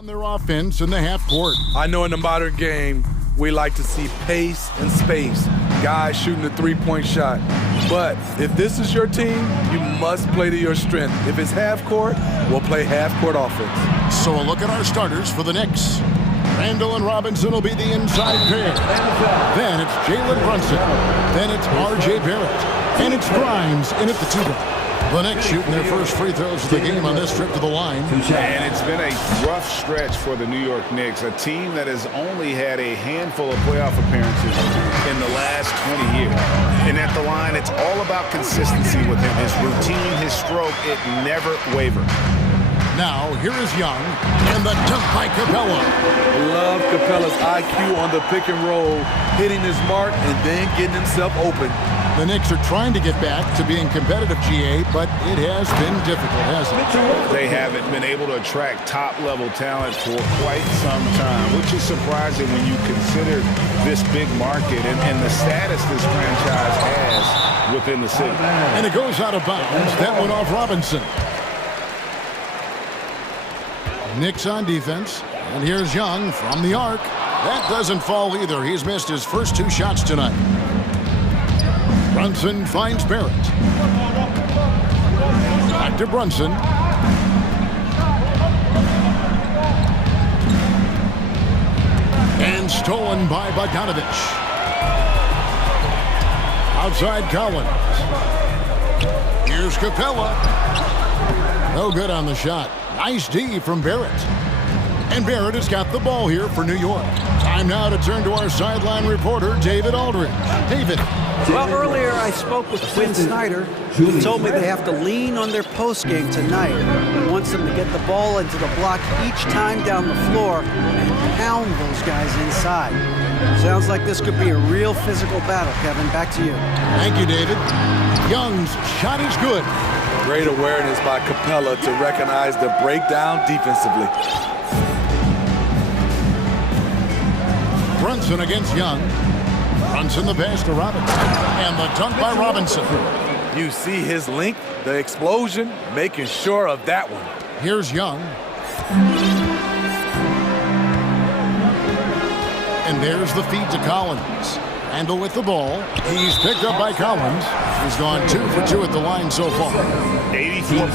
On their offense in the half court. I know in the modern game, we like to see pace and space, guys shooting the three-point shot. But if this is your team, you must play to your strength. If it's half court, we'll play half court offense. So a look at our starters for the Knicks. Randall and Robinson will be the inside pair. Then it's Jalen Brunson. Then it's R.J. Barrett. And it's Grimes in at the two-guard. The Knicks shooting their first free throws of the game on this trip to the line. And it's been a rough stretch for the New York Knicks, a team that has only had a handful of playoff appearances in the last 20 years. And at the line, it's all about consistency with him. His routine, his stroke, it never wavers. Now, here is Young, and the dunk by Capella. Love Capella's IQ on the pick and roll, hitting his mark and then getting himself open. The Knicks are trying to get back to being competitive, GA, but it has been difficult, hasn't it? They haven't been able to attract top-level talent for quite some time, which is surprising when you consider this big market and the status this franchise has within the city. And it goes out of bounds. That went off Robinson. Knicks on defense, and here's Young from the arc. That doesn't fall either. He's missed his first two shots tonight. Brunson finds Barrett. Back to Brunson. And stolen by Bogdanovich. Outside Collins. Here's Capella. No good on the shot. Nice D from Barrett. And Barrett has got the ball here for New York. Time now to turn to our sideline reporter, David Aldridge. David. Well, earlier I spoke with Quinn Snyder, who told me they have to lean on their postgame tonight. He wants them to get the ball into the block each time down the floor and pound those guys inside. Sounds like this could be a real physical battle, Kevin. Back to you. Thank you, David. Young's shot is good. Great awareness by Capella to recognize the breakdown defensively. Brunson against Young. Brunson the pass to Robinson. And the dunk by Robinson. You see his length, the explosion, making sure of that one. Here's Young. And there's the feed to Collins. Randall with the ball. He's picked up by Collins. He's gone 2 for 2 at the line so far. 84%.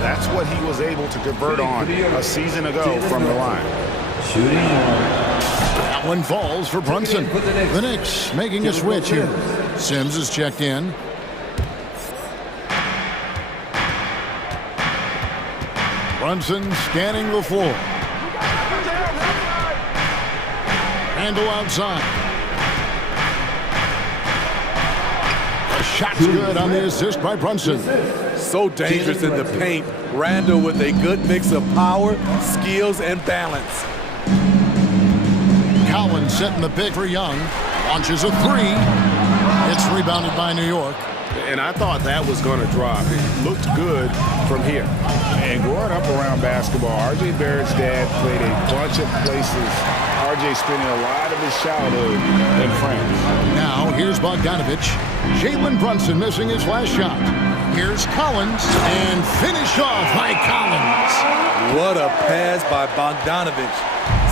That's what he was able to convert on a season ago from the line. That one falls for Brunson. The Knicks making a switch here. Sims is checked in. Brunson scanning the floor. Randall outside. The shot's good on the assist by Brunson. So dangerous in the paint. Randall with a good mix of power, skills, and balance. Collins setting the pick for Young. Launches a three. It's rebounded by New York. And I thought that was going to drop. It looked good from here. And growing up around basketball, R.J. Barrett's dad played a bunch of places. R.J. spending a lot of his childhood in France. Now, here's Bogdanovich. Jalen Brunson missing his last shot. Here's Collins, and finished off by Collins. What a pass by Bogdanovich.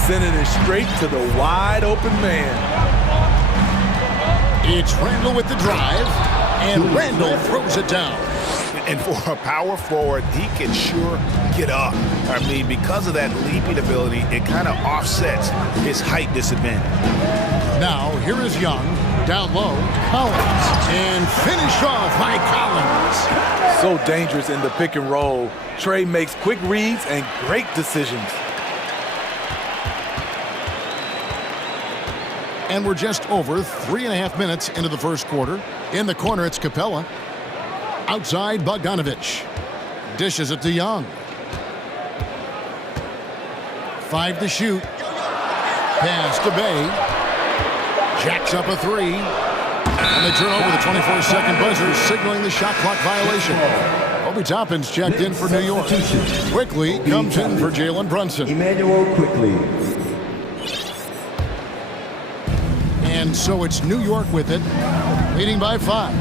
Sending it straight to the wide open man. It's Randall with the drive, and Randall throws it down. And for a power forward, he can sure get up. I mean, because of that leaping ability, it kind of offsets his height disadvantage. Now, here is Young, down low, Collins, and finished off by Collins. So dangerous in the pick and roll. Trey makes quick reads and great decisions. And we're just over 3.5 minutes into the first quarter. In the corner, it's Capella. Outside, Bogdanovich. Dishes it to Young. 5 to shoot. Pass to Bay. Jacks up a three. And they turn over the 24-second buzzer, signaling the shot clock violation. Obi Toppin's checked in for New York. Quickly comes in for Jalen Brunson. Emmanuel Quickly. And so it's New York with it, leading by 5.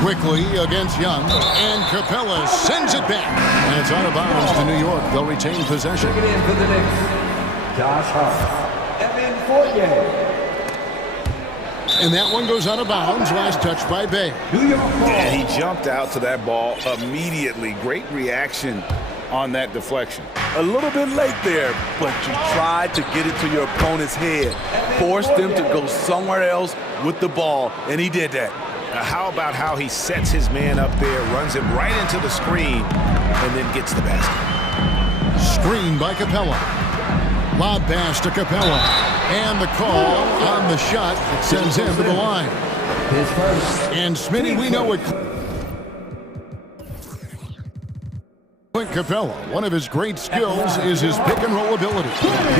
Quickly against Young, and Capella sends it back. And it's out of bounds to New York. They'll retain possession. Bring it in for the Knicks. Josh Hart. Evan Fournier. And that one goes out of bounds. Last touch by Bay. New York ball. And he jumped out to that ball immediately. Great reaction on that deflection. A little bit late there, but you tried to get it to your opponent's head. Forced them to go somewhere else with the ball, and he did that. How about how he sets his man up there, runs him right into the screen, and then gets the basket. Screen by Capella. Lob pass to Capella. And the call on the shot that sends him to the line. His first. And Smitty, we know what Clint Capella, one of his great skills is his pick and roll ability.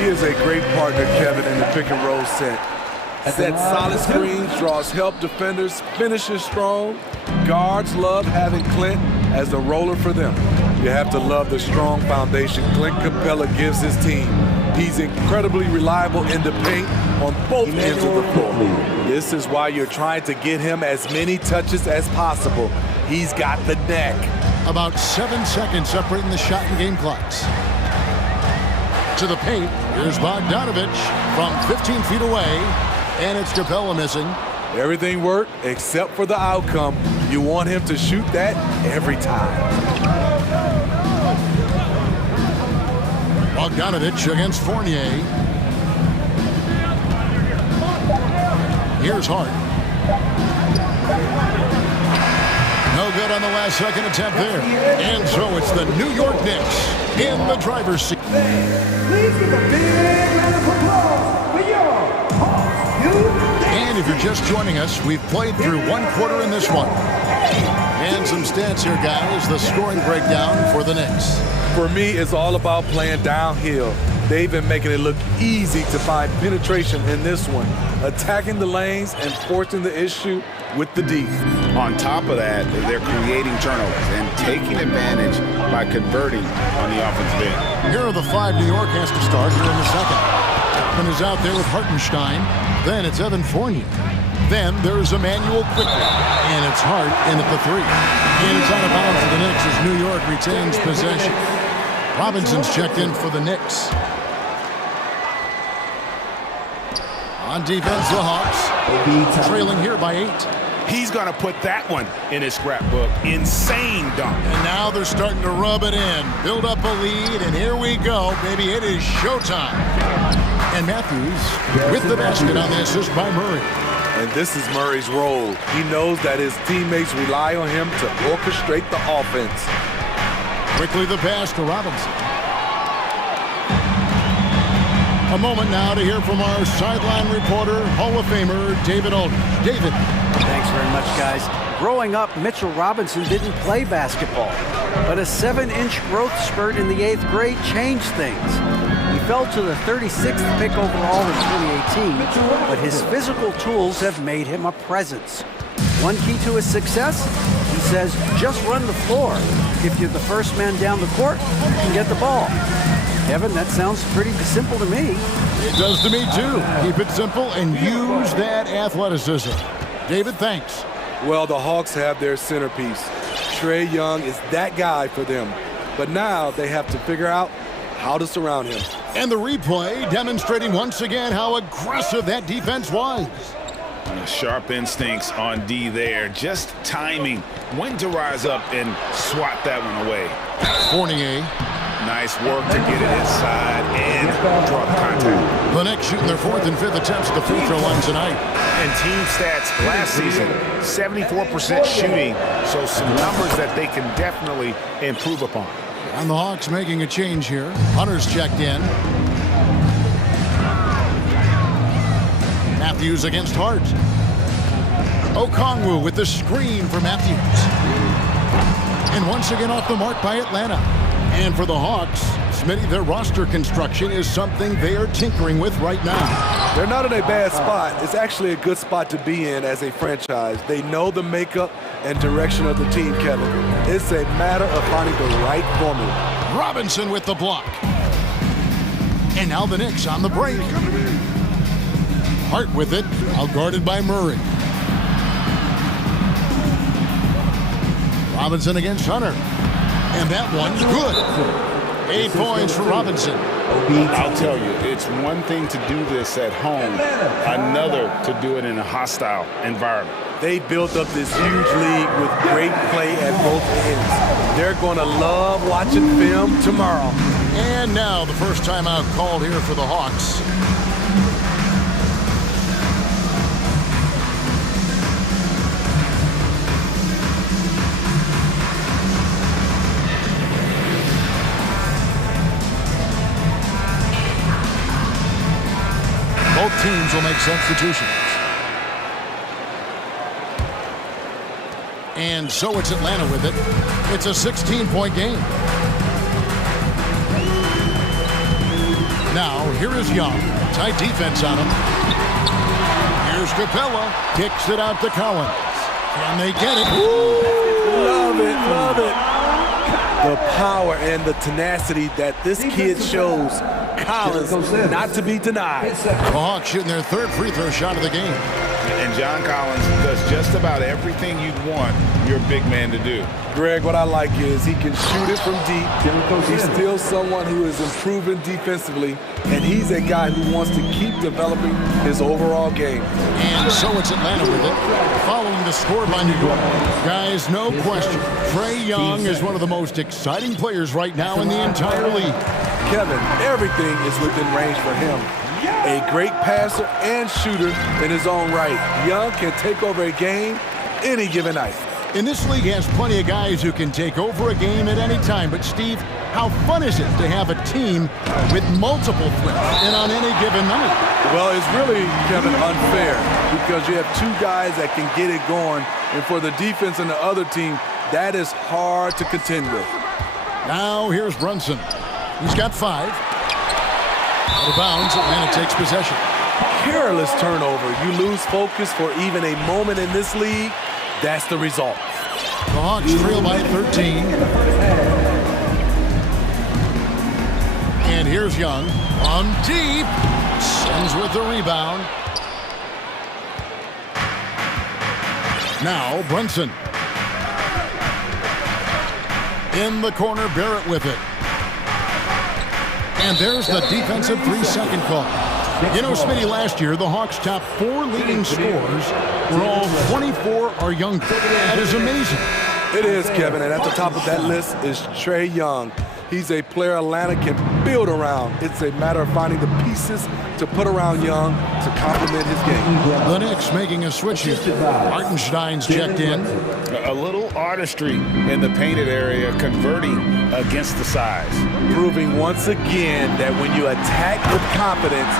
He is a great partner, Kevin, in the pick and roll set. Sets solid screens, draws help defenders, finishes strong. Guards love having Clint as a roller for them. You have to love the strong foundation Clint Capella gives his team. He's incredibly reliable in the paint on both ends of the floor. This is why you're trying to get him as many touches as possible. He's got the neck. About 7 seconds separating the shot and game clocks. To the paint, here's Bogdanovich from 15 feet away, and it's Capella missing. Everything worked except for the outcome. You want him to shoot that every time. Bogdanovich against Fournier. Here's Hart. No good on the last second attempt there. And so it's the New York Knicks in the driver's seat. Please give a big round of applause for your Hawks. And if you're just joining us, we've played through one quarter in this one. And some stats here, guys. The scoring breakdown for the Knicks. For me, it's all about playing downhill. They've been making it look easy to find penetration in this one, attacking the lanes and forcing the issue with the D. On top of that, they're creating turnovers and taking advantage by converting on the offensive end. Here are the 5 New York has to start here in the second. Chapman is out there with Hartenstein. Then it's Evan Fournier. Then there's Emmanuel quickly. And it's Hart in at the 3. And it's out of bounds for the Knicks as New York retains possession. Robinson's checked in for the Knicks. On defense, the Hawks trailing here by 8. He's going to put that one in his scrapbook. Insane dunk. And now they're starting to rub it in, build up a lead, and here we go, baby. It is showtime. And Matthews with the basket on the assist by Murray. And this is Murray's role. He knows that his teammates rely on him to orchestrate the offense. Quickly the pass to Robinson. A moment now to hear from our sideline reporter, Hall of Famer, David Aldridge. David. Thanks very much, guys. Growing up, Mitchell Robinson didn't play basketball, but a 7-inch growth spurt in the 8th grade changed things. He fell to the 36th pick overall in 2018, but his physical tools have made him a presence. One key to his success, he says, just run the floor. If you're the first man down the court, you can get the ball. Kevin, that sounds pretty simple to me. It does to me, too. Keep it simple and use that athleticism. David, thanks. Well, the Hawks have their centerpiece. Trae Young is that guy for them. But now they have to figure out how to surround him. And the replay demonstrating once again how aggressive that defense was. Sharp instincts on D there. Just timing when to rise up and swat that one away. Fournier. Nice work to get it inside and draw the contact. The Knicks shooting their 4th and 5th attempts at the free throw line tonight. And team stats last season, 74% shooting, so some numbers that they can definitely improve upon. And the Hawks making a change here. Hunter's checked in. Matthews against Hart. Okongwu with the screen for Matthews. And once again off the mark by Atlanta. And for the Hawks, Smitty, their roster construction is something they are tinkering with right now. They're not in a bad spot. It's actually a good spot to be in as a franchise. They know the makeup and direction of the team, Kevin. It's a matter of finding the right formula. Robinson with the block. And now the Knicks on the break. Hart with it, outguarded by Murray. Robinson against Hunter. And that one's good. 8 points for Robinson. I'll tell you, it's one thing to do this at home, another to do it in a hostile environment. They built up this huge league with great play at both ends. They're going to love watching film tomorrow. And now the first timeout called here for the Hawks. Both teams will make substitutions. And so it's Atlanta with it. It's a 16-point game. Now, here is Young. Tight defense on him. Here's Capella. Kicks it out to Collins. Can they get it? Ooh, love it, love it. The power and the tenacity that this kid shows. Collins, not to be denied. The Hawks shooting their third free throw shot of the game. And John Collins does just about everything you'd want your big man to do. Greg, what I like is he can shoot it from deep. He's still someone who is improving defensively, and he's a guy who wants to keep developing his overall game. And so it's Atlanta with it, following the score by New York. Guys, no question, Trae Young is one of the most exciting players right now in the entire league. Kevin, everything is within range for him. A great passer and shooter in his own right. Young can take over a game any given night. And this league has plenty of guys who can take over a game at any time. But, Steve, how fun is it to have a team with multiple threats and on any given night? Well, it's really, Kevin, unfair because you have two guys that can get it going. And for the defense and the other team, that is hard to contend with. Now here's Brunson. He's got 5. Out of bounds, Atlanta takes possession. Careless turnover. You lose focus for even a moment in this league. That's the result. The Hawks trail by 13. And here's Young on deep. Sends with the rebound. Now Brunson. In the corner, Barrett with it. And there's the defensive 3-second call. You know, Smitty, last year, the Hawks' top 4 leading scorers were all 24 or younger. That is amazing. It is, Kevin, and at the top of that list is Trae Young. He's a player Atlanta can build around. It's a matter of finding the pieces to put around Young to complement his game. The Knicks making a switch here. Hartenstein's checked in. A little artistry in the painted area, converting against the size. Proving once again that when you attack with confidence,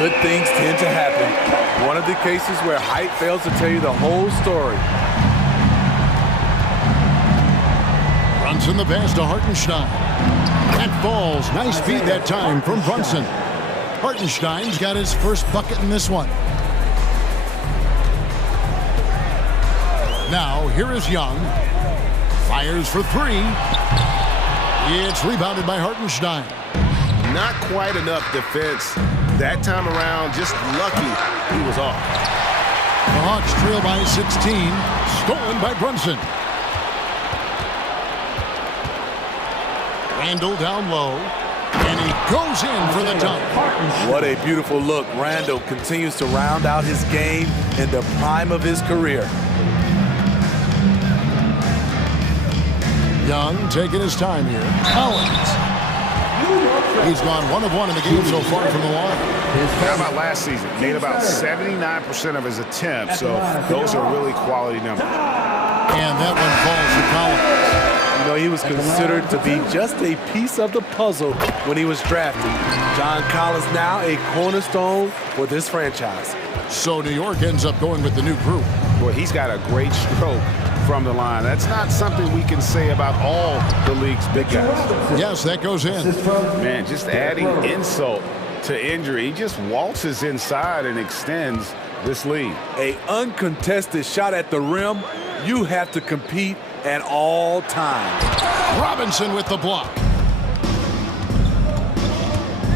good things tend to happen. One of the cases where height fails to tell you the whole story. Brunson the pass to Hartenstein. That falls. Nice feed that time from Brunson. Hartenstein's got his first bucket in this one. Now, here is Young. Fires for 3. It's rebounded by Hartenstein. Not quite enough defense that time around. Just lucky he was off. The Hawks trail by 16. Stolen by Brunson. Randall down low. And he goes in for the dunk. What a beautiful look. Randall continues to round out his game in the prime of his career. Young taking his time here. Collins. He's gone 1 of 1 in the game so far from the line. How about last season? Made about 79% of his attempts, so those are really quality numbers. And that one falls to Collins. You know, he was considered to be just a piece of the puzzle when he was drafted. John Collins now a cornerstone for this franchise. So New York ends up going with the new group. Boy, he's got a great stroke from the line. That's not something we can say about all the league's big guys. Yes, that goes in. Man, just adding insult to injury. He just waltzes inside and extends this lead. A uncontested shot at the rim. You have to compete at all times. Robinson with the block.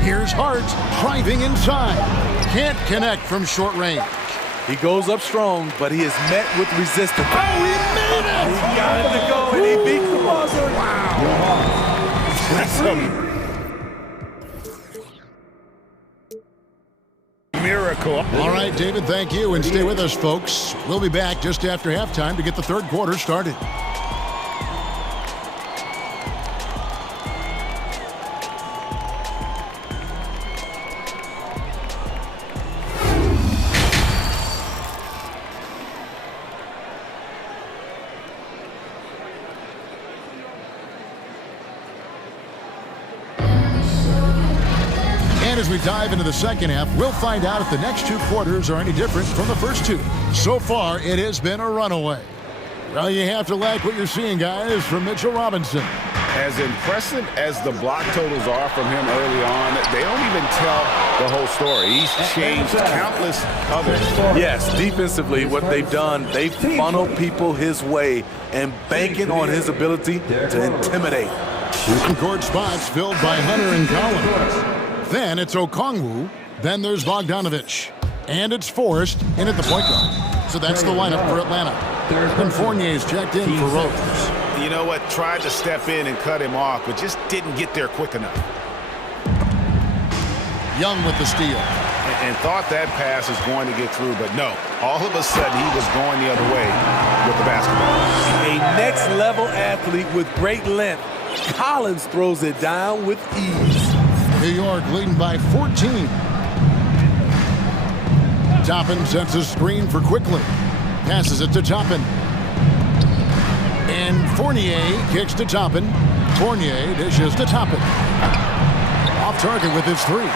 Here's Hart driving inside. Can't connect from short range. He goes up strong, but he is met with resistance. Oh, he made it! He got it to go, and he beat the buzzer. Miracle. All right, David, thank you, and stay with us, folks. We'll be back just after halftime to get the third quarter started. And as we dive into the second half, we'll find out if the next two quarters are any different from the first two. So far, it has been a runaway. Well, you have to like what you're seeing, guys, from Mitchell Robinson. As impressive as the block totals are from him early on, they don't even tell the whole story. He's changed countless others. Yes, defensively, what they've done, they've funneled people his way and banking on his ability to intimidate. Court spots filled by Hunter and Collins. Then it's Okongwu. Then there's Bogdanovich. And it's Forrest in at the point guard. So that's the lineup for Atlanta. And Fournier's checked in for Rose. You know what? Tried to step in and cut him off, but just didn't get there quick enough. Young with the steal. And thought that pass was going to get through, but no. All of a sudden, he was going the other way with the basketball. A next-level athlete with great length. Collins throws it down with ease. New York leading by 14. Toppin sets a screen for Quickly. Passes it to Toppin. And Fournier kicks to Toppin. Fournier dishes to Toppin. Off target with his three.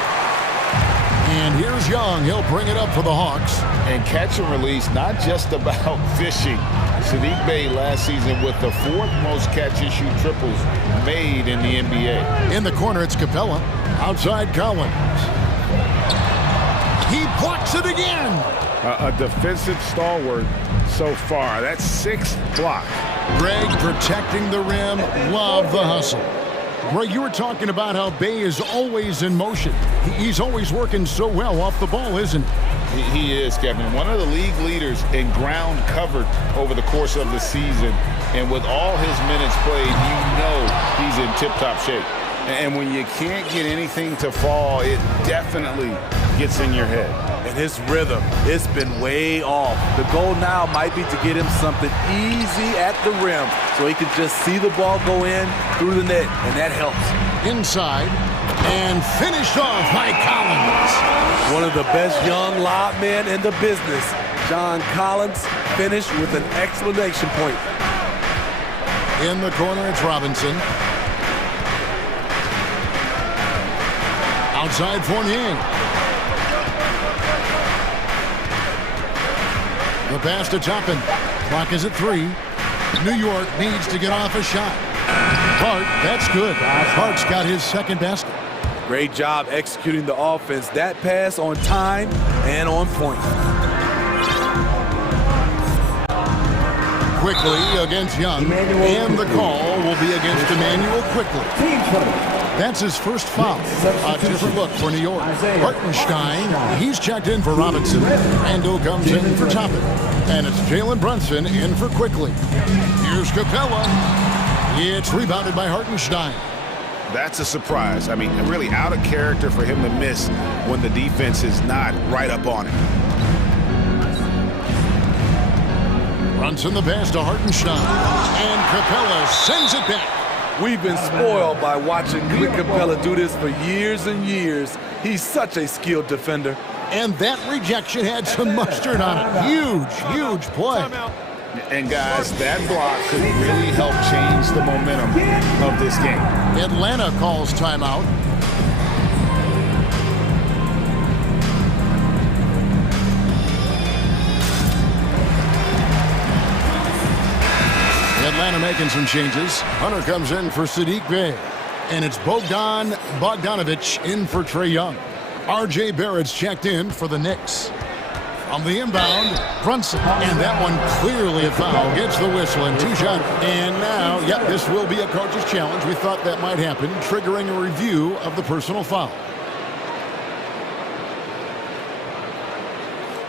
And here's Young. He'll bring it up for the Hawks. And catch and release, not just about fishing. Saddiq Bey last season with the fourth most catch-and-shoot triples made in the NBA. In the corner, it's Capella. Outside Collins. He blocks it again. A defensive stalwart so far. That's sixth block. Greg protecting the rim. Love the hustle. Greg, you were talking about how Bey is always in motion. He's always working so well off the ball, isn't he? He is, Kevin. One of the league leaders in ground covered over the course of the season. And with all his minutes played, you know he's in tip-top shape. And when you can't get anything to fall, it definitely gets in your head. And his rhythm, it's been way off. The goal now might be to get him something easy at the rim so he can just see the ball go in through the net, and that helps. Inside, and finished off by Collins. One of the best young lob men in the business. John Collins finished with an exclamation point. In the corner, it's Robinson. Outside Fournier. The pass to Toppin. Clock is at 3. New York needs to get off a shot. Hart, that's good. Hart's got his second basket. Great job executing the offense. That pass on time and on point. Quickly against Young. And the call will be against Emmanuel Quickly. That's his first foul. A different look for New York. Hartenstein, he's checked in for Robinson. Randall comes in for Toppin. And it's Jalen Brunson in for Quickly. Here's Capella. It's rebounded by Hartenstein. That's a surprise. I mean, really out of character for him to miss when the defense is not right up on him. Brunson the pass to Hartenstein. And Capella sends it back. We've been spoiled by watching Clint Capella do this for years and years. He's such a skilled defender. And that rejection had some mustard on it. Huge, huge play. And guys, that block could really help change the momentum of this game. Atlanta calls timeout. Atlanta making some changes. Hunter comes in for Saddiq Bey. And it's Bogdanovich in for Trae Young. R.J. Barrett's checked in for the Knicks. On the inbound, Brunson. And that one clearly a foul. Gets the whistle and two-shot. And now, yep, this will be a coach's challenge. We thought that might happen, triggering a review of the personal foul.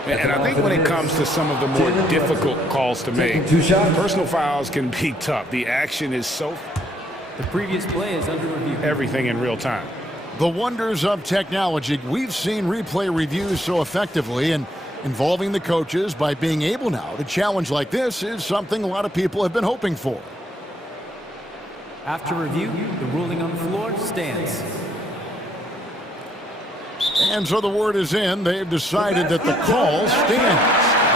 And I think when it comes to some of the more difficult calls to make, personal fouls can be tough. The action is so... The previous play is under review. Everything in real time. The wonders of technology. We've seen replay reviews so effectively, and involving the coaches by being able now to challenge like this is something a lot of people have been hoping for. After review, the ruling on the floor stands. And so the word is in. They've decided that the call stands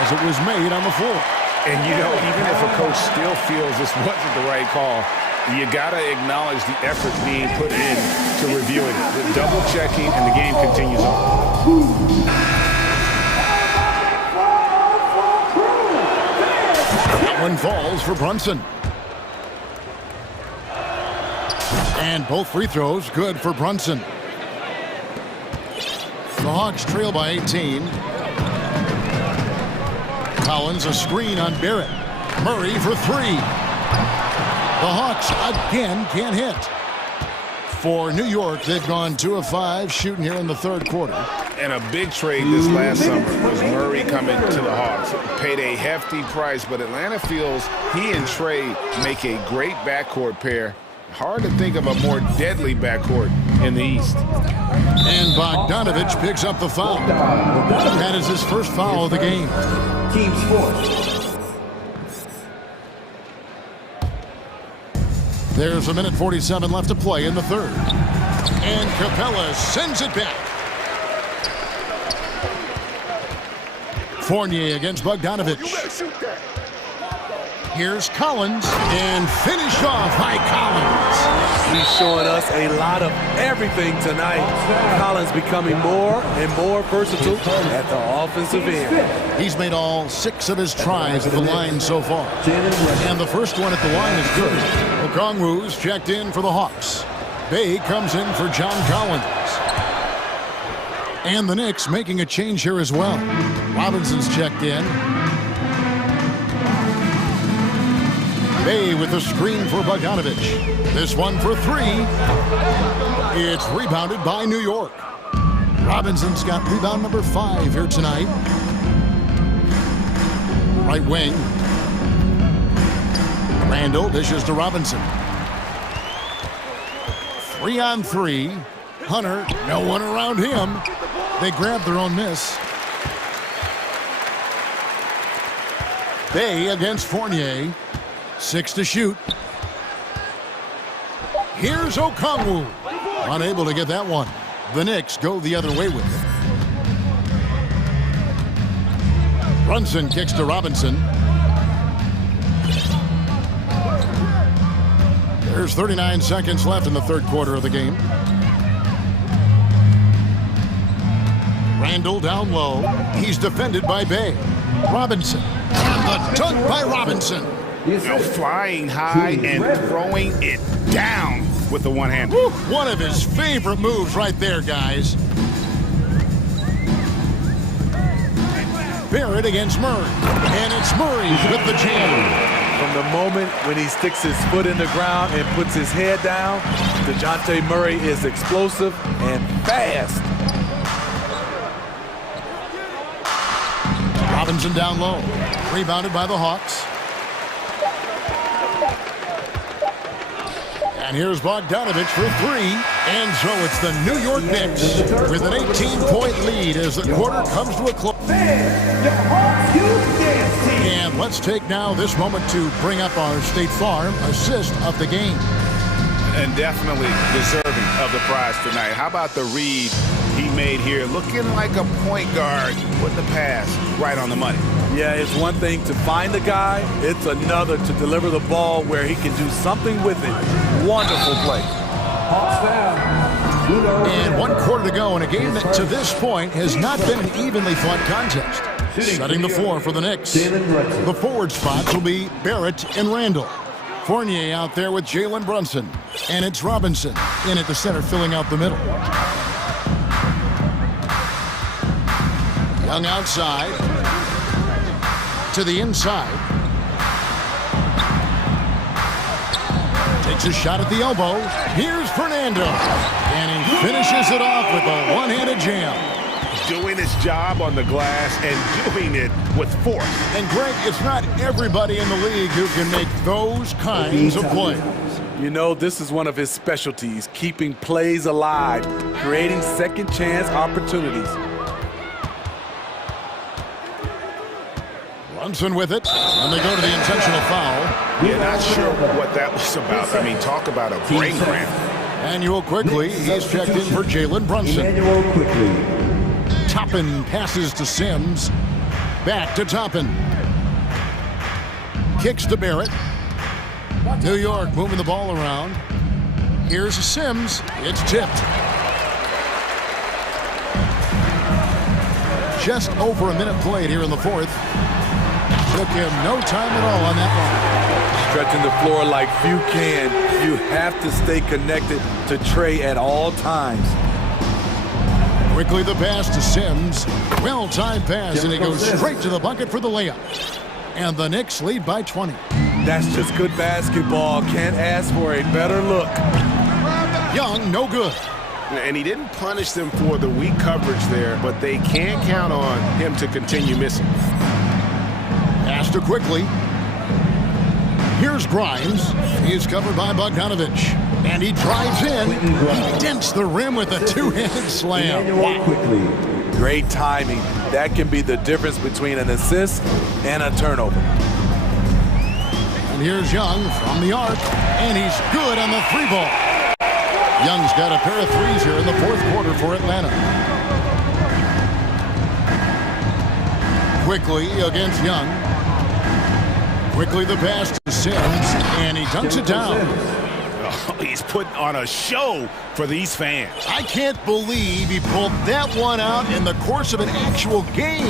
as it was made on the floor. And, you know, even if a coach still feels this wasn't the right call, you got to acknowledge the effort being put in to reviewing it, double checking, and the game continues on. That one falls for Brunson. And both free throws good for Brunson. The Hawks trail by 18. Collins a screen on Barrett. Murray for three. The Hawks again can't hit. For New York, they've gone 2 of 5 shooting here in the third quarter. And a big trade this last summer was Murray coming to the Hawks. Paid a hefty price, but Atlanta feels he and Trey make a great backcourt pair. Hard to think of a more deadly backcourt in the East. And Bogdanovich picks up the foul. That is his first foul of the game. Team sports. There's 1:47 left to play in the third. And Capella sends it back. Fournier against Bogdanovich. Here's Collins, and finish off by Collins. He's showing us a lot of everything tonight. Collins becoming more and more versatile at the offensive end. He's made all 6 of his tries at the line so far. And the first one at the line is good. Okongwu's checked in for the Hawks. Bay comes in for John Collins. And the Knicks making a change here as well. Robinson's checked in. Bay with a screen for Bogdanovich. This one for 3. It's rebounded by New York. Robinson's got rebound number 5 here tonight. Right wing. Randall dishes to Robinson. 3 on 3. Hunter, no one around him. They grab their own miss. Bay against Fournier. 6 to shoot. Here's Okongwu. Unable to get that one. The Knicks go the other way with it. Brunson kicks to Robinson. There's 39 seconds left in the third quarter of the game. Randall down low. He's defended by Bay. Robinson. And the dunk by Robinson. Now flying high and throwing it down with the one-hand. One of his favorite moves right there, guys. Barrett against Murray. And it's Murray with the jam. From the moment when he sticks his foot in the ground and puts his head down, DeJounte Murray is explosive and fast. Robinson down low. Rebounded by the Hawks. And here's Bogdanovich for 3. And so it's the New York Knicks with an 18-point lead as the quarter comes to a close. And let's take now this moment to bring up our State Farm assist of the game. And definitely deserving of the prize tonight. How about the read he made here? Looking like a point guard with the pass right on the money. Yeah, it's one thing to find the guy. It's another to deliver the ball where he can do something with it. Wonderful play. And 1 quarter to go in a game that to this point has not been an evenly fought contest. Setting the floor for the Knicks. The forward spots will be Barrett and Randall. Fournier out there with Jalen Brunson. And it's Robinson in at the center filling out the middle. Young outside. To the inside. Takes a shot at the elbow. Here's Fernando. And he finishes it off with a one-handed jam. doing his job on the glass and doing it with force. And Greg, it's not everybody in the league who can make those kinds of plays. You know, this is one of his specialties, keeping plays alive, creating second chance opportunities. Brunson with it, and they go to the intentional foul. Yeah, not sure what that was about. I mean, talk about a brain cramp. Manuel quickly, he's checked in for Jalen Brunson. Emmanuel quickly. Toppin passes to Sims. Back to Toppin. Kicks to Barrett. New York moving the ball around. Here's Sims. It's tipped. Just over a minute played here in the fourth. Took him no time at all on that one. Stretching the floor like few can. You have to stay connected to Trey at all times. Quickly the pass to Sims. Well-timed pass, and he goes straight to the bucket for the layup. And the Knicks lead by 20. That's just good basketball. Can't ask for a better look. Young, no good. And he didn't punish them for the weak coverage there, but they can't count on him to continue missing. Pass to quickly. Here's Grimes. He's covered by Bogdanovich. And he drives in. He dents the rim with a two-handed slam. Wow. Quickly. Great timing. That can be the difference between an assist and a turnover. And here's Young from the arc. And he's good on the three ball. Young's got a pair of threes here in the fourth quarter for Atlanta. Quickly against Young. Quickly the pass to Sims, and he dunks it down. Oh, he's putting on a show for these fans. I can't believe he pulled that one out in the course of an actual game.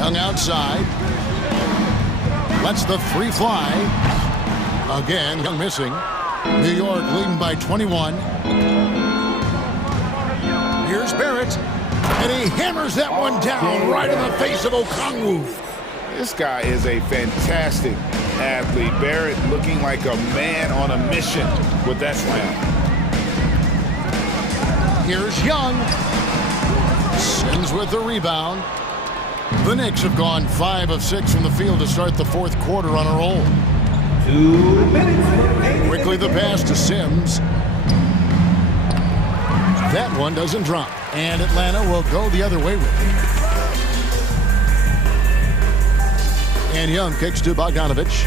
Young outside. Lets the three fly. Again, Young missing. New York leading by 21. Here's Barrett. And he hammers that one down right in the face of Okongwu. This guy is a fantastic athlete. Barrett looking like a man on a mission with that slam. Here's Young. Sims with the rebound. The Knicks have gone 5 of 6 from the field to start the fourth quarter on a roll. 2 minutes. Quickly the pass to Sims. That one doesn't drop. And Atlanta will go the other way with it. And Young kicks to Bogdanovich.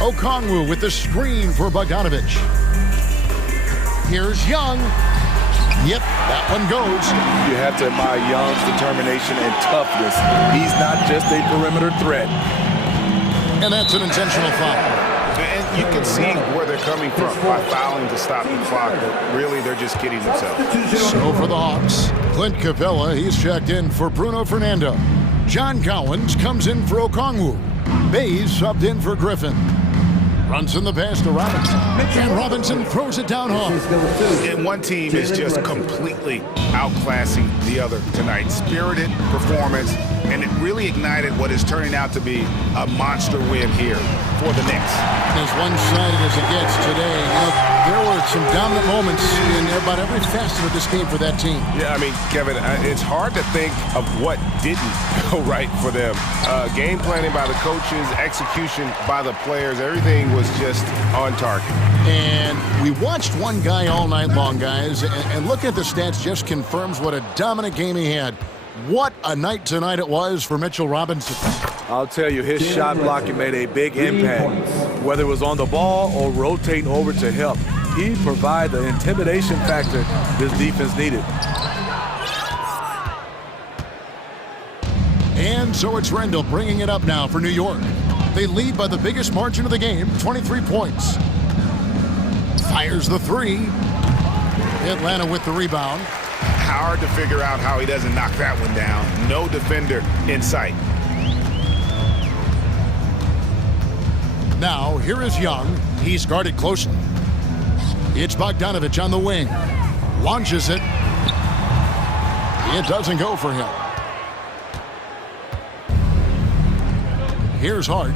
Okongwu with the screen for Bogdanovich. Here's Young. Yep, that one goes. You have to admire Young's determination and toughness. He's not just a perimeter threat. And that's an intentional foul. And you can see where they're coming from by fouling to stop the clock, but really they're just kidding themselves. So for the Hawks, Clint Capella, he's checked in for Bruno Fernando. John Cowens comes in for Okongwu. Bays subbed in for Griffin. Brunson the pass to Robinson. And Robinson throws it down hard. And one team is just completely outclassing the other tonight. Spirited performance, and it really ignited what is turning out to be a monster win here for the Knicks. As one-sided as it gets today, there were some dominant moments in about every facet of this game for that team. Yeah, I mean, Kevin, it's hard to think of what didn't go right for them. Game planning by the coaches, execution by the players, everything was just on target. And we watched one guy all night long, guys, and look at the stats just confirms what a dominant game he had. What a night tonight it was for Mitchell Robinson. I'll tell you, his shot blocking made a big impact. Whether it was on the ball or rotating over to help, he provided the intimidation factor this defense needed. And so it's Rendell bringing it up now for New York. They lead by the biggest margin of the game, 23 points. Fires the three. Atlanta with the rebound. Hard to figure out how he doesn't knock that one down. No defender in sight. Now, here is Young. He's guarded closely. It's Bogdanovich on the wing. Launches it. It doesn't go for him. Here's Hart.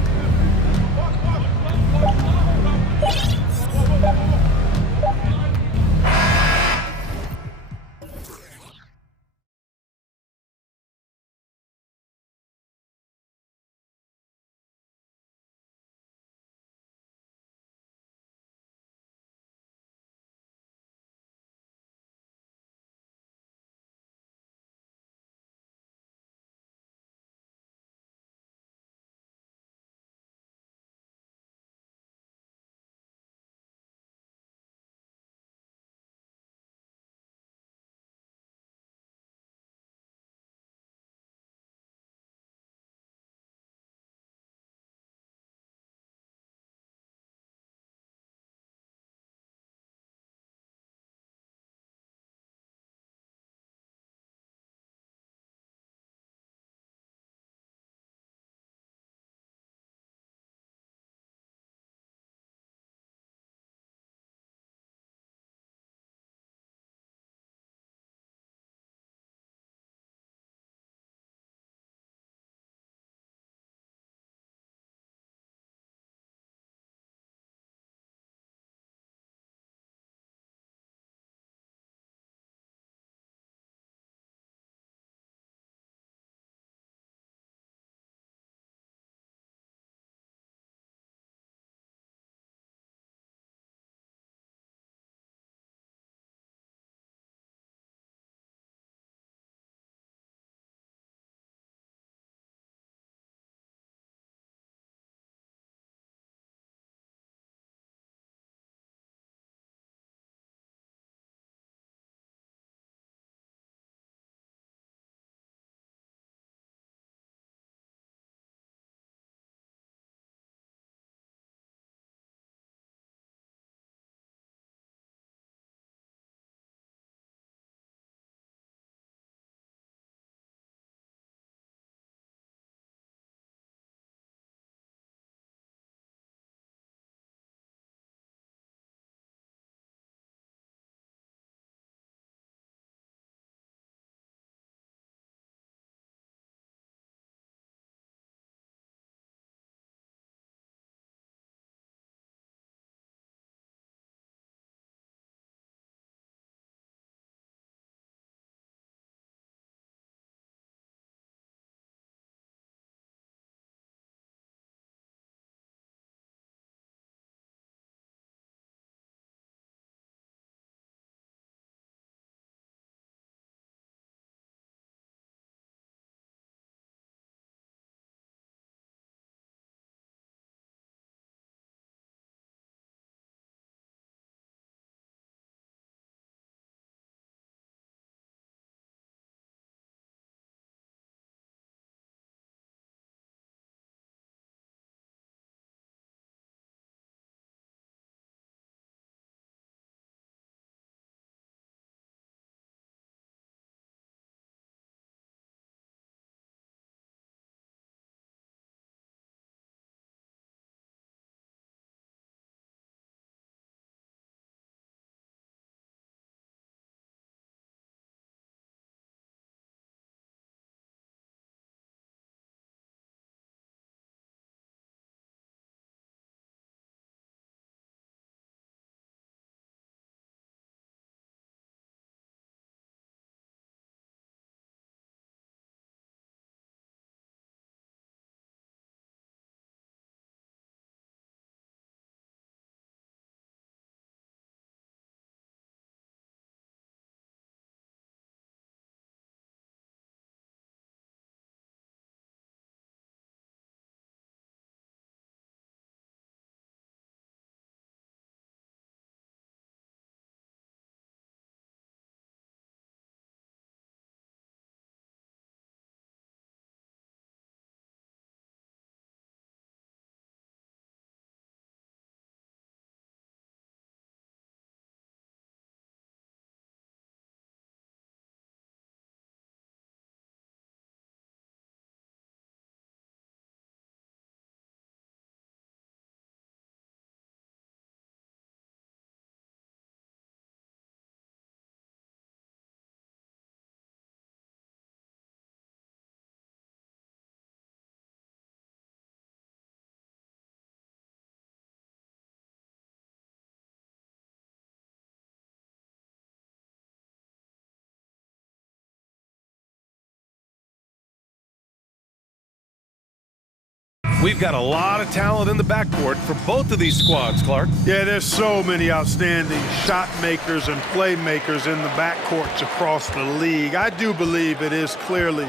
We've got a lot of talent in the backcourt for both of these squads, Clark. Yeah, there's so many outstanding shot makers and playmakers in the backcourts across the league. I do believe it is clearly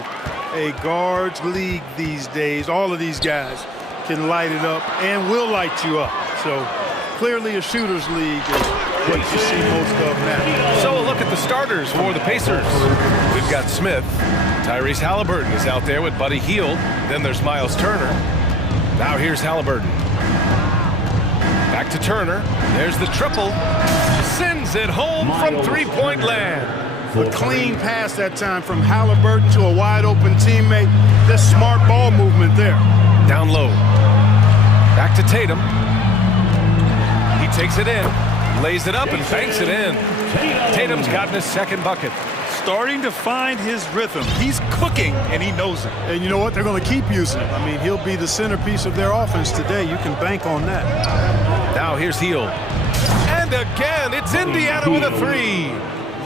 a guards league these days. All of these guys can light it up and will light you up. So clearly a shooters league is what you see most of now. So a look at the starters for the Pacers. We've got Smith. Tyrese Halliburton is out there with Buddy Hield. Then there's Miles Turner. Now here's Halliburton. Back to Turner. There's the triple. Sends it home from three-point land. A clean pass that time from Halliburton to a wide-open teammate. That's smart ball movement there. Down low. Back to Tatum. He takes it in, lays it up, and banks it in. Tatum's gotten his second bucket. Starting to find his rhythm. He's cooking, and he knows it. And you know what? They're going to keep using him. I mean, he'll be the centerpiece of their offense today. You can bank on that. Now here's Hield. And again, it's Indiana with a three.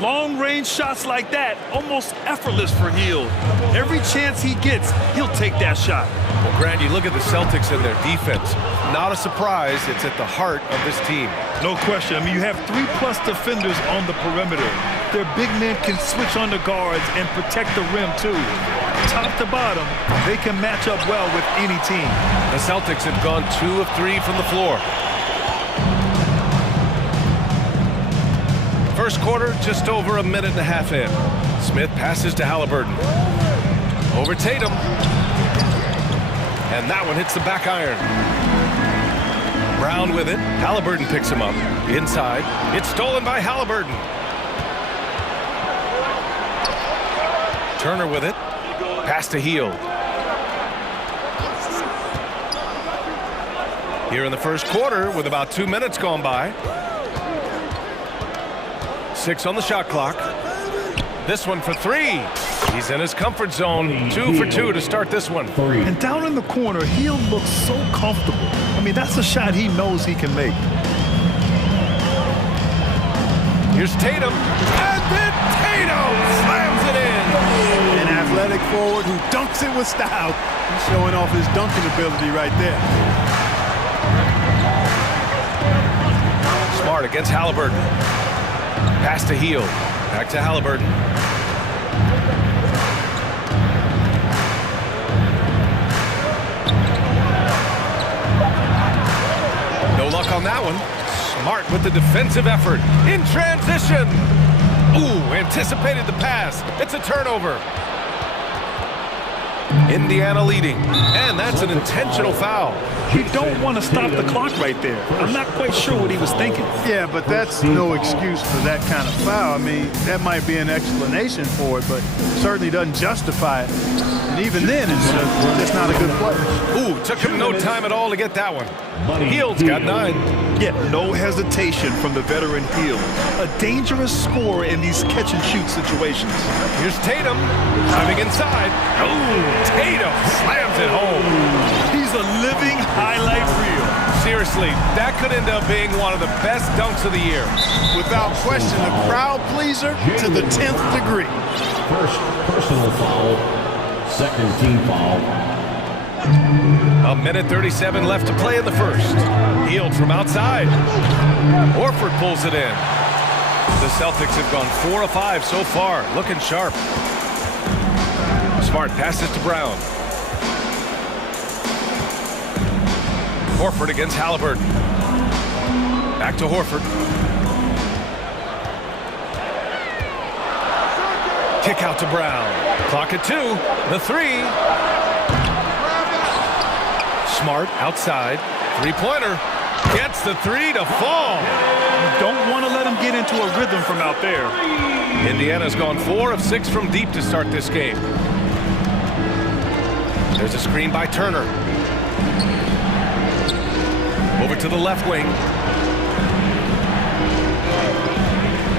Long-range shots like that, almost effortless for Hield. Every chance he gets, he'll take that shot. Well, Grant, you look at the Celtics and their defense. Not a surprise, it's at the heart of this team. No question. I mean, you have 3+ defenders on the perimeter. Their big men can switch on the guards and protect the rim, too. Top to bottom, they can match up well with any team. The Celtics have gone 2 of 3 from the floor. First quarter, just over a minute and a half in. Smith passes to Halliburton. Over Tatum. And that one hits the back iron. Brown with it. Halliburton picks him up. Inside. It's stolen by Halliburton. Turner with it. Pass to Hield. Here in the first quarter, with about 2 minutes gone by. 6 on the shot clock. This one for 3. He's in his comfort zone. 2 for 2 to start this one. And down in the corner, Hield looks so comfortable. I mean, that's a shot he knows he can make. Here's Tatum. And then Tatum slams it in. An athletic forward who dunks it with style. He's showing off his dunking ability right there. Smart against Halliburton. Pass to Hield. Back to Halliburton. No luck on that one. Smart with the defensive effort. In transition. Ooh, anticipated the pass. It's a turnover. Indiana leading. And that's an intentional foul. You don't want to stop the clock right there. I'm not quite sure what he was thinking. Yeah, but that's no excuse for that kind of foul. I mean, that might be an explanation for it, but certainly doesn't justify it. And even then, it's just not a good play. Ooh, took him no time at all to get that one. Hield's got 9. Yet no hesitation from the veteran Hield. A dangerous scorer in these catch-and-shoot situations. Here's Tatum driving inside. Ooh, Tatum slams it home. He's a living highlight reel. Seriously, that could end up being one of the best dunks of the year. Without question, a crowd pleaser to the 10th degree. First personal foul, second team foul. A minute 37 left to play in the first. Hield from outside. Horford pulls it in. The Celtics have gone 4 of 5 so far, looking sharp. Smart passes to Brown. Horford against Halliburton. Back to Horford. Kick out to Brown. Clock at 2. The 3. Smart outside. Three-pointer. Gets the 3 to fall. You don't want to let him get into a rhythm from out there. Indiana's gone 4 of 6 from deep to start this game. There's a screen by Turner. Over to the left wing.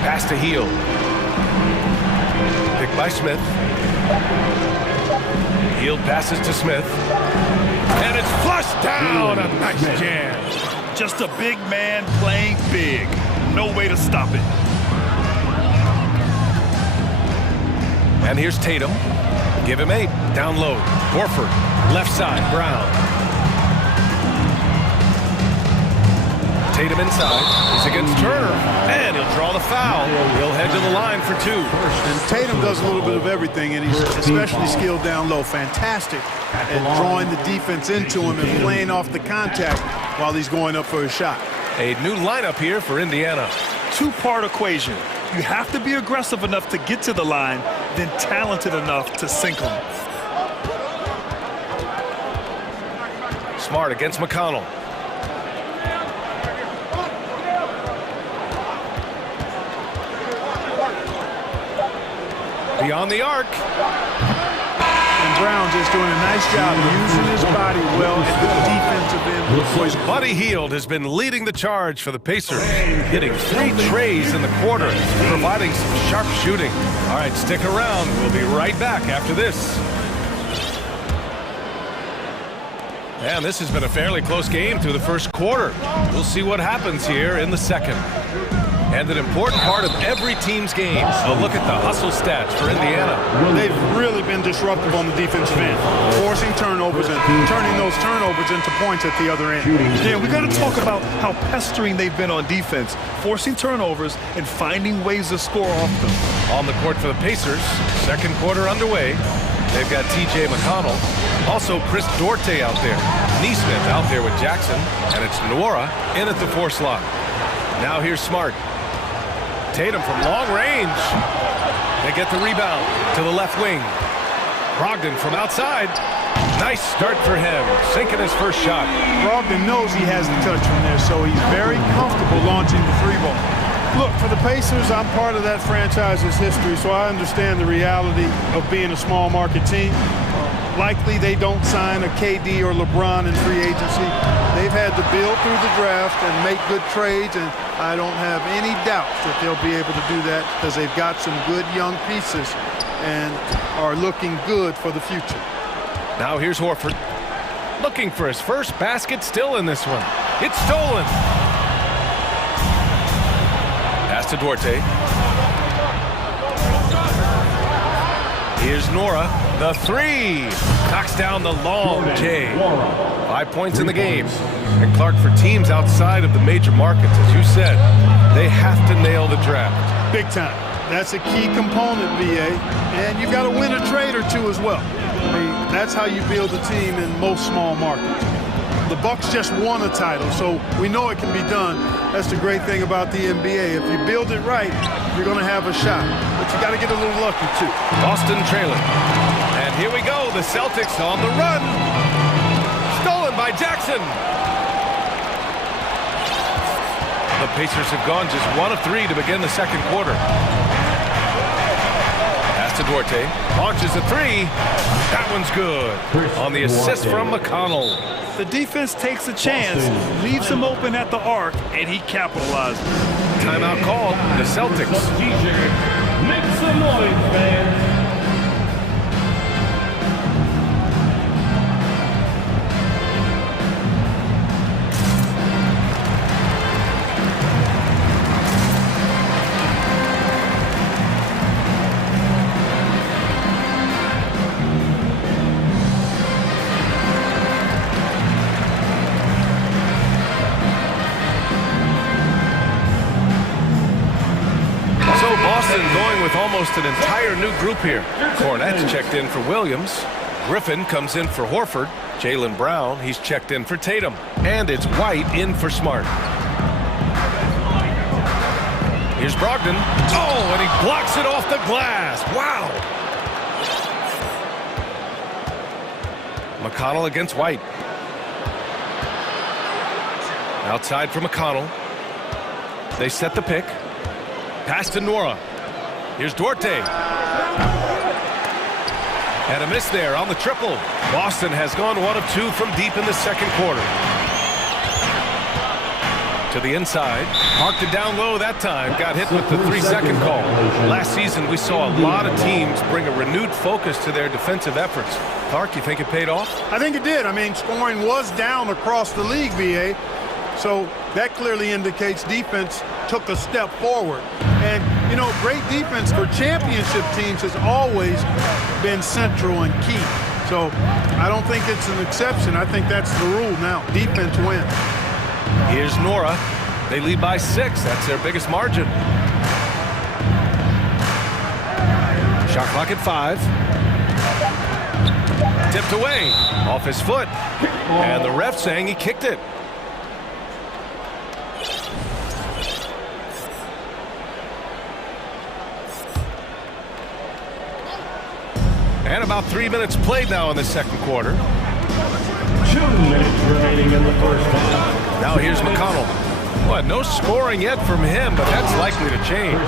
Pass to Hield. Picked by Smith. Hield passes to Smith. And it's flushed down. A nice jam. Just a big man playing big. No way to stop it. And here's Tatum. Give him 8. Down low. Horford. Left side. Brown. Tatum inside. He's against Turner, and he'll draw the foul. He'll head to the line for 2. And Tatum does a little bit of everything, and he's especially skilled down low. Fantastic at drawing the defense into him and playing off the contact while he's going up for a shot. A new lineup here for Indiana. Two-part equation. You have to be aggressive enough to get to the line, then talented enough to sink them. Smart against McConnell. Beyond the arc. And Brown just doing a nice job using his body well at the defensive end of the play. Buddy Hield has been leading the charge for the Pacers, hitting 3 trays in the quarter, providing some sharp shooting. All right, stick around. We'll be right back after this. And this has been a fairly close game through the first quarter. We'll see what happens here in the second. And an important part of every team's game. A look at the hustle stats for Indiana. They've really been disruptive on the defensive end, forcing turnovers and turning those turnovers into points at the other end. Yeah, we got to talk about how pestering they've been on defense, forcing turnovers and finding ways to score off them. On the court for the Pacers, second quarter underway. They've got T.J. McConnell, also Chris Duarte out there, Neesmith out there with Jackson, and it's Nwora in at the 4 slot. Now here's Smart. Tatum from long range. They get the rebound to the left wing. Brogdon from outside. Nice start for him, sinking his first shot. Brogdon knows he has the touch from there, so he's very comfortable launching the 3-ball. Look, for the Pacers, I'm part of that franchise's history, so I understand the reality of being a small market team. Likely they don't sign a KD or LeBron in free agency. They've had to build through the draft and make good trades, and I don't have any doubts that they'll be able to do that because they've got some good young pieces and are looking good for the future. Now here's Horford, looking for his first basket, still in this one. It's stolen. Pass to Duarte. Here's Nwora, the 3. Knocks down the long J. 5 points in the game. And Clark, for teams outside of the major markets, as you said, they have to nail the draft. Big time. That's a key component, VA. And you've got to win a trade or 2 as well. I mean, that's how you build a team in most small markets. The Bucks just won a title, so we know it can be done. That's the great thing about the NBA. If you build it right, you're going to have a shot. But you got to get a little lucky, too. Boston trailing. And here we go. The Celtics on the run. Stolen by Jackson. The Pacers have gone just 1 of 3 to begin the second quarter. Pass to Duarte. Launches a 3. That one's good. On the assist from McConnell. The defense takes a chance, leaves him open at the arc, and he capitalizes. Timeout called. The Celtics. Make some noise, fans. Going with almost an entire new group here. Cornett's checked in for Williams. Griffin comes in for Horford. Jaylen Brown, he's checked in for Tatum. And it's White in for Smart. Here's Brogdon. Oh, and he blocks it off the glass. Wow. McConnell against White. Outside for McConnell. They set the pick. Pass to Nwora. Here's Duarte. And a miss there on the triple. Boston has gone 1 of 2 from deep in the second quarter. To the inside. Parked it down low that time. Got hit with the 3-second call. Last season, we saw a lot of teams bring a renewed focus to their defensive efforts. Clark, you think it paid off? I think it did. I mean, scoring was down across the league, VA. So that clearly indicates defense took a step forward. And, you know, great defense for championship teams has always been central and key. So I don't think it's an exception. I think that's the rule now. Defense wins. Here's Nwora. They lead by 6. That's their biggest margin. Shot clock at 5. Tipped away. Off his foot. And the ref saying he kicked it. And about 3 minutes played now in the second quarter. 2 minutes remaining in the first half. Now here's McConnell. Well, no scoring yet from him, but that's likely to change.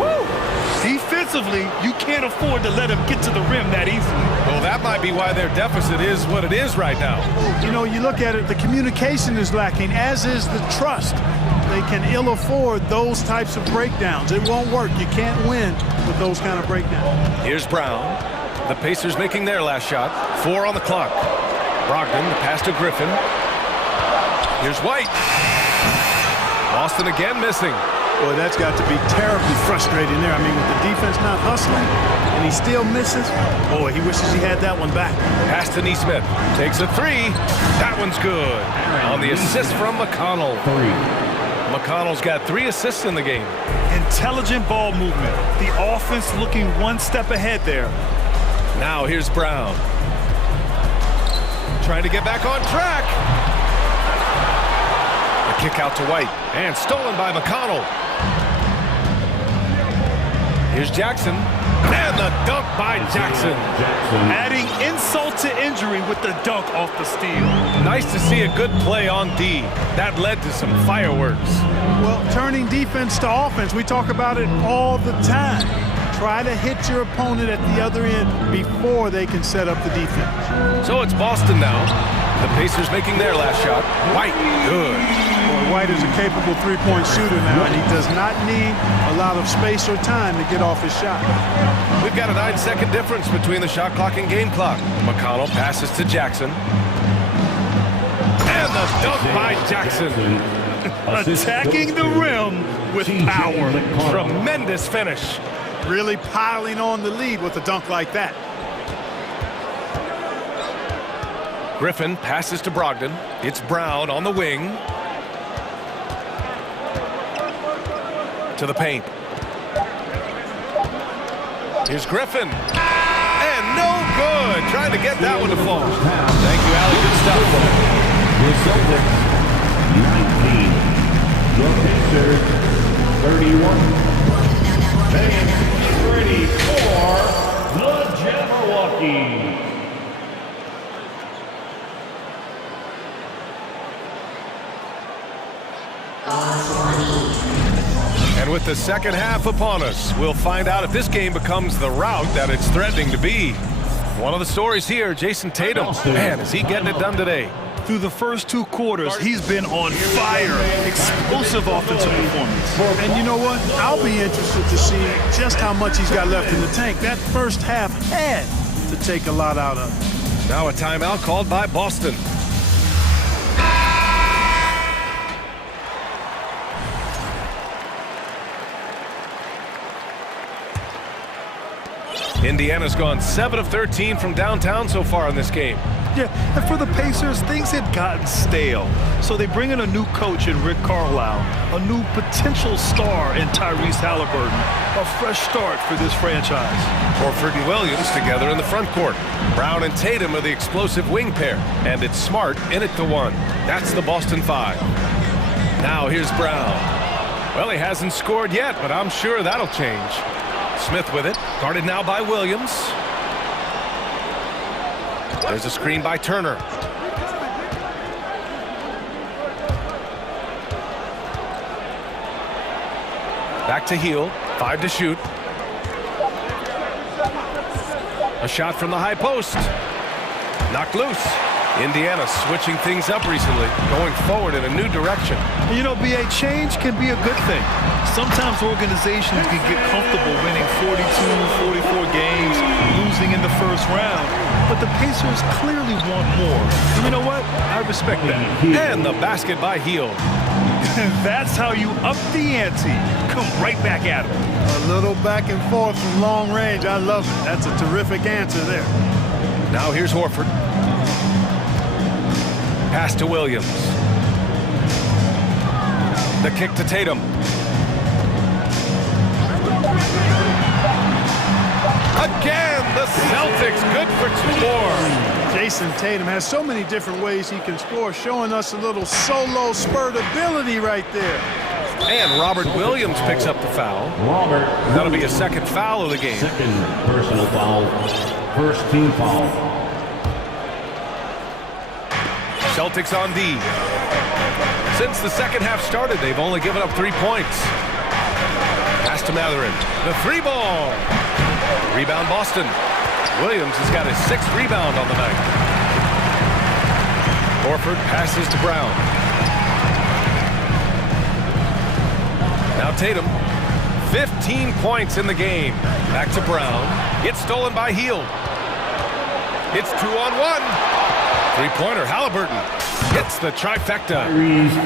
Woo! Defensively, you can't afford to let him get to the rim that easily. Well, that might be why their deficit is what it is right now. You know, you look at it, the communication is lacking, as is the trust. They can ill afford those types of breakdowns. It won't work. You can't win with those kind of breakdowns. Here's Brown. The Pacers making their last shot. 4 on the clock. Brogdon, the pass to Griffin. Here's White. Boston again missing. Boy, that's got to be terribly frustrating there. I mean, with the defense not hustling, and he still misses. Boy, he wishes he had that one back. Pass to Neesmith. Takes a 3. That one's good. On the assist from McConnell. McConnell's got 3 assists in the game. Intelligent ball movement. The offense looking one step ahead there. Now here's Brown. Trying to get back on track. The kick out to White. And stolen by McConnell. Here's Jackson. And the dunk by Jackson. Adding insult to injury with the dunk off the steal. Nice to see a good play on D. That led to some fireworks. Well, turning defense to offense, we talk about it all the time. Try to hit your opponent at the other end before they can set up the defense. So it's Boston now. The Pacers making their last shot. White, good. Boy, White is a capable three-point shooter now, and he does not need a lot of space or time to get off his shot. We've got a 9-second difference between the shot clock and game clock. McConnell passes to Jackson. And the dunk by Jackson. Attacking the rim with power. Tremendous finish. Really piling on the lead with a dunk like that. Griffin passes to Brogdon. It's Brown on the wing. To the paint. Here's Griffin. And no good. Trying to get that one to fall. Thank you, Allie. Good stuff. The Celtics, 19. The Pacers, 31. And ready for the Jabberwocky. And with the second half upon us, we'll find out if this game becomes the rout that it's threatening to be. One of the stories here, Jason Tatum. Man, is he getting it done today? Through the first 2 quarters, he's been on fire. Explosive offensive performance. And you know what? I'll be interested to see just how much he's got left in the tank. That first half had to take a lot out of it. Now a timeout called by Boston. Indiana's gone 7 of 13 from downtown so far in this game. Yeah, and for the Pacers, things had gotten stale. So they bring in a new coach in Rick Carlisle, a new potential star in Tyrese Halliburton, a fresh start for this franchise. Horford and Williams together in the front court. Brown and Tatum are the explosive wing pair, and it's Smart in it to 1. That's the Boston 5. Now here's Brown. Well, he hasn't scored yet, but I'm sure that'll change. Smith with it, guarded now by Williams. There's a screen by Turner. Back to Heel, 5 to shoot. A shot from the high post. Knocked loose. Indiana switching things up recently, going forward in a new direction. You know, BA, change can be a good thing. Sometimes organizations can get comfortable winning 42, 44 games, losing in the first round. But the Pacers clearly want more. And you know what? I respect that. And the basket by Heel. That's how you up the ante. Come right back at him. A little back and forth from long range. I love it. That's a terrific answer there. Now here's Horford. Pass to Williams. The kick to Tatum. Again, the Celtics good for 2 more. Jason Tatum has so many different ways he can score, showing us a little solo spurt ability right there. And Robert Williams picks up the foul. That'll be a second foul of the game. Second personal foul. First team foul. Celtics on D. Since the second half started, they've only given up 3 points. Pass to Matherin. The 3 ball. Rebound Boston. Williams has got his 6th rebound on the night. Horford passes to Brown. Now Tatum. 15 points in the game. Back to Brown. Gets stolen by Hield. It's 2-on-1. 3-pointer, Halliburton. Gets the trifecta.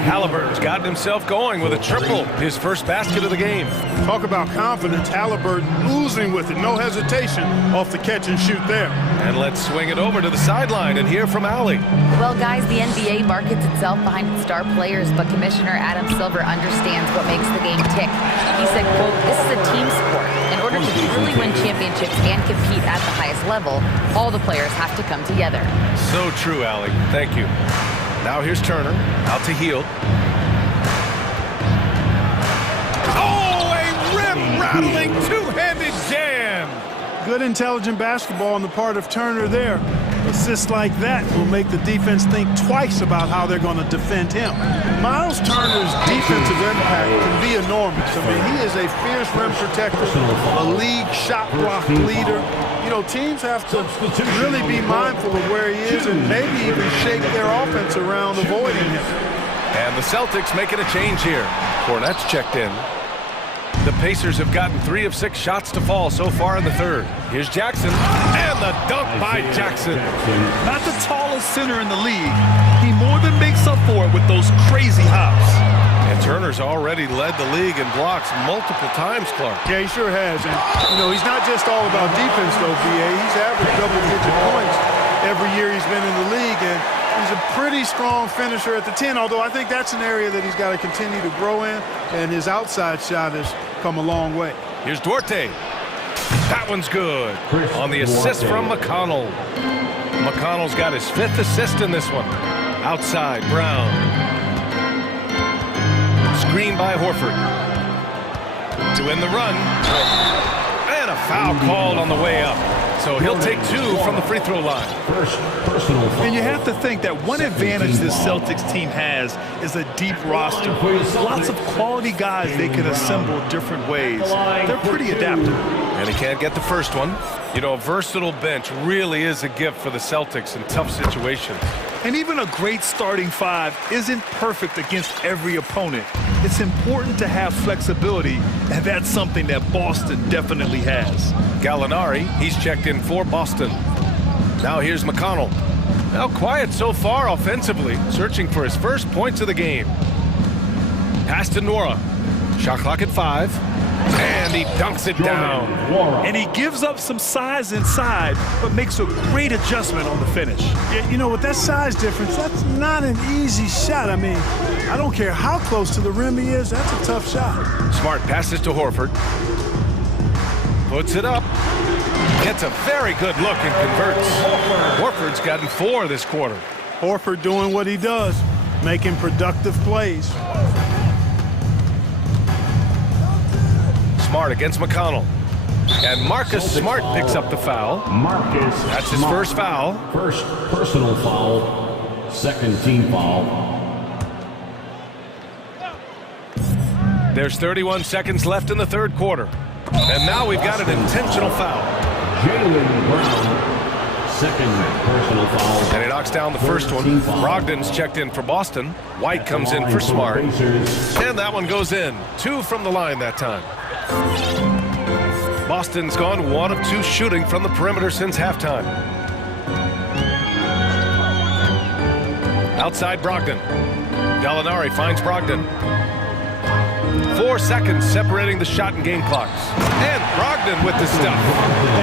Halliburton's gotten himself going with a triple. His first basket of the game. Talk about confidence. Halliburton oozing with it. No hesitation off the catch and shoot there. And let's swing it over to the sideline and hear from Allie. Well, guys, the NBA markets itself behind its star players, but Commissioner Adam Silver understands what makes the game tick. He said, quote, "This is a team sport. In order to truly win championships and compete at the highest level, all the players have to come together." So true, Allie. Thank you. Now here's Turner. Out to Hield. Oh, a rim-rattling two-handed jam! Good intelligent basketball on the part of Turner there. Assists like that will make the defense think twice about how they're going to defend him. Miles Turner's defensive impact can be enormous. I mean, he is a fierce rim protector, a league shot block leader. You know, teams have to really be mindful of where he is and maybe even shape their offense around avoiding him. And the Celtics making a change here. Cornette's checked in. The Pacers have gotten 3 of 6 shots to fall so far in the third. Here's Jackson, and the dunk by Jackson. Not the tallest center in the league. He more than makes up for it with those crazy hops. And Turner's already led the league in blocks multiple times, Clark. Yeah, he sure has. And, you know, he's not just all about defense, though, B.A. He's averaged double-digit points every year he's been in the league, and he's a pretty strong finisher at the 10, although I think that's an area that he's got to continue to grow in, and his outside shot has come a long way. Here's Duarte. That one's good. On the assist from McConnell. McConnell's got his 5th assist in this one. Outside, Brown. Screen by Horford. To end the run. And a foul called on the way up. So he'll take 2 from the free throw line. And you have to think that one advantage this Celtics team has is a deep roster. Lots of quality guys they can assemble different ways. They're pretty adaptable. And he can't get the first one. You know, a versatile bench really is a gift for the Celtics in tough situations. And even a great starting 5 isn't perfect against every opponent. It's important to have flexibility, and that's something that Boston definitely has. Gallinari, he's checked in for Boston. Now here's McConnell. Now quiet so far offensively, searching for his first points of the game. Pass to Nora. Shot clock at 5. And he dunks it down. And he gives up some size inside, but makes a great adjustment on the finish. Yeah, you know, with that size difference, that's not an easy shot. I mean, I don't care how close to the rim he is, that's a tough shot. Smart passes to Horford. Puts it up. Gets a very good look and converts. Horford's gotten 4 this quarter. Horford doing what he does, making productive plays. Smart against McConnell. And Marcus Smart picks up the foul. That's his first foul. First personal foul. Second team foul. There's 31 seconds left in the third quarter. And now we've got an intentional foul. Jaylen Brown. Second personal foul. And he knocks down the first one. Brogdon's checked in for Boston. White comes in for Smart. And that one goes in. 2 from the line that time. Boston's gone 1 of 2 shooting from the perimeter since halftime. Outside Brogdon. Gallinari finds Brogdon. 4 seconds separating the shot and game clocks. And Brogdon with the stuff.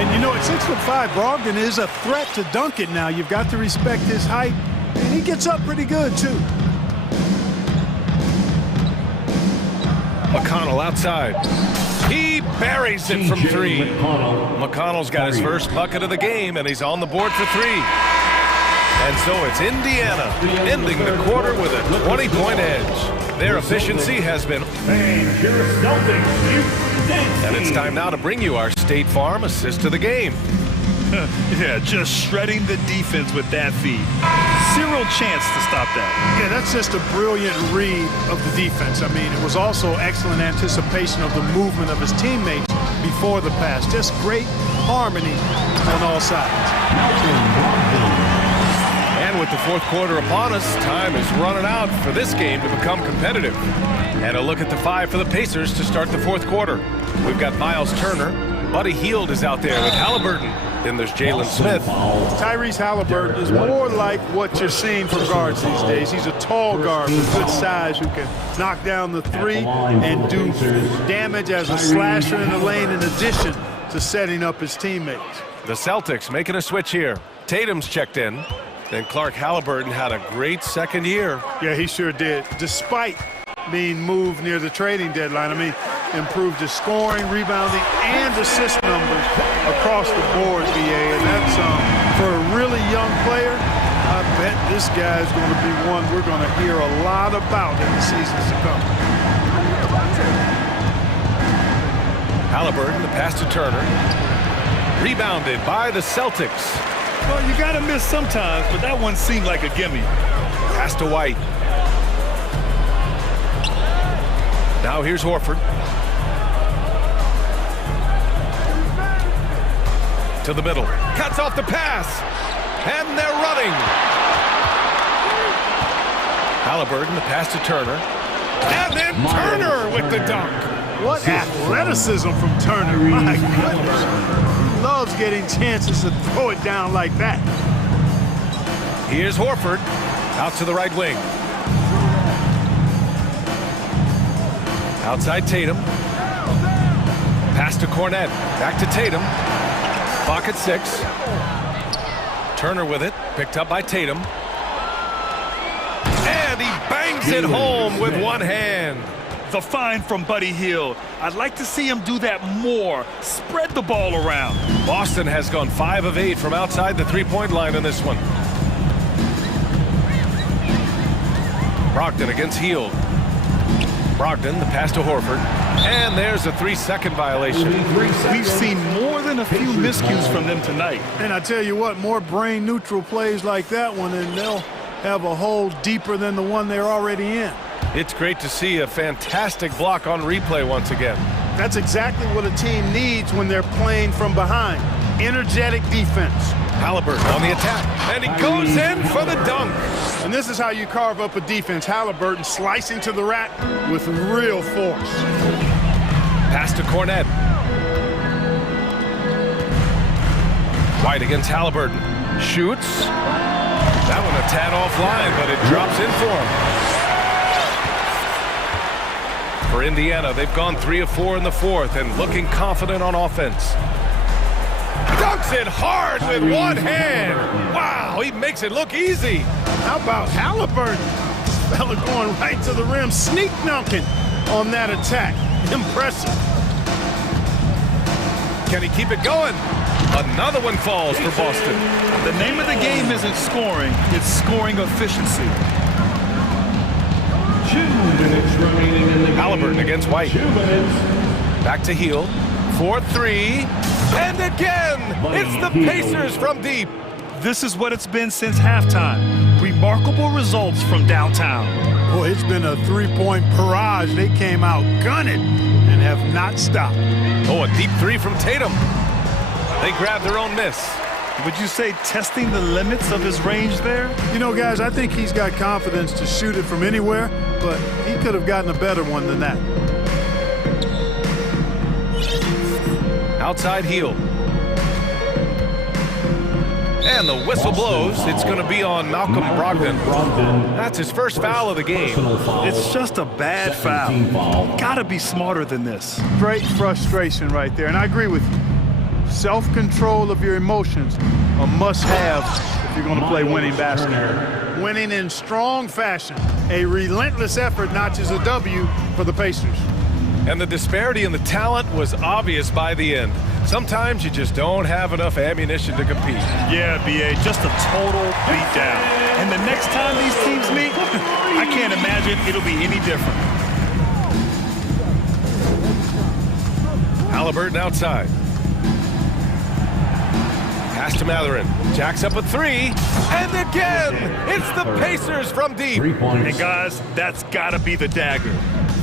And you know, at 6'5", Brogdon is a threat to dunk it now. You've got to respect his height, and he gets up pretty good, too. McConnell outside. He buries it from three. McConnell's got his first bucket of the game, and he's on the board for three. And so it's Indiana ending the quarter with a 20-point edge. Their efficiency has been... And it's time now to bring you our State Farm assist of the game. Yeah, just shredding the defense with that feed. Zero chance to stop that. Yeah, that's just a brilliant read of the defense. I mean, it was also excellent anticipation of the movement of his teammates before the pass. Just great harmony on all sides. And with the fourth quarter upon us, time is running out for this game to become competitive. And a look at the five for the Pacers to start the fourth quarter. We've got Miles Turner. Buddy Hield is out there with Halliburton. Then there's Jalen Smith. Tyrese Halliburton is more like what you're seeing from guards these days. He's a tall guard with good size who can knock down the three and do damage as a slasher in the lane in addition to setting up his teammates. The Celtics making a switch here. Tatum's checked in. Then Clark Halliburton had a great second year. Yeah, he sure did. Despite being moved near the trading deadline, I mean, improved his scoring, rebounding, and assist numbers across the board, BA. And that's, for a really young player, I bet this guy's going to be one we're going to hear a lot about in the seasons to come. Halliburton, the pass to Turner. Rebounded by the Celtics. Well, you got to miss sometimes, but that one seemed like a gimme. Pass to White. Now here's Horford. To the middle. Cuts off the pass. And they're running. Halliburton, the pass to Turner. And then Turner with the dunk. What athleticism from Turner. My goodness. He loves getting chances to throw it down like that. Here's Horford. Out to the right wing. Outside Tatum. Pass to Cornette. Back to Tatum. Pocket six. Turner with it. Picked up by Tatum. And he bangs it home with one hand. The find from Buddy Hield. I'd like to see him do that more. Spread the ball around. Boston has gone 5 of 8 from outside the three-point line in this one. Brogdon against Hield. Brogdon, the pass to Horford. And there's a 3-second violation. We've seen more than a few miscues from them tonight. And I tell you what, more brain-neutral plays like that one, and they'll have a hole deeper than the one they're already in. It's great to see a fantastic block on replay once again. That's exactly what a team needs when they're playing from behind. Energetic defense. Halliburton on the attack. And he goes in for the dunk. And this is how you carve up a defense. Halliburton slicing to the rack with real force. Pass to Cornette. White against Halliburton. Shoots. That one a tad offline, but it drops in for him. For Indiana, they've gone 3 of 4 in the fourth and looking confident on offense. Dunks it hard with one hand. Wow, he makes it look easy. How about Halliburton? This fella going right to the rim, sneak dunking on that attack. Impressive. Can he keep it going? Another one falls for Boston. The name of the game isn't scoring, it's scoring efficiency. 2 minutes remaining in the game. Halliburton against White. 2 minutes. Back to Hield. 4-3. And again, it's the Pacers from deep. This is what it's been since halftime. Remarkable results from downtown. Boy, it's been a three-point barrage. They came out gunning and have not stopped. Oh, a deep three from Tatum. They grabbed their own miss. Would you say testing the limits of his range there? You know, guys, I think he's got confidence to shoot it from anywhere, but he could have gotten a better one than that. Outside Hield. And the whistle blows. It's going to be on Malcolm Brogdon. That's his first foul of the game. It's just a bad foul. Gotta be smarter than this. Great frustration right there, and I agree with you. Self-control of your emotions, a must-have if you're going to play winning basketball. Winning in strong fashion. A relentless effort notches a W for the Pacers. And the disparity in the talent was obvious by the end. Sometimes you just don't have enough ammunition to compete. Yeah, B.A., just a total beatdown. And the next time these teams meet, I can't imagine it'll be any different. Halliburton outside. Pass to Matherin. Jacks up a three. And again, it's the Pacers from deep. 3 points. And guys, that's got to be the dagger.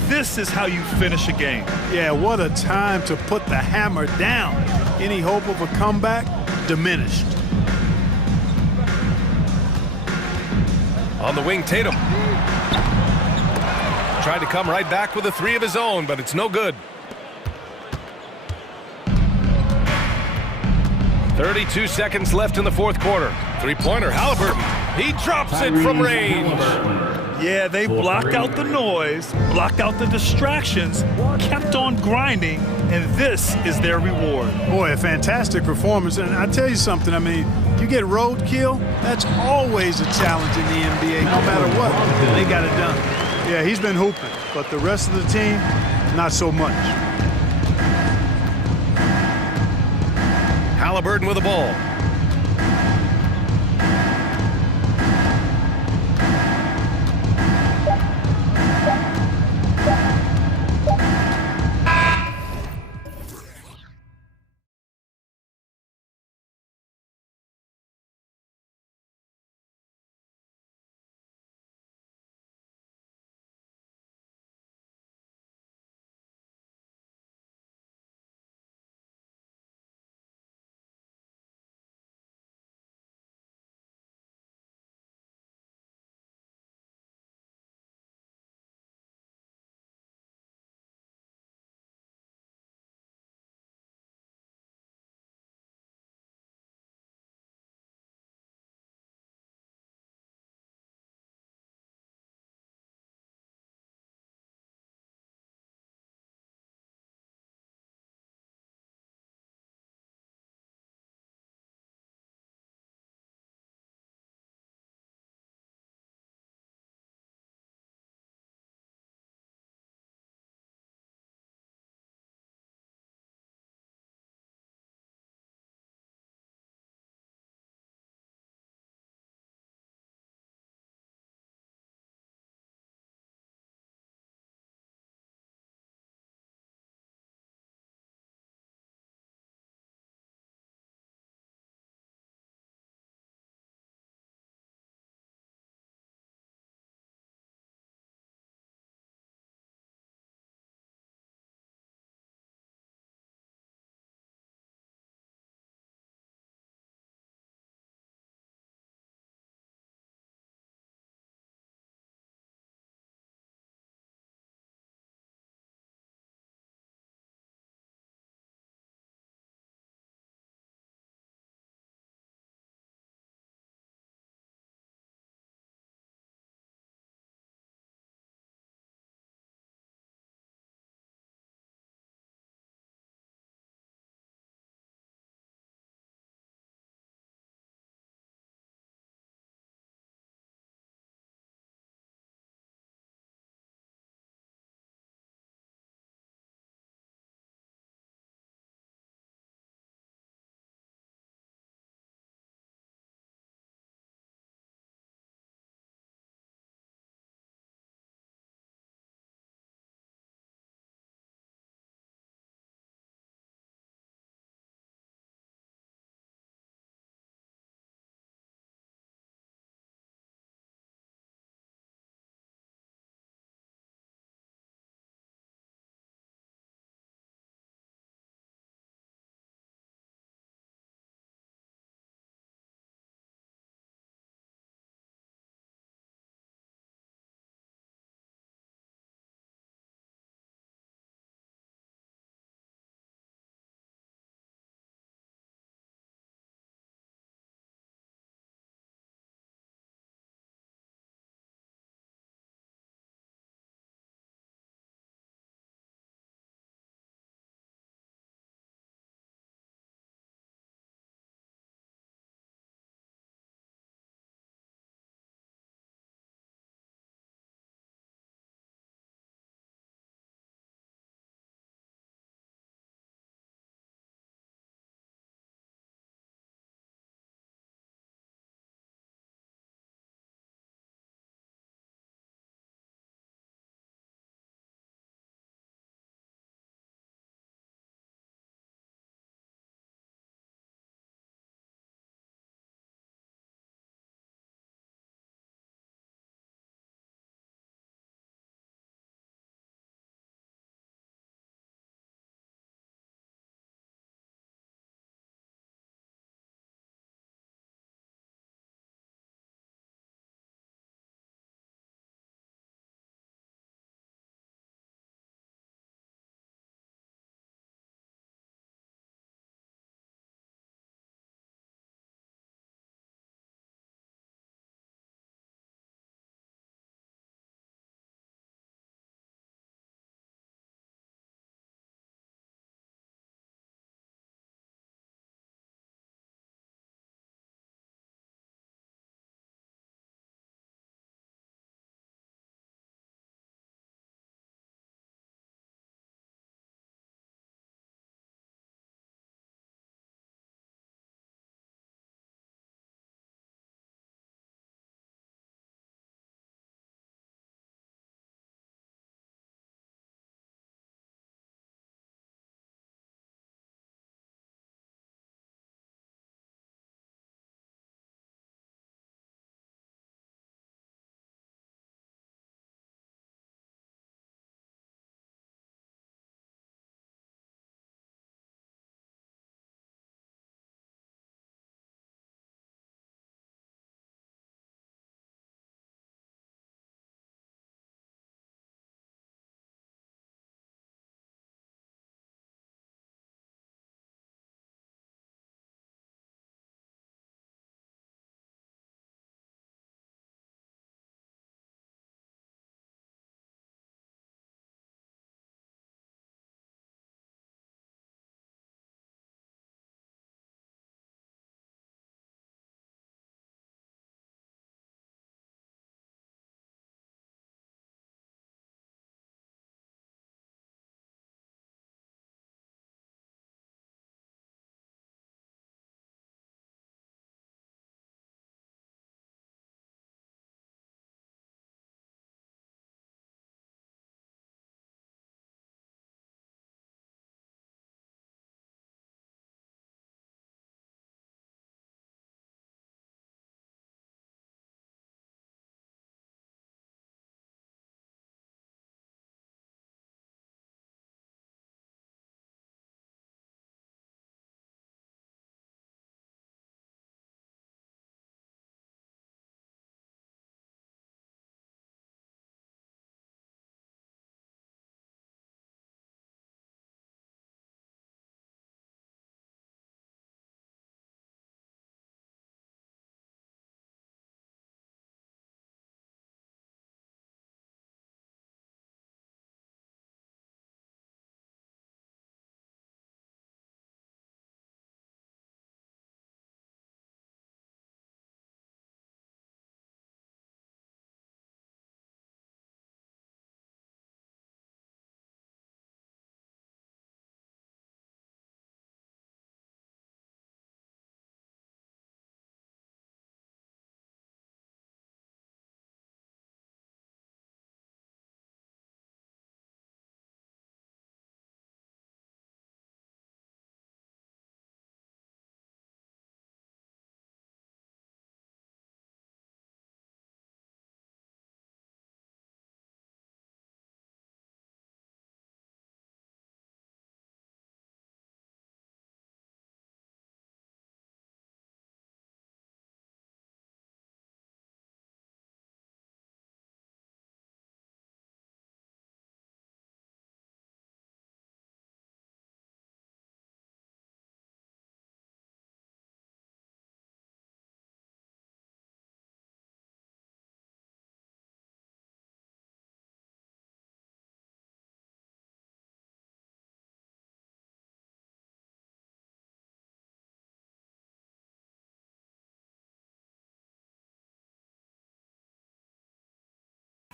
This is how you finish a game. Yeah, what a time to put the hammer down. Any hope of a comeback? Diminished. On the wing, Tatum. Tried to come right back with a three of his own, but it's no good. 32 seconds left in the fourth quarter. Three-pointer, Halliburton. He drops it from range. Yeah, they blocked out the noise, blocked out the distractions, kept on grinding, and this is their reward. Boy, a fantastic performance. And I tell you something, I mean, you get roadkill, that's always a challenge in the NBA, no matter what. They got it done. Yeah, he's been hooping, but the rest of the team, not so much. Halliburton with the ball.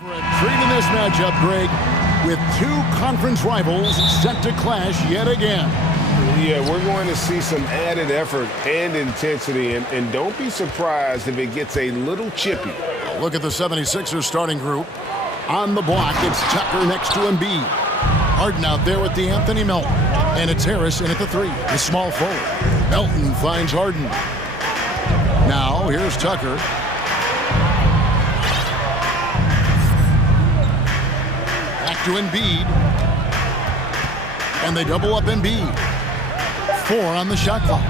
Treating this matchup, Greg, with two conference rivals set to clash yet again. Yeah, we're going to see some added effort and intensity, and don't be surprised if it gets a little chippy. Look at the 76ers starting group. On the block, it's Tucker next to Embiid. Harden out there with D'Anthony Melton. And it's Harris in at the 3, the small forward. Melton finds Harden. Now, here's Tucker. Back to Embiid. And they double up Embiid. 4 on the shot clock.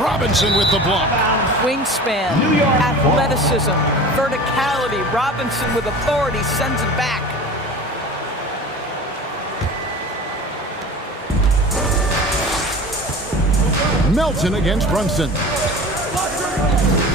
Robinson with the block. Wingspan, athleticism, verticality. Robinson with authority sends it back. Melton against Brunson.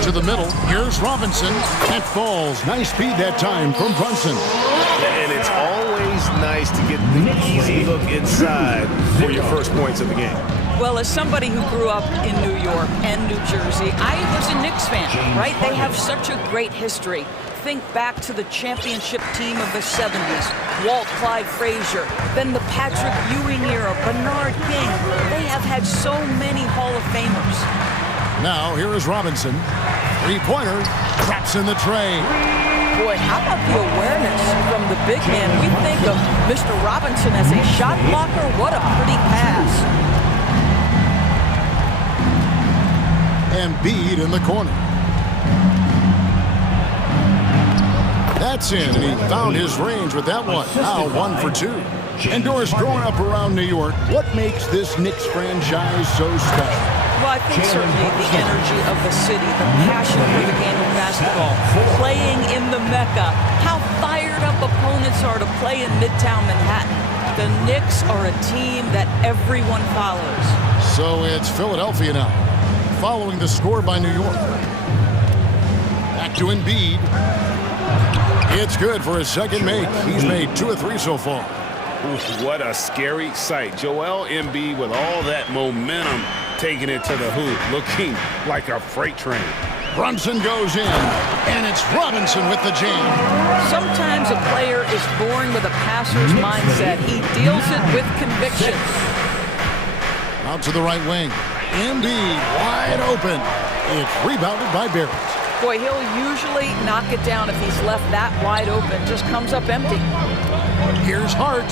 To the middle, here's Robinson. That falls. Nice speed that time from Brunson. And it's always nice to get the easy look inside for your first points of the game. Well, as somebody who grew up in New York and New Jersey, I was a Knicks fan, right? They have such a great history. Think back to the championship team of the 70s, Walt Clyde Frazier, then the Patrick Ewing era, Bernard King. They have had so many Hall of Famers. Now, here is Robinson. Three-pointer, traps in the tray. Boy, how about the awareness from the big man? We think of Mr. Robinson as a shot blocker. What a pretty pass. Embiid in the corner. That's in, and he found his range with that one. Now 1 for 2. And Doris, growing up around New York, what makes this Knicks franchise so special? Well, I think certainly the energy of the city, the passion for the game of basketball, playing in the Mecca, how fired up opponents are to play in Midtown Manhattan. The Knicks are a team that everyone follows. So it's Philadelphia now, following the score by New York. Back to Embiid. It's good for his second make. He's made 2 of 3 so far. Oof, what a scary sight. Joel Embiid with all that momentum taking it to the hoop, looking like a freight train. Brunson goes in, and it's Robinson with the jam. Sometimes a player is born with a passer's mindset. He deals it with conviction. Out to the right wing. Embiid wide open. It's rebounded by Barrett. Boy, he'll usually knock it down if he's left that wide open. Just comes up empty. Here's Hart.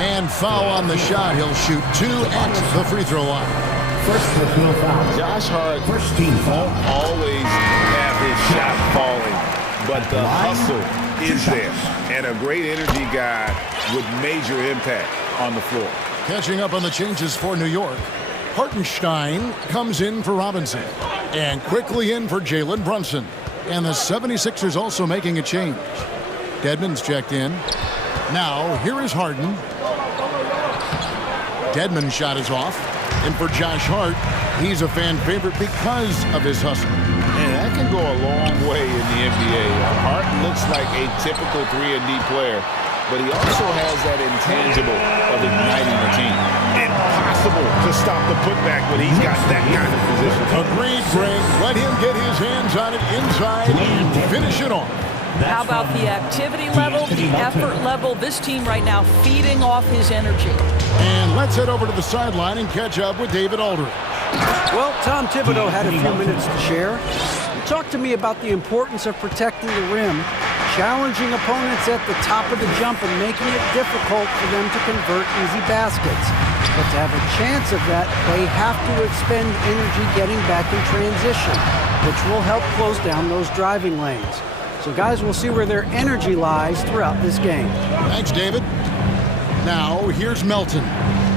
And foul on the shot. He'll shoot 2 at the free throw line. First personal foul. Josh Hart won't always have his shot falling, but the hustle is there. And a great energy guy with major impact on the floor. Catching up on the changes for New York. Hartenstein comes in for Robinson. And quickly in for Jalen Brunson. And the 76ers also making a change. Dedmon's checked in. Now, here is Harden. Dedmon's shot is off. And for Josh Hart, he's a fan favorite because of his hustle. And that can go a long way in the NBA. Hart looks like a typical 3-and-D player, but he also has that intangible of igniting the team. Impossible to stop the putback when he's got that kind of position. Agreed, Greg. Let him get his hands on it inside and finish it off. How about the activity level, the effort level? This team right now feeding off his energy. And let's head over to the sideline and catch up with David Aldridge. Well, Tom Thibodeau had a few minutes to share. He talked to me about the importance of protecting the rim, challenging opponents at the top of the jump and making it difficult for them to convert easy baskets. But to have a chance of that, they have to expend energy getting back in transition, which will help close down those driving lanes. So guys, we'll see where their energy lies throughout this game. Thanks, David. Now, here's Melton.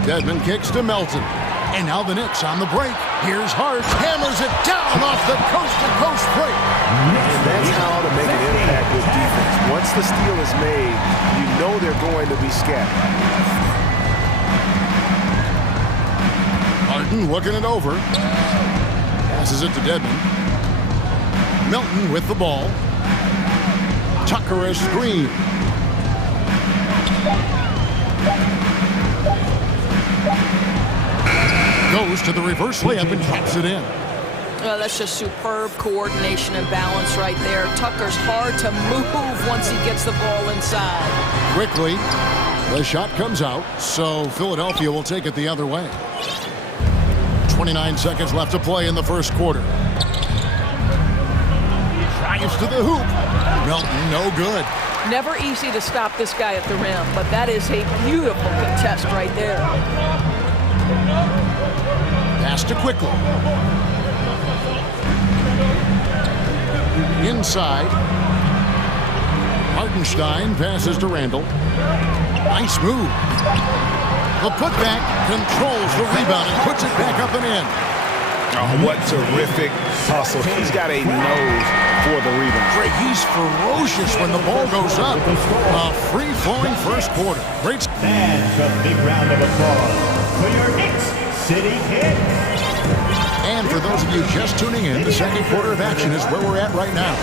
Dedmon kicks to Melton. And now the Knicks on the break. Here's Hart. Hammers it down off the coast-to-coast break. And that's how to make an impact with defense. Once the steal is made, you know they're going to be scattered. Harden looking it over. Passes it to Dedmon. Melton with the ball. Tucker a screen. Goes to the reverse layup and drops it in. Well, that's just superb coordination and balance right there. Tucker's hard to move once he gets the ball inside. Quickly, the shot comes out, so Philadelphia will take it the other way. 29 seconds left to play in the first quarter. Drives to the hoop. Melton, no good. Never easy to stop this guy at the rim, but that is a beautiful contest right there. Pass to Quickly. Inside. Hartenstein passes to Randall. Nice move. The putback controls the rebound and puts it back up and in. Oh, what terrific hustle. He's got a nose for the rebound. Greg, he's ferocious when the ball goes up. A free-flowing first quarter. Great. And a big round of applause for your Knicks City Kid. And for those of you just tuning in, the second quarter of action is where we're at right now.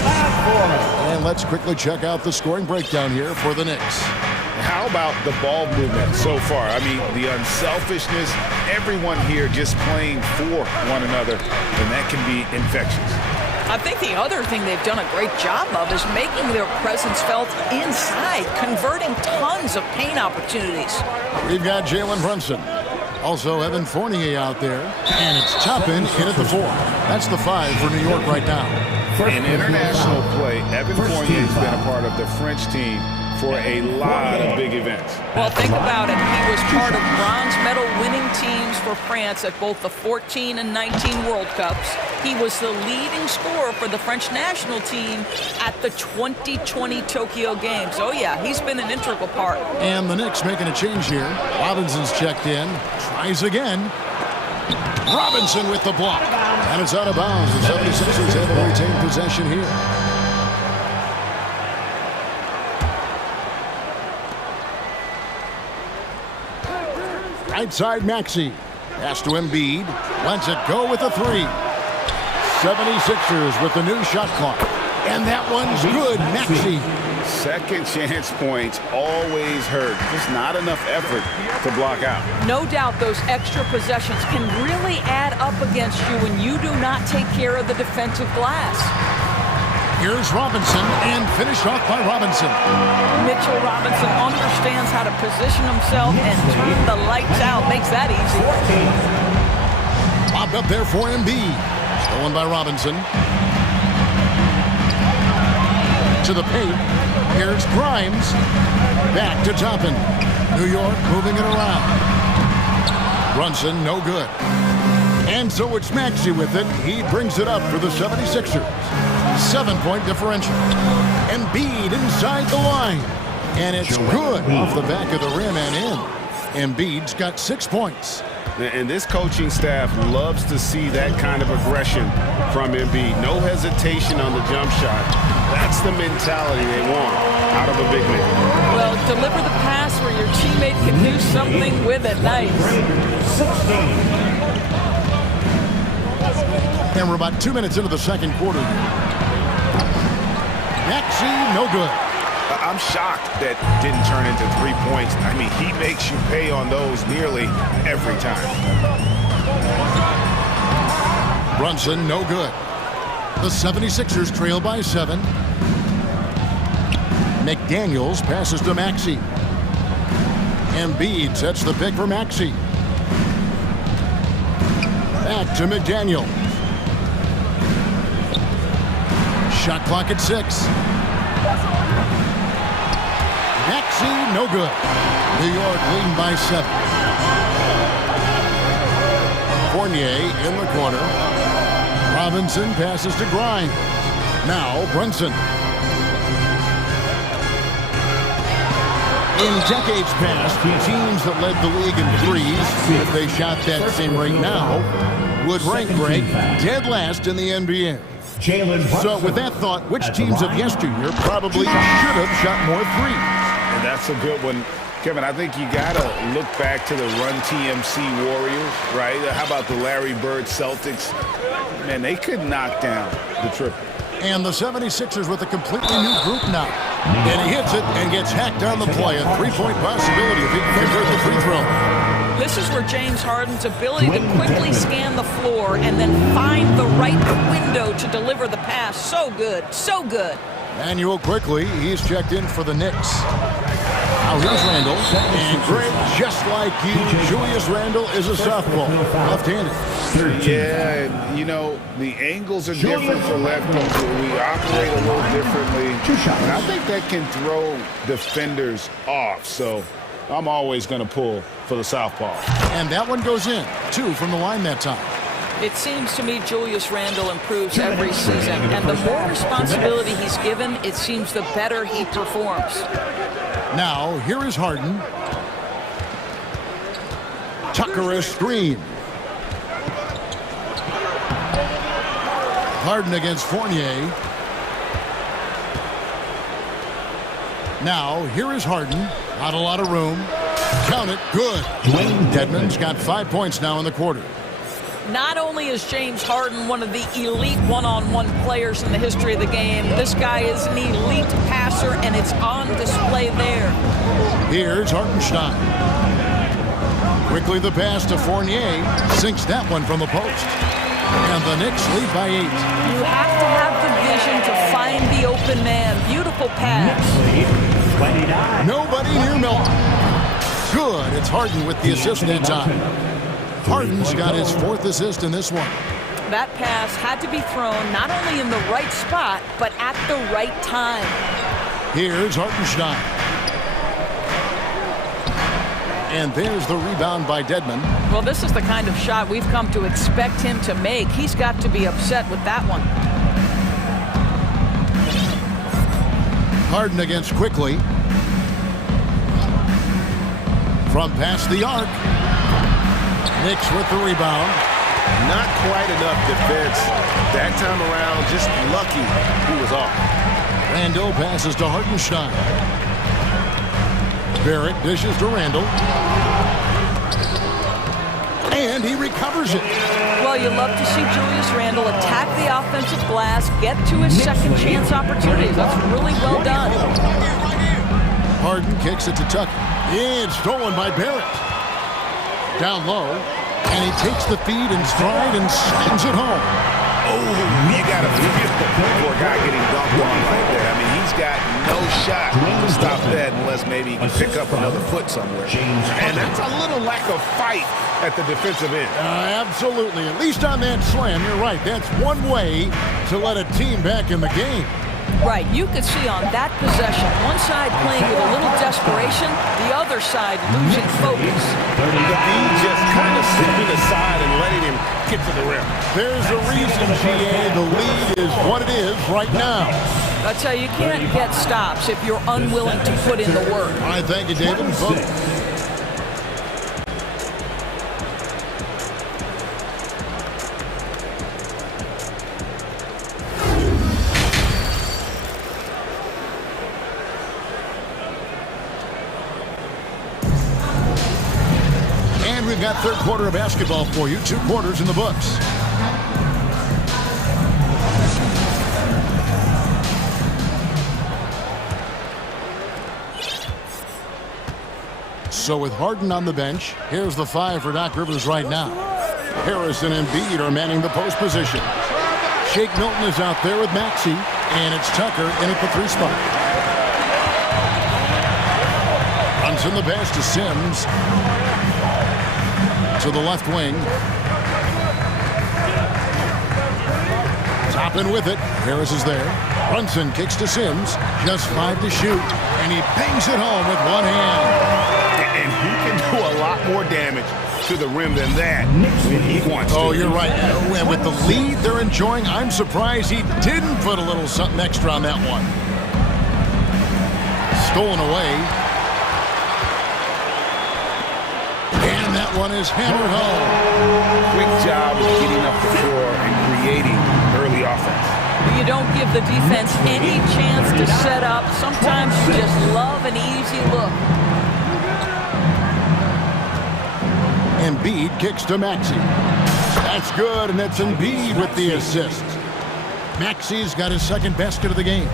And let's quickly check out the scoring breakdown here for the Knicks. How about the ball movement so far? I mean, the unselfishness, everyone here just playing for one another, and that can be infectious. I think the other thing they've done a great job of is making their presence felt inside, converting tons of paint opportunities. We've got Jalen Brunson. Also, Evan Fournier out there. And it's Toppin in at the 4. That's the 5 for New York right now. In international play, Evan Fournier has been a part of the French team for a lot of big events. Well, think about it. He was part of bronze medal winning teams for France at both the 14 and 19 World Cups. He was the leading scorer for the French national team at the 2020 Tokyo Games. Oh, yeah, he's been an integral part. And the Knicks making a change here. Robinson's checked in. Tries again. Robinson with the block. And it's out of bounds. The 76ers able to retain possession here. Right side Maxey. Pass to Embiid. Lets it go with a 3. 76ers with the new shot clock. And that one's good. Maxey. Second chance points always hurt. Just not enough effort to block out. No doubt those extra possessions can really add up against you when you do not take care of the defensive glass. Here's Robinson, and finished off by Robinson. Mitchell Robinson understands how to position himself and turn the lights out. Makes that easy. Bobbed up there for Embiid. Stolen by Robinson. To the paint. Here's Grimes. Back to Toppin. New York moving it around. Brunson, no good. And so it's Maxey with it. He brings it up for the 76ers. 7-point differential. Embiid inside the line. And it's good off the back of the rim and in. Embiid's got 6 points. And this coaching staff loves to see that kind of aggression from Embiid. No hesitation on the jump shot. That's the mentality they want out of a big man. Well, deliver the pass where your teammate can do something with it. Nice. And we're about 2 minutes into the second quarter. Maxey, no good. I'm shocked that didn't turn into 3 points. I mean, he makes you pay on those nearly every time. Brunson, no good. The 76ers trail by 7. McDaniels passes to Maxey. Embiid sets the pick for Maxey. Back to McDaniels. Shot clock at 6. Maxey, no good. New York leading by 7. Fournier in the corner. Robinson passes to Grimes. Now Brunson. In decades past, the teams that led the league in threes, if they shot that same rate now, would rank Greg dead last in the NBA. So with that thought, which teams of yesteryear probably should have shot more threes? And that's a good one. Kevin, I think you got to look back to the Run TMC Warriors, right? How about the Larry Bird Celtics? Man, they could knock down the triple. And the 76ers with a completely new group now. And he hits it and gets hacked on the play. A three-point possibility if he can convert the free throw. This is where James Harden's ability to quickly scan the floor and then find the right window to deliver the pass. So good, so good. Manuel quickly, he's checked in for the Knicks. Now here's Randall, and Greg, just like you, Julius Randall is a southpaw, left-handed. Yeah, and, you know, the angles are different for lefties. We operate a little differently, and I think that can throw defenders off, so I'm always going to pull for the southpaw. And that one goes in, 2 from the line that time. It seems to me Julius Randle improves every season, and the more responsibility he's given, it seems the better he performs. Now, here is Harden. Tucker a screen. Harden against Fournier. Now, here is Harden. Not a lot of room. Count it. Good. Dedmon's got 5 points now in the quarter. Not only is James Harden one of the elite one-on-one players in the history of the game, this guy is an elite passer, and it's on display there. Here's Hartenstein. Quickly the pass to Fournier. Sinks that one from the post. And the Knicks lead by 8. You have to have the vision to find the open man. Beautiful pass. Nobody near Miller. Good. It's Harden with the assist that time. Harden's got his 4th assist in this one. That pass had to be thrown not only in the right spot, but at the right time. Here's Hartenstein. And there's the rebound by Dedmon. Well, this is the kind of shot we've come to expect him to make. He's got to be upset with that one. Harden against Quickly. From past the arc. Knicks with the rebound. Not quite enough defense. That time around, just lucky he was off. Randall passes to Hartenstein. Barrett dishes to Randall. And he recovers it. Well, you love to see Julius Randle attack the offensive glass, get to his second chance opportunities. That's really well done. Harden kicks it to Tucker. And stolen by Barrett. Down low, and he takes the feed in stride and slams it home. Oh, you got to feel for a guy getting dunked on like that. I mean, he's got no shot to stop that unless maybe he can pick up another foot somewhere. And that's a little lack of fight at the defensive end. Absolutely. At least on that slam, you're right. That's one way to let a team back in the game. Right, you could see on that possession, one side playing with a little desperation, the other side losing focus. He just kind of stepping aside and letting him get to the rim. There's a reason, GA, the lead is what it is right now. That's how you can't get stops if you're unwilling to put in the work. I thank you, David. We've got 3rd quarter of basketball for you. 2 quarters in the books. So with Harden on the bench, here's the 5 for Doc Rivers right now. Harrison and Embiid are manning the post position. Shake Milton is out there with Maxey, and it's Tucker in at the 3 spot. Runs in the pass to Sims. To the left wing. Toppin with it. Harris is there. Brunson kicks to Sims. Just 5 to shoot. And he bangs it home with one hand. And he can do a lot more damage to the rim than that when he wants to. Oh, you're right. And with the lead they're enjoying, I'm surprised he didn't put a little something extra on that one. Stolen away. That one is hammered home. Quick job of getting up the floor and creating early offense. You don't give the defense any chance to set up. Sometimes you just love an easy look. Embiid kicks to Maxey. That's good, and that's Embiid with the assist. Maxey's got his 2nd basket of the game.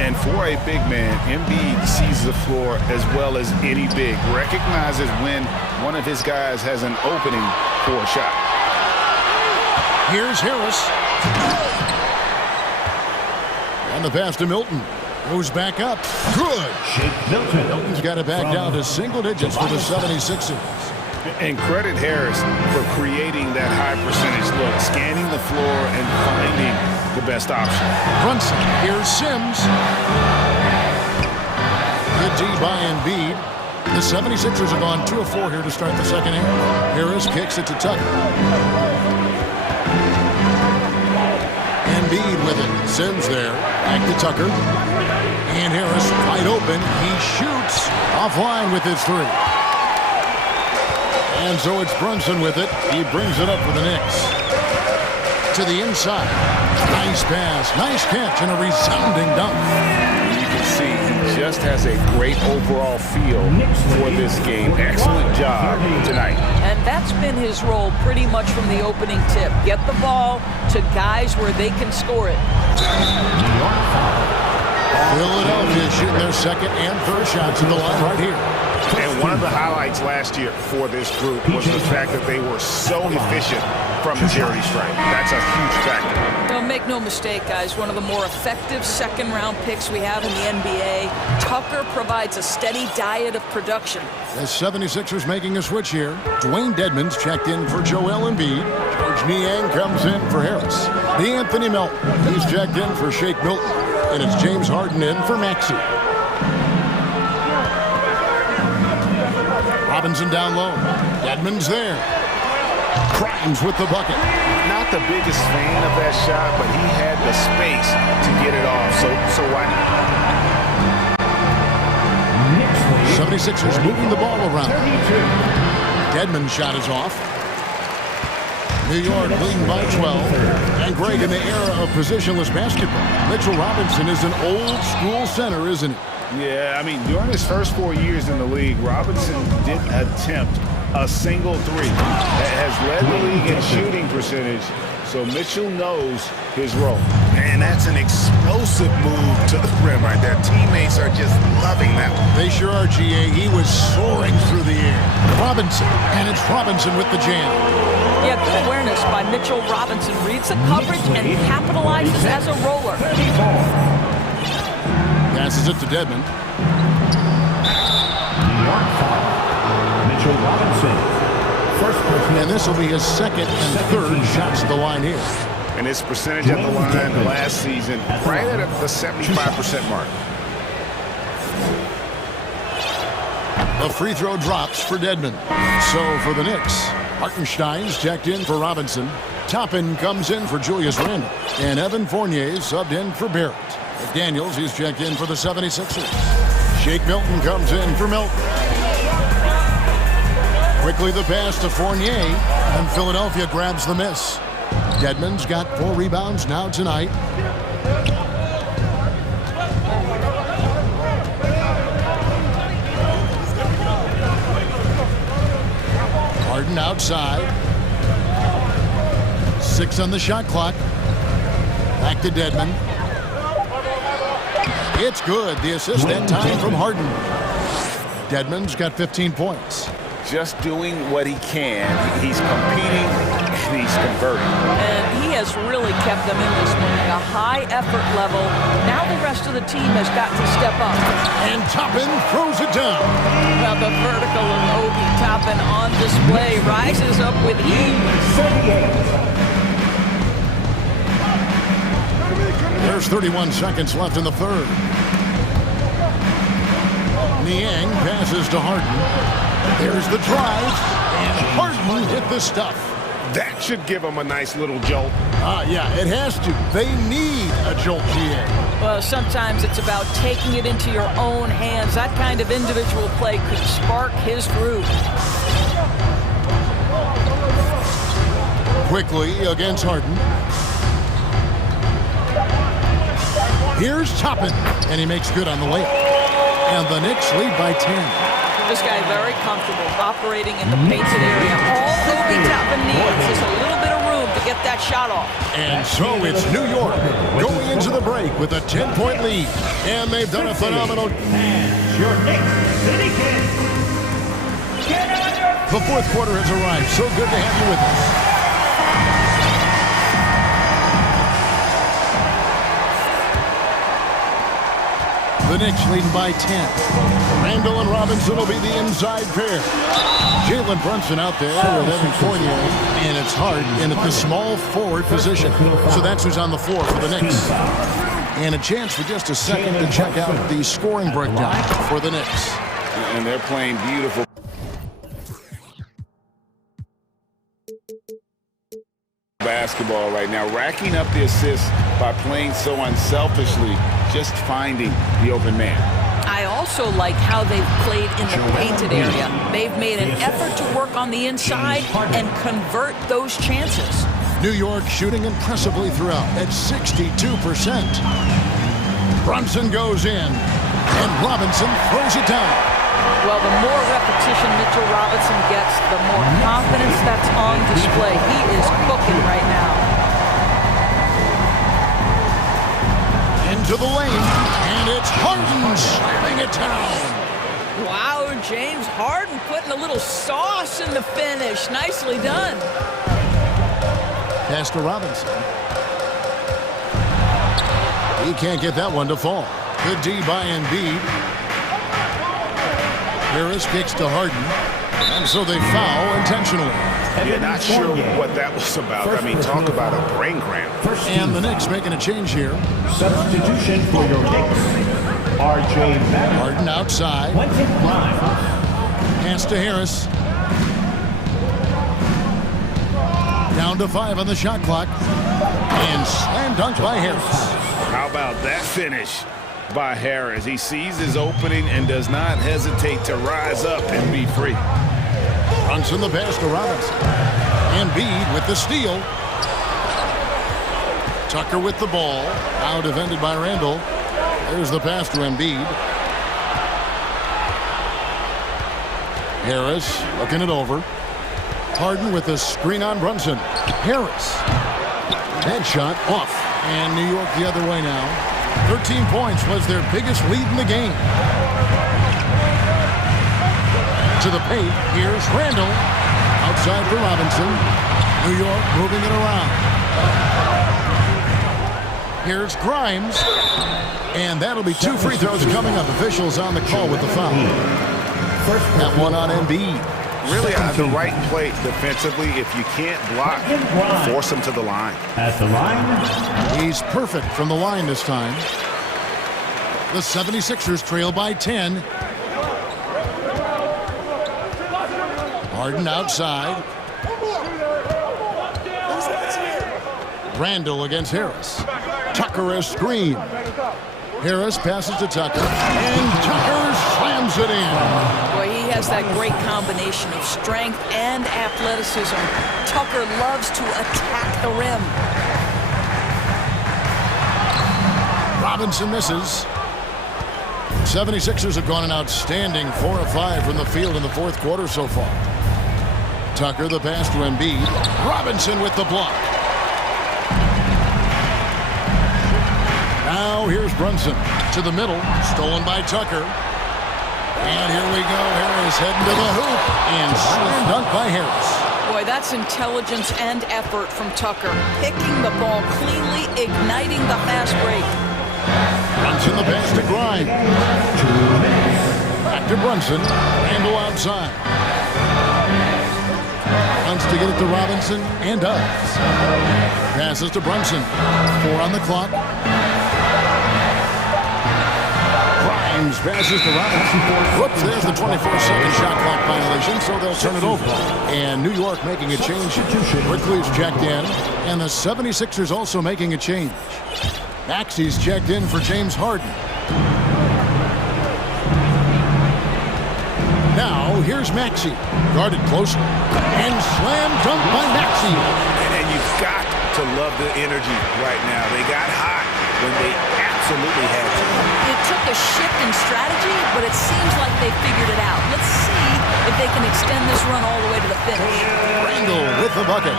And for a big man, Embiid sees the floor as well as any big. Recognizes when one of his guys has an opening for a shot. Here's Harris. And the pass to Milton. Goes back up. Good. Milton's got it back down to single digits for the 76ers. And credit Harris for creating that high percentage look, scanning the floor and finding the best option. Brunson. Here's Sims. Good D by Embiid. The 76ers have gone 2 of 4 here to start the second half. Harris kicks it to Tucker. Embiid with it. Sims there. Back to Tucker. And Harris wide open. He shoots offline with his 3. And so it's Brunson with it. He brings it up for the Knicks. To the inside. Nice pass. Nice catch and a resounding dunk. You can see he just has a great overall feel for this game. Excellent job tonight. And that's been his role pretty much from the opening tip. Get the ball to guys where they can score it. Philadelphia shooting their second and third shots in the line right here. And one of the highlights last year for this group was the fact that they were so efficient from the charity stripe. That's a huge factor. Don't make no mistake, guys. One of the more effective second-round picks we have in the NBA. Tucker provides a steady diet of production. The 76ers making a switch here. Dwayne Dedmon's checked in for Joel Embiid. George Niang comes in for Harris. D'Anthony Melton, he's checked in for Shake Milton. And it's James Harden in for Maxey. Robinson down low. Dedmon's there. Grimes with the bucket. Not the biggest fan of that shot, but he had the space to get it off, so why not? 76ers moving the ball around. Dedmon's shot is off. New York leading by 12. And Greg, in the era of positionless basketball, Mitchell Robinson is an old-school center, isn't he? Yeah, I mean, during his first 4 years in the league, Robinson didn't attempt a single 3. Has led the league in shooting percentage, so Mitchell knows his role. And that's an explosive move to the rim right there. Teammates are just loving that one. They sure are, GA. He was soaring through the air. Robinson, and it's Robinson with the jam. Yeah, good awareness by Mitchell Robinson. Reads the coverage and capitalizes as a roller. Passes it to Dedmon. Mitchell Robinson. First person. And this will be his second and third shots at the line here. And his percentage at the line last season, right at the 75% mark. A free throw drops for Dedmon. So for the Knicks, Hartenstein's checked in for Robinson. Toppin comes in for Julius Randle. And Evan Fournier subbed in for Barrett. Daniels, he's checked in for the 76ers. Shake Milton comes in for Milton. Quickly the pass to Fournier, and Philadelphia grabs the miss. Dedmon's got 4 rebounds now tonight. Harden outside. 6 on the shot clock. Back to Dedmon. It's good. The assist that time from Harden. Dedmon's got 15 points. Just doing what he can. He's competing and he's converting. And he has really kept them in this one at a high effort level. Now the rest of the team has got to step up. And Toppin throws it down. Well, the vertical of Obi Toppin on display rises up with ease. There's 31 seconds left in the third. Niang passes to Harden. There's the drive, and Harden hit the stuff. That should give him a nice little jolt. Yeah, it has to. They need a jolt, GA. Well, sometimes it's about taking it into your own hands. That kind of individual play could spark his groove. Quickly against Harden. Here's Toppin, and he makes good on the layup. And the Knicks lead by 10. This guy very comfortable operating in the painted area. All Obi Toppin needs is a little bit of room to get that shot off. And so it's New York going into the break with a 10-point lead. And they've done a phenomenal... Your Knicks City Kings. The fourth quarter has arrived. So good to have you with us. The Knicks leading by 10. Randall and Robinson will be the inside pair. Jalen Brunson out there with Evan Fournier, and it's Hart in at the small forward position. So that's who's on the floor for the Knicks. And a chance for just a second to check out the scoring breakdown for the Knicks. And they're playing beautiful basketball right now, racking up the assists by playing so unselfishly, just finding the open man. I also like how they've played in the painted area. They've made an effort to work on the inside and convert those chances. New York shooting impressively throughout at 62%. Brunson goes in, and Robinson throws it down. Well, the more repetition Mitchell Robinson gets, the more confidence that's on display. He is cooking right now. Into the lane, and it's Harden slamming it down. Wow, James Harden putting a little sauce in the finish. Nicely done. Pass to Robinson. He can't get that one to fall. Good D by Embiid. Harris kicks to Harden, and so they foul intentionally. You're not sure what that was about. I mean, talk about a brain cramp. And the Knicks making a change here. Substitution for your Knicks. R.J. Harden outside. Pass to Harris. Down to 5 on the shot clock. And slam dunk by Harris. How about that finish by Harris? He sees his opening and does not hesitate to rise up and be free. Brunson the pass to Robinson. Embiid with the steal. Tucker with the ball. Now defended by Randall. There's the pass to Embiid. Harris looking it over. Harden with the screen on Brunson. Harris. That shot off. And New York the other way now. 13 points was their biggest lead in the game. To the paint, here's Randall. Outside for Robinson. New York moving it around. Here's Grimes. And that'll be 2 free throws coming up. Officials on the call with the foul. That one on Embiid. Really the right play defensively. If you can't block, force him to the line. At the line. He's perfect from the line this time. The 76ers trail by 10. Harden outside. Randall against Harris. Tucker a screen. Harris passes to Tucker. And Tucker slams it in. Boy, he has that great combination of strength and athleticism. Tucker loves to attack the rim. Robinson misses. 76ers have gone an outstanding 4 of 5 from the field in the fourth quarter so far. Tucker the pass to Embiid. Robinson with the block. Now here's Brunson to the middle. Stolen by Tucker. And here we go. Harris heading to the hoop. And slam dunk by Harris. Boy, that's intelligence and effort from Tucker. Picking the ball cleanly, igniting the fast break. Brunson the pass to Grimes. Back to Brunson. Randall outside. Wants to get it to Robinson and does. Passes to Brunson. 4 on the clock. Grimes passes to Robinson. Whoops, there's the 24-second shot clock violation, so they'll turn it over. And New York making a change. Quickly's checked in, and the 76ers also making a change. Maxey's checked in for James Harden. Now, here's Maxey. Guarded closely. And slam dunk by Maxey. And you've got to love the energy right now. They got hot when they absolutely had to. It took a shift in strategy, but it seems like they figured it out. Let's see if they can extend this run all the way to the finish. Randall with the bucket.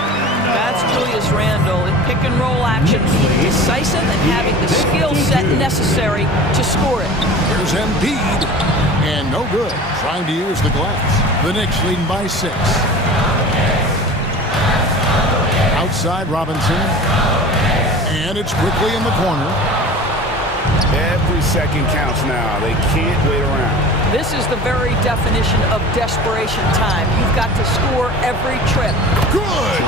That's Julius Randall in pick-and-roll action, being decisive and having the skill set necessary to score it. Here's Embiid. And no good. Trying to use the glass. The Knicks leading by 6. Outside Robinson. And it's quickly in the corner. Every second counts now. They can't wait around. This is the very definition of desperation time. You've got to score every trip. Good!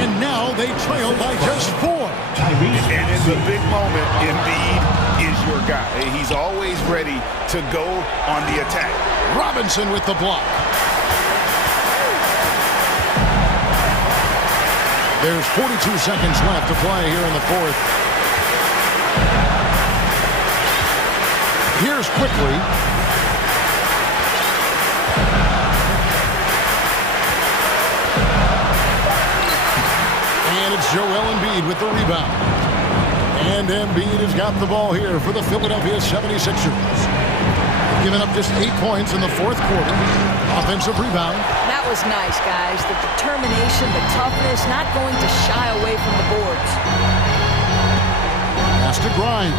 And now they trail by just 4. And in the big moment, Embiid is your guy. He's always ready to go on the attack. Robinson with the block. There's 42 seconds left to play here in the fourth. Here's quickly. And it's Joel Embiid with the rebound. And Embiid has got the ball here for the Philadelphia 76ers. Giving up just 8 points in the fourth quarter. Offensive rebound. That was nice, guys. The determination, the toughness, not going to shy away from the boards. Has to grind.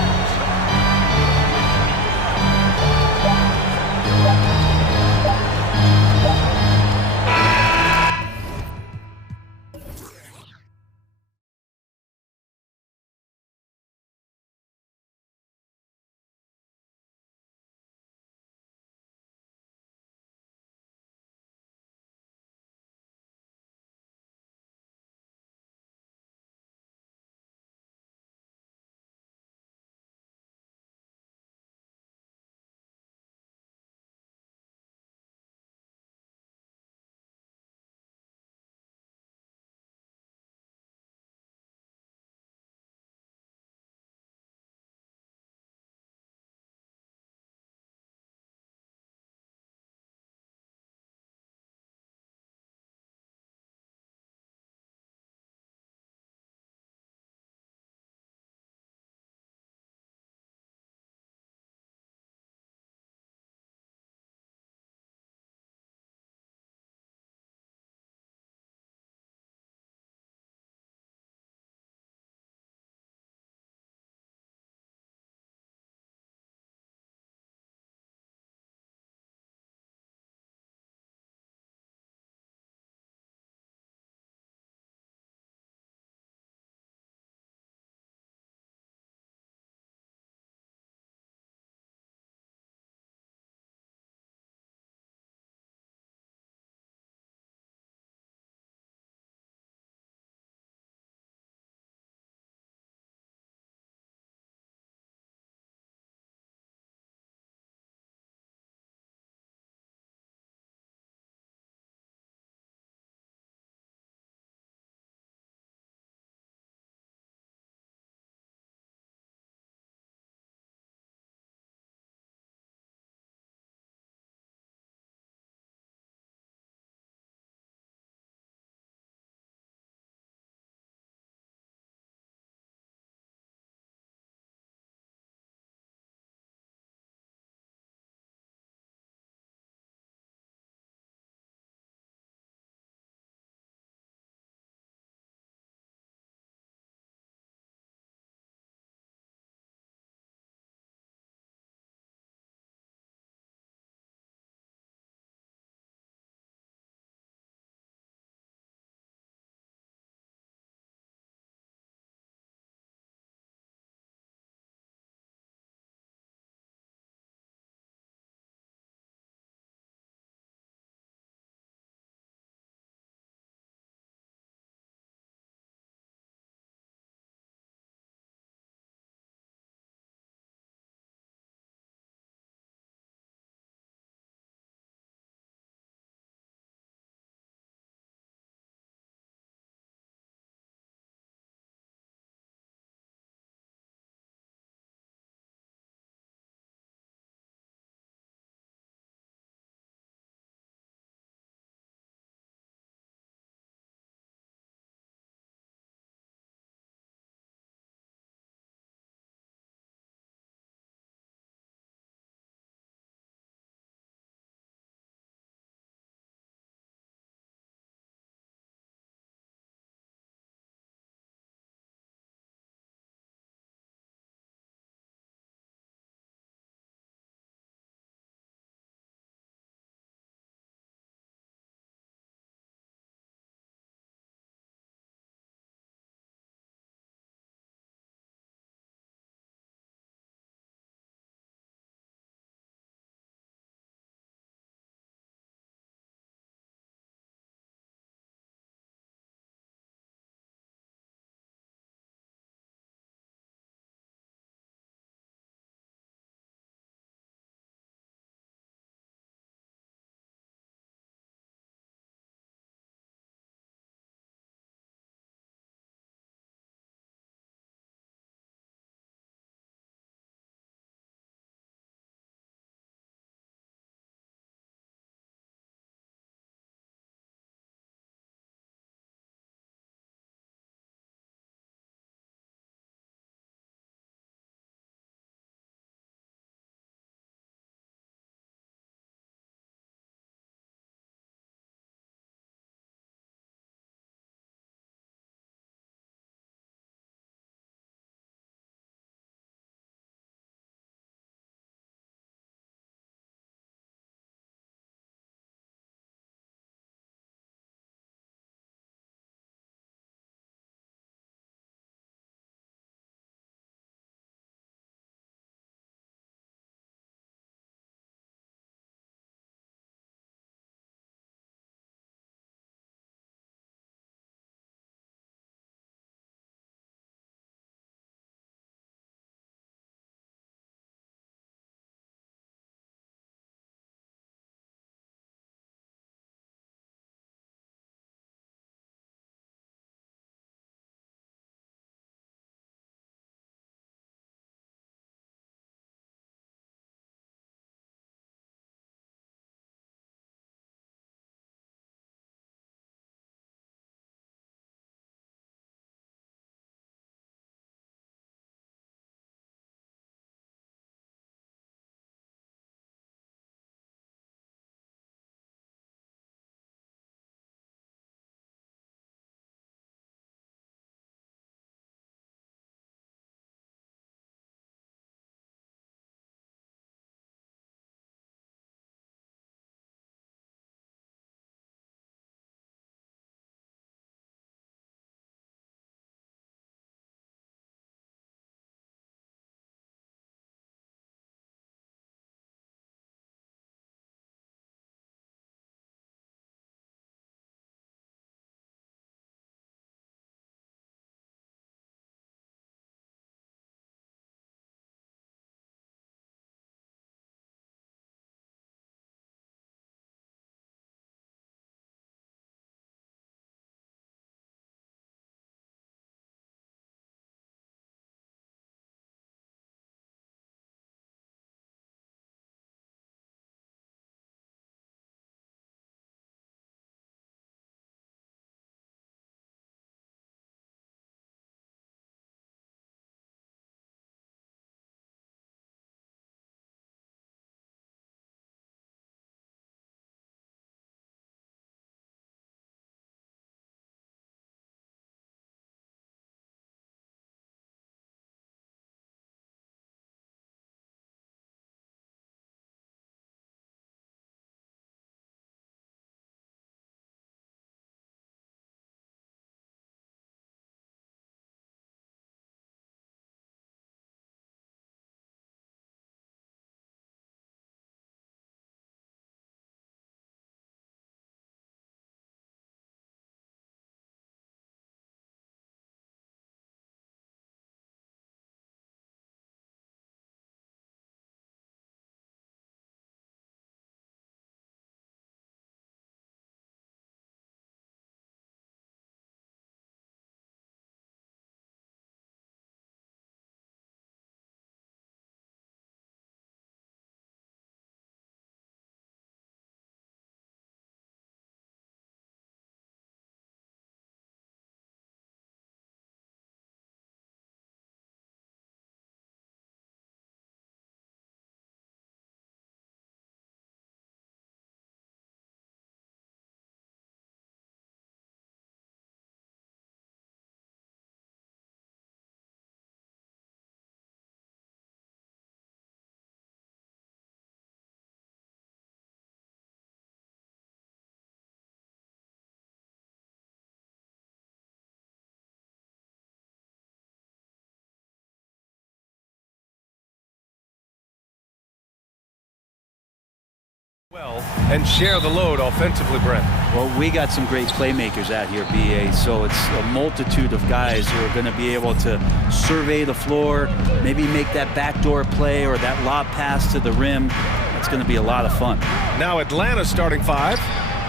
and share the load offensively, Brent. Well, we got some great playmakers out here, BA, so it's a multitude of guys who are going to be able to survey the floor, maybe make that backdoor play or that lob pass to the rim. It's going to be a lot of fun. Now Atlanta's starting five.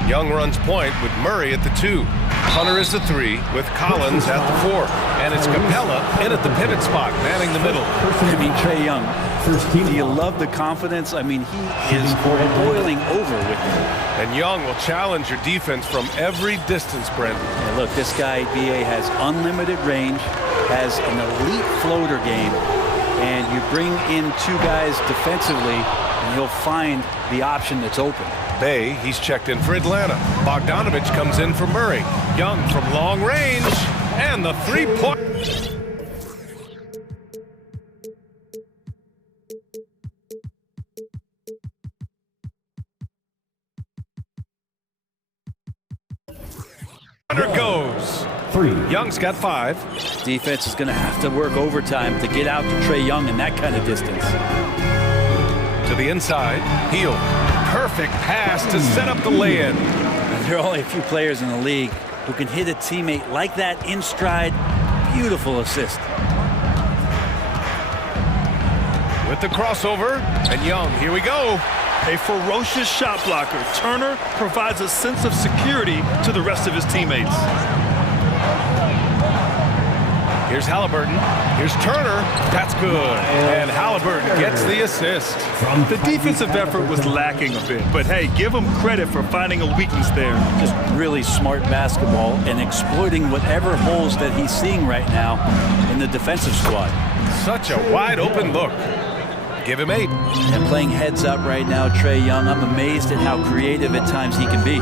Young runs point with Murray at the 2. Hunter is the 3 with Collins at the 4. And it's Capella in at the pivot spot, manning the middle. I mean, Trae Young, do you love the confidence? I mean, he is boiling over with it. And Young will challenge your defense from every distance, Brent. And look, this guy, BA, has unlimited range, has an elite floater game, and you bring in 2 guys defensively, and he'll find the option that's open. Bay, he's checked in for Atlanta. Bogdanovich comes in for Murray. Young from long range, and the 3-point. Hunter goes. 3. Young's got 5. Defense is going to have to work overtime to get out to Trae Young in that kind of distance. To the inside, Heel. Perfect pass to set up the lay-in. There are only a few players in the league who can hit a teammate like that in stride. Beautiful assist. With the crossover, and Young, here we go. A ferocious shot blocker, Turner provides a sense of security to the rest of his teammates. Here's Halliburton. Here's Turner. That's good. And Halliburton gets the assist. The defensive effort was lacking a bit, but hey, give him credit for finding a weakness there. Just really smart basketball and exploiting whatever holes that he's seeing right now in the defensive squad. Such a wide open look. Give him 8. And playing heads up right now, Trae Young, I'm amazed at how creative at times he can be.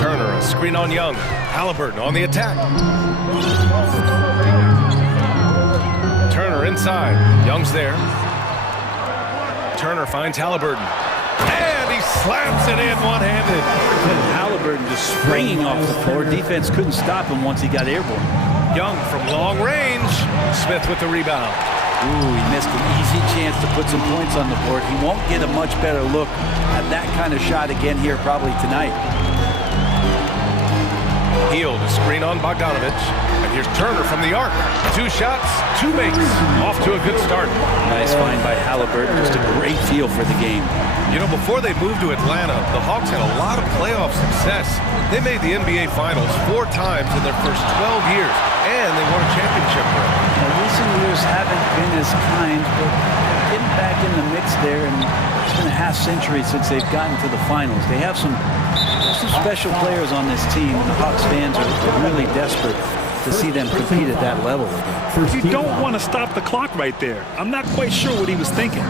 Turner, a screen on Young. Halliburton on the attack. Turner inside. Young's there. Turner finds Halliburton. And he slams it in one-handed. And Halliburton just springing off the floor. Defense couldn't stop him once he got airborne. Young from long range. Smith with the rebound. Ooh, he missed an easy chance to put some points on the board. He won't get a much better look at that kind of shot again here probably tonight. Heel to screen on Bogdanovich. And here's Turner from the arc. 2 shots, 2 makes. Off to a good start. Nice find by Halliburton. Just a great feel for the game. You know, before they moved to Atlanta, the Hawks had a lot of playoff success. They made the NBA Finals 4 times in their first 12 years, and they won a championship. Now, recent years haven't been as kind, but getting back in the mix there, and it's been a half-century since they've gotten to the finals. They have some special players on this team. The Hawks fans are really desperate to see them compete at that level again. You don't want to stop the clock right there. I'm not quite sure what he was thinking.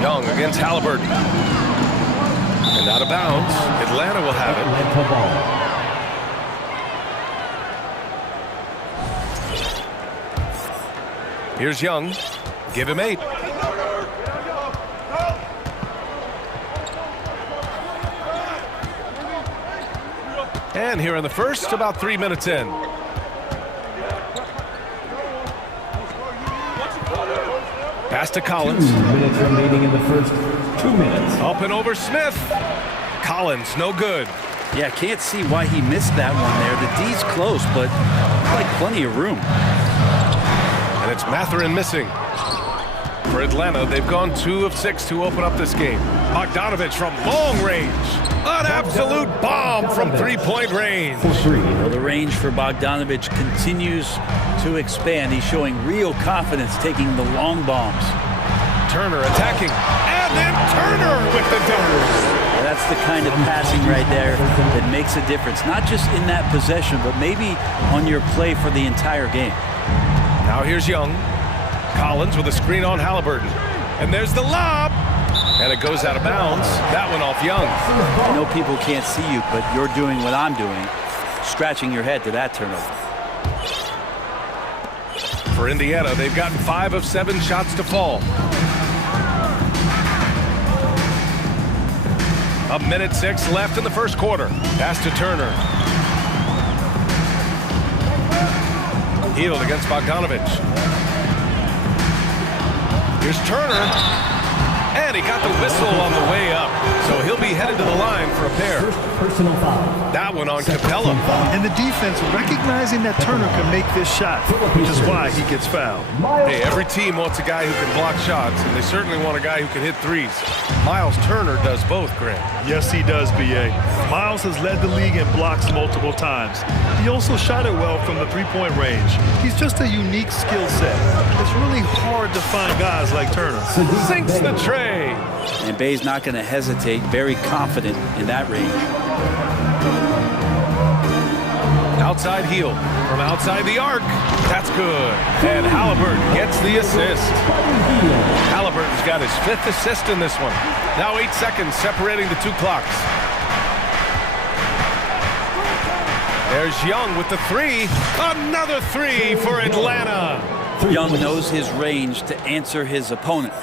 Young against Halliburton. And out of bounds. Atlanta will have it. Here's Young. Give him 8. And here in the first, about 3 minutes in. Pass to Collins. 2 minutes remaining in the first 2 minutes. Up and over Smith. Collins, no good. Yeah, can't see why he missed that one there. The D's close, but like plenty of room. And it's Mathurin missing. For Atlanta, they've gone 2 of 6 to open up this game. Bogdanovich from long range. An absolute bomb from 3-point range. Well, the range for Bogdanovich continues to expand. He's showing real confidence taking the long bombs. Turner attacking. And then Turner with the dunk. That's the kind of passing right there that makes a difference. Not just in that possession, but maybe on your play for the entire game. Now here's Young. Collins with a screen on Halliburton. And there's the lob. And it goes out of bounds. That one off Young. I know people can't see you, but you're doing what I'm doing. Scratching your head to that turnover. For Indiana, they've gotten 5 of 7 shots to fall. 1:06 left in the first quarter. Pass to Turner. Healed against Bogdanovich. Here's Turner. And he got the whistle on the way up. So he'll be headed to the line for a pair. Personal foul. That one on Capella. And the defense recognizing that Turner can make this shot, which is why he gets fouled. Hey, every team wants a guy who can block shots, and they certainly want a guy who can hit threes. Miles Turner does both, Grant. Yes, he does, B.A. Miles has led the league in blocks multiple times. He also shot it well from the three-point range. He's just a unique skill set. It's really hard to find guys like Turner. Sinks the tray. And Bay's not going to hesitate, very confident in that range. Outside heel from outside the arc. That's good. And Halliburton gets the assist. Halliburton's got his 5th assist in this one. Now 8 seconds separating the two clocks. There's Young with the three. Another three for Atlanta. Young knows his range to answer his opponent.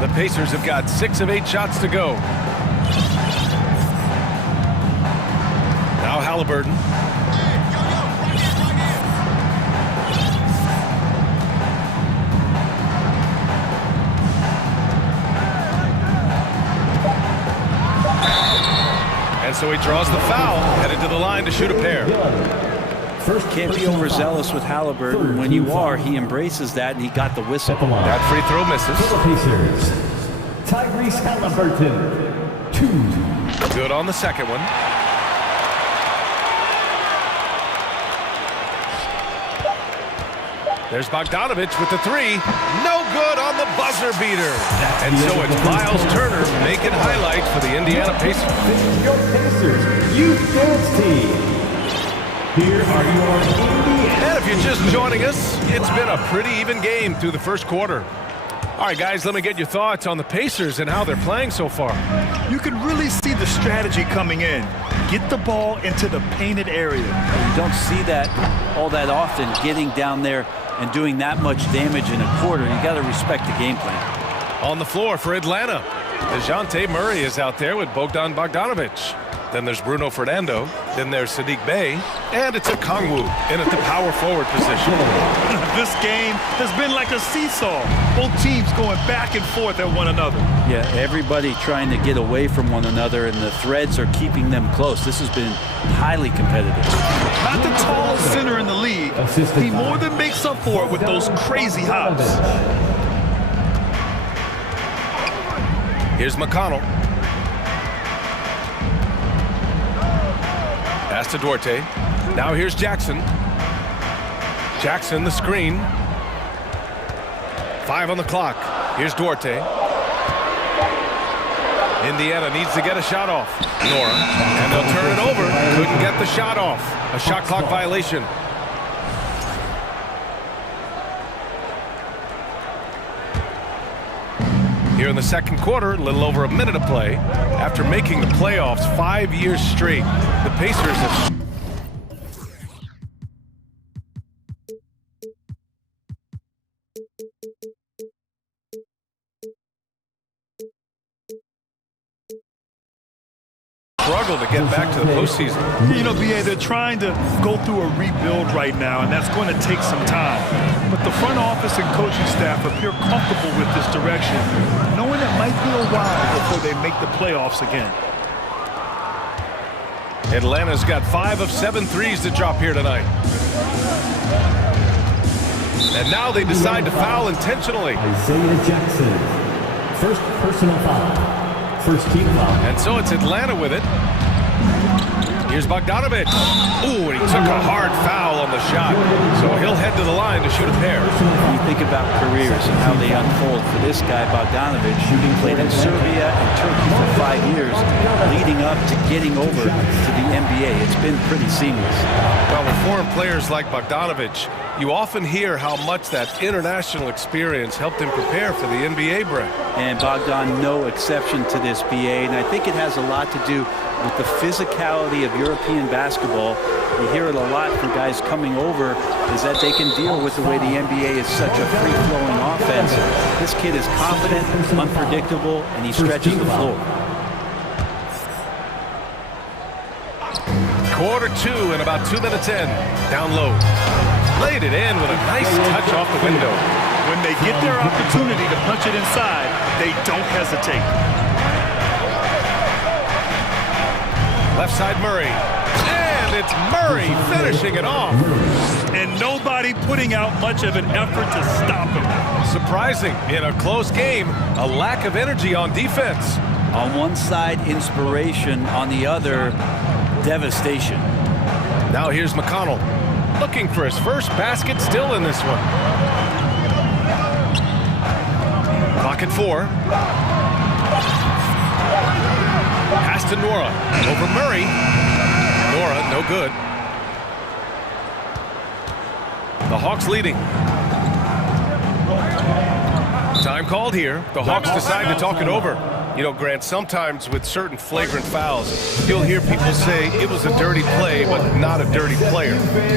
The Pacers have got 6 of 8 shots to go. Now Halliburton. And so he draws the foul, headed to the line to shoot a pair. Can't be overzealous with Halliburton. When you are, he embraces that, and he got the whistle. That free throw misses. Pacers. Tyrese Halliburton. 2. Good on the second one. There's Bogdanovich with the three. No good on the buzzer beater. And so it's Miles Turner making highlights for the Indiana Pacers. Your Pacers Youth Dance Team. Here are your Indiana. And if you're just joining us, it's been a pretty even game through the first quarter. All right, guys, let me get your thoughts on the Pacers and how they're playing so far. You can really see the strategy coming in. Get the ball into the painted area. You don't see that all that often, getting down there and doing that much damage in a quarter. You got to respect the game plan. On the floor for Atlanta, DeJounte Murray is out there with Bogdan Bogdanovich. Then there's Bruno Fernando. Then there's Sadiq Bey. And it's a Kongwu in at the power forward position. This game has been like a seesaw. Both teams going back and forth at one another. Yeah, everybody trying to get away from one another, and the threads are keeping them close. This has been highly competitive. Not the tallest center in the league. He more than makes up for it with those crazy hops. Here's McConnell. Pass to Duarte. Now here's Jackson. Jackson, the screen. 5 on the clock. Here's Duarte. Indiana needs to get a shot off. Nora. And they'll turn it over. Couldn't get the shot off. A shot clock violation. Here in the second quarter, a little over a minute of play. After making the playoffs 5 years straight, the Pacers have struggled to get back to the postseason. You know, B.A., they're trying to go through a rebuild right now, and that's going to take some time. But the front office and coaching staff appear comfortable with this direction, knowing it might be a while before they make the playoffs again. Atlanta's got 5 of 7 threes to drop here tonight. And now they decide to foul intentionally. Isaiah Jackson. First personal foul. First team foul. And so it's Atlanta with it. Here's Bogdanovich. Ooh, and he took a hard foul on the shot. So he'll head to the line to shoot a pair. When you think about careers and how they unfold for this guy, Bogdanovich, shooting played in Serbia and Turkey for 5 years, leading up to getting over to the NBA. It's been pretty seamless. Well, with foreign players like Bogdanovich, you often hear how much that international experience helped him prepare for the NBA, Brett. And Bogdan, no exception to this, BA, and I think it has a lot to do with the physicality of European basketball. You hear it a lot from guys coming over, is that they can deal with the way the NBA is such a free-flowing offense. This kid is confident, unpredictable, and he stretches the floor. Quarter 2 and about 2 minutes in. Down low. Laid it in with a nice touch off the window. When they get their opportunity to punch it inside, they don't hesitate. Left side Murray. And it's Murray finishing it off. And nobody putting out much of an effort to stop him. Surprising, in a close game, a lack of energy on defense. On one side, inspiration. On the other, devastation. Now here's McConnell, looking for his first basket, still in this one. Clock at 4. Pass to Nora, over Murray. Nora, no good. The Hawks leading. Time called here. The Hawks decide to talk it over. You know, Grant, sometimes with certain flagrant fouls, you'll hear people say it was a dirty play, but not a dirty player.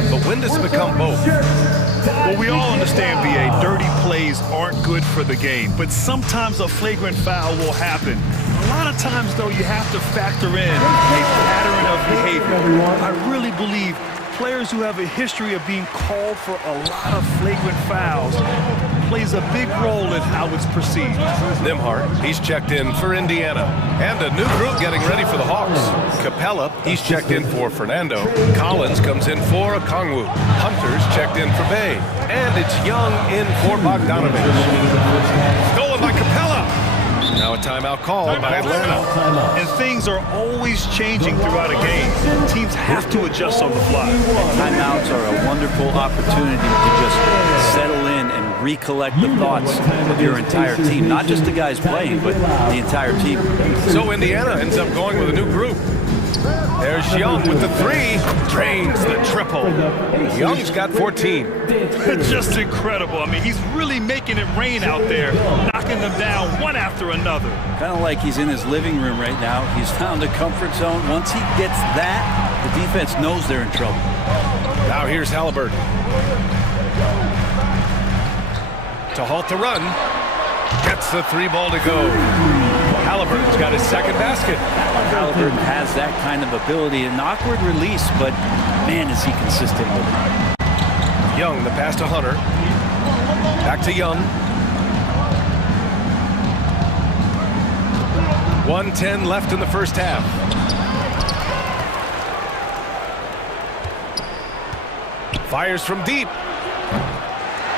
But when does it become both? Well, we all understand, B.A., dirty plays aren't good for the game, but sometimes a flagrant foul will happen. A lot of times, though, you have to factor in a pattern of behavior. I really believe players who have a history of being called for a lot of flagrant fouls plays a big role in how it's perceived. Nimhart, he's checked in for Indiana. And a new group getting ready for the Hawks. Capella, he's checked in for Fernando. Collins comes in for Okongwu. Hunter's checked in for Bay. And it's Young in for Bogdanovich. Stolen by Capella. Now a timeout called by Atlanta. And things are always changing throughout a game. Teams have to adjust on the fly. Timeouts are a wonderful opportunity to just settle in and recollect the thoughts of your entire team. Not just the guys playing, but the entire team. So Indiana ends up going with a new group. There's Young with the 3, drains the triple. Young's got 14. Just incredible. I mean, he's really making it rain out there, knocking them down one after another. Kind of like he's in his living room right now. He's found a comfort zone. Once he gets that, the defense knows they're in trouble. Now here's Halliburton. To halt the run. Gets the 3 ball to go. Halliburton's got his second basket. Halliburton has that kind of ability. An awkward release, but man, is he consistent with it. Young, the pass to Hunter. Back to Young. 1:10 left in the first half. Fires from deep.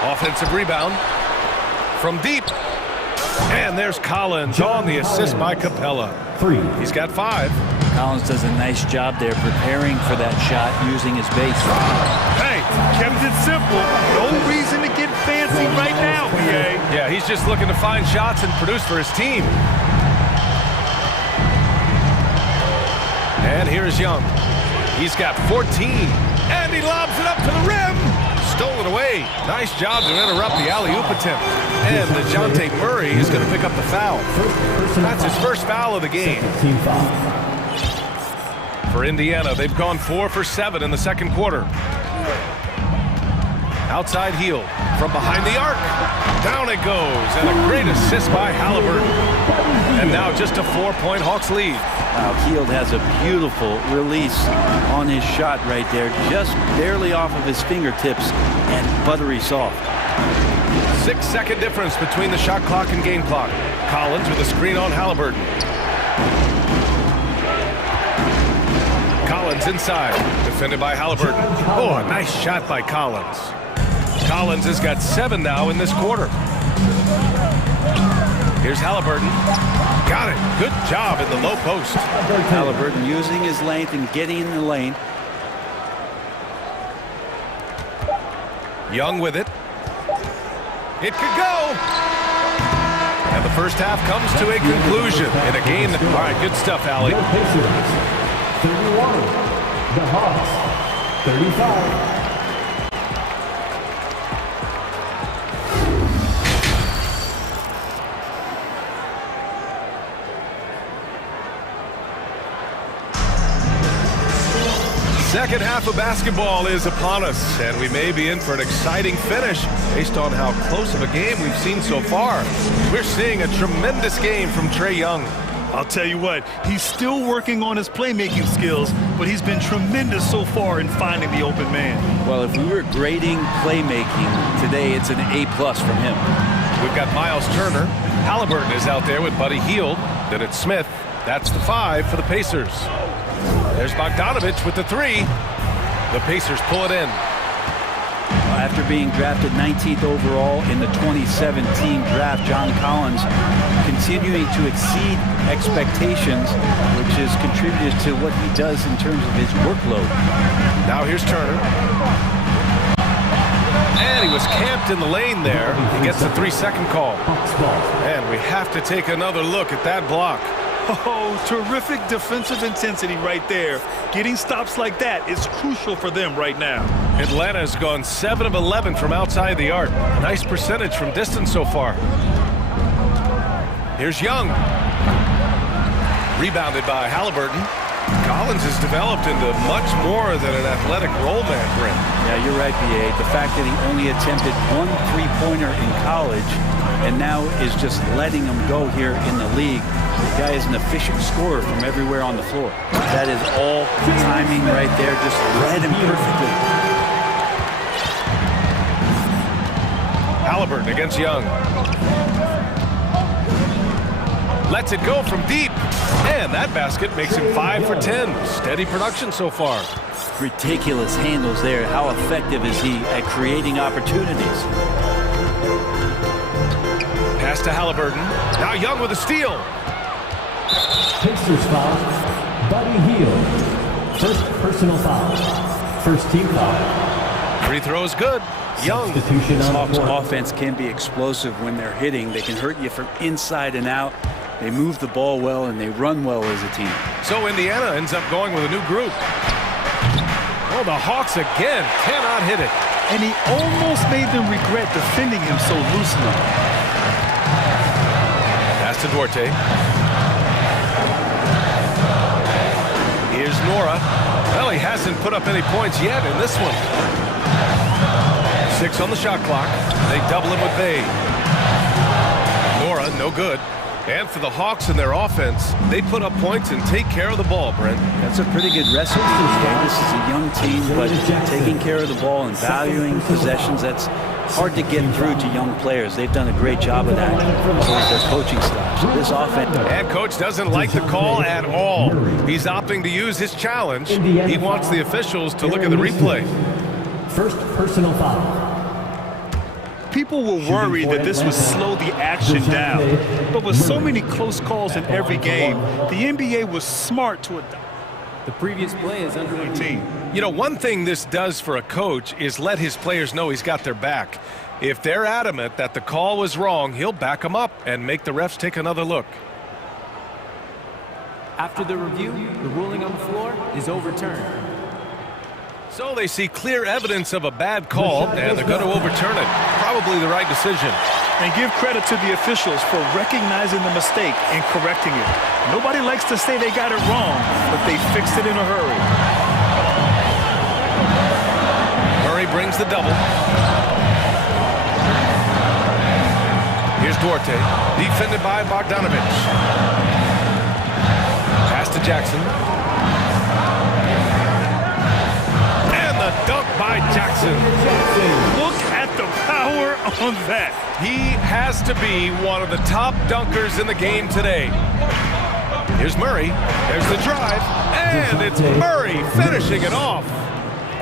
Offensive rebound. From deep. And there's Collins on the assist by Capella. 3. He's got 5. Collins does a nice job there preparing for that shot using his base. Hey, kept it simple. No reason to get fancy right now, B.A. Yeah, he's just looking to find shots and produce for his team. And here's Young. He's got 14. And he lobs it up to the rim. Stolen away. Nice job to interrupt the alley-oop attempt. And DeJounte Murray is going to pick up the foul. That's his first foul of the game. For Indiana, they've gone 4 for 7 in the second quarter. Outside heel from behind the arc. Down it goes. And a great assist by Halliburton. And now just a 4-point Hawks lead. Now, Hield has a beautiful release on his shot right there, just barely off of his fingertips and buttery soft. 6-second difference between the shot clock and game clock. Collins with a screen on Halliburton. Collins inside, defended by Halliburton. Oh, a nice shot by Collins. Collins has got 7 now in this quarter. Here's Halliburton. Got it. Good job in the low post. Halliburton using his length and getting in the lane. Young with it. It could go. And the first half comes to a conclusion in a game that... All right, good stuff, Allie. 31. The Hawks. 35. Second half of basketball is upon us, and we may be in for an exciting finish based on how close of a game we've seen so far. We're seeing a tremendous game from Trae Young. I'll tell you what, he's still working on his playmaking skills, but he's been tremendous so far in finding the open man. Well, if we were grading playmaking today, it's an A+ from him. We've got Miles Turner. Halliburton is out there with Buddy Hield. Then it's Smith. That's the 5 for the Pacers. There's Bogdanovich with the 3. The Pacers pull it in. After being drafted 19th overall in the 2017 draft, John Collins continuing to exceed expectations, which has contributed to what he does in terms of his workload. Now here's Turner. And he was camped in the lane there. He gets a 3-second call. And we have to take another look at that block. Oh, terrific defensive intensity right there. Getting stops like that is crucial for them right now. Atlanta's gone 7 of 11 from outside the arc. Nice percentage from distance so far. Here's Young. Rebounded by Halliburton. Collins has developed into much more than an athletic roll man, Brent. Yeah, you're right, B.A. The fact that he only attempted 1 3-pointer in college and now is just letting him go here in the league. The guy is an efficient scorer from everywhere on the floor. That is all timing right there. Just read him perfectly. Halliburton against Young. Lets it go from deep. And that basket makes him 5 for 10. Steady production so far. Ridiculous handles there. How effective is he at creating opportunities? Pass to Halliburton. Now Young with a steal. Pacers foul. Buddy Hield. First personal foul. First team foul. Free throw is good. Young. Hawks offense can be explosive when they're hitting. They can hurt you from inside and out. They move the ball well and they run well as a team. So Indiana ends up going with a new group. Oh, the Hawks again cannot hit it. And he almost made them regret defending him so loosely. Pass to Duarte. Here's Nora. Well, he hasn't put up any points yet in this one. 6 on the shot clock. They double him with Bay. Nora, no good. And for the Hawks and their offense, they put up points and take care of the ball, Brent. That's a pretty good recipe. This is a young team, but taking care of the ball and valuing possessions, that's hard to get through to young players. They've done a great job of that. So is their coaching staff. So this offense. And coach doesn't like the call at all. He's opting to use his challenge. He wants the officials to look at the replay. First personal foul. People were worried that this would slow the action down. But with so many close calls in every game, the NBA was smart to adopt. The previous play is under review. You know, one thing this does for a coach is let his players know he's got their back. If they're adamant that the call was wrong, he'll back them up and make the refs take another look. After the review, the ruling on the floor is overturned. So they see clear evidence of a bad call, and they're going to overturn it. Probably the right decision. And give credit to the officials for recognizing the mistake and correcting it. Nobody likes to say they got it wrong, but they fixed it in a hurry. Murray brings the double. Here's Duarte, defended by Bogdanovich. Pass to Jackson. Dunk by Jackson. Look at the power on that. He has to be one of the top dunkers in the game today. Here's Murray. There's the drive. And it's Murray finishing it off.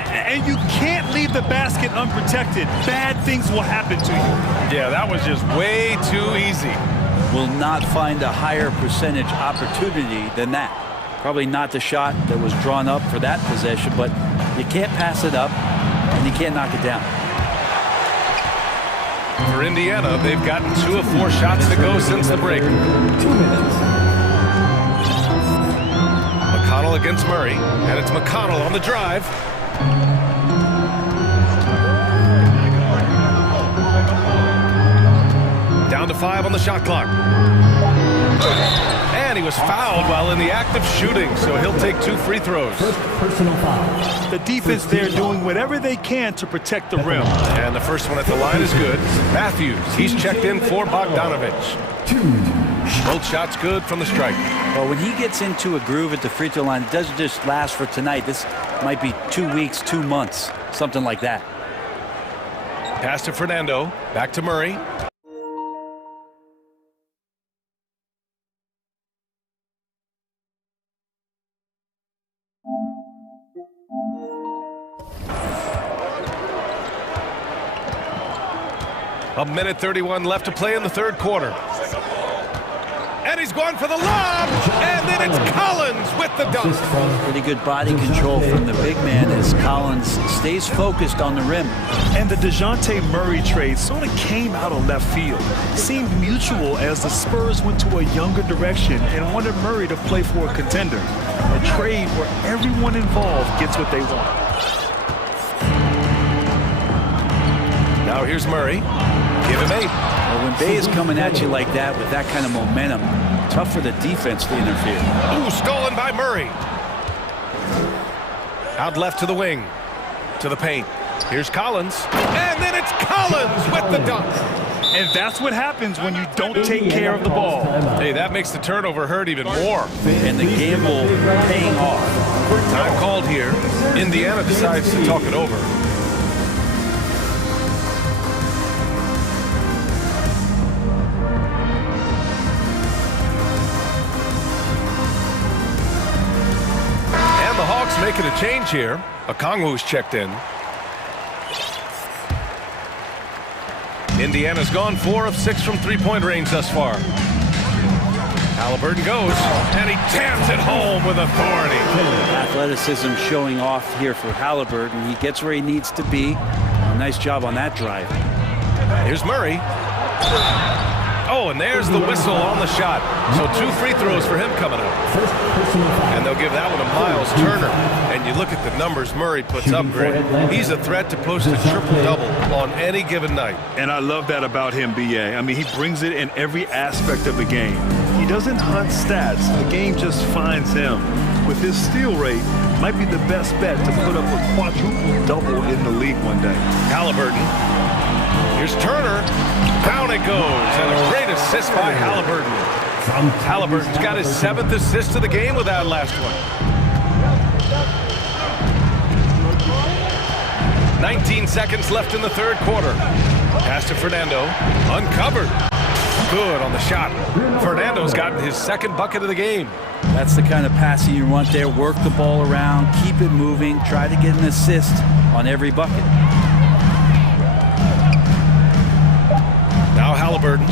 And you can't leave the basket unprotected. Bad things will happen to you. Yeah, that was just way too easy. Will not find a higher percentage opportunity than that. Probably not the shot that was drawn up for that possession, but you can't pass it up, and you can't knock it down. For Indiana, they've gotten 2 of 4 shots to go since the break. 2 minutes. McConnell against Murray, and it's McConnell on the drive. Down to 5 on the shot clock. And he was fouled while in the act of shooting, so he'll take 2 free throws. First personal foul. The defense there doing whatever they can to protect the rim. And the first one at the line is good. Matthews, he's checked in for Bogdanovich. 2 Both shots good from the striker. Well, when he gets into a groove at the free throw line, it doesn't just last for tonight. This might be 2 weeks, 2 months, something like that. Pass to Fernando. Back to Murray. A minute 31 left to play in the third quarter. And he's going for the lob, and then it's Collins with the dunk. Pretty good body control from the big man as Collins stays focused on the rim. And the DeJounte Murray trade sort of came out of left field. Seemed mutual as the Spurs went to a younger direction and wanted Murray to play for a contender. A trade where everyone involved gets what they want. Now here's Murray. Give him 8. Well, when Bay is coming at you like that with that kind of momentum, tough for the defense to interfere. Ooh, stolen by Murray. Out left to the wing. To the paint. Here's Collins. And then it's Collins with the dunk. And that's what happens when you don't take care of the ball. Hey, that makes the turnover hurt even more. And the gamble paying off. Time called here. Indiana decides to talk it over. Making a change here. Okongwu's checked in. Indiana's gone 4 of 6 from three-point range thus far. Halliburton goes, and he jams it home with authority. Athleticism showing off here for Halliburton. He gets where he needs to be. Nice job on that drive. Here's Murray. Oh, and there's the whistle on the shot. So 2 free throws for him coming up. And they'll give that one to Miles Turner. And you look at the numbers Murray puts up, Greg. He's a threat to post a triple-double on any given night. And I love that about him, B.A. I mean, he brings it in every aspect of the game. He doesn't hunt stats. The game just finds him. With his steal rate, might be the best bet to put up a quadruple-double in the league one day. Halliburton. Here's Turner. Down it goes, and a great assist by Halliburton. Halliburton's got his 7th assist of the game with that last one. 19 seconds left in the third quarter. Pass to Fernando. Uncovered. Good on the shot. Fernando's gotten his 2nd bucket of the game. That's the kind of passing you want there. Work the ball around, keep it moving, try to get an assist on every bucket. Now Halliburton.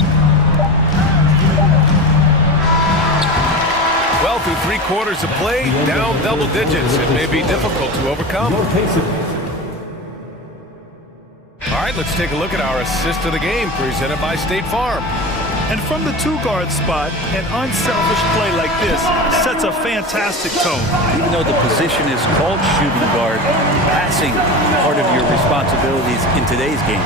Well, through 3 quarters of play, down double digits. It may be difficult to overcome. All right, let's take a look at our assist of the game presented by State Farm. And from the 2-guard spot, an unselfish play like this sets a fantastic tone. Even though the position is called shooting guard, passing part of your responsibilities in today's game.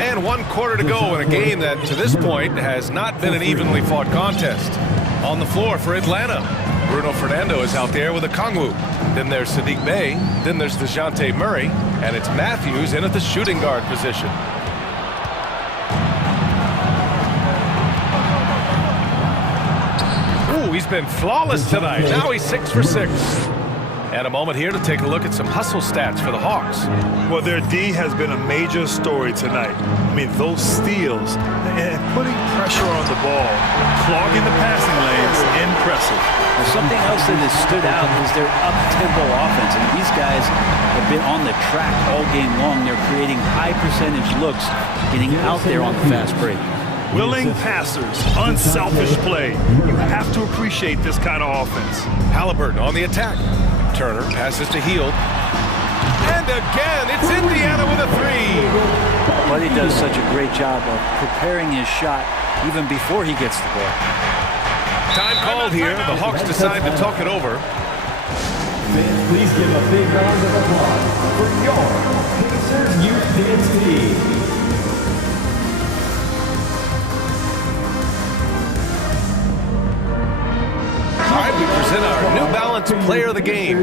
And 1 quarter to go in a game that, to this point, has not been an evenly fought contest. On the floor for Atlanta, Bruno Fernando is out there with Okongwu. Then there's Sadiq Bey. Then there's DeJounte Murray. And it's Matthews in at the shooting guard position. Ooh, he's been flawless tonight. Now he's 6 for 6. And a moment here to take a look at some hustle stats for the Hawks. Well, their D has been a major story tonight. I mean, those steals and putting pressure on the ball, clogging the passing lanes, impressive. Well, something else that has stood out is their up-tempo offense. And these guys have been on the track all game long. They're creating high percentage looks, getting out there on the fast break. Willing passers, unselfish play. You have to appreciate this kind of offense. Halliburton on the attack. Turner passes to Hield. And again, it's Indiana with a 3. Buddy does such a great job of preparing his shot even before he gets the ball. Time called here. The Hawks decide to talk it over. Please give a big round of applause for your Pacers Youth Dance Team. All right, we present our New Balance Player of the Game,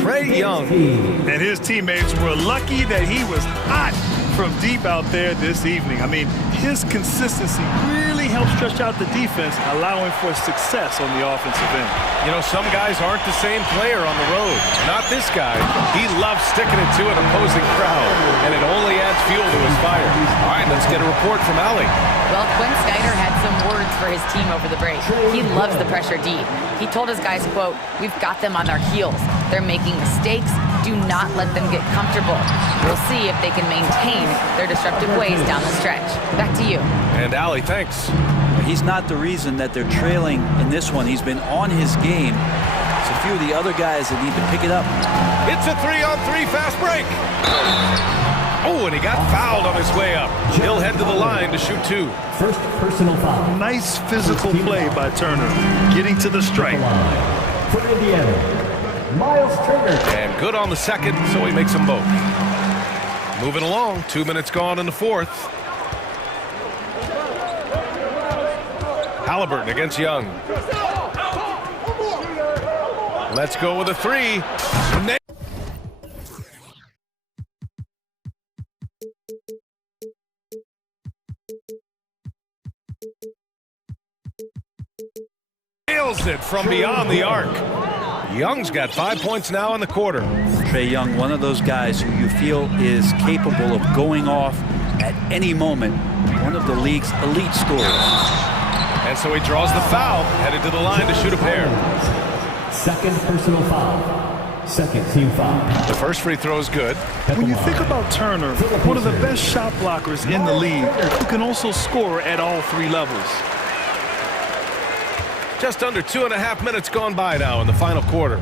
Trae Young. And his teammates were lucky that he was hot from deep out there this evening. I mean, his consistency really helps stretch out the defense, allowing for success on the offensive end. You know, some guys aren't the same player on the road. Not this guy. He loves sticking it to an opposing crowd, and it only adds fuel to his fire. All right, let's get a report from Allie. Well, Quinn Snyder had some words for his team over the break. He loves the pressure deep. He told his guys, quote, "We've got them on their heels. They're making mistakes. Do not let them get comfortable. We'll see if they can maintain their disruptive ways down the stretch." Back to you. And Allie, thanks. He's not the reason that they're trailing in this one. He's been on his game. It's a few of the other guys that need to pick it up. It's a 3-on-3 fast break. Oh, and he got fouled on his way up. He'll head to the line to shoot 2. First personal foul. Nice physical play by Turner, getting to the stripe. For Indiana, Miles Turner. And good on the second, so he makes them both. Moving along, 2 minutes gone in the fourth. Halliburton against Young. Let's go with a 3. Nails it from beyond the arc. Young's got 5 points now in the quarter. Trae Young, one of those guys who you feel is capable of going off at any moment. One of the league's elite scorers. And so he draws the foul, headed to the line to shoot a pair. Second personal foul. Second team foul. The first free throw is good. When you think about Turner, one of the best shot blockers in the league, who can also score at all 3 levels. Just under 2.5 minutes gone by now in the final quarter.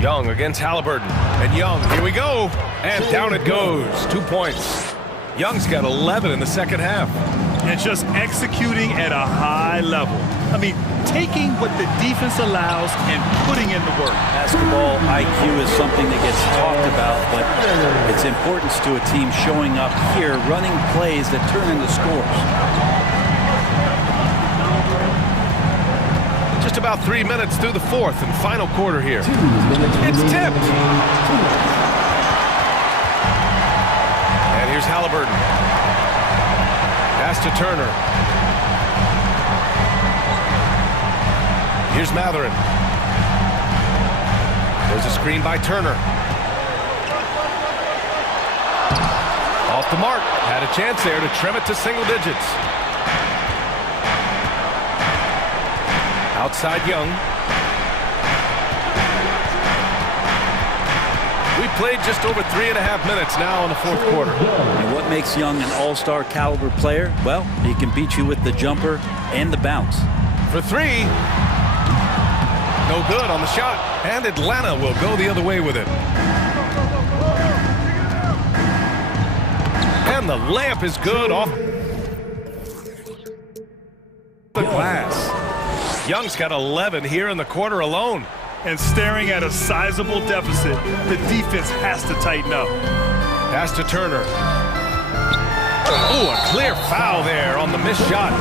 Young against Halliburton. And Young, here we go. And down it goes. 2 points. Young's got 11 in the second half. And just executing at a high level. I mean, taking what the defense allows and putting in the work. Basketball IQ is something that gets talked about, but its importance to a team showing up here, running plays that turn into scores. Just about 3 minutes through the fourth and final quarter here. It's tipped. And here's Halliburton. Pass to Turner. Here's Matherin. There's a screen by Turner. Off the mark. Had a chance there to trim it to single digits. Outside Young. We played just over 3.5 minutes now in the fourth quarter. And what makes Young an all-star caliber player? Well, he can beat you with the jumper and the bounce. For 3. No good on the shot. And Atlanta will go the other way with it. And the layup is good off the glass. Young's got 11 here in the quarter alone. And staring at a sizable deficit, the defense has to tighten up. Pass to Turner. Oh, a clear foul there on the missed shot.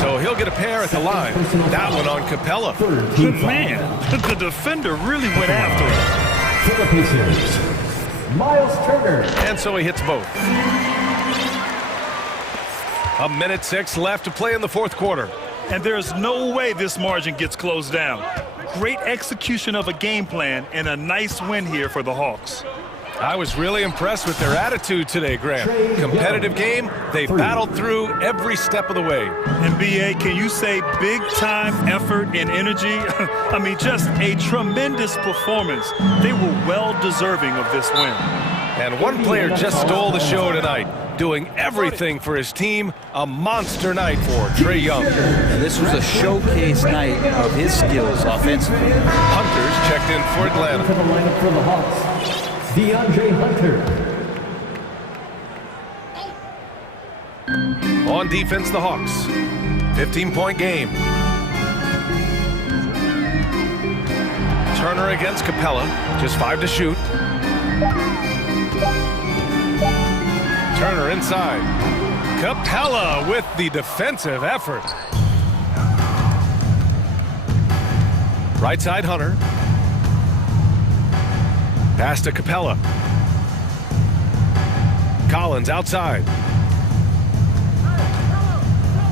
So he'll get a pair at the line. That one on Capella. Man, the defender really went after him. Miles Turner. And so he hits both. 1:06 left to play in the fourth quarter. And there's no way this margin gets closed down. Great execution of a game plan and a nice win here for the Hawks. I was really impressed with their attitude today, Graham. Competitive game. They battled through every step of the way. And BA, can you say big time effort and energy? I mean, just a tremendous performance. They were well deserving of this win. And one player just stole the show tonight, doing everything for his team. A monster night for Trae Young. And this was a showcase night of his skills offensively. Hunter's checked in for Atlanta. To the lineup for the Hawks, DeAndre Hunter. On defense, the Hawks. 15-point game. Turner against Capella. Just 5 to shoot. Turner inside. Capella with the defensive effort. Right side Hunter. Pass to Capella. Collins outside.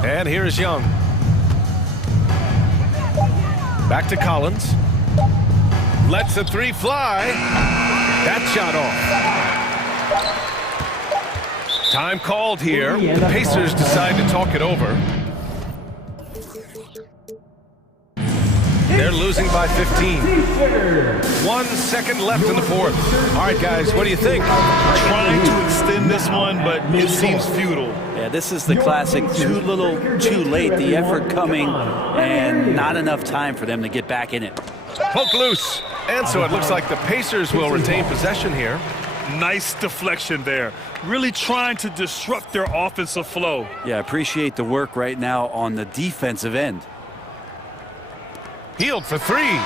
And here's Young. Back to Collins. Lets the three fly. That shot off. Time called here. The Pacers decide to talk it over. They're losing by 15. 1 second left in the fourth. All right, guys, what do you think? Trying to extend this one, but it seems futile. Yeah, this is the classic too little, too late. The effort coming and not enough time for them to get back in it. Poke loose. And so it looks like the Pacers will retain possession here. Nice deflection there. Really trying to disrupt their offensive flow. Yeah, appreciate the work right now on the defensive end. Healed for three.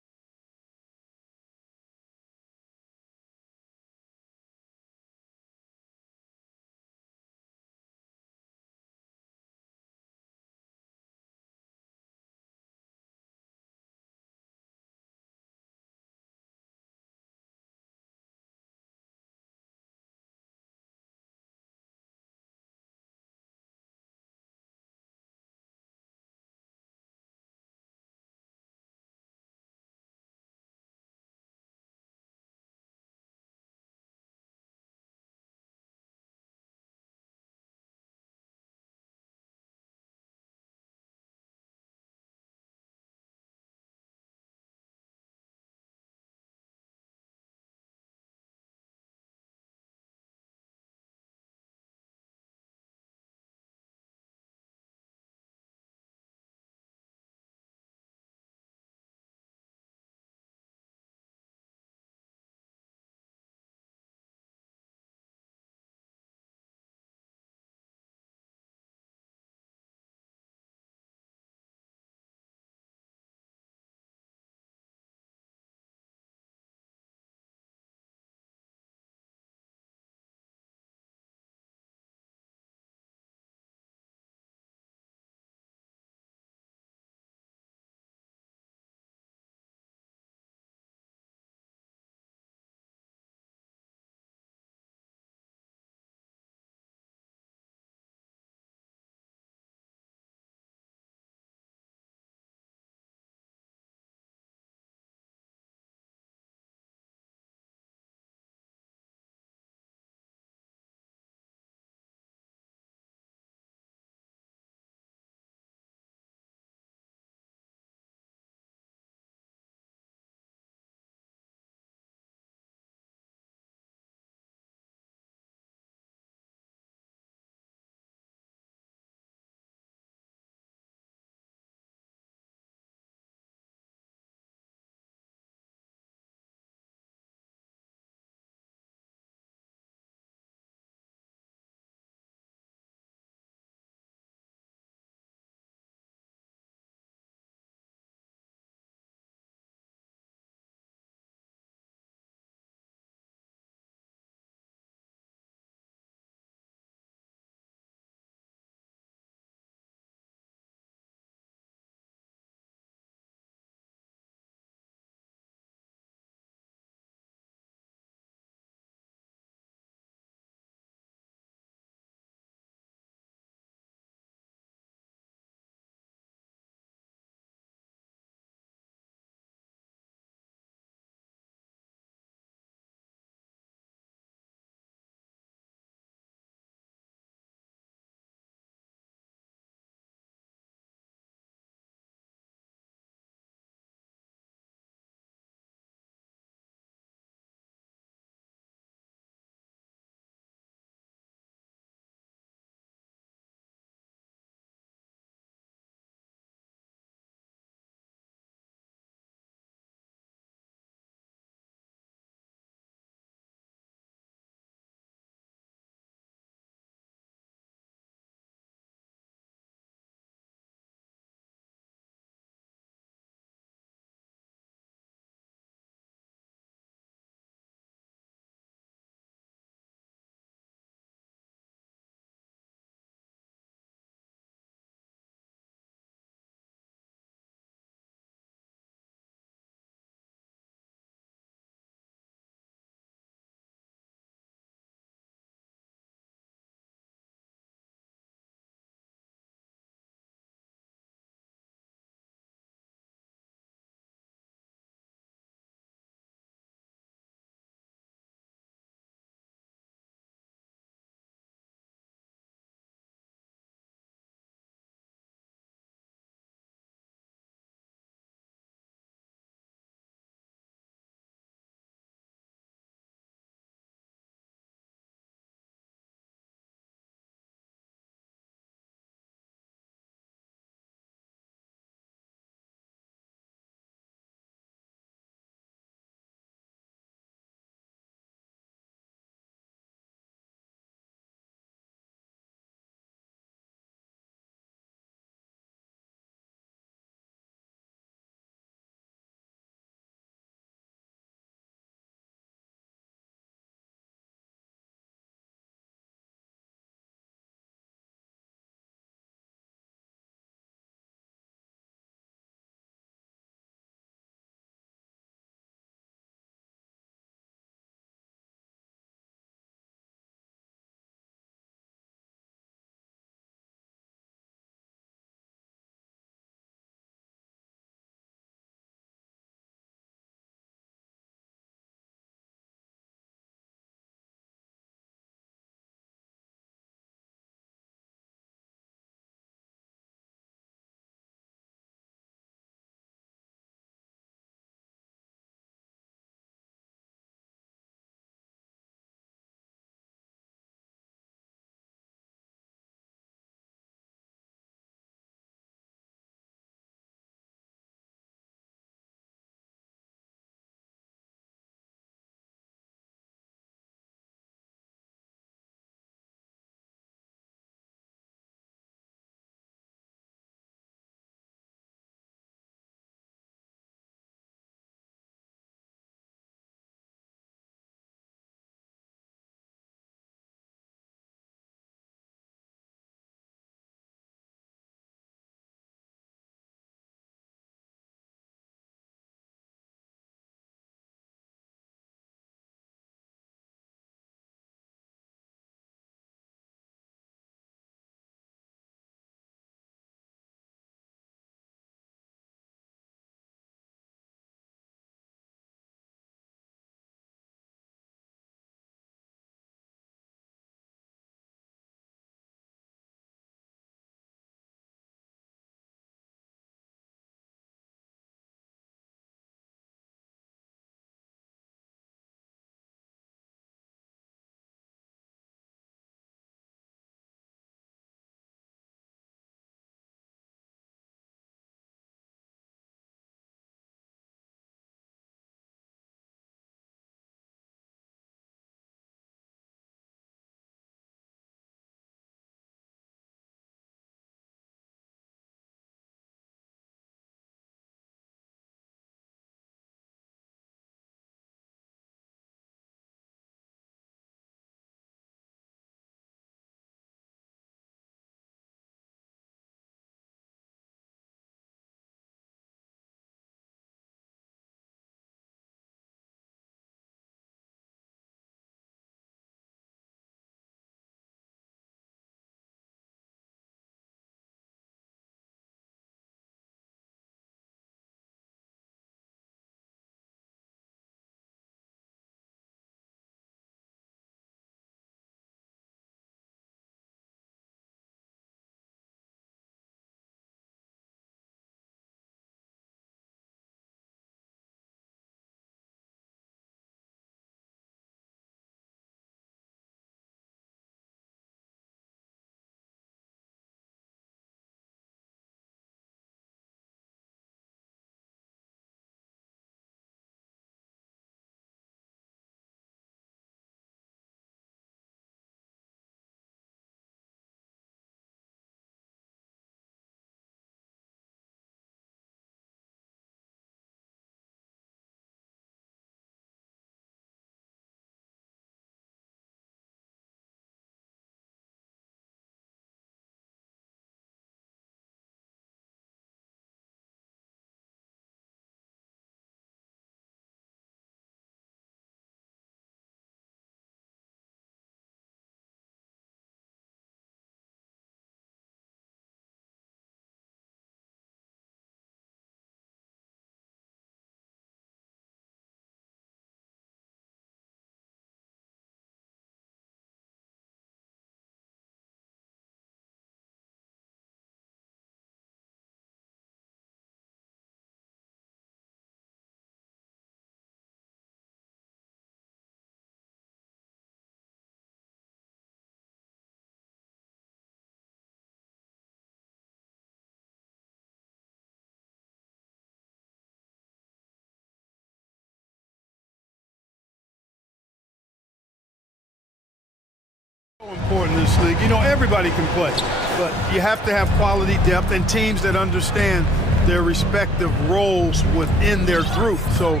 Important in this league. You know, everybody can play, but you have to have quality depth and teams that understand their respective roles within their group. So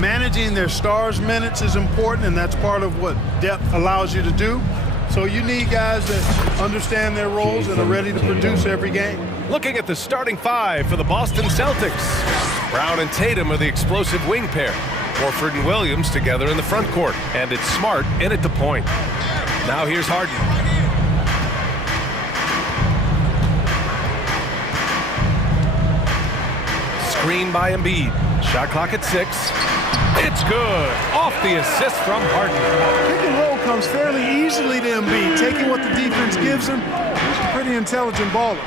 managing their stars minutes is important, and that's part of what depth allows you to do. So you need guys that understand their roles and are ready to produce every game. Looking at the starting five for the Boston Celtics. Brown and Tatum are the explosive wing pair. Horford and Williams together in the front court. And it's Smart in at the point. Now here's Harden. Screen by Embiid. Shot clock at 6. It's good. Off the assist from Harden. Pick and roll comes fairly easily to Embiid, taking what the defense gives him. He's a pretty intelligent baller.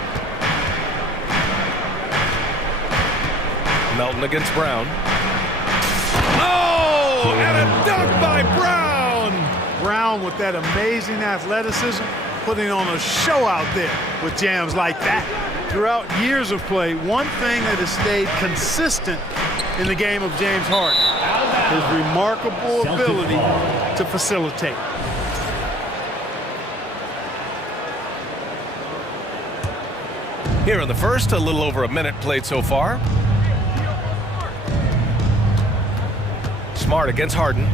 Melton against Brown. Oh, and a dunk by Brown. Brown with that amazing athleticism, putting on a show out there with jams like that. Throughout years of play, one thing that has stayed consistent in the game of James Harden, his remarkable ability to facilitate. Here in the first, a little over a minute played so far. Smart against Harden.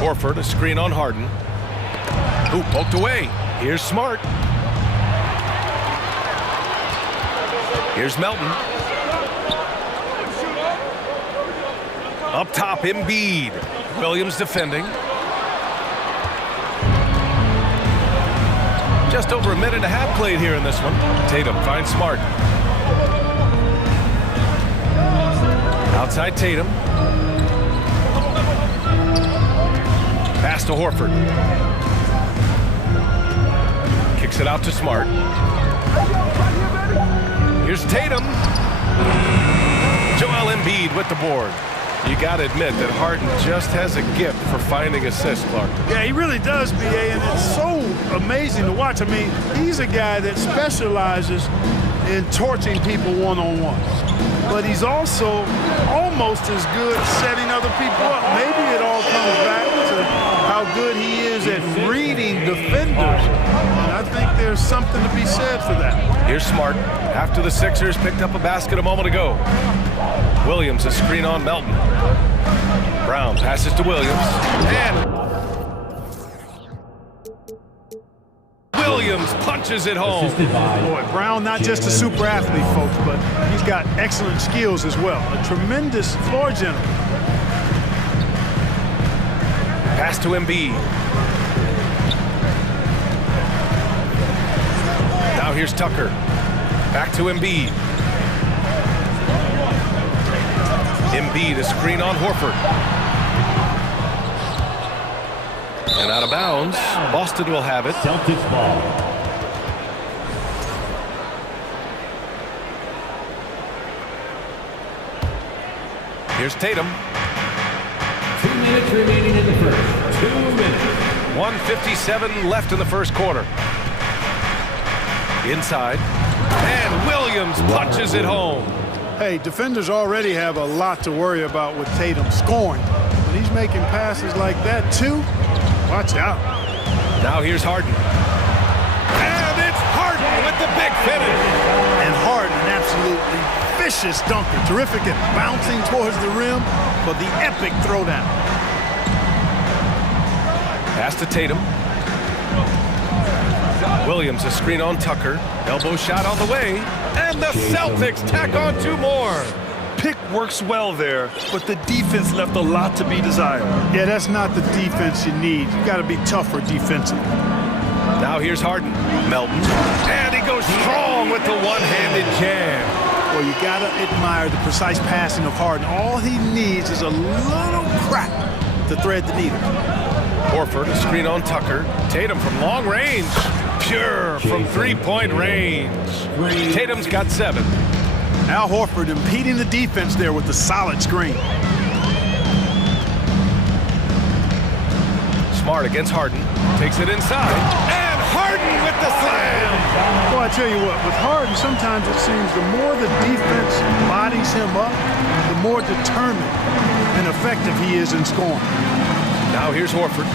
Horford, a screen on Harden. Ooh, poked away. Here's Smart. Here's Melton. Up top, Embiid. Williams defending. Just over a minute and a half played here in this one. Tatum finds Smart. Outside Tatum. Pass to Horford. Kicks it out to Smart. Here's Tatum. Joel Embiid with the board. You got to admit that Harden just has a gift for finding assists, Clark. Yeah, he really does, B.A., and it's so amazing to watch. I mean, he's a guy that specializes in torching people one-on-one. But he's also almost as good at setting other people up. Maybe it all comes back to how good he is at reading defenders. And I think there's something to be said for that. Here's Smart. After the Sixers picked up a basket a moment ago. Williams, a screen on Melton. Brown passes to Williams. And Williams punches it home. Boy, Brown not just a super athlete, folks, but he's got excellent skills as well. A tremendous floor general. Pass to Embiid. Now here's Tucker. Back to Embiid. Embiid, a screen on Horford. And out of bounds. Boston will have it. Celtics ball. Here's Tatum. 2 minutes remaining in the first. 2 minutes. 1:57 left in the first quarter. Inside. And Williams punches it home. Hey, defenders already have a lot to worry about with Tatum scoring. But he's making passes like that, too. Watch out. Now here's Harden. And it's Harden with the big finish. And Harden, an absolutely vicious dunker. Terrific at bouncing towards the rim for the epic throwdown. Pass to Tatum. Williams, a screen on Tucker. Elbow shot on the way. And the Celtics tack on 2 more. Pick works well there, but the defense left a lot to be desired. Yeah, that's not the defense you need. You got to be tougher defensively. Now here's Harden. Melton. And he goes strong with the one-handed jam. Well, you got to admire the precise passing of Harden. All he needs is a little crack to thread the needle. Horford, a screen on Tucker. Tatum from long range. Pure from three-point range. Tatum's got 7. Al Horford impeding the defense there with the solid screen. Smart against Harden. Takes it inside. And Harden with the slam. Well, I tell you what, with Harden, sometimes it seems the more the defense bodies him up, the more determined and effective he is in scoring. Now here's Horford.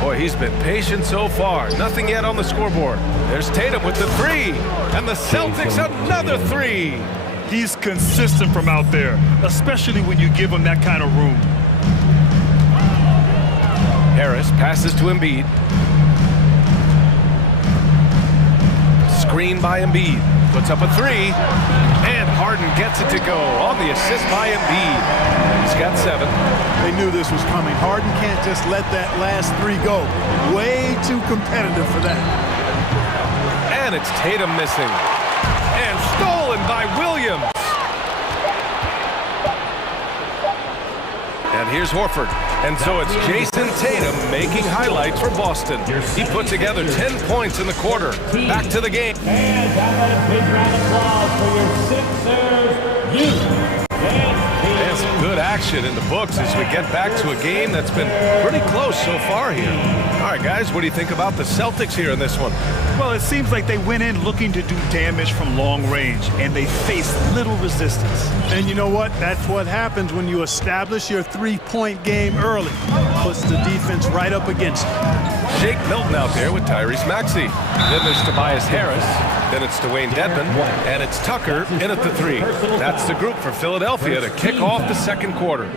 Boy, he's been patient so far. Nothing yet on the scoreboard. There's Tatum with the three. And the Celtics another three. He's consistent from out there, especially when you give him that kind of room. Harris passes to Embiid. Screen by Embiid. Puts up a three. And Harden gets it to go on the assist by Embiid. He's got 7. They knew this was coming. Harden can't just let that last three go. Way too competitive for that. And it's Tatum missing. And stolen by Williams. And here's Horford. And so it's Jason Tatum making highlights for Boston. He put together 10 points in the quarter. Back to the game. And how about a big round of applause for your Sixers youth. And some good action in the books as we get back to a game that's been pretty close so far here. All right, guys, what do you think about the Celtics here in this one? Well, it seems like they went in looking to do damage from long range, and they faced little resistance. And you know what? That's what happens when you establish your three-point game early. Puts the defense right up against it. Jake Milton out there with Tyrese Maxey. Then there's Tobias Harris. Then it's Dwayne Dedmon. And it's Tucker in at the 3. That's the group for Philadelphia to kick off the second quarter.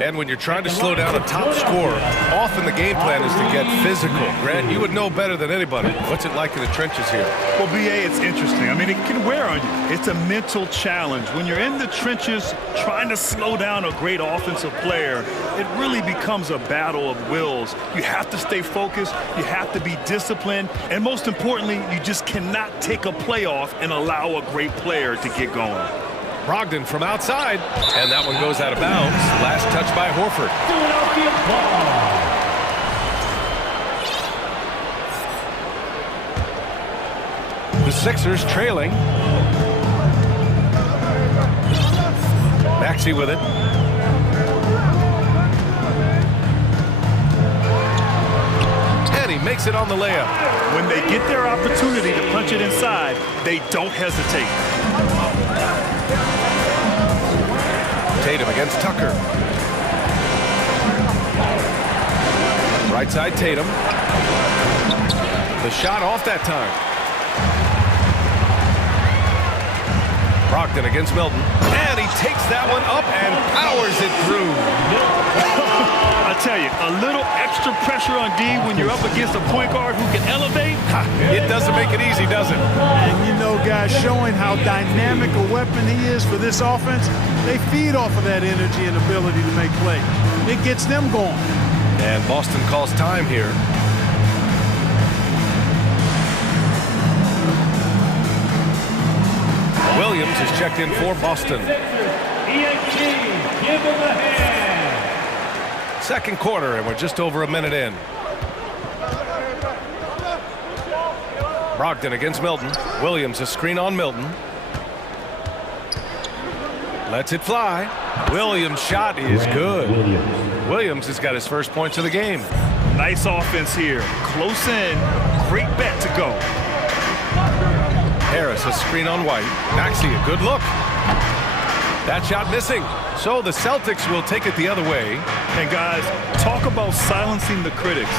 And when you're trying to slow down a top scorer, often the game plan is to get physical. Grant, you would know better than anybody. What's it like in the trenches here? Well, BA, it's interesting. I mean, it can wear on you. It's a mental challenge. When you're in the trenches trying to slow down a great offensive player, it really becomes a battle of wills. You have to stay focused. You have to be disciplined. And most importantly, you just cannot take a play off and allow a great player to get going. Brogdon from outside, and that one goes out of bounds. Last touch by Horford. The Sixers trailing. Maxey with it. And he makes it on the layup. When they get their opportunity to punch it inside, they don't hesitate. Tatum against Tucker. Right side Tatum. The shot off that time. Brogdon against Milton. And he takes that one up and powers it through. I tell you, a little extra pressure on D when you're up against a point guard who can elevate. It doesn't make it easy, does it? And you know, guys, showing how dynamic a weapon he is for this offense, they feed off of that energy and ability to make plays. It gets them going. And Boston calls time here. Williams is checked in for Boston. Second quarter, and we're just over a minute in. Brogdon against Milton. Williams a screen on Milton. Lets it fly. Williams' shot is good. Williams has got his first points of the game. Nice offense here. Close in. Great bet to go. Harris a screen on White. Maxey a good look. That shot missing. So the Celtics will take it the other way. And guys, talk about silencing the critics.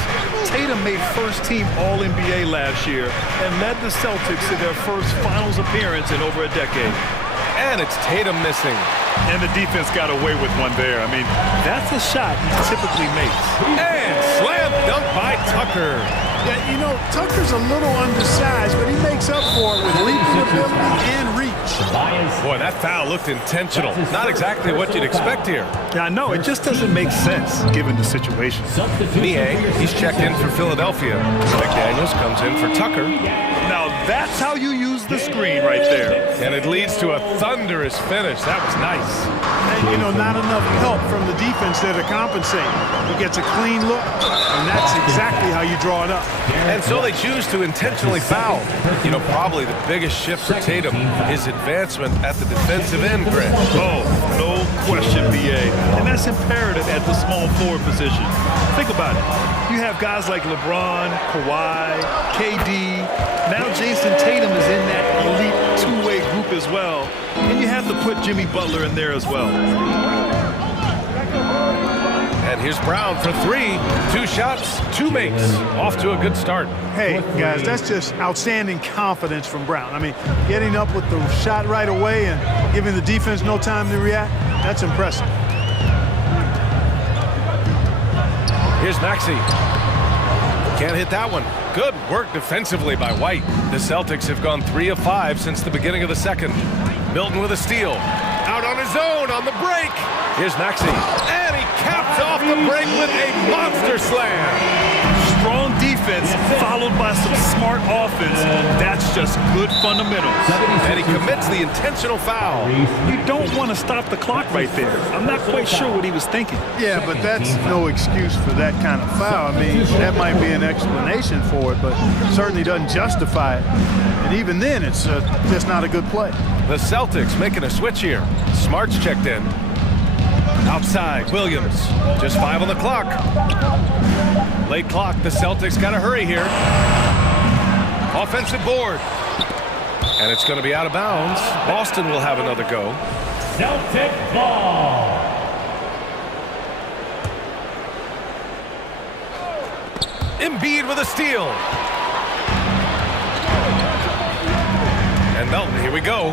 Tatum made first-team All-NBA last year and led the Celtics to their first finals appearance in over a decade. And it's Tatum missing. And the defense got away with one there. I mean, that's a shot he typically makes. And slam dunk by Tucker. Yeah, you know, Tucker's a little undersized, but he makes up for it with leaping ability and reach. Boy, that foul looked intentional. Not exactly what you'd expect here. Yeah, I know. It just doesn't make sense given the situation. Niang, he's checked in for Philadelphia. McDaniels comes in for Tucker. Now that's how you use the screen right there. And it leads to a thunderous finish. That was nice. And, you know, not enough help from the defense there to compensate. He gets a clean look, and that's exactly how you draw it up. And so they choose to intentionally foul. You know, probably the biggest shift for Tatum, his advancement at the defensive end, Grant. Oh, no question, BA. And that's imperative at the small forward position. Think about it. You have guys like LeBron, Kawhi, KD. Now Jason Tatum is in that elite two-way group as well. And you have to put Jimmy Butler in there as well. And here's Brown for three. 2 shots, 2 makes. Off to a good start. Hey, guys, that's just outstanding confidence from Brown. I mean, getting up with the shot right away and giving the defense no time to react, that's impressive. Here's Maxey. Can't hit that one. Good work defensively by White. The Celtics have gone 3 of 5 since the beginning of the second. Milton with a steal. Out on his own on the break. Here's Maxey. And he caps off the break with a monster slam. Strong defense followed by some smart offense. That's just good fundamentals. And he commits the intentional foul. You don't want to stop the clock right there. I'm not quite sure what he was thinking. Yeah, but that's no excuse for that kind of foul. I mean, that might be an explanation for it, but certainly doesn't justify it. And even then, it's just not a good play. The Celtics making a switch here. Smart's checked in. Outside, Williams. Just 5 on the clock. Late clock, the Celtics got to hurry here. Offensive board. And it's going to be out of bounds. Boston will have another go. Celtic ball. Embiid with a steal. And Melton, here we go.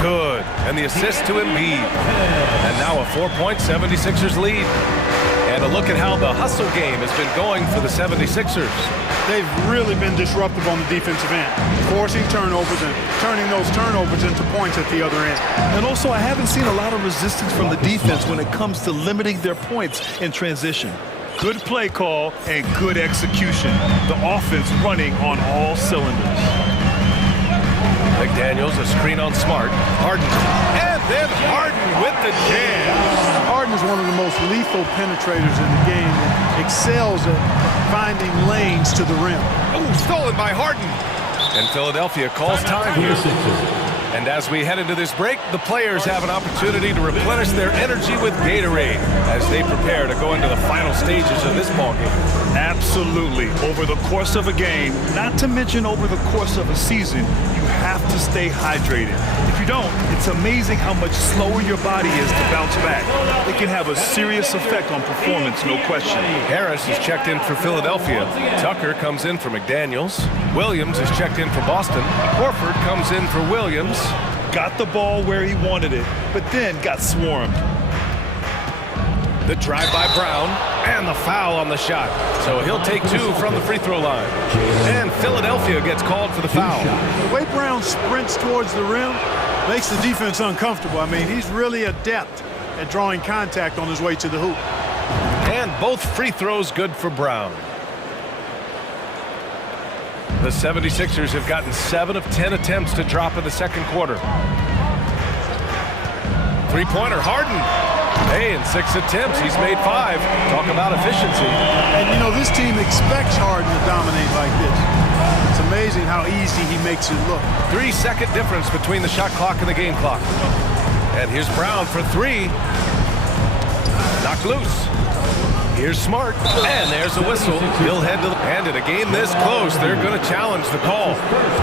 Good. And the assist to Embiid. And now a 4-point 76ers lead. And a look at how the hustle game has been going for the 76ers. They've really been disruptive on the defensive end, forcing turnovers and turning those turnovers into points at the other end. And also, I haven't seen a lot of resistance from the defense when it comes to limiting their points in transition. Good play call and good execution. The offense running on all cylinders. McDaniels, a screen on Smart. Harden. And then Harden with the jam. Harden is one of the most lethal penetrators in the game and excels at finding lanes to the rim. Oh, stolen by Harden. And Philadelphia calls time here. And as we head into this break, the players have an opportunity to replenish their energy with Gatorade as they prepare to go into the final stages of this ballgame. Absolutely. Over the course of a game, not to mention over the course of a season, you have to stay hydrated. If you don't, it's amazing how much slower your body is to bounce back. It can have a serious effect on performance, no question. Harris is checked in for Philadelphia. Tucker comes in for McDaniels. Williams is checked in for Boston. Horford comes in for Williams. Got the ball where he wanted it, but then got swarmed. The drive by Brown, and the foul on the shot. So he'll take 2 from the free throw line. And Philadelphia gets called for the foul. The way Brown sprints towards the rim makes the defense uncomfortable. I mean, he's really adept at drawing contact on his way to the hoop. And both free throws good for Brown. The 76ers have gotten 7 of 10 attempts to drop in the second quarter. Three-pointer, Harden. Hey, in 6 attempts, he's made 5. Talk about efficiency. And, you know, this team expects Harden to dominate like this. It's amazing how easy he makes it look. 3-second difference between the shot clock and the game clock. And here's Brown for 3. Knocked loose. Here's Smart, and there's a whistle. He'll head to the end. In a game this close, they're going to challenge the call.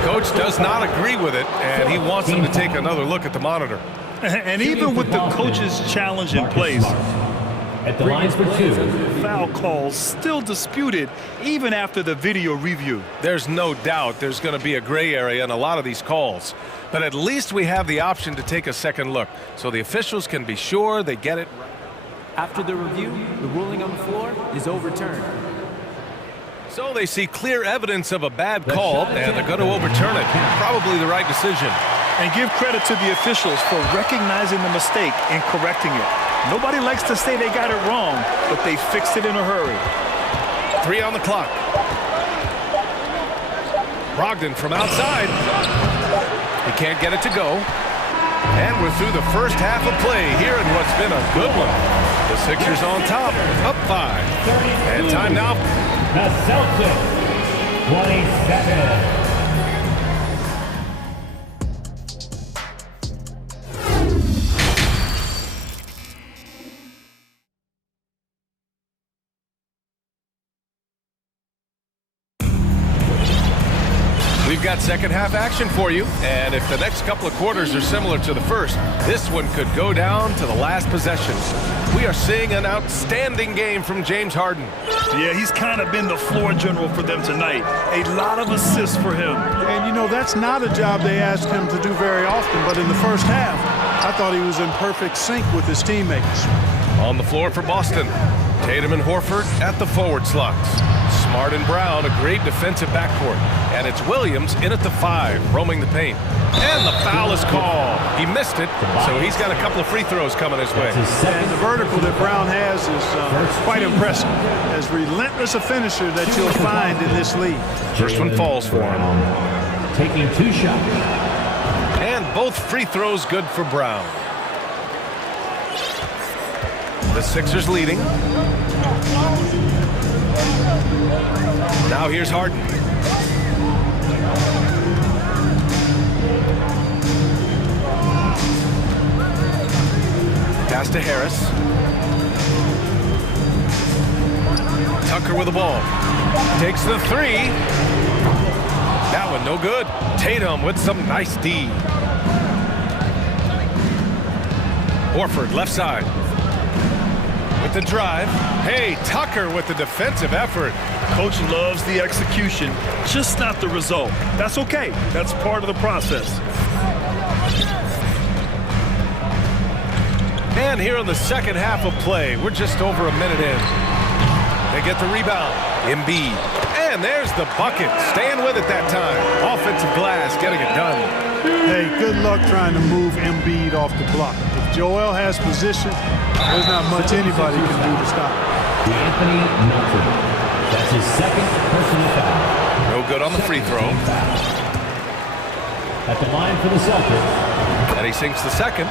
Coach does not agree with it, and he wants him to take another look at the monitor. And even with the coach's challenge in place, at the lines for 2. Foul calls still disputed even after the video review. There's no doubt there's going to be a gray area in a lot of these calls. But at least we have the option to take a second look, so the officials can be sure they get it right. After the review, the ruling on the floor is overturned. So they see clear evidence of a bad call, and they're going to overturn it. Probably the right decision. And give credit to the officials for recognizing the mistake and correcting it. Nobody likes to say they got it wrong, but they fixed it in a hurry. 3 on the clock. Brogdon from outside. He can't get it to go. And we're through the first half of play here in what's been a good one. The Sixers on top, up 5. And time now. The Celtics, 27. We've got second half action for you. And if the next couple of quarters are similar to the first, this one could go down to the last possession. We are seeing an outstanding game from James Harden. Yeah, he's kind of been the floor general for them tonight. A lot of assists for him. And, you know, that's not a job they asked him to do very often. But in the first half, I thought he was in perfect sync with his teammates. On the floor for Boston, Tatum and Horford at the forward slots. Smart and Brown, a great defensive backcourt. And it's Williams in at the 5, roaming the paint. And the foul is called. He missed it, so he's got a couple of free throws coming his way. And the vertical that Brown has is quite impressive. As relentless a finisher that you'll find in this league. First one falls for him. Taking 2 shots. And both free throws good for Brown. The Sixers leading. Now here's Harden. Pass to Harris. Tucker with the ball. Takes the 3. That one no good. Tatum with some nice D. Horford left side. With the drive. Hey, Tucker with the defensive effort. Coach loves the execution, just not the result. That's okay. That's part of the process. And here in the second half of play, we're just over a minute in. They get the rebound. Embiid. And there's the bucket. Staying with it that time. Offensive glass, getting it done. Hey, good luck trying to move Embiid off the block. If Joel has position, there's not much anybody can do to stop him. Anthony Melton. That's his second personal foul. No good on the free throw. At the line for the Celtics. And he sinks the second.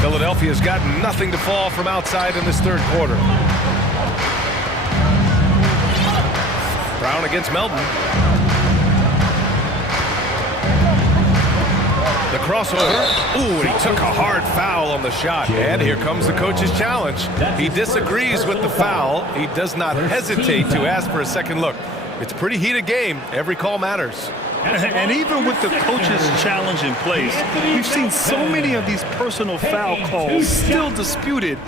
Philadelphia's got nothing to fall from outside in this third quarter. Brown against Melton. The crossover. Ooh, he took a hard foul on the shot. And here comes the coach's challenge. He disagrees with the foul. He does not hesitate to ask for a second look. It's a pretty heated game. Every call matters. And even with the coach's challenge in place, we've seen so many of these personal foul calls still disputed.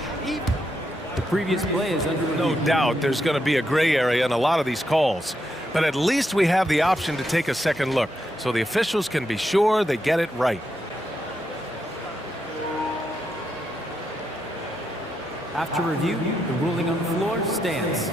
The previous play is under review. No doubt there's going to be a gray area in a lot of these calls. But at least we have the option to take a second look, so the officials can be sure they get it right. After review, the ruling on the floor stands.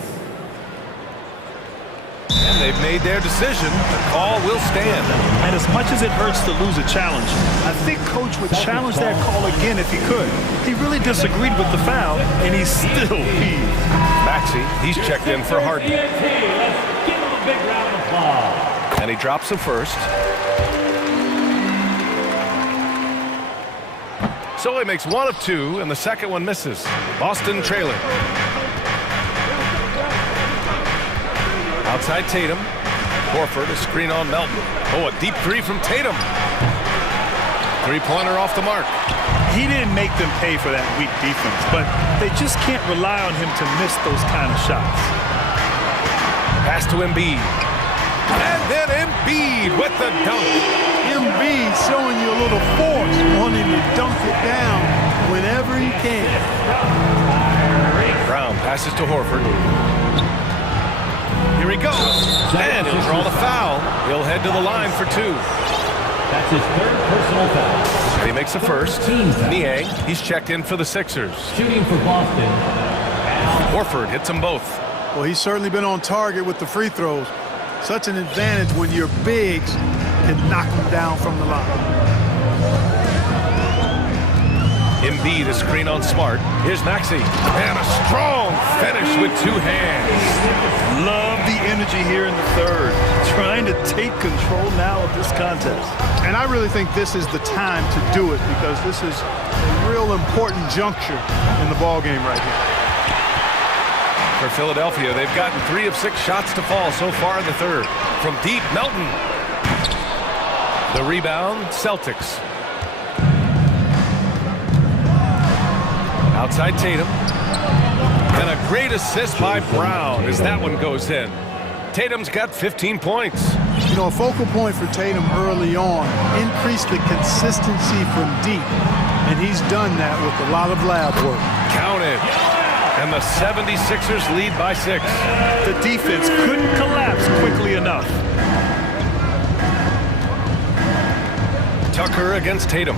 And they've made their decision. The call will stand. And as much as it hurts to lose a challenge, I think Coach would challenge that call again if he could. He really disagreed with the foul, and he's still peeved. Maxey, he's checked in for Harden. Let's give him a big round of applause. And he drops the first. So he makes 1 of 2, and the second one misses. Boston trailing. Outside Tatum. Horford, a screen on Melton. Oh, a deep 3 from Tatum. 3-pointer off the mark. He didn't make them pay for that weak defense, but they just can't rely on him to miss those kind of shots. Pass to Embiid. And then Embiid with the dunk. Embiid showing you a little force, wanting to dunk it down whenever he can. Brown passes to Horford. Here he goes. And he'll draw the foul. He'll head to the line for 2. That's his third personal foul. He makes the first. Niang, he's checked in for the Sixers. Shooting for Boston. Horford hits them both. Well, he's certainly been on target with the free throws. Such an advantage when your bigs can knock them down from the line. Embiid, a screen on Smart. Here's Maxey. And a strong finish with 2 hands. Love the energy here in the third. Trying to take control now of this contest. And I really think this is the time to do it because this is a real important juncture in the ballgame right here. For Philadelphia, they've gotten 3 of 6 shots to fall so far in the third. From deep, Melton. The rebound, Celtics. Outside Tatum. And a great assist by Brown as that one goes in. Tatum's got 15 points. You know, a focal point for Tatum early on, increase the consistency from deep. And he's done that with a lot of lab work. Counted. And the 76ers lead by 6. The defense couldn't collapse quickly enough. Tucker against Tatum.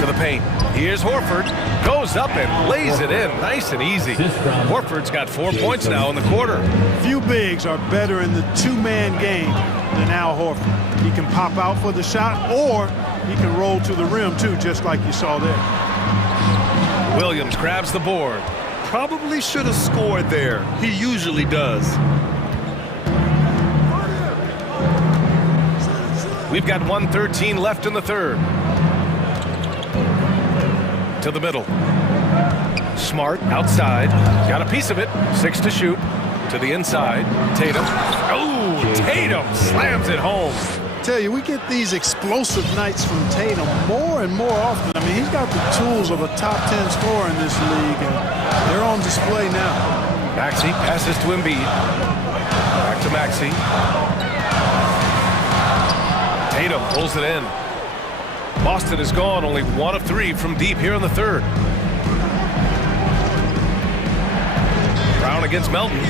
To the paint. Here's Horford. Goes up and lays it in. Nice and easy. Horford's got 4 points now in the quarter. Few bigs are better in the two-man game than Al Horford. He can pop out for the shot, or he can roll to the rim, too, just like you saw there. Williams grabs the board. Probably should have scored there. He usually does. We've got 1:13 left in the third. To the middle. Smart outside. Got a piece of it. 6 to shoot. To the inside. Tatum. Oh, Tatum slams it home. Tell you, we get these explosive nights from Tatum more and more often. I mean, he's got the tools of a top 10 scorer in this league, and they're on display now. Maxey passes to Embiid. Back to Maxey. Tatum pulls it in. Boston is gone, only 1 of 3 from deep here in the third. Brown against Melton.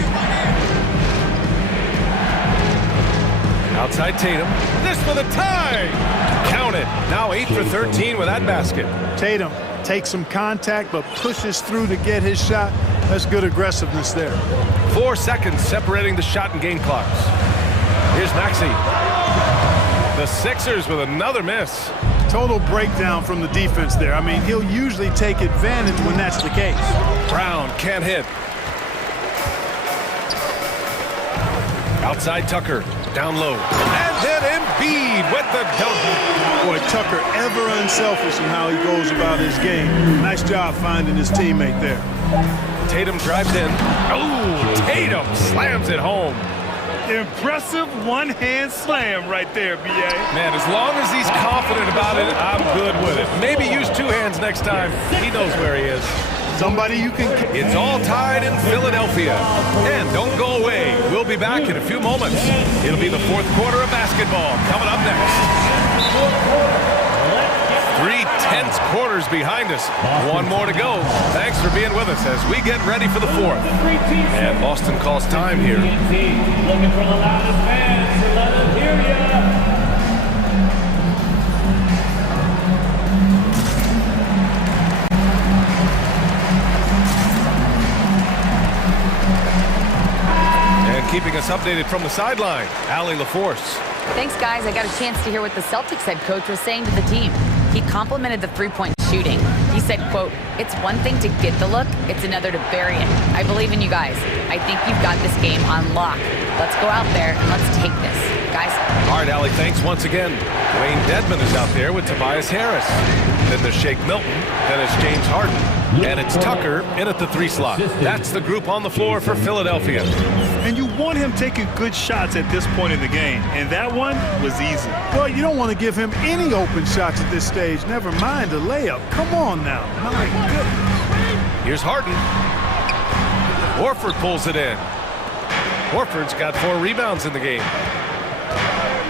Outside Tatum. This for the tie! Count it. Now 8 for 13 with that basket. Tatum takes some contact but pushes through to get his shot. That's good aggressiveness there. 4 seconds separating the shot and game clocks. Here's Maxey. The Sixers with another miss. Total breakdown from the defense there. I mean, he'll usually take advantage when that's the case. Brown can't hit. Outside Tucker. Down low. And then Embiid with the dunk. Boy, Tucker ever unselfish in how he goes about his game. Nice job finding his teammate there. Tatum drives in. Oh, Tatum slams it home. Impressive one-hand slam right there, B.A. Man, as long as he's confident about it, I'm good with it. Maybe use 2 hands next time. He knows where he is. Somebody you can... It's all tied in Philadelphia. And don't go away. We'll be back in a few moments. It'll be the 4th quarter of basketball coming up next. 3 tense quarters behind us. 1 more to go. Thanks for being with us as we get ready for the 4th. And Boston calls time here. Looking for the loudest fans to let us hear ya. Keeping us updated from the sideline, Allie LaForce. Thanks, guys. I got a chance to hear what the Celtics head coach was saying to the team. He complimented the three-point shooting. He said, quote, "It's one thing to get the look, it's another to bury it. I believe in you guys. I think you've got this game on lock. Let's go out there and let's take this, guys." All right, Allie, thanks once again. Wayne Dedman is out there with Tobias Harris. Then there's Shake Milton. Then it's James Harden. And it's Tucker in at the 3 slot. That's the group on the floor for Philadelphia. And you want him taking good shots at this point in the game. And that one was easy. Well, you don't want to give him any open shots at this stage. Never mind a layup. Come on now. My goodness. Here's Harden. Horford pulls it in. Horford's got 4 rebounds in the game.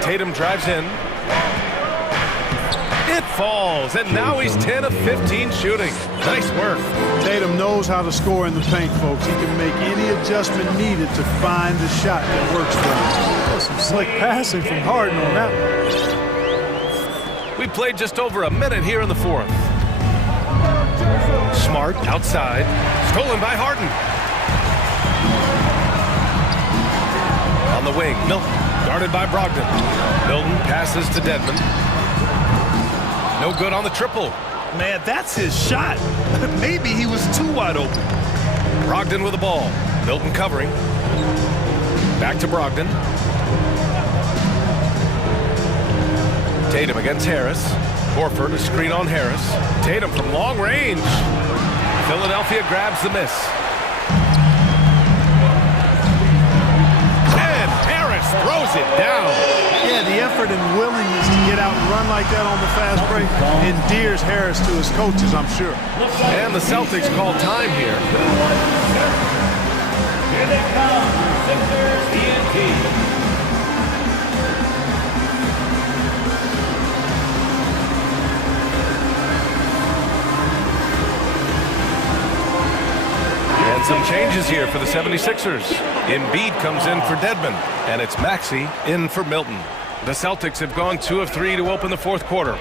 Tatum drives in. It falls, and now he's 10 of 15 shooting. Nice work. Tatum knows how to score in the paint, folks. He can make any adjustment needed to find the shot that works for him. That's some slick passing from Harden on that one. We played just over a minute here in the 4th. Smart outside. Stolen by Harden. On the wing, Milton. Guarded by Brogdon. Milton passes to Dedman. No good on the triple. Man, that's his shot. Maybe he was too wide open. Brogdon with the ball. Milton covering. Back to Brogdon. Tatum against Harris. Horford, a screen on Harris. Tatum from long range. Philadelphia grabs the miss. And Harris throws it down. Yeah, the effort and willingness to get out and run like that on the fast break endears Harris to his coaches, I'm sure. And the Celtics call time here. Here they come. 76ers ENT. And some changes here for the 76ers. Embiid comes in for Dedmon, and it's Maxey in for Milton. The Celtics have gone 2 of 3 to open the fourth quarter.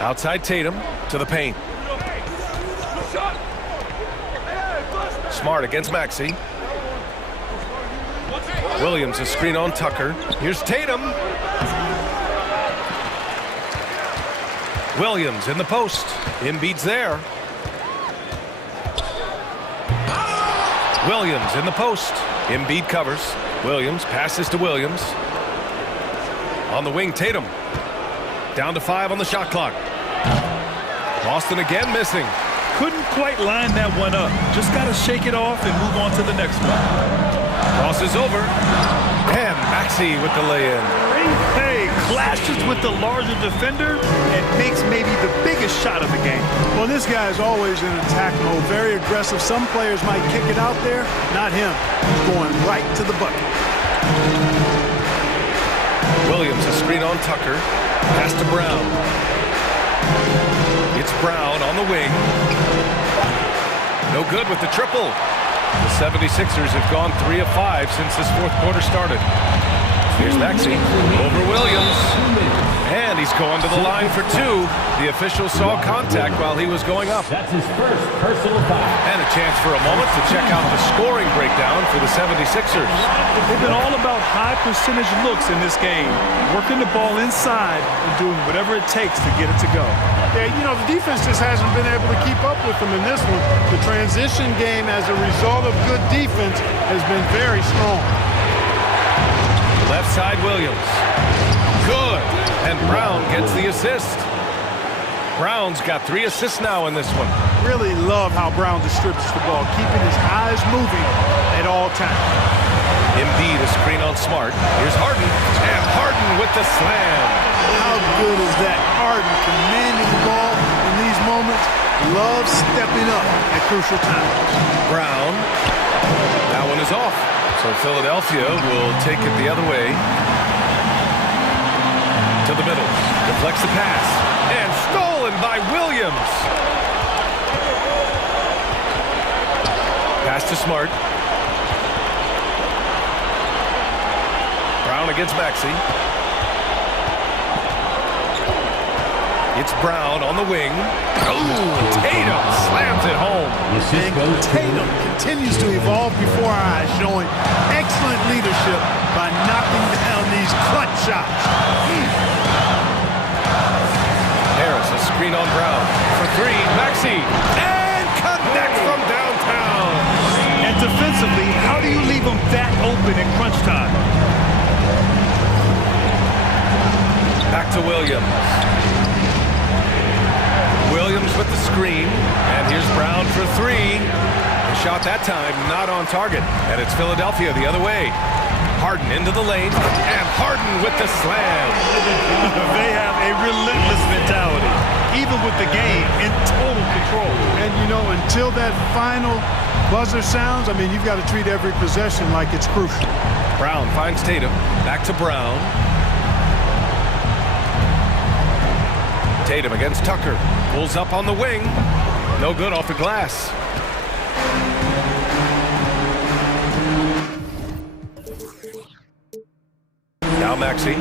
Outside Tatum to the paint. Smart against Maxey. Williams a screen on Tucker. Here's Tatum. Williams in the post. Embiid's there. Williams in the post. Embiid covers. Williams passes to Williams. On the wing, Tatum. Down to 5 on the shot clock. Boston again missing. Couldn't quite line that one up. Just got to shake it off and move on to the next one. Crosses over. And Maxey with the lay-in. Hey, clashes with the larger defender and makes maybe the biggest shot of the game. Well, this guy is always in attack mode, very aggressive. Some players might kick it out there, not him. He's going right to the bucket. Williams a screen on Tucker. Pass to Brown. It's Brown on the wing. No good with the triple. The 76ers have gone 3 of 5 since this fourth quarter started. Here's Maxey over Williams. And he's going to the line for 2. The official saw contact while he was going up. That's his first personal foul. And a chance for a moment to check out the scoring breakdown for the 76ers. They've been all about high percentage looks in this game, working the ball inside and doing whatever it takes to get it to go. Yeah, you know, the defense just hasn't been able to keep up with them in this one. The transition game, as a result of good defense, has been very strong. Left side, Williams. Good. And Brown gets the assist. Brown's got 3 assists now in this one. Really love how Brown distributes the ball, keeping his eyes moving at all times. Embiid a screen on Smart. Here's Harden. And Harden with the slam. How good is that? Harden commanding the ball in these moments. Loves stepping up at crucial times. Brown. That one is off. So Philadelphia will take it the other way. To the middle. Deflects the pass. And stolen by Williams. Pass to Smart. Brown against Maxey. It's Brown on the wing. Ooh, Tatum slams it home. And Tatum continues to evolve before our eyes, showing excellent leadership by knocking down these clutch shots. Harris, a screen on Brown. For 3, Maxey. And connects from downtown. And defensively, how do you leave them that open in crunch time? Back to Williams. Williams with the screen, and here's Brown for 3. The shot that time not on target, and it's Philadelphia the other way. Harden into the lane, and Harden with the slam. They have a relentless mentality, even with the game in total control. And you know, until that final buzzer sounds, I mean, you've got to treat every possession like it's crucial. Brown finds Tatum, back to Brown. Tatum against Tucker. Pulls up on the wing. No good off the glass. Now Maxey.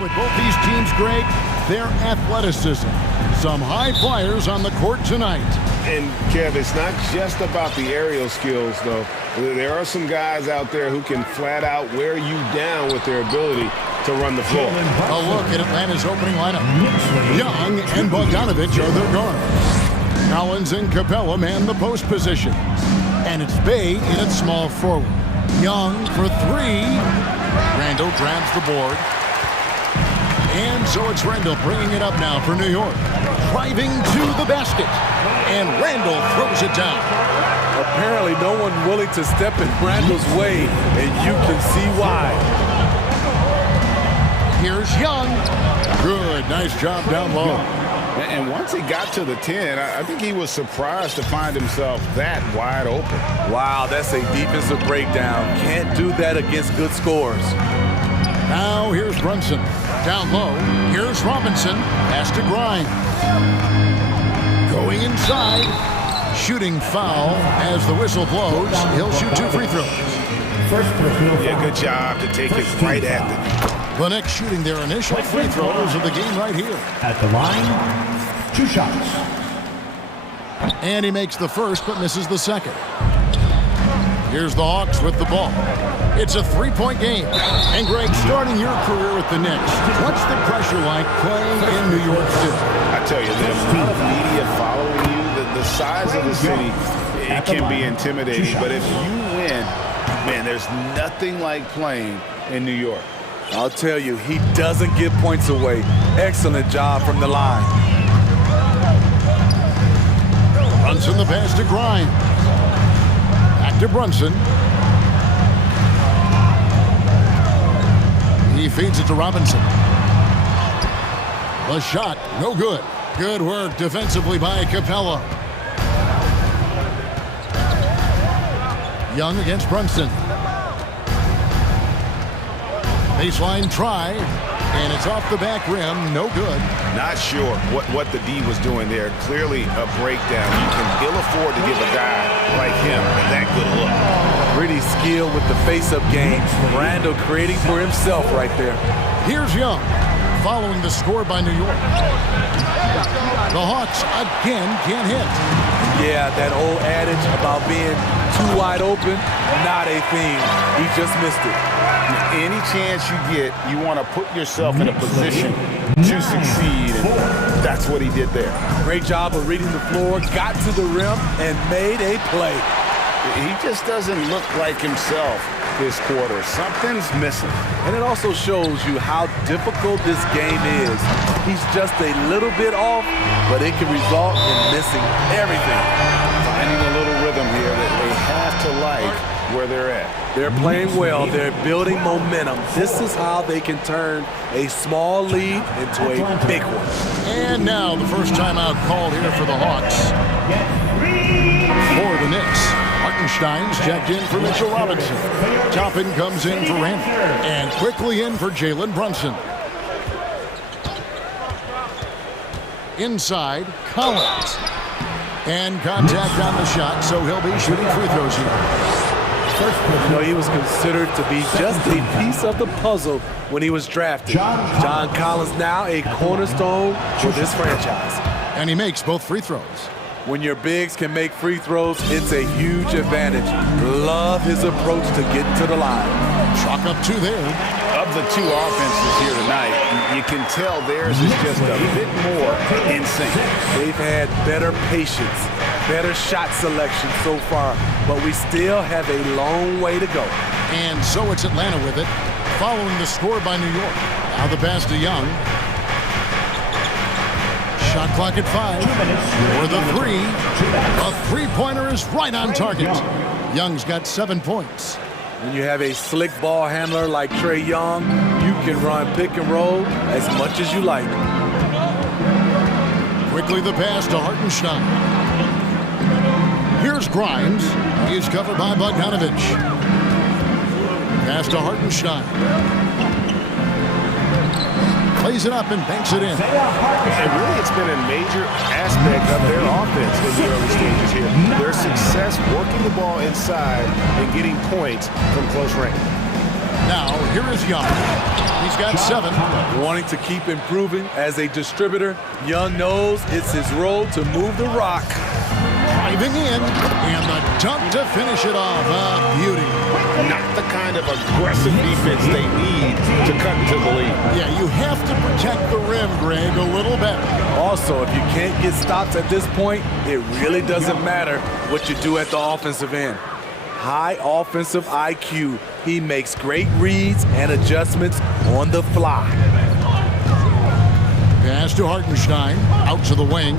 With both these teams, Greg, their athleticism. Some high flyers on the court tonight. And, Kev, it's not just about the aerial skills, though. There are some guys out there who can flat out wear you down with their ability to run the floor. A look at Atlanta's opening lineup. Young and Bogdanovich are their guards. Collins and Capella man the post position. And it's Bay in its small forward. Young for three. Randall grabs the board. And so it's Randall bringing it up now for New York. Driving to the basket. And Randall throws it down. Apparently no one willing to step in Randall's way, and you can see why. Here's Young. Good, nice job down low. And once he got to the 10, I think he was surprised to find himself that wide open. Wow, that's a defensive breakdown. Can't do that against good scores. Now here's Brunson. Down low. Here's Robinson. Pass to Grimes. Going inside. Shooting foul as the whistle blows. He'll shoot 2 free throws. Yeah, good job to take it right at them. The Knicks shooting their initial free throws of the game right here. At the line, 2 shots. And he makes the first but misses the second. Here's the Hawks with the ball. It's a 3-point game. And Greg, starting your career with the Knicks, what's the pressure like playing in New York City? I tell you, the amount of media following you, the size of the city, it can be intimidating. But if you win, man, there's nothing like playing in New York. I'll tell you, he doesn't give points away. Excellent job from the line. Brunson the pass to Grimes. Back to Brunson. He feeds it to Robinson. The shot, no good. Good work defensively by Capella. Young against Brunson. Baseline try, and it's off the back rim, no good. Not sure what the D was doing there. Clearly a breakdown. You can ill afford to give a guy like him that good look. Pretty skilled with the face-up game. Randall creating for himself right there. Here's Young, following the score by New York. The Hawks again can't hit. Yeah, that old adage about being too wide open, not a thing. He just missed it. Any chance you get, you want to put yourself in a position to succeed, and that's what he did there. Great job of reading the floor, got to the rim, and made a play. He just doesn't look like himself this quarter. Something's missing. And it also shows you how difficult this game is. He's just a little bit off, but it can result in missing everything. Finding a little rhythm here that they have to like where they're at. They're playing well. They're building momentum. This is how they can turn a small lead into a big one. And now the first timeout called here for the Hawks. For the Knicks, Hartenstein's checked in for Mitchell Robinson. Toppin comes in for Randall. And quickly in for Jalen Brunson. Inside, Collins. And contact on the shot, so he'll be shooting free throws here. You know, he was considered to be just a piece of the puzzle when he was drafted. John Collins now a cornerstone for this franchise. And he makes both free throws. When your bigs can make free throws, it's a huge advantage. Love his approach to get to the line. Chalk up 2 there. Of the 2 offenses here tonight, you can tell theirs is just a bit more in sync. They've had better patience, better shot selection so far, but we still have a long way to go. And so it's Atlanta with it, following the score by New York. Now the pass to Young. Shot clock at 5. For the 3. A three-pointer is right on target. Young's got 7 points. When you have a slick ball handler like Trae Young, you can run pick and roll as much as you like. Quickly the pass to Hartenstein. Here's Grimes. He is covered by Bogdanovich. Pass to Hartenstein. Plays it up and banks it in. And really, it's been a major aspect of their offense in the early stages here. Their success working the ball inside and getting points from close range. Now, here is Young. He's got 7. Wanting to keep improving as a distributor, Young knows it's his role to move the rock. Driving in, and the dunk to finish it off. A beauty. Not the kind of aggressive defense they need to cut into the lead. Yeah, you have to protect the rim, Greg, a little better. Also, if you can't get stops at this point, it really doesn't matter what you do at the offensive end. High offensive IQ. He makes great reads and adjustments on the fly. Pass to Hartenstein, out to the wing.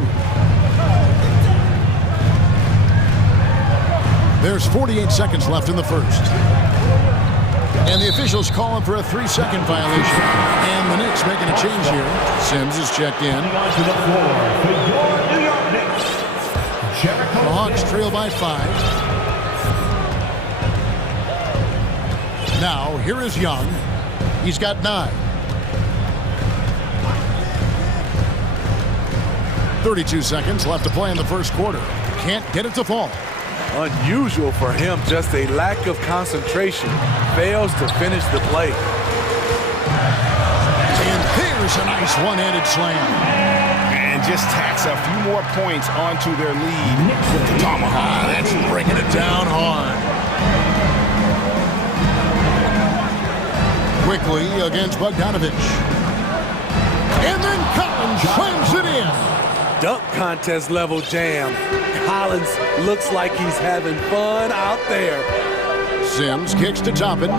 There's 48 seconds left in the first. And the officials calling for a 3-second violation. And the Knicks making a change here. Sims is checked in. The Hawks trail by 5. Now, here is Young. He's got 9. 32 seconds left to play in the first quarter. Can't get it to fall. Unusual for him, just a lack of concentration. Fails to finish the play. And there's a nice one-handed slam. And just tacks a few more points onto their lead with the tomahawk. That's bringing it down hard. Quickly against Bogdanovich. And then Collins slams it in. Dunk contest level jam. Collins looks like he's having fun out there. Sims kicks to Toppin.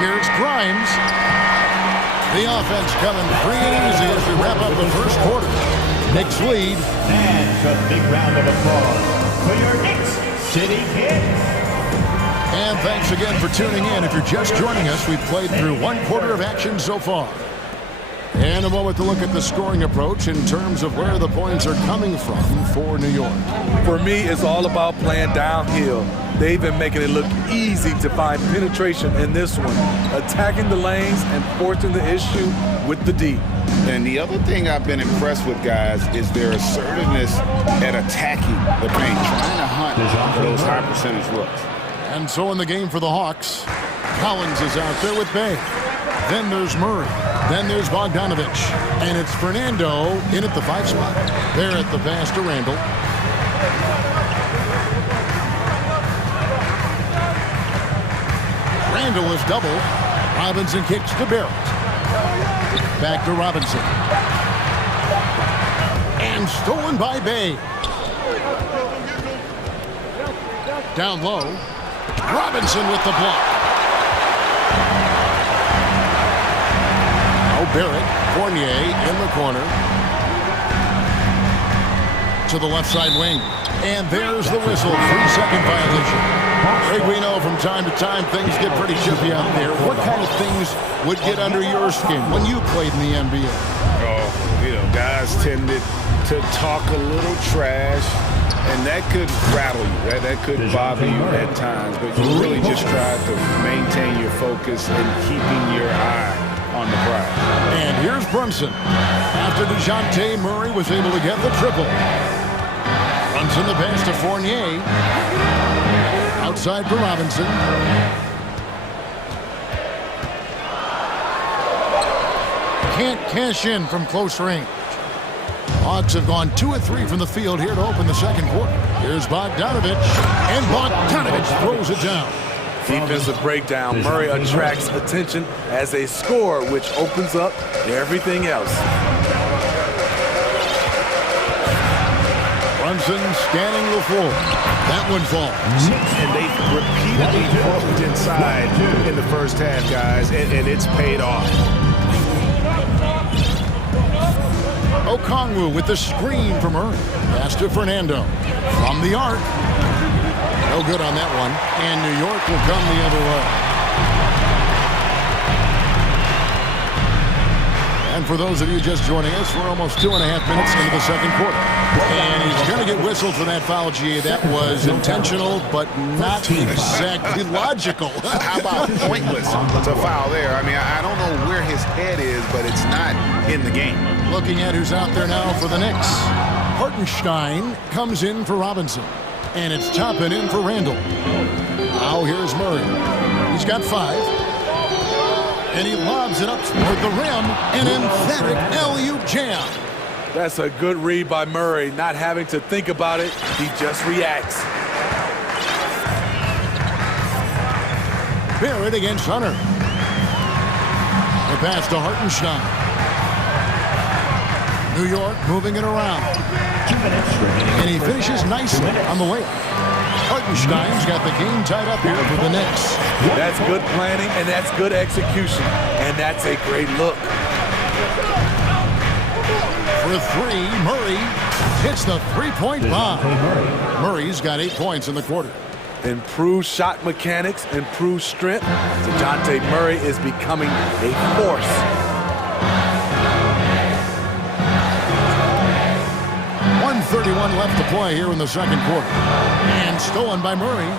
Here's Grimes. The offense coming free and easy as we wrap up the first quarter. Knicks lead. And a big round of applause for your Knicks City Kid. And thanks again for tuning in. If you're just joining us, we've played through 1 quarter of action so far. And a moment to look at the scoring approach in terms of where the points are coming from for New York. For me, it's all about playing downhill. They've been making it look easy to find penetration in this one, attacking the lanes and forcing the issue with the D. And the other thing I've been impressed with, guys, is their assertiveness at attacking the paint, trying to hunt for those high percentage looks. And so in the game for the Hawks, Collins is out there with Bay. Then there's Murray. Then there's Bogdanovich. And it's Fernando in at the 5 spot. There at the pass to Randall. Randall is doubled. Robinson kicks to Barrett. Back to Robinson. And stolen by Bay. Down low. Robinson with the block. Barrett, Fournier in the corner. To the left side wing. And there's the whistle. 3-second violation. Greg, we know from time to time things get pretty chippy out there. What kind of things would get under your skin when you played in the NBA? Oh, guys tended to talk a little trash, and that could rattle you. That could bother you at times, but you really just tried to maintain your focus and keeping your eye on the prize. And here's Brunson. After DeJounte Murray was able to get the triple. Brunson the pass to Fournier. Outside for Robinson. Can't cash in from close range. Hawks have gone 2 of 3 from the field here to open the second quarter. Here's Bogdanovich. And Bogdanovich throws it down. Defensive breakdown. Murray attracts attention as a scorer, which opens up everything else. Brunson scanning the floor. That one falls. And they repeatedly worked inside in the first half, guys, and it's paid off. Okongwu with the screen from Murray. Pass to Fernando. From the arc. No good on that one. And New York will come the other way. And for those of you just joining us, we're almost 2.5 minutes into the second quarter. And he's going to get whistled for that foul, G. That was intentional, but not exactly logical. How about pointless to foul there? I mean, I don't know where his head is, but it's not in the game. Looking at who's out there now for the Knicks. Hartenstein comes in for Robinson. And it's Toppin in for Randall. Now here's Murray. He's got 5. And he lobs it up toward the rim. An emphatic alley-oop jam. That's a good read by Murray. Not having to think about it, he just reacts. Barrett against Hunter. The pass to Hartenstein. New York moving it around. And he finishes nicely on the way. Hartenstein's got the game tied up here for the Knicks. That's good planning, and that's good execution. And that's a great look. For 3, Murray hits the three-point bomb. Murray's got 8 points in the quarter. Improved shot mechanics, improved strength. DeJounte Murray is becoming a force. .31 left to play here in the second quarter. And stolen by Murray.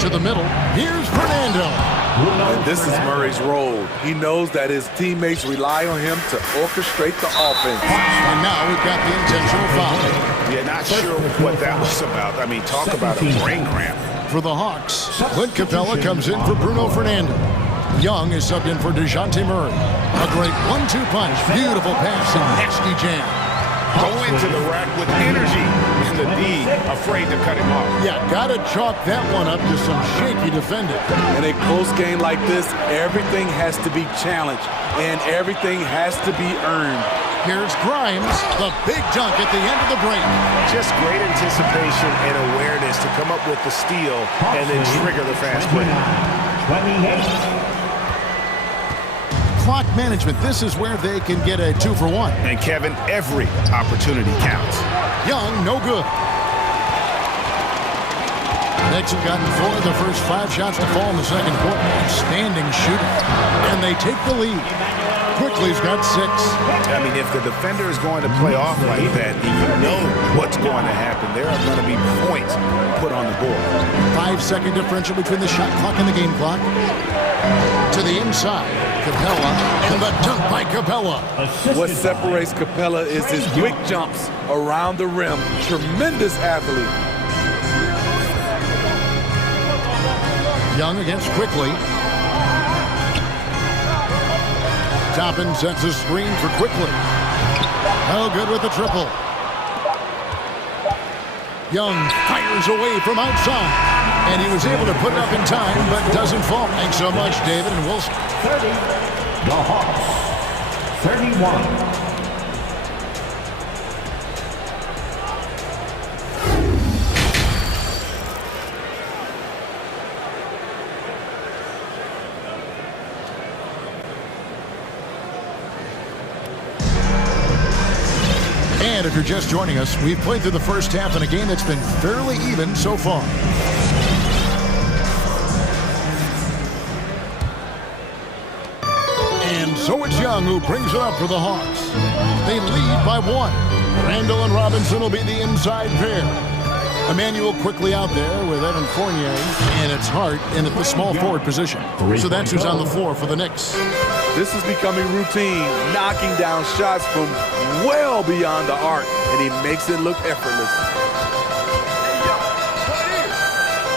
To the middle. Here's Fernando. And this is Murray's role. He knows that his teammates rely on him to orchestrate the offense. And now we've got the intentional foul. Yeah, not sure what that was about. I mean, talk about a brain cramp. For the Hawks, Clint Capella comes in for Bruno Fernando. Young is subbed in for DeJounte Murray. A great 1-2 punch. Beautiful pass and nasty jam. Go into the rack with energy. And the D afraid to cut him off. Yeah, gotta chalk that one up to some shaky defending. In a close game like this, everything has to be challenged. And everything has to be earned. Here's Grimes, the big dunk at the end of the break. Just great anticipation and awareness to come up with the steal and then trigger the fast break. Clock management, this is where they can get a 2-for-1. And Kevin, every opportunity counts. Young, no good. Knicks have gotten 4 of the first 5 shots to fall in the second quarter. Outstanding shooting. And they take the lead. Quickly's got 6. I mean, if the defender is going to play off like that, you know what's going to happen. There are going to be points put on the board. 5-second differential between the shot clock and the game clock. To the inside, Capella, and the dunk by Capella. What separates Capella is his quick jumps around the rim. Tremendous athlete. Young against Quickly. Toppin sets a screen for Quickly. No good with the triple. Young fires away from outside. And he was able to put it up in time, but doesn't fall. Thanks so much, David and Wilson. 30. The Hawks. 31. And if you're just joining us, we've played through the first half in a game that's been fairly even so far. And so it's Young who brings it up for the Hawks. They lead by 1. Randall and Robinson will be the inside pair. Emmanuel quickly out there with Evan Fournier, and it's Hart in at the small forward position. So that's who's on the floor for the Knicks. This is becoming routine, knocking down shots from well beyond the arc, and he makes it look effortless.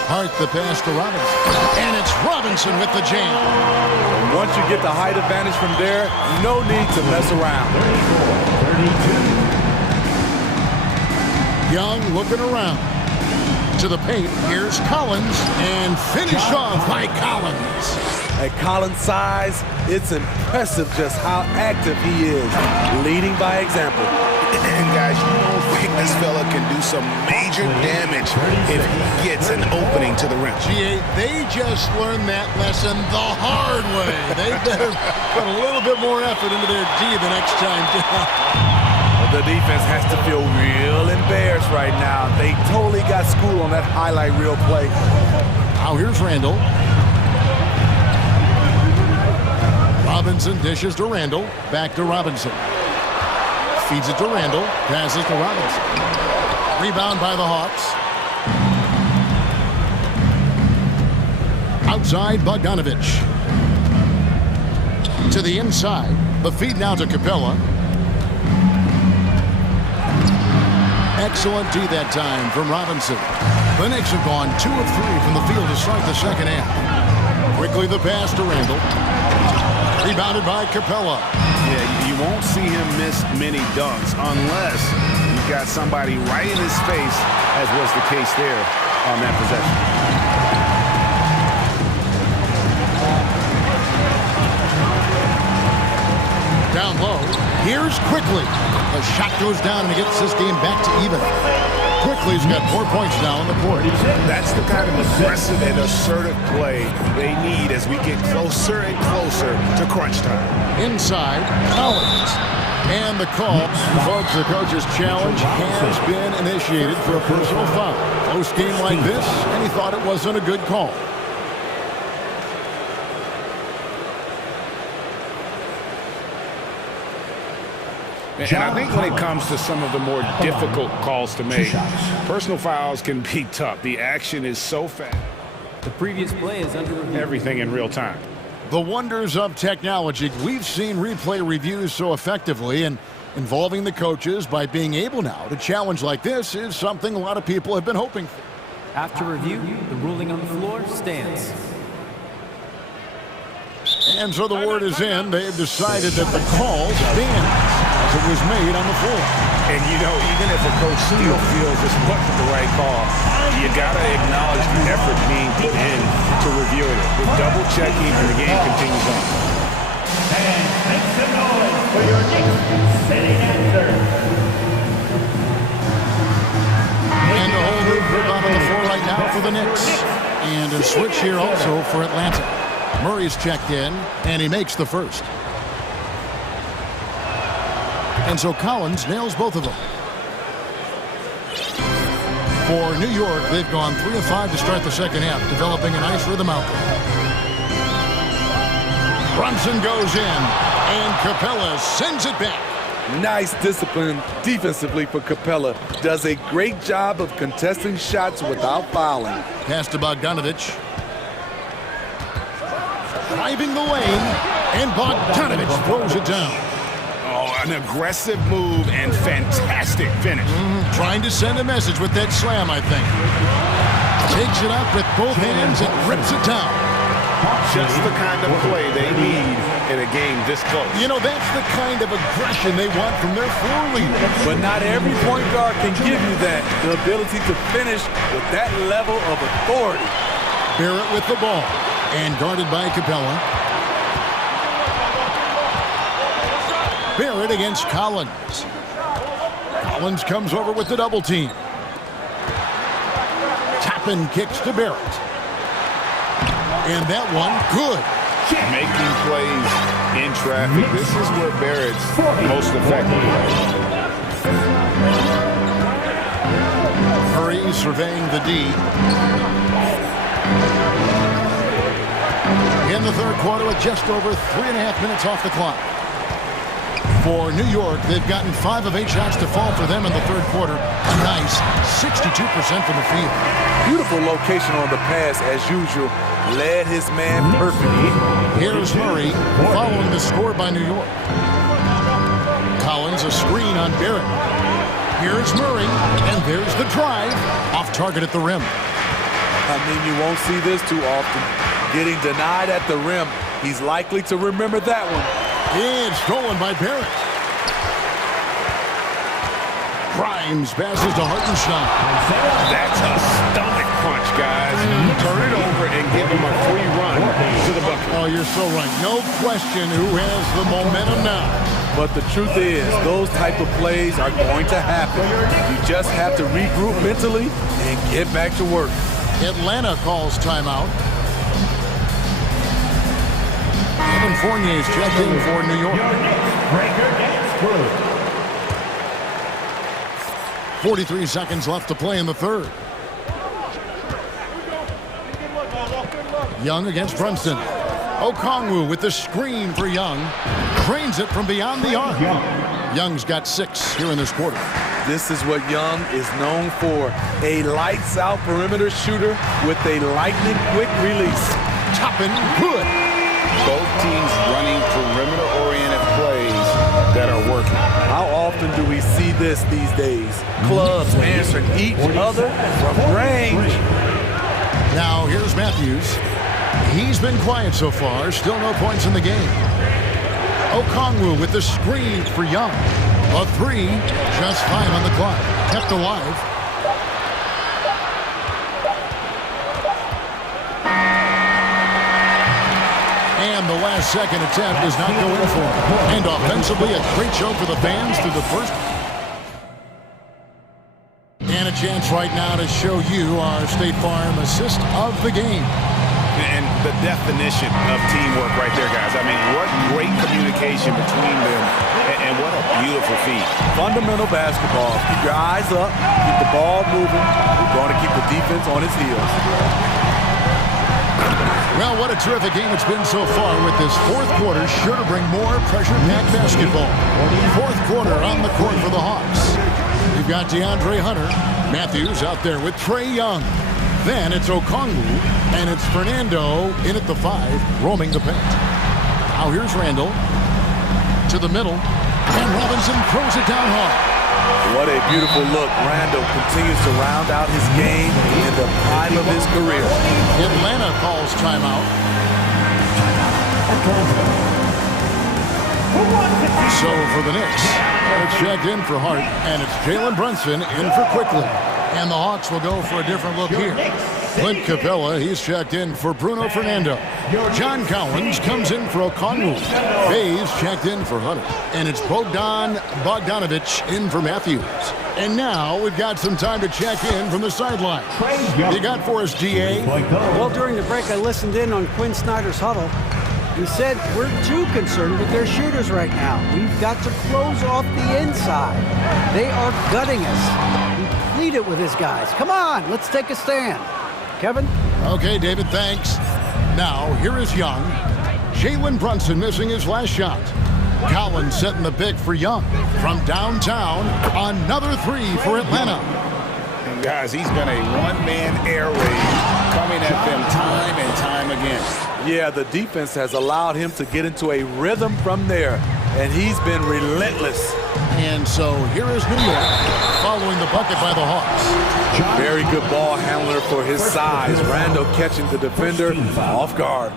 Hart the pass to Robinson, and it's Robinson with the jam. And once you get the height advantage from there, no need to mess around. 34, 32. Young looking around. To the paint, here's Collins, and finished off by Collins. At Collins' size, it's impressive just how active he is, leading by example. And guys, you know this fella can do some major damage if he gets an opening to the rim. GA, they just learned that lesson the hard way. They better put a little bit more effort into their D the next time down. The defense has to feel real embarrassed right now. They totally got schooled on that highlight reel play. Now here's Randall. Robinson dishes to Randall. Back to Robinson. Feeds it to Randall. Passes to Robinson. Rebound by the Hawks. Outside, Bogdanovich. To the inside. The feed now to Capella. Excellent D that time from Robinson. The Knicks have gone 2 of 3 from the field to start the second half. Quickly the pass to Randall. Rebounded by Capella. Yeah, you won't see him miss many dunks unless you've got somebody right in his face, as was the case there on that possession. Down low. Here's Quickly. The shot goes down and he gets this game back to even. Quickly's got 4 points now on the court. That's the kind of aggressive and assertive play they need as we get closer and closer to crunch time. Inside, Collins. And the call. Folks, the coach's challenge has been initiated for a personal foul. Close game like this, and he thought it wasn't a good call. And I think when it comes to some of the more difficult calls to make, personal fouls can be tough. The action is so fast. The previous play is under review. Everything in real time. The wonders of technology. We've seen replay reviews so effectively, and involving the coaches by being able now to challenge like this is something a lot of people have been hoping for. After review, the ruling on the floor stands. And so the word is in. They've decided that the call stands as it was made on the floor. And, you know, even if a coach still feels this wasn't the right call, you got to acknowledge the effort being put in to review it. With double checking, and the game continues on. And make some noise for your Knicks sitting answer. And a whole new group out on the floor right now for the Knicks. And a switch here also for Atlanta. Murray's checked in, and he makes the first. And so Collins nails both of them. For New York, they've gone 3 of 5 to start the second half, developing a nice rhythm out there. Brunson goes in, and Capella sends it back. Nice discipline defensively for Capella. Does a great job of contesting shots without fouling. Pass to Bogdanovich. Driving the lane, and Bogdanovich throws it down. Oh, an aggressive move and fantastic finish. Trying to send a message with that slam, I think. Takes it up with both hands and rips it down. Just the kind of play they need in a game this close. You know, that's the kind of aggression they want from their floor leaders. But not every point guard can give you that. The ability to finish with that level of authority. Barrett with the ball. And guarded by Capella. Barrett against Collins. Collins comes over with the double team. Toppin kicks to Barrett. And that one, good. Making plays in traffic. This is where Barrett's most effective. Murray surveying the D. In the third quarter with just over 3.5 minutes off the clock. For New York, they've gotten 5 of 8 shots to fall for them in the third quarter. A nice 62% from the field. Beautiful location on the pass as usual. Led his man perfectly. Here's Murray following the score by New York. Collins a screen on Barrett. Here's Murray, and there's the drive. Off target at the rim. I mean, you won't see this too often. Getting denied at the rim. He's likely to remember that one. It's stolen by Barrett. Grimes passes to Hartenstein. That's a stomach punch, guys. Turn it over and give him a free run to the bucket. Oh, you're so right. No question who has the momentum now. But the truth is, those type of plays are going to happen. You just have to regroup mentally and get back to work. Atlanta calls timeout. Evan Fournier's checked in for New York. 43 seconds left to play in the third. Young against Brunson. Okongwu with the screen for Young. Cranes it from beyond the arc. Young's got 6 here in this quarter. This is what Young is known for. A lights-out perimeter shooter with a lightning-quick release. Toppin, good. Both teams running perimeter-oriented plays that are working. How often often do we see this these days? Clubs answering each other from range. Now here's Matthews. He's been quiet so far. Still no points in the game. Okongwu with the screen for Young. A three, just 5 on the clock. Kept alive. And the last second attempt does not go in for him. And offensively, a great show for the fans through the first. And a chance right now to show you our State Farm assist of the game. And the definition of teamwork right there, guys. I mean, what great communication between them, and what a beautiful feat. Fundamental basketball. Keep your eyes up, keep the ball moving. We're going to keep the defense on its heels. Well, what a terrific game it's been so far with this fourth quarter. Sure to bring more pressure-packed basketball. Fourth quarter on the court for the Hawks. You've got DeAndre Hunter. Matthews out there with Trae Young. Then it's Okongwu, and it's Fernando in at the 5, roaming the paint. Now here's Randall to the middle, and Robinson throws it down hard. What a beautiful look. Randall continues to round out his game in the prime of his career. Atlanta calls timeout. So for the Knicks, it's checked in for Hart, and it's Jalen Brunson in for Quickly. And the Hawks will go for a different look here. Clint Capella, he's checked in for Bruno Fernando. John Collins comes in for Okongwu. Hayes checked in for Hunter. And it's Bogdan Bogdanovic in for Matthews. And now we've got some time to check in from the sideline. You got for us, DA? Well, during the break, I listened in on Quinn Snyder's huddle. He said, we're too concerned with their shooters right now. We've got to close off the inside. They are gutting us. He pleaded with his guys. Come on, let's take a stand. Kevin? Okay, David, thanks. Now, here is Young. Jalen Brunson missing his last shot. Collins setting the pick for Young. From downtown, another three for Atlanta. And guys, he's been a one-man air raid coming at them time and time again. Yeah, the defense has allowed him to get into a rhythm from there, and he's been relentless. And so here is New York following the bucket by the Hawks. Very good ball handler for his size. Randall catching the defender off guard.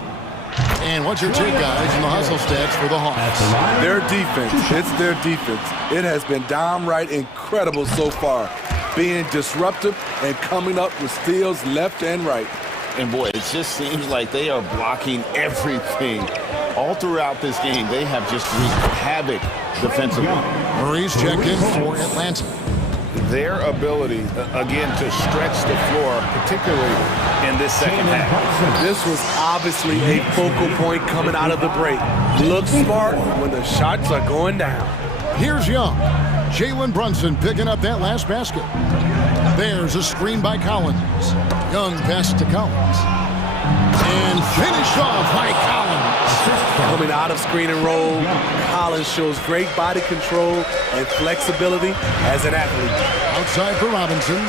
And what's your take, guys, in the hustle stats for the Hawks? Their defense. It's their defense. It has been downright incredible so far, being disruptive and coming up with steals left and right. And boy, it just seems like they are blocking everything. All throughout this game, they have just wreaked havoc defensively. Murray's checked in for Atlanta. Their ability, again, to stretch the floor, particularly in this second half. This was obviously a focal point coming out of the break. Look smart when the shots are going down. Here's Young. Jalen Brunson picking up that last basket. There's a screen by Collins. Young pass to Collins. And finished off by Collins. Coming out of screen and roll, Collins shows great body control and flexibility as an athlete. Outside for Robinson.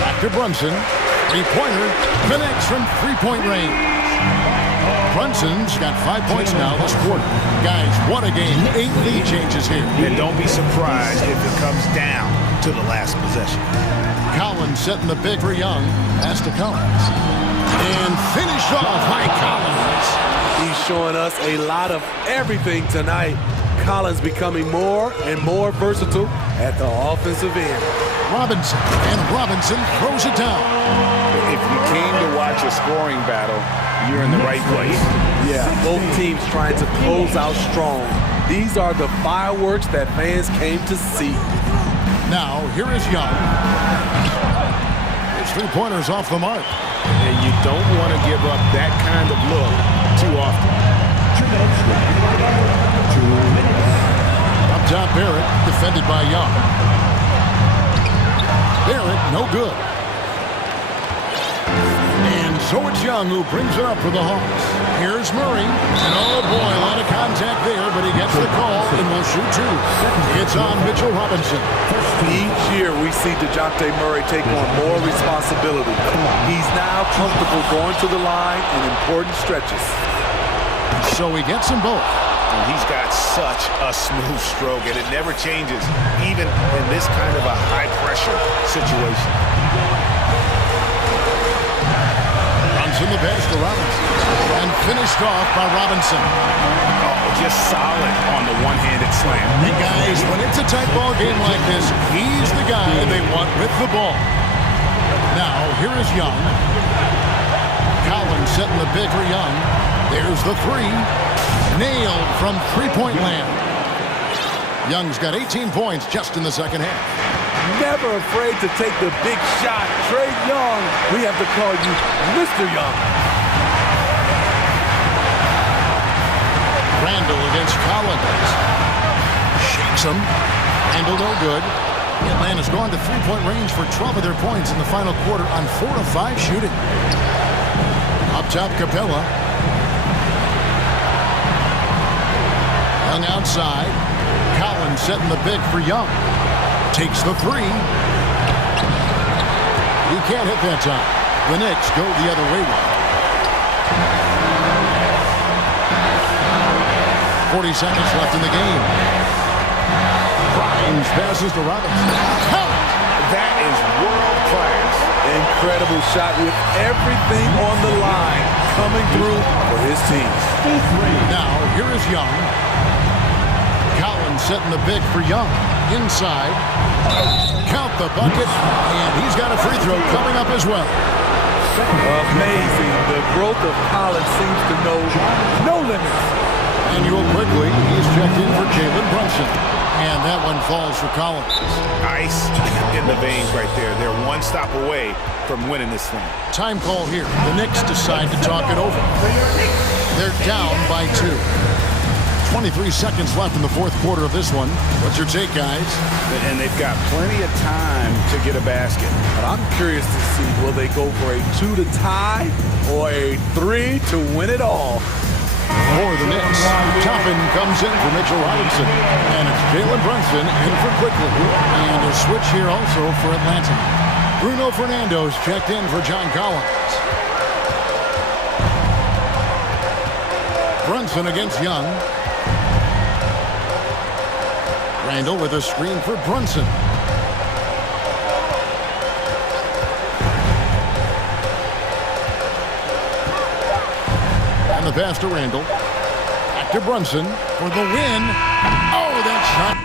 Back to Brunson. Three-pointer connects from three-point range. Brunson's got 5 points now this quarter. Guys, what a game. 8 lead changes here. And don't be surprised if it comes down to the last possession. Collins setting the pick for Young. Pass to Collins. And finished off by Collins. He's showing us a lot of everything tonight. Collins becoming more and more versatile at the offensive end. Robinson, and Robinson throws it down. If you came to watch a scoring battle, you're in the right place. Yeah, both teams trying to close out strong. These are the fireworks that fans came to see. Now, here is Young. His three-pointers off the mark. And you don't want to give up that kind of look too often. Up top, Barrett, defended by Young. Barrett, no good. And so it's Young who brings it up for the Hawks. Here's Murray. And oh boy, a lot of contact there, but he gets the call and will shoot two. It's on Mitchell Robinson. Each year we see DeJounte Murray take on more responsibility. He's now comfortable going to the line in important stretches. So he gets them both. And he's got such a smooth stroke, and it never changes, even in this kind of a high-pressure situation. Runs in the pass to Robinson. And finished off by Robinson. Oh, just solid on the one-handed slam. And guys, when it's a tight ball game like this, he's the guy they want with the ball. Now, here is Young. Collins setting the big for Young. There's the three. Nailed from three-point land. Young's got 18 points just in the second half. Never afraid to take the big shot. Trey Young, we have to call you Mr. Young. Randall against Collins. Shakes him. Randall no good. Atlanta's gone to three-point range for 12 of their points in the final quarter on 4 of 5 shooting. Up top, Capella. Young outside. Collins setting the big for Young. Takes the three. He can't hit that time. The Knicks go the other way. 40 seconds left in the game. Grimes passes to Robinson. That is world class. Incredible shot with everything on the line coming through for his team. Now, here is Young. Collins setting the big for Young. Inside. Count the bucket. And he's got a free throw coming up as well. Amazing. The growth of Collins seems to know no limits. And real quickly, he's checked in for Jalen Brunson. And that one falls for Collins. Ice in the veins right there. They're one stop away from winning this thing. Time call here. The Knicks decide to talk it over. They're down by 2. 23 seconds left in the fourth quarter of this one. What's your take, guys? And they've got plenty of time to get a basket. But I'm curious to see, will they go for a 2 to tie or a 3 to win it all? For the Knicks, Toppin comes in for Mitchell Robinson. And it's Jalen Brunson in for Quickly. And a switch here also for Atlanta. Bruno Fernando's checked in for John Collins. Brunson against Young. Randall with a screen for Brunson. And the pass to Randall. Back to Brunson for the win. Oh, that shot.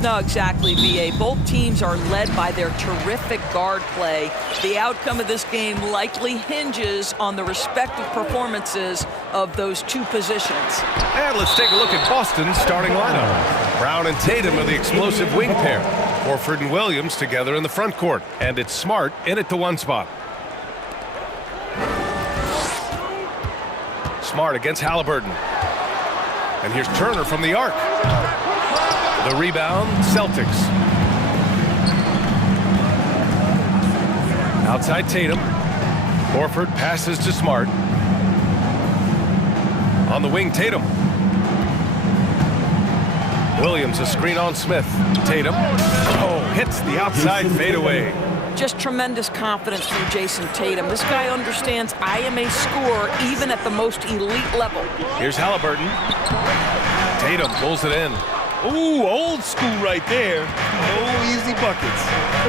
No, exactly, VA. Both teams are led by their terrific guard play. The outcome of this game likely hinges on the respective performances of those two positions. And let's take a look at Boston's starting lineup. Brown and Tatum are the explosive wing pair. Horford and Williams together in the front court. And it's Smart in at the one spot. Smart against Halliburton. And here's Turner from the arc. The rebound, Celtics. Outside Tatum. Horford passes to Smart. On the wing, Tatum. Williams, a screen on Smith. Tatum. Oh, hits the outside fadeaway. Just tremendous confidence from Jason Tatum. This guy understands I am a scorer even at the most elite level. Here's Halliburton. Tatum pulls it in. Ooh, old school right there. No easy buckets.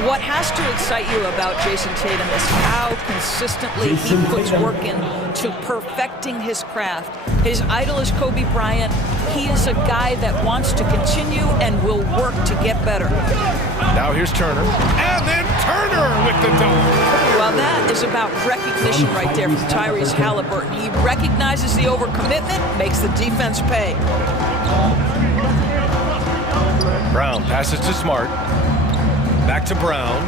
What has to excite you about Jason Tatum is how consistently he puts work into perfecting his craft. His idol is Kobe Bryant. He is a guy that wants to continue and will work to get better. Now here's Turner. And then Turner with the dunk. Well, that is about recognition right there from Tyrese Halliburton. He recognizes the overcommitment, makes the defense pay. Brown passes to Smart. Back to Brown.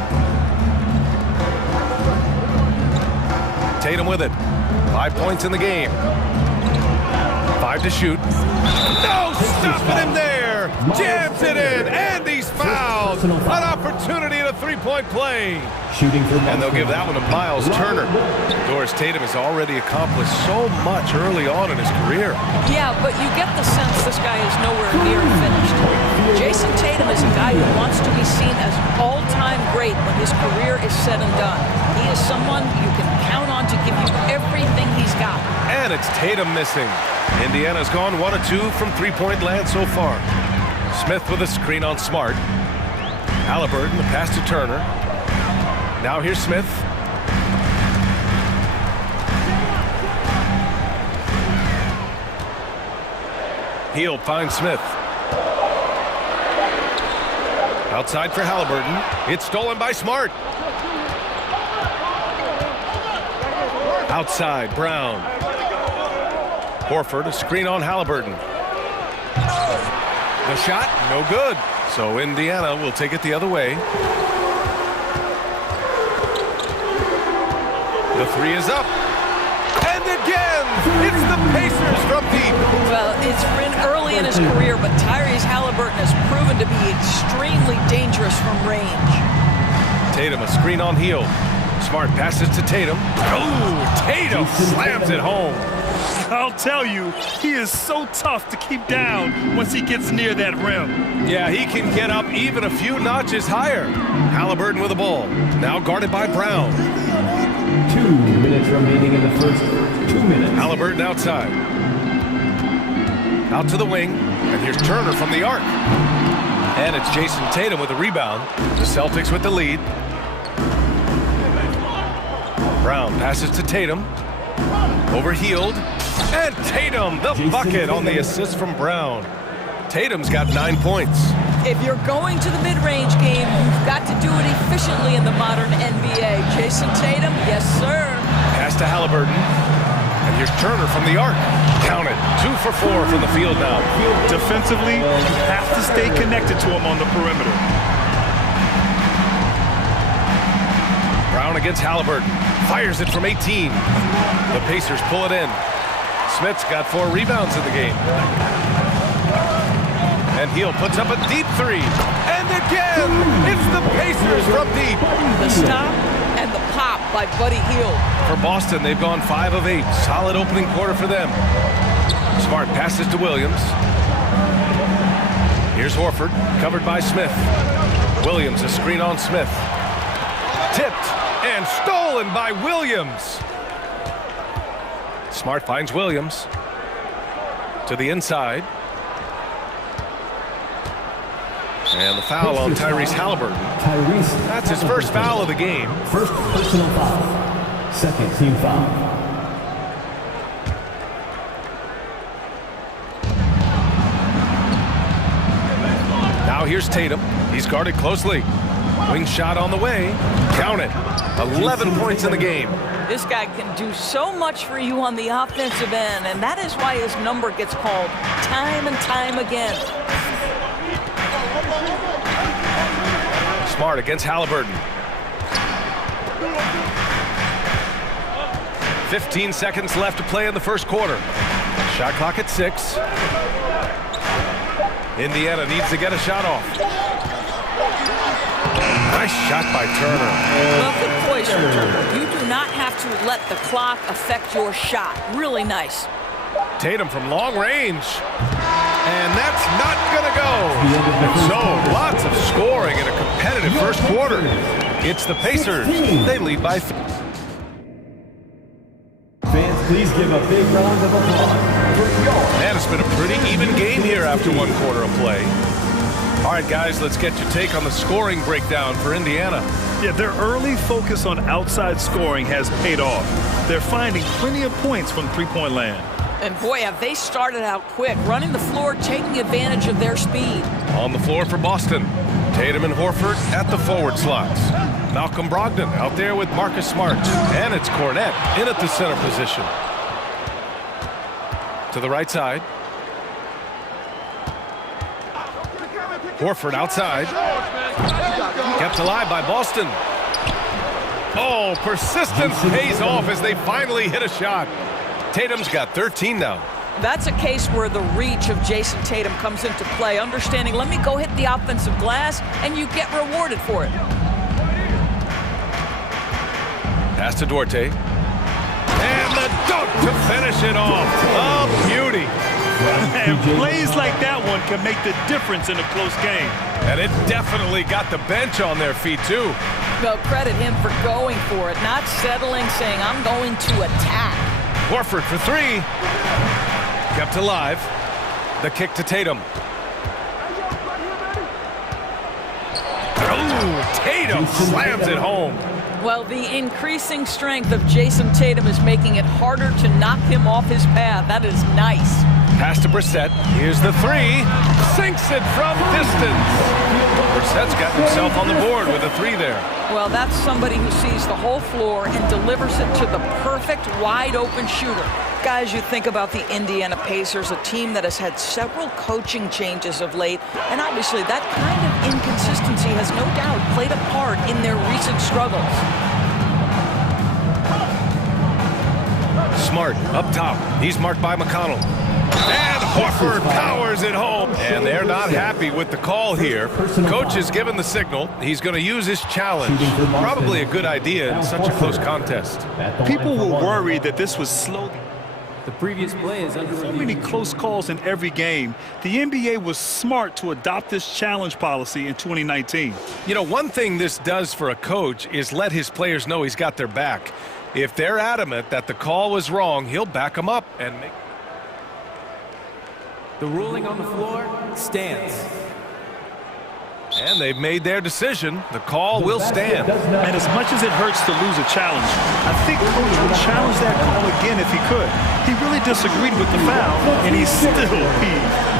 Tatum with it. 5 points in the game. 5 to shoot. No, stopping him there. Jams it in, and he's fouled. An opportunity at a three-point play. And they'll give that one to Miles Turner. Doris Tatum has already accomplished so much early on in his career. Yeah, but you get the sense this guy is nowhere near finished. Jason Tatum is a guy who wants to be seen as an all-time great when his career is said and done. He is someone you can count on to give you everything he's got. And it's Tatum missing. Indiana's gone 1 of 2 from three-point land so far. Smith with a screen on Smart. Halliburton, the pass to Turner. Now here's Smith. Hield finds Smith. Outside for Halliburton. It's stolen by Smart. Outside, Brown. Horford, a screen on Halliburton. The shot, no good. So Indiana will take it the other way. The three is up. And again, it's the Pacers from deep. Well, it's been early in his career, but Tyrese Halliburton has proven to be extremely dangerous from range. Tatum, a screen on Hield. Smart passes to Tatum. Oh, Tatum slams it home. I'll tell you, he is so tough to keep down once he gets near that rim. Yeah, he can get up even a few notches higher. Halliburton with the ball. Now guarded by Brown. 2 minutes remaining in the first 2 minutes. Halliburton outside. Out to the wing. And here's Turner from the arc. And it's Jason Tatum with the rebound. The Celtics with the lead. Brown passes to Tatum. Over Hield. And Tatum, the bucket on the assist from Brown. Tatum's got 9 points. If you're going to the mid-range game, you've got to do it efficiently in the modern NBA. Jason Tatum, yes, sir. Pass to Halliburton. And here's Turner from the arc. Count it. 2 for 4 from the field now. Defensively, you have to stay connected to him on the perimeter. Brown against Halliburton. Fires it from 18. The Pacers pull it in. Smith's got 4 rebounds in the game. And Hield puts up a deep three. And again, it's the Pacers from deep. The stop and the pop by Buddy Hield. For Boston, they've gone 5 of 8. Solid opening quarter for them. Smart passes to Williams. Here's Horford, covered by Smith. Williams, a screen on Smith. Tipped and stolen by Williams. Smart finds Williams. To the inside. And the foul on Tyrese Halliburton. That's his first foul of the game. First personal foul. Second team foul. Now Now here's Tatum. He's guarded closely. Wing shot on the way. Count it. 11 points in the game. This guy can do so much for you on the offensive end, and that is why his number gets called time and time again. Smart against Halliburton. 15 seconds left to play in the first quarter. Shot clock at 6. Indiana needs to get a shot off. Nice shot by Turner. Well, good poise from Turner. You do not have to let the clock affect your shot. Really nice. Tatum from long range. And that's not going to go. So, lots of scoring in a competitive first quarter. It's the Pacers. They lead by 3. Fans, please give a big round of applause for your... Man, it's been a pretty even game here after one quarter of play. All right, guys, let's get your take on the scoring breakdown for Indiana. Yeah, their early focus on outside scoring has paid off. They're finding plenty of points from three-point land. And boy, have they started out quick, running the floor, taking advantage of their speed. On the floor for Boston, Tatum and Horford at the forward slots. Malcolm Brogdon out there with Marcus Smart. And it's Cornette in at the center position. To the right side. Horford outside. Kept alive by Boston. Oh, persistence pays off as they finally hit a shot. Tatum's got 13 now. That's a case where the reach of Jason Tatum comes into play. Understanding, let me go hit the offensive glass, and you get rewarded for it. Pass to Duarte. And the dunk to finish it off. A beauty. And plays like that one can make the difference in a close game. And it definitely got the bench on their feet, too. Well, credit him for going for it, not settling, saying, I'm going to attack. Horford for 3. Kept alive. The kick to Tatum. Oh, Tatum slams it home. Well, the increasing strength of Jason Tatum is making it harder to knock him off his path. That is nice. Pass to Brissett. Here's the 3. Sinks it from distance. Brissett's got himself on the board with a 3 there. Well, that's somebody who sees the whole floor and delivers it to the perfect wide-open shooter. Guys, you think about the Indiana Pacers, a team that has had several coaching changes of late, and obviously that kind of inconsistency has no doubt played a part in their recent struggles. Smart up top. He's marked by McConnell. And Horford powers it home. And they're not happy with the call here. Coach has given the signal. He's going to use his challenge. Probably a good idea in such a close contest. People were worried that this was slow. The previous play is under so many close calls in every game. The NBA was smart to adopt this challenge policy in 2019. You know, one thing this does for a coach is let his players know he's got their back. If they're adamant that the call was wrong, he'll back them up and make... The ruling on the floor stands. And they've made their decision. The call will stand. And as much as it hurts to lose a challenge, I think Coach would challenge that call again if he could. He really disagreed with the foul, and he still heaved.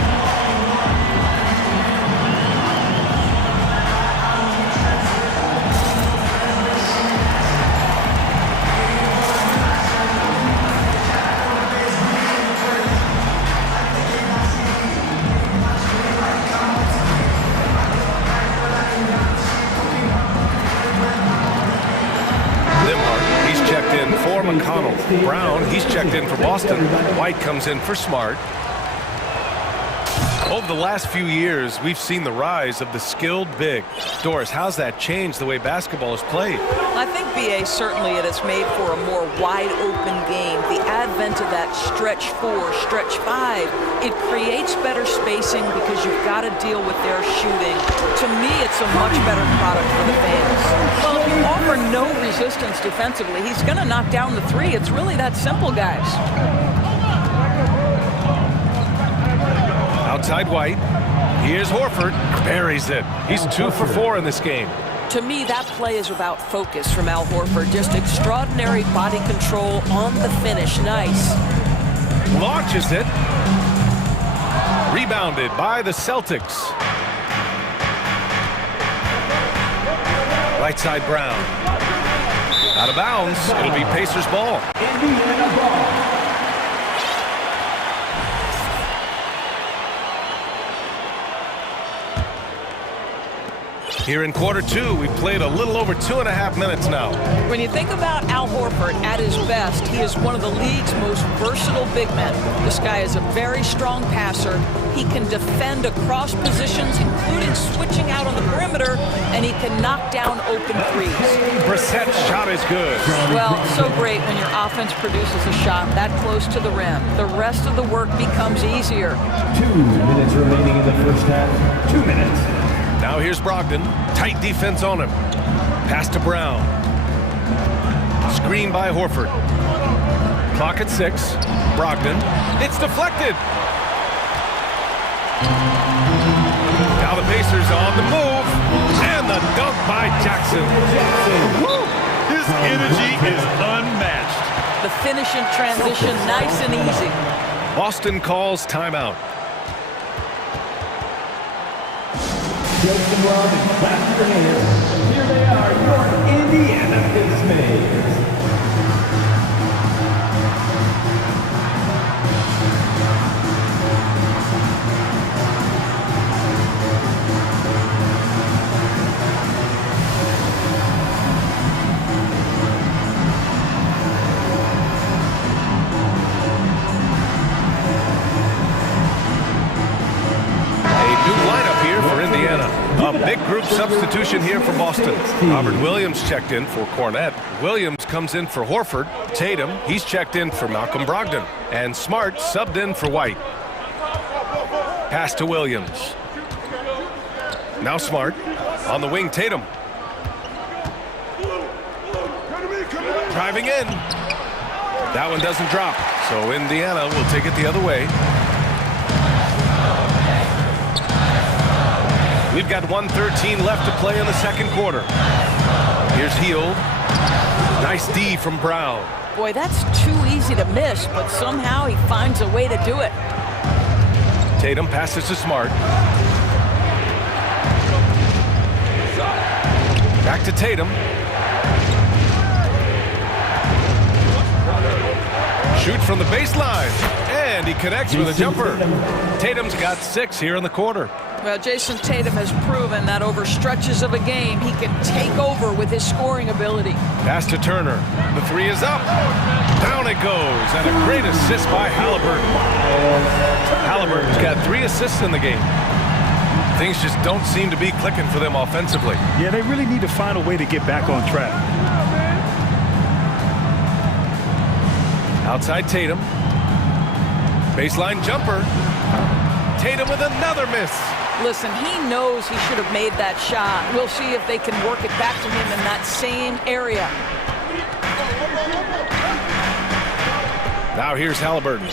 McConnell. Brown, he's checked in for Boston. White comes in for Smart. Over the last few years, we've seen the rise of the skilled big. Doris, how's that changed the way basketball is played? I think, B.A., certainly it has made for a more wide-open game. The advent of that stretch 4, stretch 5, it creates better spacing because you've got to deal with their shooting. To me, it's a much better product for the fans. Well, if you offer no resistance defensively, he's going to knock down the 3. It's really that simple, guys. Outside White. Here's Horford. Buries it. He's 2 for 4 in this game. To me, that play is about focus from Al Horford. Just extraordinary body control on the finish. Nice. Launches it. Rebounded by the Celtics. Right side Brown. Out of bounds. It'll be Pacers ball. Indiana ball. Here in quarter two, we've played a little over 2.5 minutes now. When you think about Al Horford at his best, he is one of the league's most versatile big men. This guy is a very strong passer. He can defend across positions, including switching out on the perimeter, and he can knock down open threes. Brissett's shot is good. Well, so great when your offense produces a shot that close to the rim. The rest of the work becomes easier. 2 minutes remaining in the first half. 2 minutes. Now here's Brogdon. Tight defense on him. Pass to Brown. Screen by Horford. Clock at 6. Brogdon. It's deflected. Now the Pacers on the move. And the dunk by Jackson. Woo! His energy is unmatched. The finish in transition, nice and easy. Boston calls timeout. Take some love and clap your hands. Here they are, your Indiana Pacers. A big group substitution here for Boston. Robert Williams checked in for Cornette. Williams comes in for Horford. Tatum, he's checked in for Malcolm Brogdon. And Smart subbed in for White. Pass to Williams. Now Smart. On the wing, Tatum. Driving in. That one doesn't drop. So Indiana will take it the other way. We've got 1:13 left to play in the second quarter. Here's Hield. Nice D from Brown. Boy, that's too easy to miss, but somehow he finds a way to do it. Tatum passes to Smart. Back to Tatum. Shoot from the baseline. And he connects with a jumper. Tatum's got 6 here in the quarter. Well, Jason Tatum has proven that over stretches of a game, he can take over with his scoring ability. Pass to Turner. The 3 is up. Down it goes. And a great assist by Halliburton. Halliburton's got 3 assists in the game. Things just don't seem to be clicking for them offensively. Yeah, they really need to find a way to get back on track. Outside Tatum. Baseline jumper. Tatum with another miss. Listen, he knows he should have made that shot. We'll see if they can work it back to him in that same area. Now here's Halliburton.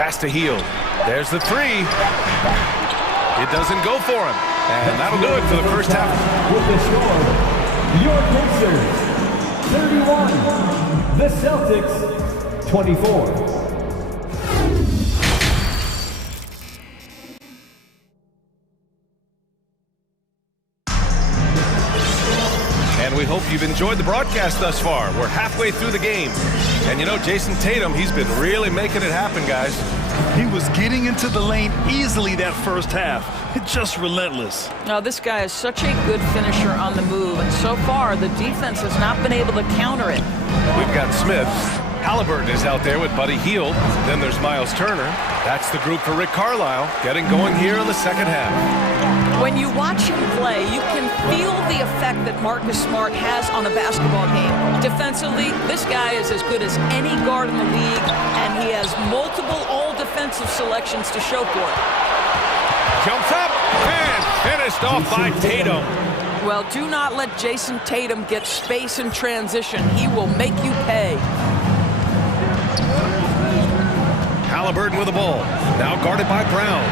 Pass to Hield. There's the 3. It doesn't go for him. And that'll do it for the first half. With the score, your Pacers 31, the Celtics 24. And we hope you've enjoyed the broadcast thus far. We're halfway through the game. And you know, Jason Tatum, he's been really making it happen, guys. He was getting into the lane easily that first half. Just relentless. Now, this guy is such a good finisher on the move, and so far, the defense has not been able to counter it. We've got Smith. Halliburton is out there with Buddy Hield. Then there's Miles Turner. That's the group for Rick Carlisle, getting going here in the second half. When you watch him play, you can feel the effect that Marcus Smart has on a basketball game. Defensively, this guy is as good as any guard in the league, and he has multiple all-defensive selections to show for it. Jumps up and finished off by Tatum. Well, do not let Jason Tatum get space in transition. He will make you pay. Halliburton with the ball. Now guarded by Brown.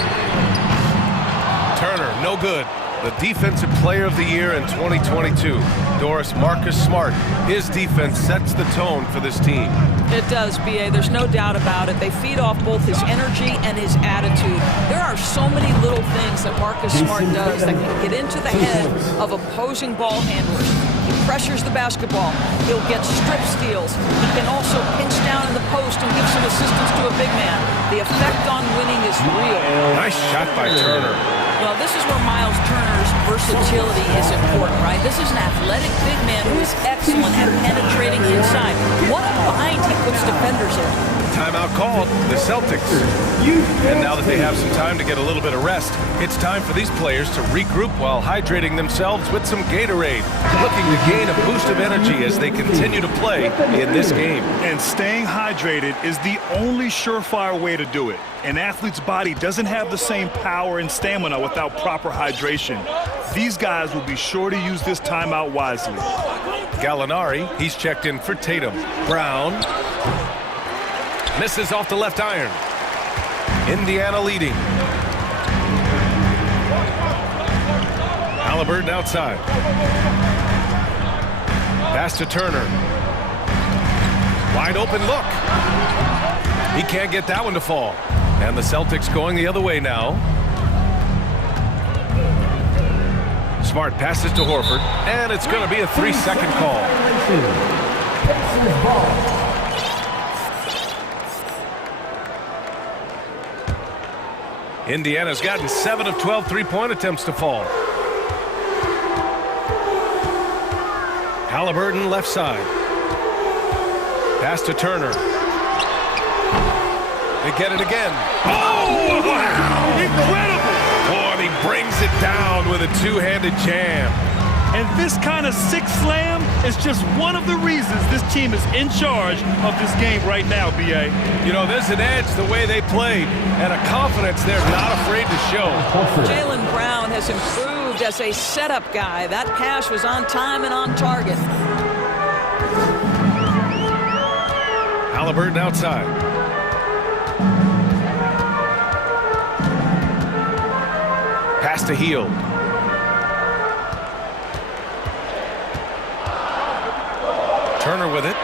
Turner, no good. the Defensive Player of the Year in 2022, Doris Marcus Smart. His defense sets the tone for this team. It does, B.A. There's no doubt about it. They feed off both his energy and his attitude. There are so many little things that Marcus Smart does that can get into the head of opposing ball handlers. He pressures the basketball. He'll get strip steals. He can also pinch down in the post and give some assistance to a big man. The effect on winning is real. Nice shot by Turner. Well, this is where Miles Turner's versatility is important, right? This is an athletic big man who is excellent at penetrating inside. What a bind he puts defenders in. Timeout called, the Celtics. And now that they have some time to get a little bit of rest, it's time for these players to regroup while hydrating themselves with some Gatorade, looking to gain a boost of energy as they continue to play in this game. And staying hydrated is the only surefire way to do it. An athlete's body doesn't have the same power and stamina without proper hydration. These guys will be sure to use this timeout wisely. Gallinari, he's checked in for Tatum. Brown misses off the left iron. Indiana leading. Halliburton outside. Pass to Turner. Wide open look. He can't get that one to fall. And the Celtics going the other way now. Smart passes to Horford, and it's going to be a 3-second call. Indiana's gotten 7 of 12 three-point attempts to fall. Halliburton left side. Pass to Turner. They get it again. Oh, wow! Incredible! Oh, and he brings it down with a two-handed jam. And this kind of sick slam is just one of the reasons this team is in charge of this game right now, B.A. You know, there's an edge the way they played and a confidence they're not afraid to show. Jaylen Brown has improved as a setup guy. That pass was on time and on target. Halliburton outside. Pass to Hield. Turner with it.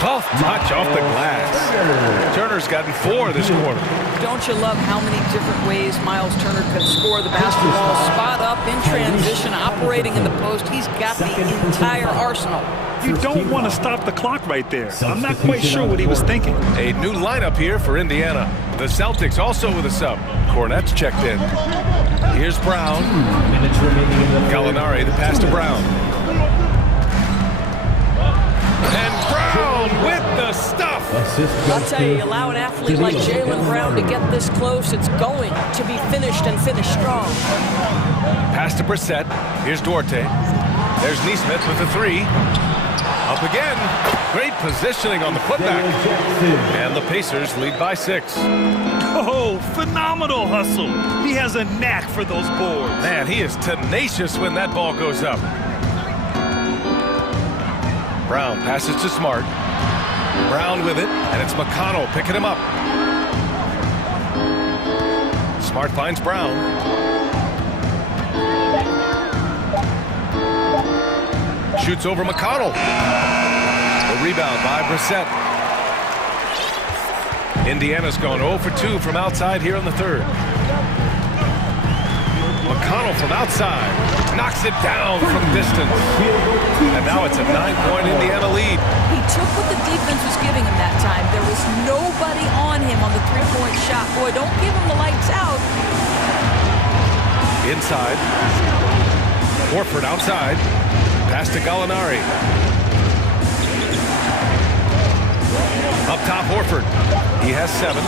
Soft touch off the glass. Turner's gotten 4 this quarter. Don't you love how many different ways Miles Turner can score the basketball? Spot up, in transition, operating in the post. He's got the entire arsenal. You don't want to stop the clock right there. I'm not quite sure what he was thinking. A new lineup here for Indiana. The Celtics also with a sub. Cornette's checked in. Here's Brown. Gallinari, the pass to Brown. And Brown with the stuff. I'll tell you, allow an athlete like Jaylen Brown to get this close, it's going to be finished and finished strong. Pass to Brissett. Here's Duarte. There's Nesmith with the 3. Up again. Great positioning on the putback. And the Pacers lead by 6. Oh, phenomenal hustle. He has a knack for those boards. Man, he is tenacious when that ball goes up. Brown passes to Smart. Brown with it, and it's McConnell picking him up. Smart finds Brown. Shoots over McConnell. The rebound by Brissett. Indiana's gone 0 for 2 from outside here in the third. McConnell from outside knocks it down from distance. And now it's a 9-point Indiana lead. He took what the defense was giving him that time. There was nobody on him on the three-point shot. Boy, don't give him the lights out. Inside. Horford outside. Pass to Gallinari. Up top, Horford. He has 7.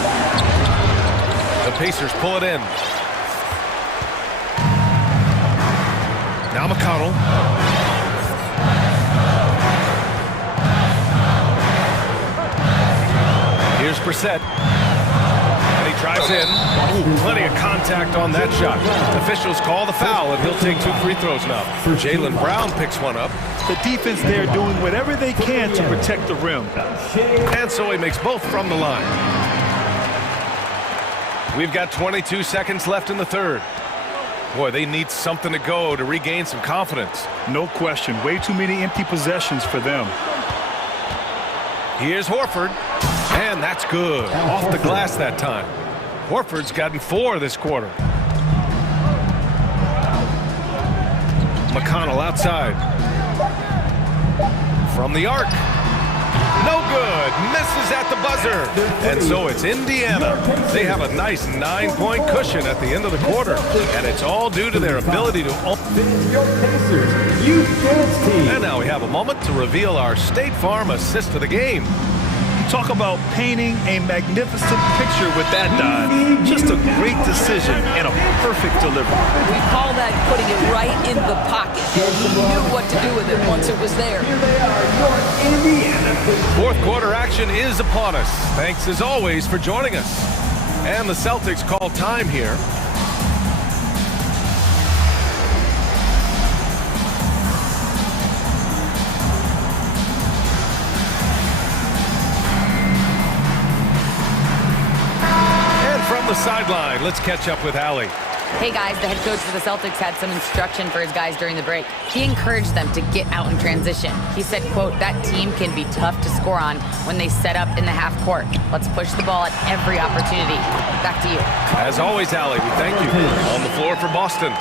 The Pacers pull it in. Now McConnell. Here's Brissett. And he drives in. Ooh, plenty of contact on that shot. Officials call the foul, and he'll take 2 free throws now. Jaylen Brown picks one up. The defense there doing whatever they can to protect the rim. And so he makes both from the line. We've got 22 seconds left in the third. Boy, they need something to go to regain some confidence. No question. Way too many empty possessions for them. Here's Horford. And that's good. Off the glass that time. Horford's gotten 4 this quarter. McConnell outside. From the arc. No good. Misses at the buzzer. And so it's Indiana. They have a nice 9-point cushion at the end of the quarter. And it's all due to their ability to... And now we have a moment to reveal our State Farm assist of the game. Talk about painting a magnificent picture with that dive. Just a great decision and a perfect delivery. We call that putting it right in the pocket. He knew what to do with it once it was there. Fourth quarter action is upon us. Thanks as always for joining us. And the Celtics call time here. The sideline. Let's catch up with Allie. Hey guys, the head coach for the Celtics had some instruction for his guys during the break. He encouraged them to get out in transition. He said, quote, that team can be tough to score on when they set up in the half court. Let's push the ball at every opportunity. Back to you. As always, Allie, we thank you. On the floor for Boston,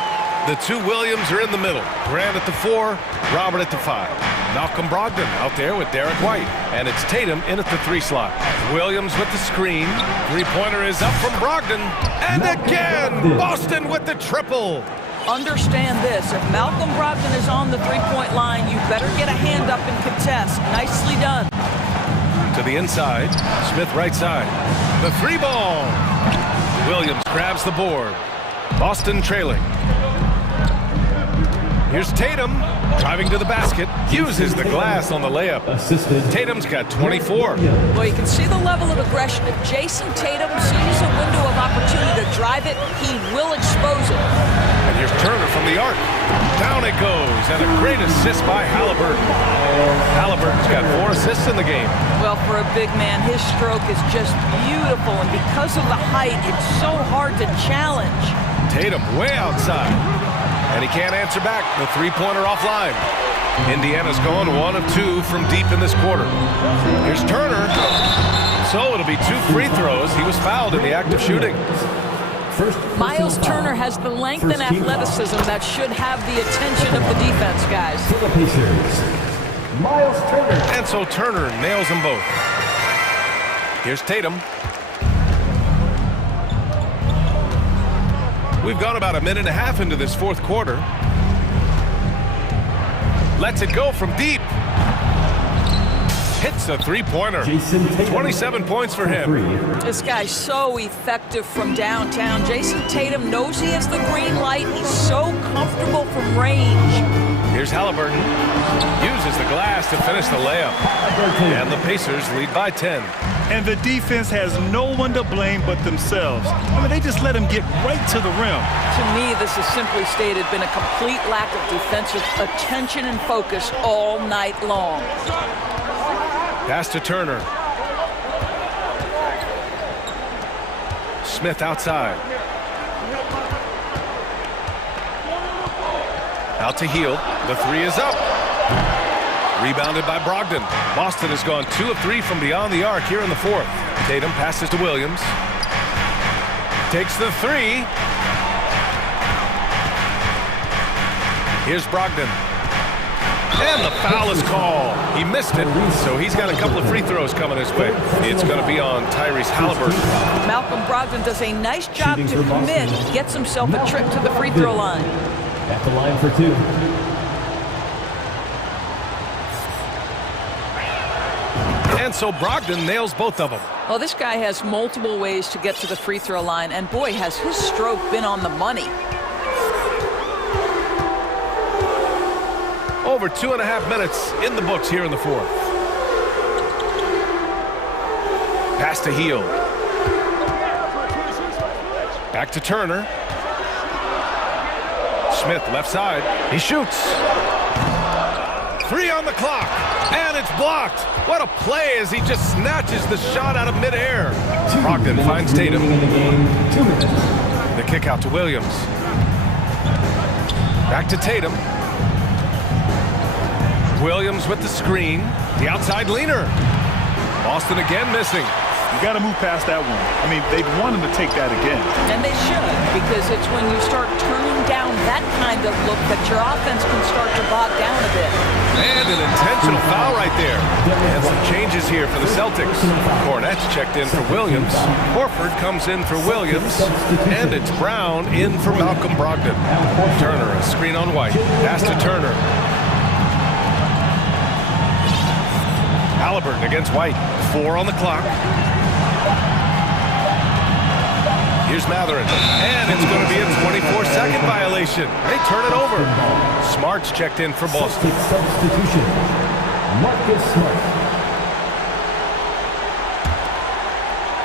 the 2 Williams are in the middle. Grant at the 4, Robert at the 5. Malcolm Brogdon out there with Derek White. And it's Tatum in at the 3 slot. Williams with the screen. 3-pointer is up from Brogdon. And again, Boston with the triple. Understand this. If Malcolm Brogdon is on the 3-point line, you better get a hand up and contest. Nicely done. To the inside. Smith right side. The 3 ball. Williams grabs the board. Boston trailing. Here's Tatum, driving to the basket, uses the glass on the layup. Tatum's got 24. Well, you can see the level of aggression. If Jason Tatum sees a window of opportunity to drive it, he will expose it. And here's Turner from the arc. Down it goes, and a great assist by Halliburton. Halliburton's got 4 assists in the game. Well, for a big man, his stroke is just beautiful, and because of the height, it's so hard to challenge. Tatum way outside. And he can't answer back. The 3-pointer offline. Indiana's gone 1 of 2 from deep in this quarter. Here's Turner. So it'll be 2 free throws. He was fouled in the act of shooting. Miles Turner has the length and athleticism that should have the attention of the defense, guys. Miles Turner. And so Turner nails them both. Here's Tatum. We've gone about a minute and a half into this fourth quarter. Lets it go from deep. Hits a 3-pointer. 27 points for him. This guy's so effective from downtown. Jason Tatum knows he has the green light. He's so comfortable from range. Here's Halliburton. Uses the glass to finish the layup. And the Pacers lead by 10. And the defense has no one to blame but themselves. I mean, they just let him get right to the rim. To me, this has simply stated been a complete lack of defensive attention and focus all night long. Pass to Turner. Smith outside. Out to Heel. The 3 is up. Rebounded by Brogdon. Boston has gone 2 of 3 from beyond the arc here in the fourth. Tatum passes to Williams. Takes the 3. Here's Brogdon. And the foul is called. He missed it, so he's got a couple of free throws coming his way. It's going to be on Tyrese Halliburton. Malcolm Brogdon does a nice job to commit, gets himself a trip to the free throw line. At the line for 2. And so Brogdon nails both of them. Well, this guy has multiple ways to get to the free throw line, and boy, has his stroke been on the money. Over 2.5 minutes in the books here in the fourth. Pass to Heel. Back to Turner. Smith left side. He shoots. 3 on the clock. And it's blocked. What a play as he just snatches the shot out of midair. Brogdon finds Tatum. The kick out to Williams. Back to Tatum. Williams with the screen. The outside leaner. Boston again missing. You got to move past that one. I mean, they'd want him to take that again. And they should, because it's when you start turning down that kind of look that your offense can start to bog down a bit. And an intentional foul right there. And some changes here for the Celtics. Cornette's checked in for Williams. Horford comes in for Williams. And it's Brown in for Malcolm Brogdon. Turner, a screen on White. Pass to Turner. Halliburton against White. 4 on the clock. Here's Matherin. And it's going to be a 24-second violation. They turn it over. Smart's checked in for Boston. Substitution. Marcus Smart.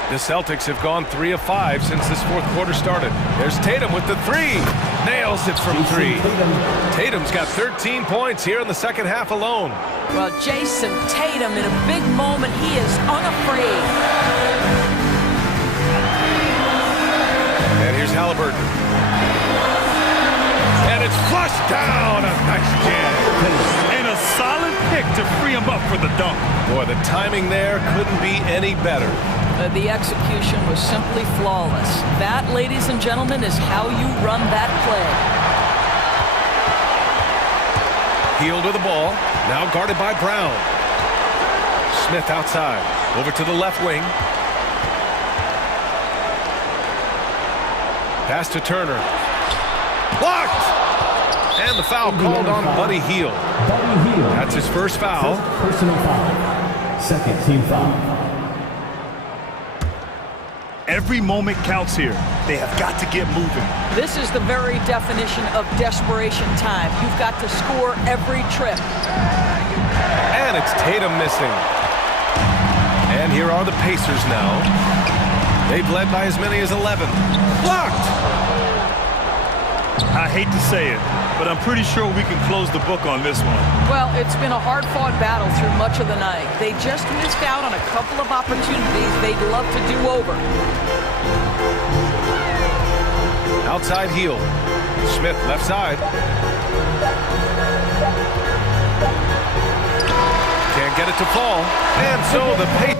The Celtics have gone 3 of 5 since this fourth quarter started. There's Tatum with the 3. Nails it from 3. Tatum's got 13 points here in the second half alone. Well, Jason Tatum, in a big moment, he is unafraid. And here's Halliburton. And it's flushed down. A nice jam. And a solid pick to free him up for the dunk. Boy, the timing there couldn't be any better. The execution was simply flawless. That, ladies and gentlemen, is how you run that play. Hield with the ball. Now guarded by Brown. Smith outside. Over to the left wing. Pass to Turner. Blocked! And the foul called on Buddy Hield. That's his first foul. Personal foul. Second team foul. Every moment counts here. They have got to get moving. This is the very definition of desperation time. You've got to score every trip. And it's Tatum missing. And here are the Pacers now. They've led by as many as 11. Blocked! I hate to say it, but I'm pretty sure we can close the book on this one. Well, it's been a hard-fought battle through much of the night. They just missed out on a couple of opportunities they'd love to do over. Outside Hield. Smith left side. Can't get it to fall. And so the Pacers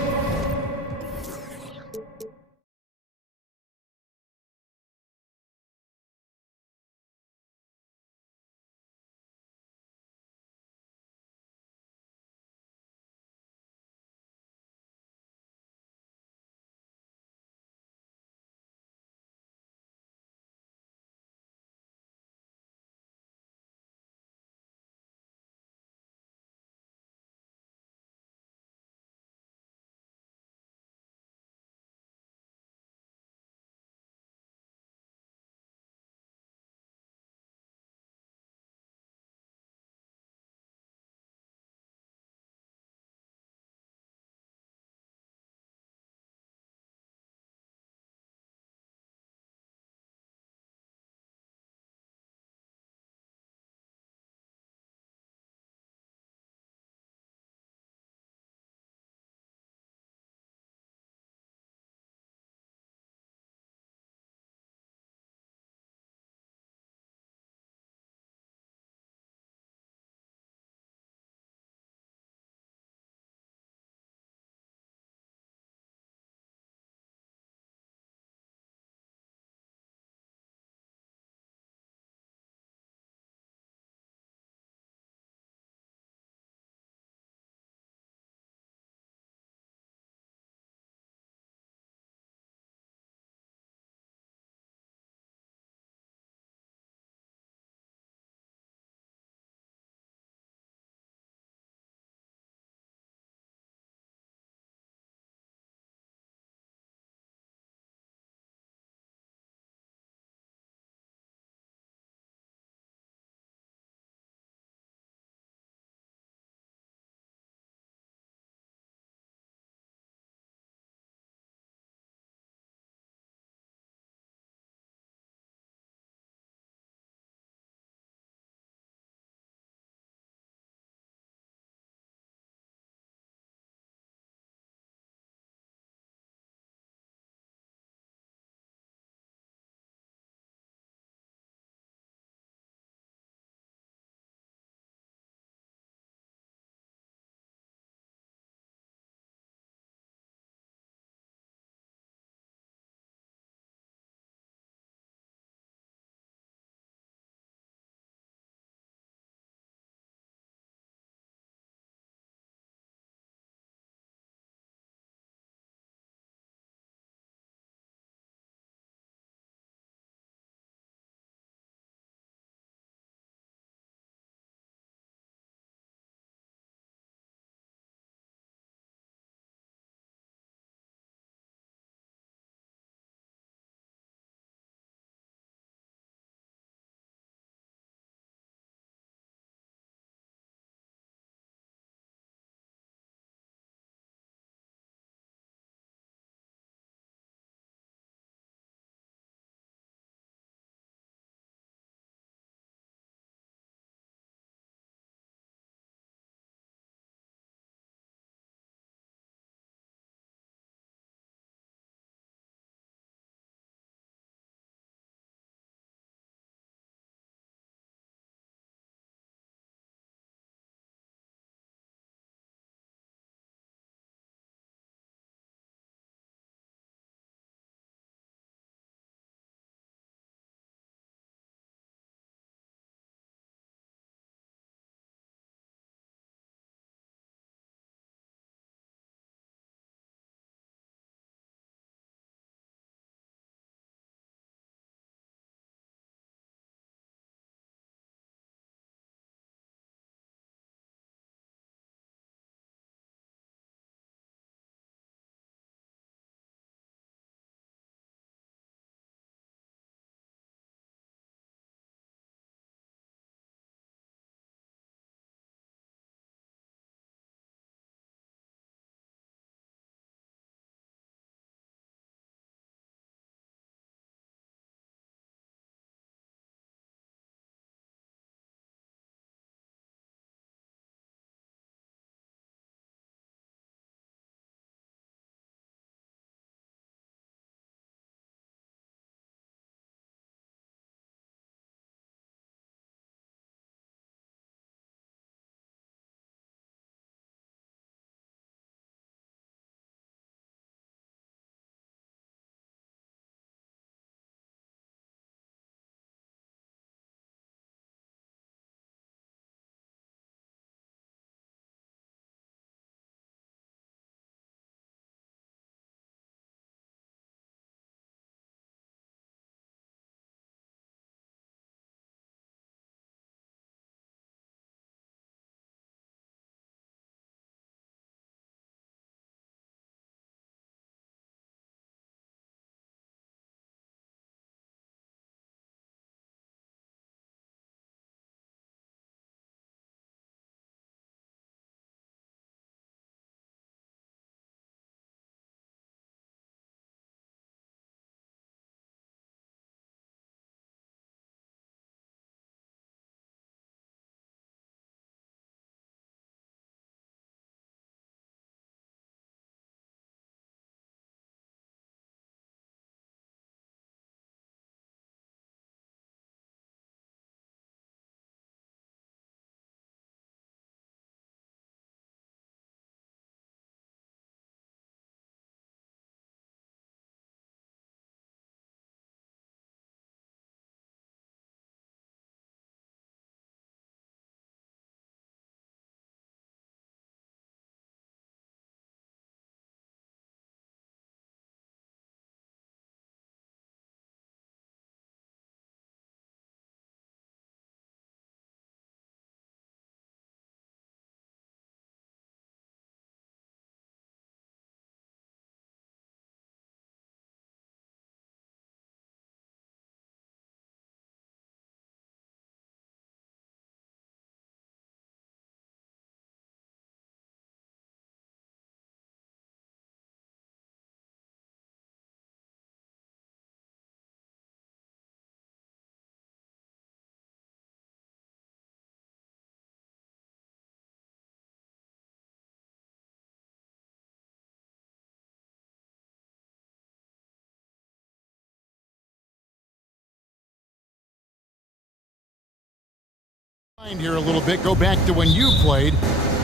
Here a little bit, go back to when you played.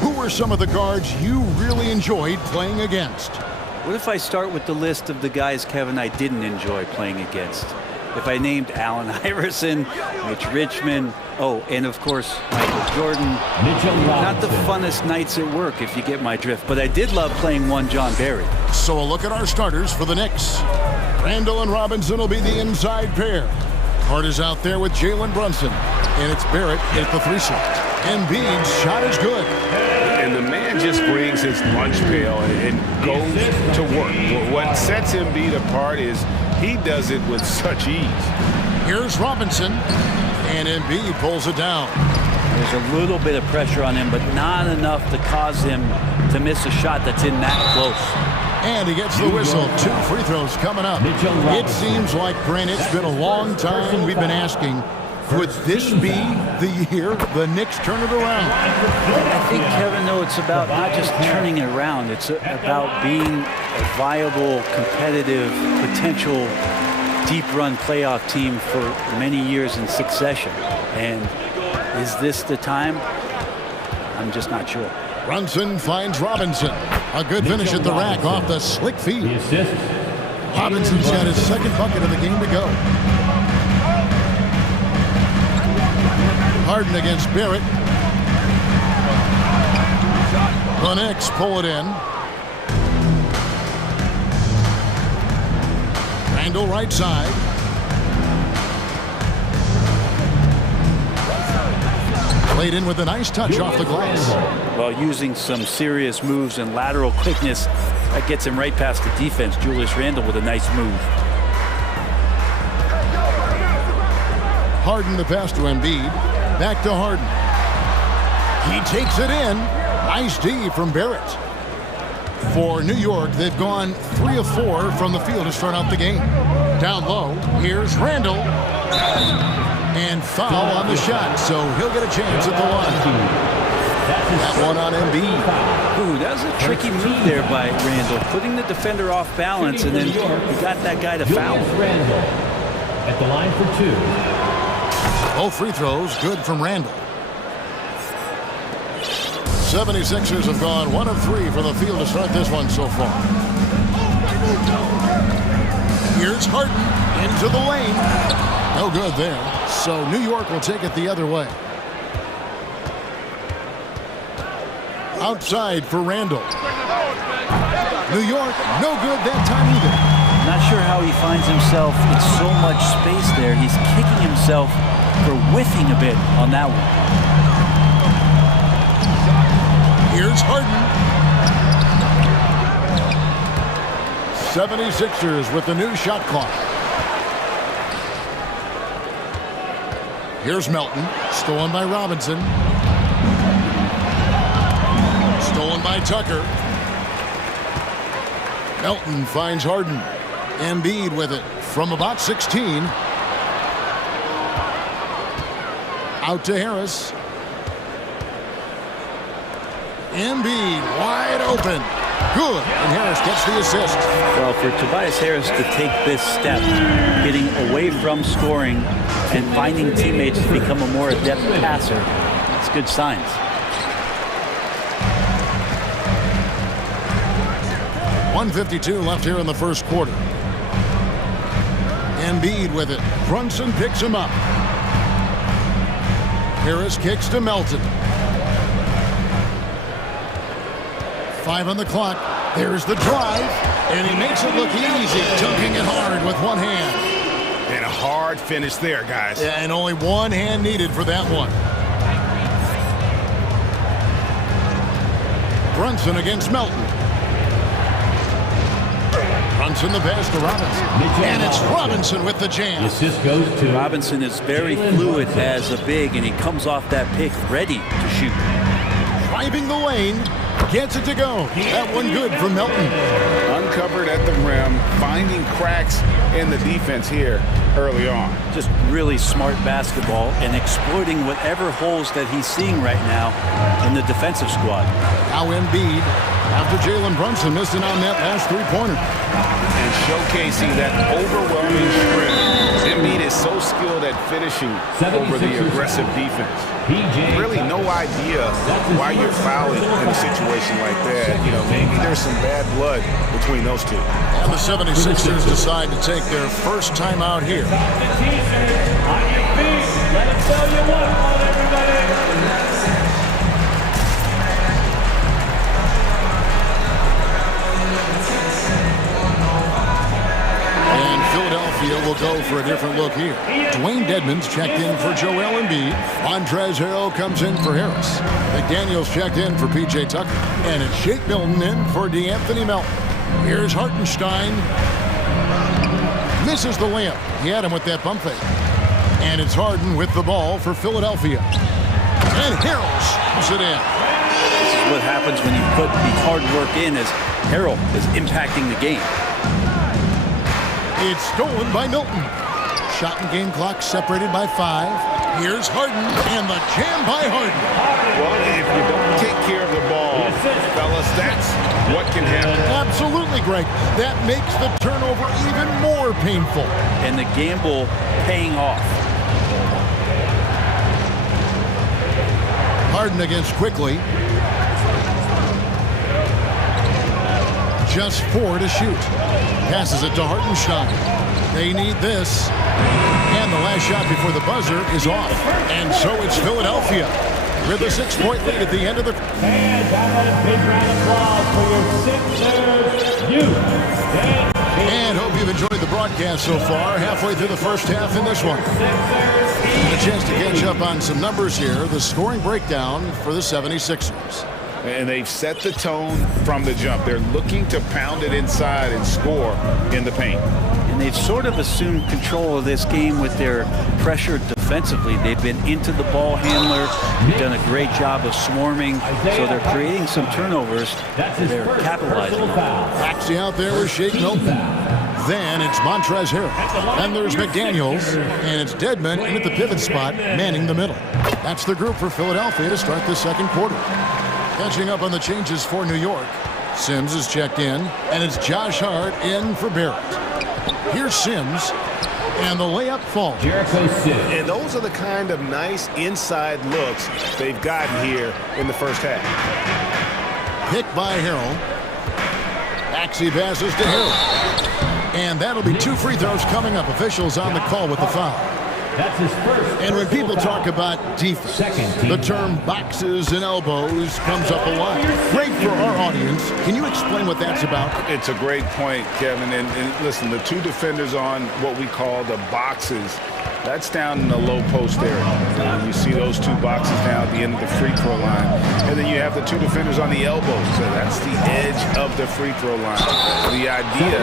Who were some of the guards you really enjoyed playing against? What if I start with the list of the guys, Kevin, I didn't enjoy playing against? If I named Allen Iverson, Mitch Richmond, and of course, Michael Jordan. Not the funnest nights at work, if you get my drift, but I did love playing one John Barry. So a look at our starters for the Knicks. Randall and Robinson will be the inside pair. Hart is out there with Jalen Brunson, and it's Barrett at the 3 slot. Embiid's shot is good. And the man just brings his lunch pail and goes to work. What sets Embiid apart is he does it with such ease. Here's Robinson, and Embiid pulls it down. There's a little bit of pressure on him, but not enough to cause him to miss a shot that's in that close. And he gets the whistle. 2 free throws coming up. It seems like, Brent, it's been a long time we've been asking, could this be the year the Knicks turn it around? I think, Kevin, though, it's about not just turning it around. It's about being a viable, competitive, potential deep-run playoff team for many years in succession. And is this the time? I'm just not sure. Brunson finds Robinson. A good finish at the rack off the slick feed. Robinson's got his second bucket of the game to go. Harden against Barrett. The Knicks pull it in. Randall right side. Played in with a nice touch off the glass. Well, using some serious moves and lateral quickness, that gets him right past the defense. Julius Randle with a nice move. Harden the pass to Embiid. Back to Harden. He takes it in. Nice D from Barrett. For New York, they've gone 3 of 4 from the field to start out the game. Down low, here's Randall. And foul on the shot, so he'll get a chance at the line. That one on Embiid. Ooh, that was a tricky move there by Randall, putting the defender off balance, and then he got that guy to foul. At the line for 2. Both free throws good from Randall. 76ers have gone 1 of 3 from the field to start this one so far. Here's Harden into the lane. No good there. So New York will take it the other way. Outside for Randall. New York, no good that time either. Not sure how he finds himself in so much space there. He's kicking himself for whiffing a bit on that one. Here's Harden. 76ers with the new shot clock. Here's Melton, stolen by Robinson. Stolen by Tucker. Melton finds Harden. Embiid with it from about 16. Out to Harris. Embiid wide open. Good. And Harris gets the assist. Well, for Tobias Harris to take this step, getting away from scoring and finding teammates to become a more adept passer, it's good signs. .152 left here in the first quarter. Embiid with it. Brunson picks him up. Harris kicks to Melton. 5 on the clock. There's the drive, and he makes it look easy, dunking it hard with one hand. And a hard finish there, guys. Yeah, and only one hand needed for that one. Brunson against Melton. Brunson the pass to Robinson. And it's Robinson with the jam. Assist goes to Robinson is very fluid as a big, and he comes off that pick ready to shoot. Driving the lane. Gets it to go. That one good from Melton. Uncovered at the rim, finding cracks in the defense here early on. Just really smart basketball and exploiting whatever holes that he's seeing right now in the defensive squad. Now Embiid, after Jalen Brunson missing on that last three-pointer. And showcasing that overwhelming strength. Embiid is is so skilled at finishing over the aggressive defense. Really no idea why you're fouling in a situation like that. You know, maybe there's some bad blood between those two. And the 76ers decide to take their first time out here. On your feet. Let us tell you what, everybody. Philadelphia will go for a different look here. Dwayne Dedmon's checked in for Joel Embiid. Montrezl Harrell comes in for Harris. McDaniels checked in for P.J. Tucker. And it's Shake Milton in for DeAnthony Melton. Here's Hartenstein. Misses the layup. He had him with that bump fake. And it's Harden with the ball for Philadelphia. And Harrell puts it in. This is what happens when you put the hard work in as Harrell is impacting the game. It's stolen by Milton. Shot and game clock separated by 5. Here's Harden, and the jam by Harden. Well, if you don't take care of the ball, fellas, that's what can happen. Absolutely, Greg. That makes the turnover even more painful. And the gamble paying off. Harden against Quickly. Just 4 to shoot. Passes it to Hartenstein. They need this. And the last shot before the buzzer is off. And so it's Philadelphia with a 6-point lead at the end of the... And a big round of applause for your Sixers youth. And hope you've enjoyed the broadcast so far. Halfway through the first half in this one. A chance to catch up on some numbers here. The scoring breakdown for the 76ers. And they've set the tone from the jump. They're looking to pound it inside and score in the paint. And they've sort of assumed control of this game with their pressure defensively. They've been into the ball handler. They've done a great job of swarming. So they're creating some turnovers. They're capitalizing on. Maxey out there with Shake Milton. Then it's Montrezl Harrell. And there's McDaniels. And it's Dedmon in at the pivot spot, manning the middle. That's the group for Philadelphia to start the second quarter. Catching up on the changes for New York. Sims is checked in, and it's Josh Hart in for Barrett. Here's Sims, and the layup falls. And those are the kind of nice inside looks they've gotten here in the first half. Picked by Harrell. Maxey passes to Harrell. And that'll be 2 free throws coming up. Officials on the call with the foul. That's his first. And when people talk about defense, the term boxes and elbows comes up a lot. Great for our audience. Can you explain what that's about? It's a great point, Kevin. And listen, the 2 defenders on what we call the boxes, that's down in the low post area. You see those 2 boxes down at the end of the free throw line. And then you have the 2 defenders on the elbows. So that's the edge of the free throw line. The idea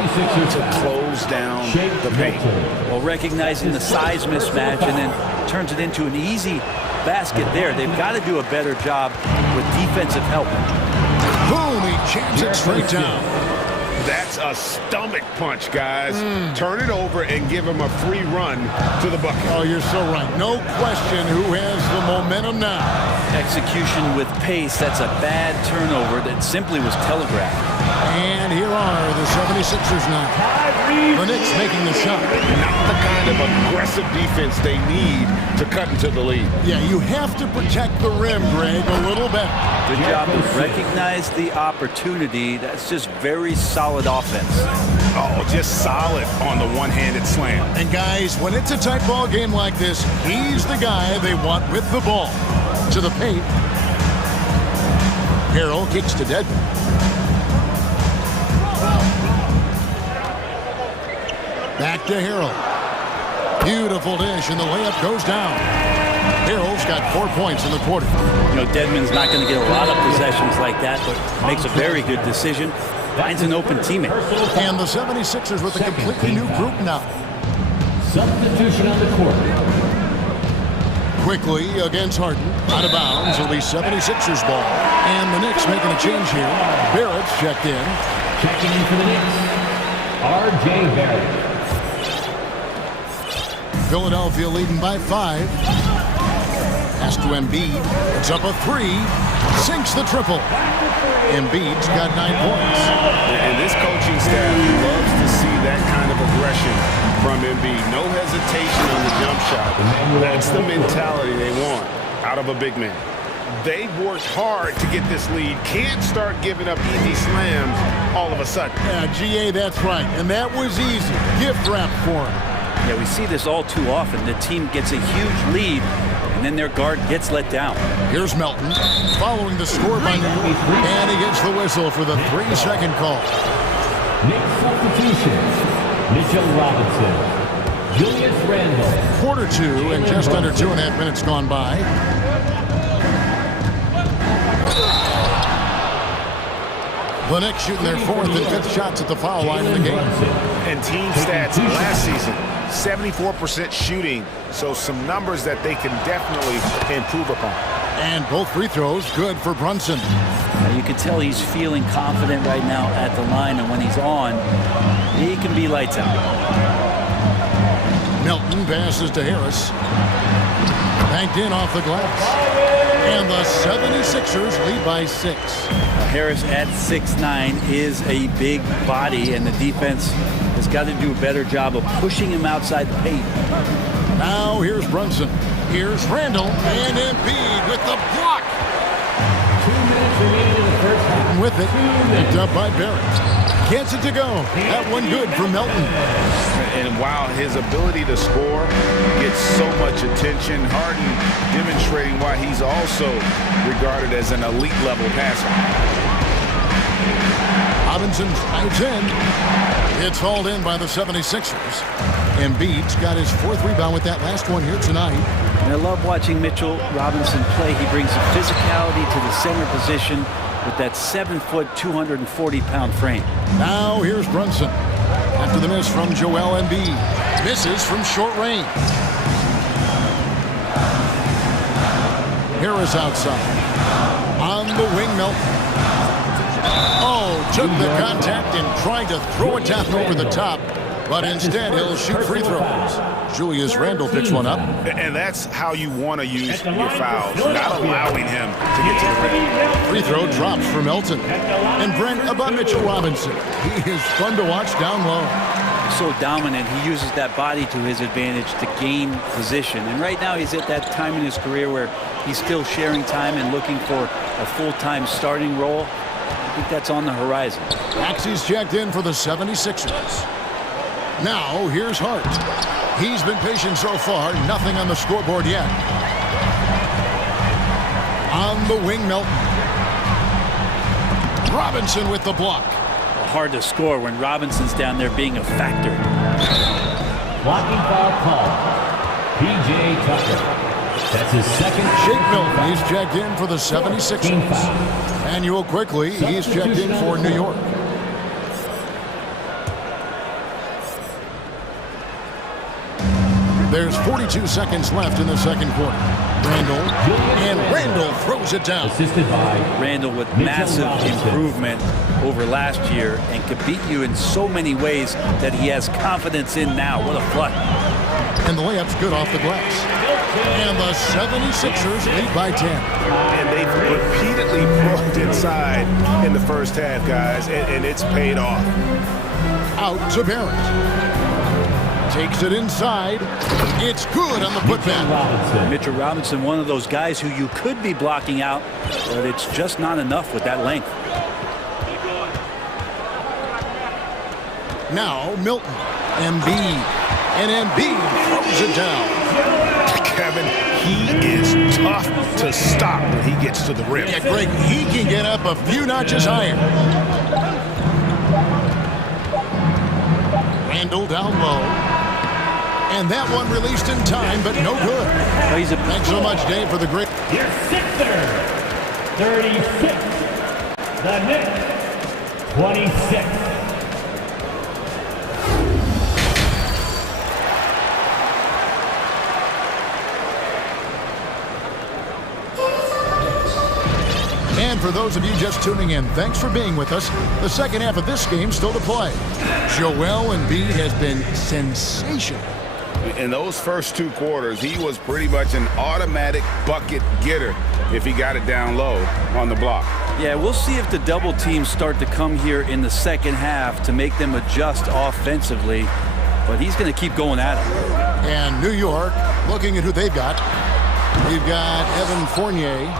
to close down the paint. Well, recognizing the size mismatch and then turns it into an easy basket there. They've got to do a better job with defensive help. Boom, he jams it straight down. That's a stomach punch, guys. Turn it over and give him a free run to the bucket. Oh, you're so right. No question who has the momentum now. Execution with pace. That's a bad turnover that simply was telegraphed. And here are the 76ers now. The Knicks making the shot. Not the kind of aggressive defense they need to cut into the lead. Yeah, you have to protect the rim, Greg, a little better. Good job to recognize the opportunity. That's just very solid offense. Oh, just solid on the one-handed slam. And guys, when it's a tight ball game like this, he's the guy they want with the ball. To the paint. Harrell kicks to Dedmon. Back to Harrell. Beautiful dish, and the layup goes down. Harrell's got 4 points in the quarter. You know, Dedmon's not going to get a lot of possessions like that, but makes a very good decision. Finds an open teammate. And the 76ers with a completely new group now. Substitution on the court. Quickly against Harden. Out of bounds. It'll be 76ers ball. And the Knicks making a change here. Barrett's checked in. Checking in for the Knicks, R.J. Barrett. Philadelphia leading by 5. Pass to Embiid. It's up a 3. Sinks the triple. Embiid's got 9 points. And this coaching staff loves to see that kind of aggression from from Embiid. No hesitation on the jump shot. That's the mentality they want out of a big man. They've worked hard to get this lead. Can't start giving up easy slams all of a sudden. Yeah, GA, that's right. And that was easy. Gift wrap for him. Yeah, we see this all too often. The team gets a huge lead, and then their guard gets let down. Here's Melton, following the score by New York. And he gets the whistle for the 3-second call. Next substitution, Mitchell Robinson, Julius Randle. Quarter 2 and just under 2.5 minutes gone by. The Knicks shooting their 4th and 5th shots at the foul line in the game. And team stats last season, 74% shooting, so some numbers that they can definitely improve upon. And both free throws good for Brunson. You can tell he's feeling confident right now at the line, and when he's on, he can be lights out. Melton passes to Harris. Banked in off the glass. And the 76ers lead by 6. Harris at 6'9" is a big body, and the defense has got to do a better job of pushing him outside the paint. Now here's Brunson. Here's Randle and Embiid with the block. 2 minutes remaining in the first half. With it, picked up by Barrett. Gets it to go. That one good for Melton. And while his ability to score gets so much attention, Harden demonstrating why he's also regarded as an elite level passer. Robinson drives in. It's hauled in by the 76ers. Embiid's got his 4th rebound with that last one here tonight. And I love watching Mitchell Robinson play. He brings the physicality to the center position with that 7-foot, 240-pound frame. Now here's Brunson. After the miss from Joel Embiid. Misses from short range. Harris outside. On the wing, Melton. Oh, took the contact and tried to throw it down over the top. But instead, he'll shoot free throws. Julius Randle picks one up. And that's how you want to use your fouls, not allowing him to get to the rim. Free throw drops for Melton. And Brent about Mitchell Robinson. He is fun to watch down low. So dominant, he uses that body to his advantage to gain position. And right now, he's at that time in his career where he's still sharing time and looking for a full-time starting role. I think that's on the horizon. Maxey's checked in for the 76ers. Now, here's Hart. He's been patient so far. Nothing on the scoreboard yet. On the wing, Melton. Robinson with the block. Hard to score when Robinson's down there being a factor. Blocking foul call. P.J. Tucker. That's his second. Shake Milton, he's checked in for the 76ers. Manuel Quickly, he's checked in for New York. There's 42 seconds left in the second quarter. Randle throws it down. Assisted by Randle with massive improvement over last year and could beat you in so many ways that he has confidence in now. What a flush. And the layup's good off the glass. And the 76ers lead by 10. And they've repeatedly broke inside in the first half, guys, and it's paid off. Out to Barrett. Takes it inside. It's good on the putback. Mitchell Robinson, one of those guys who you could be blocking out, but it's just not enough with that length. Now Milton. Embiid. And Embiid throws it down. Kevin, he is tough to stop when he gets to the rim. Yeah, Greg, he can get up a few notches higher. Randle down low. And that one released in time, but no good. Thanks so much, Dave, for the great. Your Sixers, 36. The Knicks, 26. And for those of you just tuning in, thanks for being with us. The second half of this game still to play. Joel Embiid has been sensational. In those first 2 quarters, he was pretty much an automatic bucket getter if he got it down low on the block. Yeah, we'll see if the double teams start to come here in the second half to make them adjust offensively. but he's going to keep going at it. And New York, looking at who they've got. We've got Evan Fournier.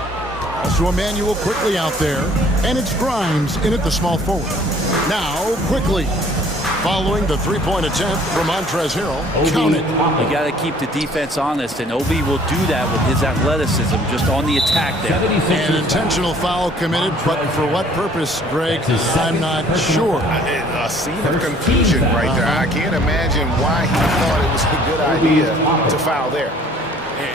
Also Emmanuel quickly out there. And it's Grimes in at the small forward. Now, quickly, following the three-point attempt from Montrezl Harrell. Count it. You got to keep the defense honest, and Obi will do that with his athleticism just on the attack there. An intentional foul committed, but for what purpose, Greg, I'm not sure. A scene of confusion right there. I can't imagine why he thought it was a good idea to foul there.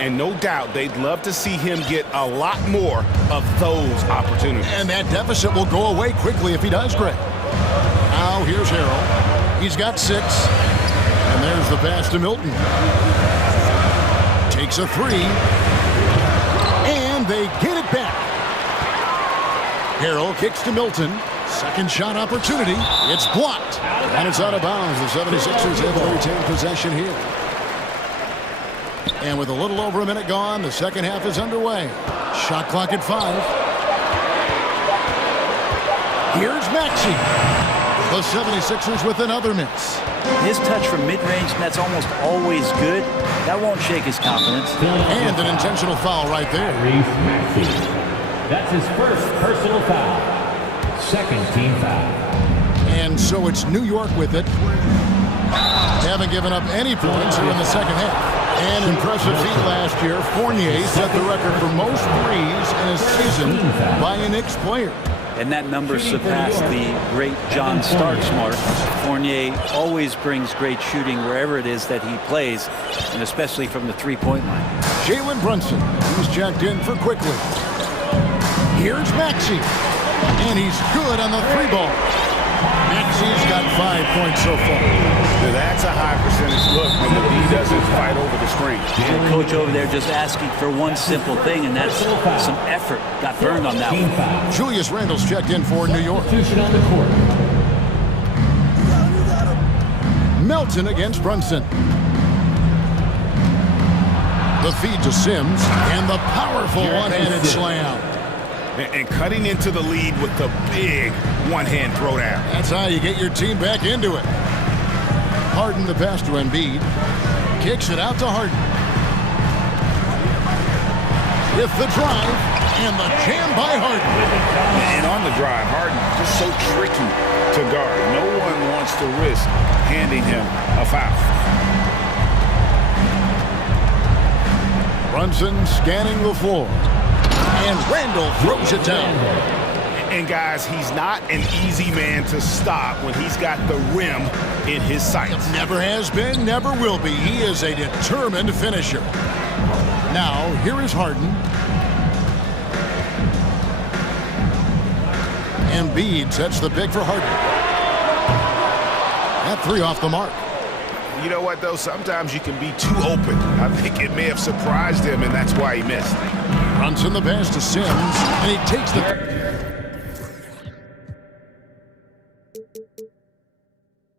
And no doubt they'd love to see him get a lot more of those opportunities. And that deficit will go away quickly if he does, Greg. Now here's Harrell. He's got 6. And there's the pass to Milton. Takes a 3. And they get it back. Harrell kicks to Milton. Second shot opportunity. It's blocked. And it's out of bounds. The 76ers able to retain possession here. And with a little over a minute gone, the second half is underway. Shot clock at 5. Here's Maxey. The 76ers with another miss. His touch from mid-range, that's almost always good. That won't shake his confidence. And an intentional foul right there. That's his first personal foul. Second team foul. And so it's New York with it. They haven't given up any points here in the second half. An impressive feat last year. Fournier set the record for most threes in a season by a Knicks player. And that number surpassed the great John Starks mark. Fournier always brings great shooting wherever it is that he plays, and especially from the three-point line. Jalen Brunson, who's checked in for quickly. Here's Maxey, and he's good on the 3-ball. Maxey's got 5 points so far. That's a high percentage look when the D doesn't fight over the screen. The coach over there just asking for one simple thing, and that's some effort. Got burned on that one. Julius Randle's checked in for New York. Melton against Brunson. The feed to Sims, and the powerful one-handed slam. And cutting into the lead with the big one-hand throwdown. That's how you get your team back into it. Harden the pass to Embiid. Kicks it out to Harden. With the drive and the jam by Harden. And on the drive, Harden just so tricky to guard. No one wants to risk handing him a foul. Brunson scanning the floor. And Randle throws it down. And guys, he's not an easy man to stop when he's got the rim in his sights. Never has been, never will be. He is a determined finisher. Now, here is Harden. Embiid sets the pick for Harden. That 3 off the mark. You know what, though? Sometimes you can be too open. I think it may have surprised him, and that's why he missed. Runs in the pass to Sims, and he takes the...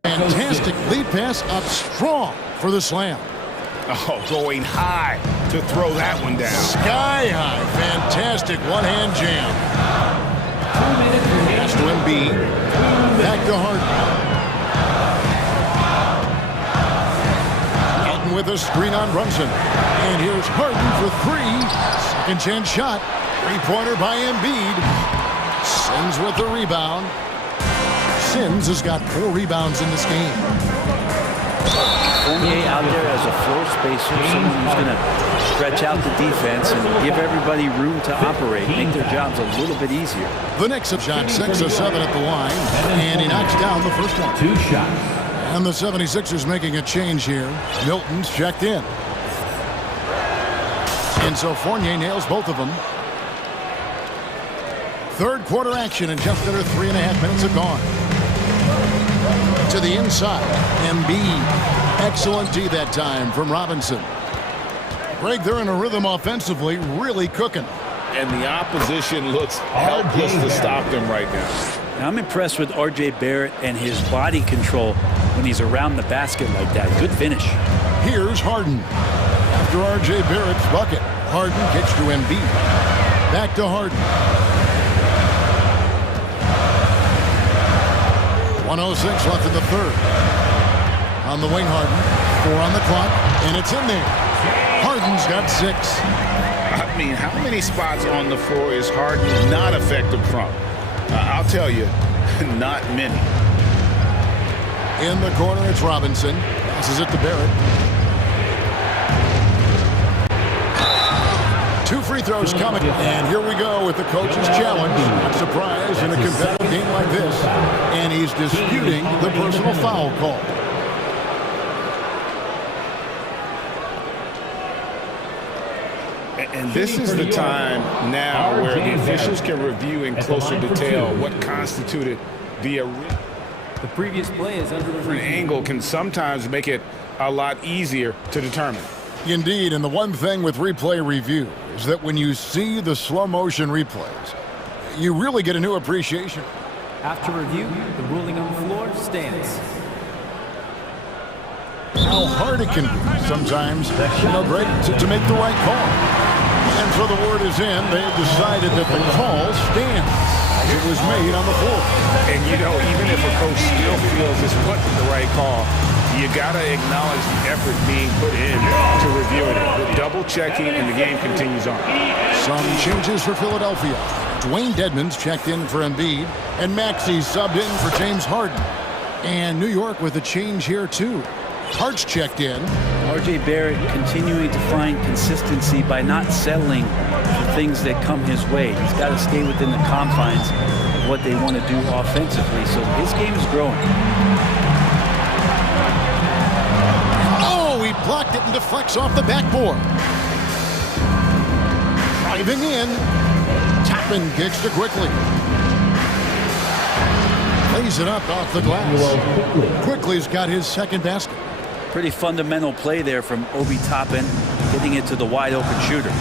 Fantastic lead pass up strong for the slam. Oh, going high to throw that one down. Sky high. Fantastic one-hand jam. Pass to Embiid. Back to Harden. With a screen on Brunson. And here's Harden for 3. Second chance shot. 3-pointer by Embiid. Sims with the rebound. Sims has got 4 rebounds in this game. Fournier out there as a floor spacer, someone who's going to stretch out the defense and give everybody room to operate, make their jobs a little bit easier. The Knicks have shot 6 of 7 at the line, and he knocks down the first one. 2 shots. And the 76ers making a change here. Milton's checked in. And so Fournier nails both of them. Third quarter action, and just under 3.5 minutes have gone. To the inside, Embiid. Excellent D that time from Robinson. Greg, they're in a rhythm offensively, really cooking. And the opposition looks helpless to stop them right now. Now, I'm impressed with R.J. Barrett and his body control when he's around the basket like that. Good finish. Here's Harden. After R.J. Barrett's bucket, Harden kicks to Embiid. Back to Harden. 1:06 left in the third. On the wing, Harden. 4 on the clock, and it's in there. Harden's got 6. I mean, how many spots on the floor is Harden not effective from? I'll tell you, not many. In the corner, it's Robinson. Passes it to Barrett. 2 free throws coming. And here we go with the coach's challenge. Not surprise in a competitive game like this. And he's disputing the personal foul call. And this is the time now where the officials can review in closer detail what constituted the previous play is under review. Angle can sometimes make it a lot easier to determine. Indeed, and the one thing with replay review is that when you see the slow motion replays, you really get a new appreciation. After review, the ruling on the floor stands. How hard it can be sometimes, Greg, to make the right call. And so the word is in. They have decided that the call stands. It was made on the floor. And, even if a coach still feels this wasn't the right call, you got to acknowledge the effort being put in to reviewing it. The double-checking, and the game continues on. Some changes for Philadelphia. Dwayne Dedmon's checked in for Embiid, and Maxey subbed in for James Harden. And New York with a change here, too. Hart's checked in. R.J. Barrett continuing to find consistency by not settling for things that come his way. He's got to stay within the confines of what they want to do offensively, so his game is growing. Oh, he blocked it and deflects off the backboard. Driving in. Toppin kicks to quickly. Lays it up off the glass. Quickly's got his second basket. Pretty fundamental play there from Obi Toppin, getting it to the wide-open shooter.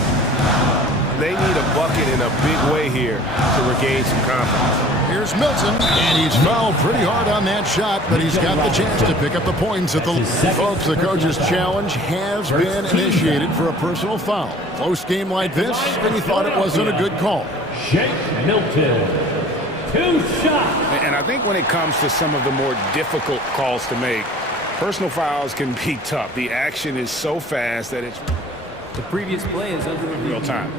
They need a bucket in a big way here to regain some confidence. Here's Milton, and he's fouled pretty hard on that shot, but he's got the chance to pick up the points at the... Folks, the coach's challenge has been initiated for a personal foul. Close game like this, and he thought it wasn't a good call. Shake Milton. 2 shots. And I think when it comes to some of the more difficult calls to make, personal fouls can be tough. The action is so fast that it's... The previous play is under real time.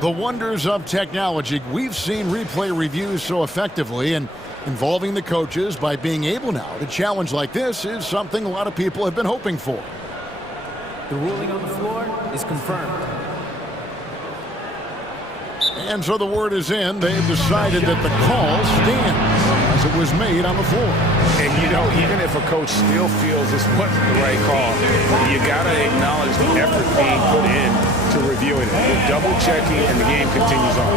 The wonders of technology. We've seen replay reviews so effectively, and involving the coaches by being able now to challenge like this is something a lot of people have been hoping for. The ruling on the floor is confirmed. And so the word is in. They've decided that the call stands as it was made on the floor. And even if a coach still feels this wasn't the right call, you got to acknowledge the effort being put in to reviewing it. With double checking, and the game continues on.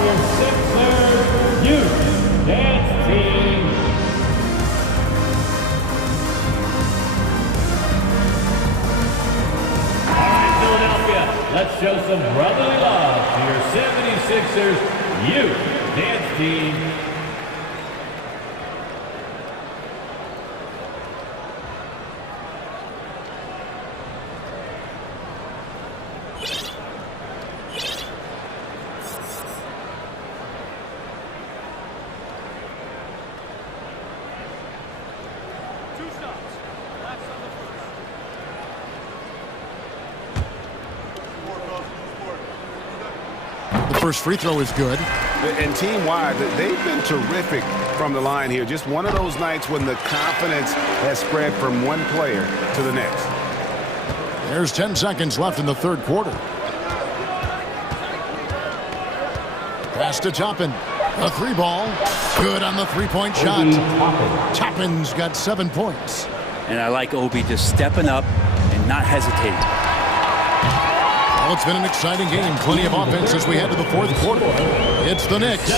Dance team. All right, Philadelphia, let's show some brotherly love to your 76ers youth dance team. First free throw is good. And team-wide, they've been terrific from the line here. Just one of those nights when the confidence has spread from one player to the next. There's 10 seconds left in the third quarter. Pass to Toppin. A 3-ball. Good on the three-point shot. Toppin's got 7 points. And I like Obi just stepping up and not hesitating. Well, it's been an exciting game. Plenty of offense as we head to the fourth quarter. It's the Knicks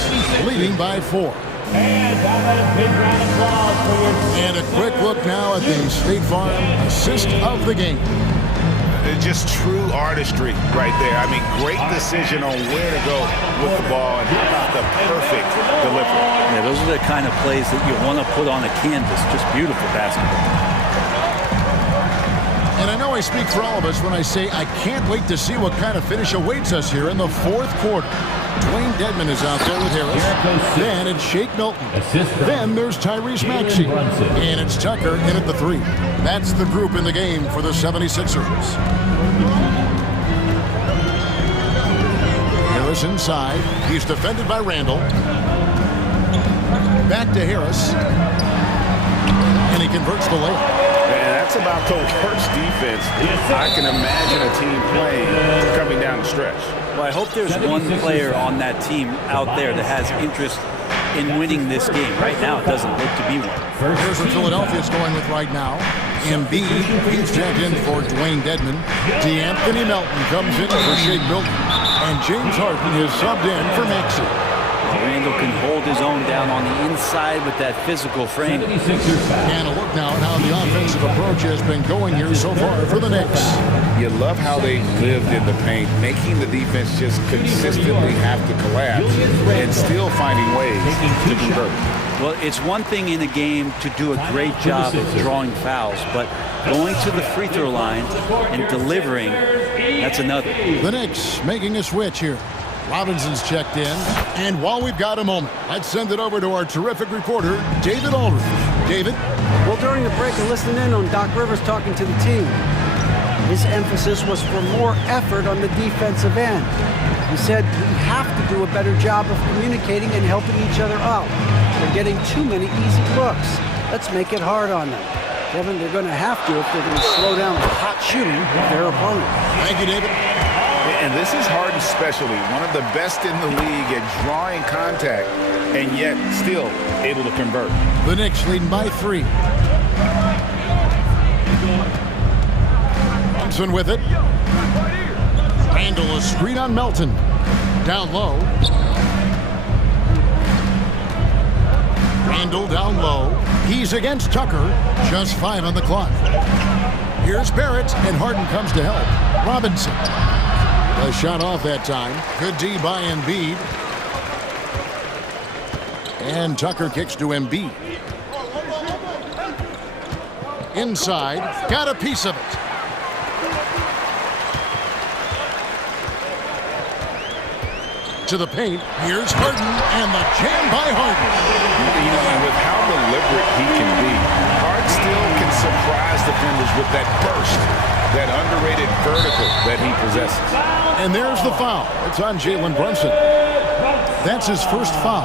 leading by 4. And a quick look now at the State Farm assist of the game. Just true artistry right there. I mean, great decision on where to go with the ball, and how about the perfect delivery. Yeah, those are the kind of plays that you want to put on a canvas. Just beautiful basketball. And I know I speak for all of us when I say I can't wait to see what kind of finish awaits us here in the fourth quarter. Dwayne Dedman is out there with Harris. Then it's Shake Milton. Then there's Tyrese Maxey. And it's Tucker in at the 3. That's the group in the game for the 76ers. Harris inside. He's defended by Randall. Back to Harris. And he converts the layup. And that's about the worst defense I can imagine a team playing coming down the stretch. Well, I hope there's one player on that team out there that has interest in winning this game. Right now, it doesn't look to be one. Here's what Philadelphia's going with right now. Embiid, he's checked in for Dwayne Dedman. DeAnthony Melton comes in for Shake Milton. And James Harden is subbed in for Maxey. Randall can hold his own down on the inside with that physical frame. And a look now at how the offensive approach has been going here so far for the Knicks. You love how they lived in the paint, making the defense just consistently have to collapse and still finding ways to convert. Well, it's one thing in a game to do a great job of drawing fouls, but going to the free throw line and delivering, that's another. The Knicks making a switch here. Robinson's checked in, and while we've got a moment, let's send it over to our terrific reporter, David Aldridge. David? Well, during the break, I listened in on Doc Rivers talking to the team. His emphasis was for more effort on the defensive end. He said we have to do a better job of communicating and helping each other out. They're getting too many easy looks. Let's make it hard on them. Kevin, they're going to have to if they're going to slow down the hot shooting of their opponent. Thank you, David. And this is Harden's specialty, one of the best in the league at drawing contact and yet still able to convert. The Knicks leading by 3. Thompson with it. Randall a screen on Melton. Down low. Randall down low. He's against Tucker. Just 5 on the clock. Here's Barrett, and Harden comes to help. Robinson. A shot off that time. Good D by Embiid. And Tucker kicks to Embiid. Inside. Got a piece of it. To the paint. Here's Harden. And the jam by Harden. You know, and with how deliberate he can be, Harden still can surprise defenders with that burst, that underrated vertical that he possesses. And there's the foul. It's on Jalen Brunson. That's his first foul.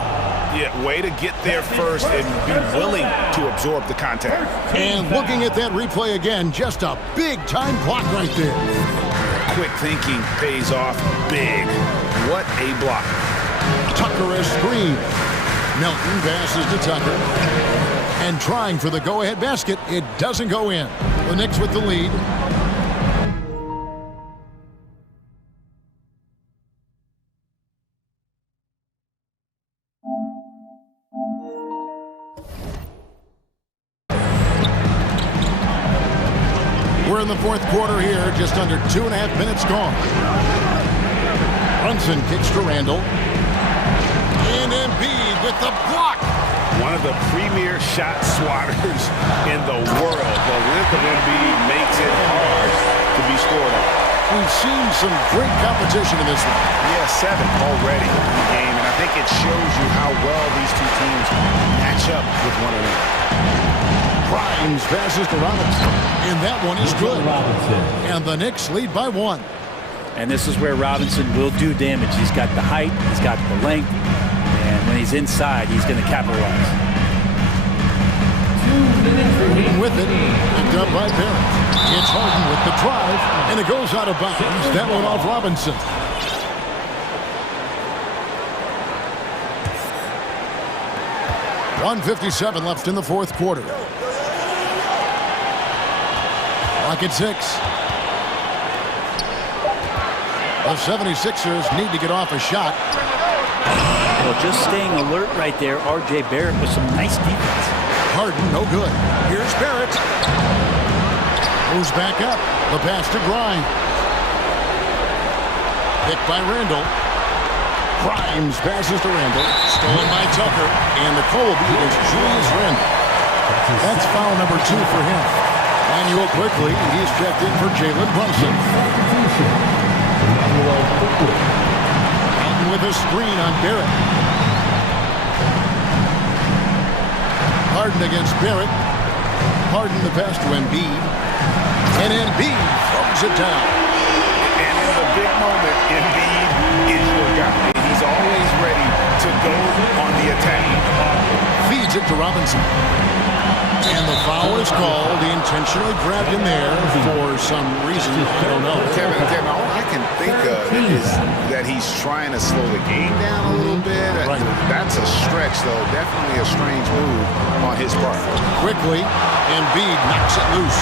Yeah, way to get there first and be willing to absorb the contact. And looking at that replay again, just a big-time block right there. Quick thinking pays off big. What a block. Tucker a screen. Melton passes to Tucker. And trying for the go-ahead basket, it doesn't go in. The Knicks with the lead. We're in the fourth quarter here, just under 2.5 minutes gone. Brunson kicks to Randall. And Embiid with the block. One of the premier shot swatters in the world. The length of Embiid makes it hard to be scored on. We've seen some great competition in this one. Yeah, 7 already in the game, and I think it shows you how well these two teams match up with one another. Grimes passes to Robinson, and that one is good. And the Knicks lead by 1. And this is where Robinson will do damage. He's got the height, he's got the length, and when he's inside, he's going to capitalize. With it, picked up by Barrett. It's Harden with the drive, and it goes out of bounds. That one off Robinson. .157 left in the fourth quarter. Clock at 6. The 76ers need to get off a shot. Well, just staying alert right there. R.J. Barrett with some nice defense. Harden, no good. Here's Barrett. Moves back up. The pass to Grimes. Picked by Randall. Grimes passes to Randall. Stolen by Tucker. And the call will be against Julius Randall. That's foul number 2 for him. Manuel quickly. He's checked in for Jalen Brunson. With a a screen on Barrett. Harden against Barrett. Harden the pass to Embiid. And Embiid throws it down. And in the big moment, Embiid is your guy. He's always ready to go on the attack. Feeds it to Robinson. And the foul is called. He intentionally grabbed him there for some reason. I don't know. Kevin, all I can think of is that he's trying to slow the game down a little bit. Right. That's a stretch, though. Definitely a strange move on his part. Quickly, Embiid knocks it loose.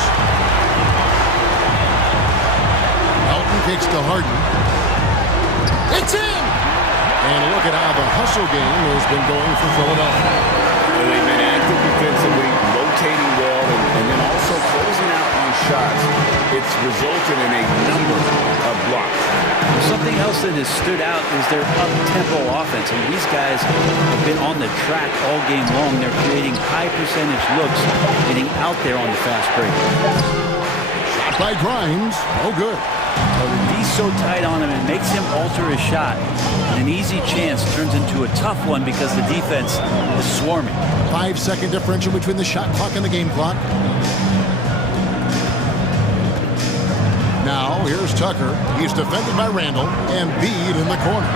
Elton kicks to Harden. It's in! And look at how the hustle game has been going for Philadelphia. They've been active defensively, rotating well, and then also closing out on shots. It's resulted in a number of blocks. Something else that has stood out is their up-tempo offense. And these guys have been on the track all game long. They're creating high-percentage looks, getting out there on the fast break. Shot by Grimes. Oh, good. He's so tight on him, it makes him alter his shot. An easy chance turns into a tough one because the defense is swarming. 5-second differential between the shot clock and the game clock. Now, here's Tucker. He's defended by Randall. Embiid in the corner.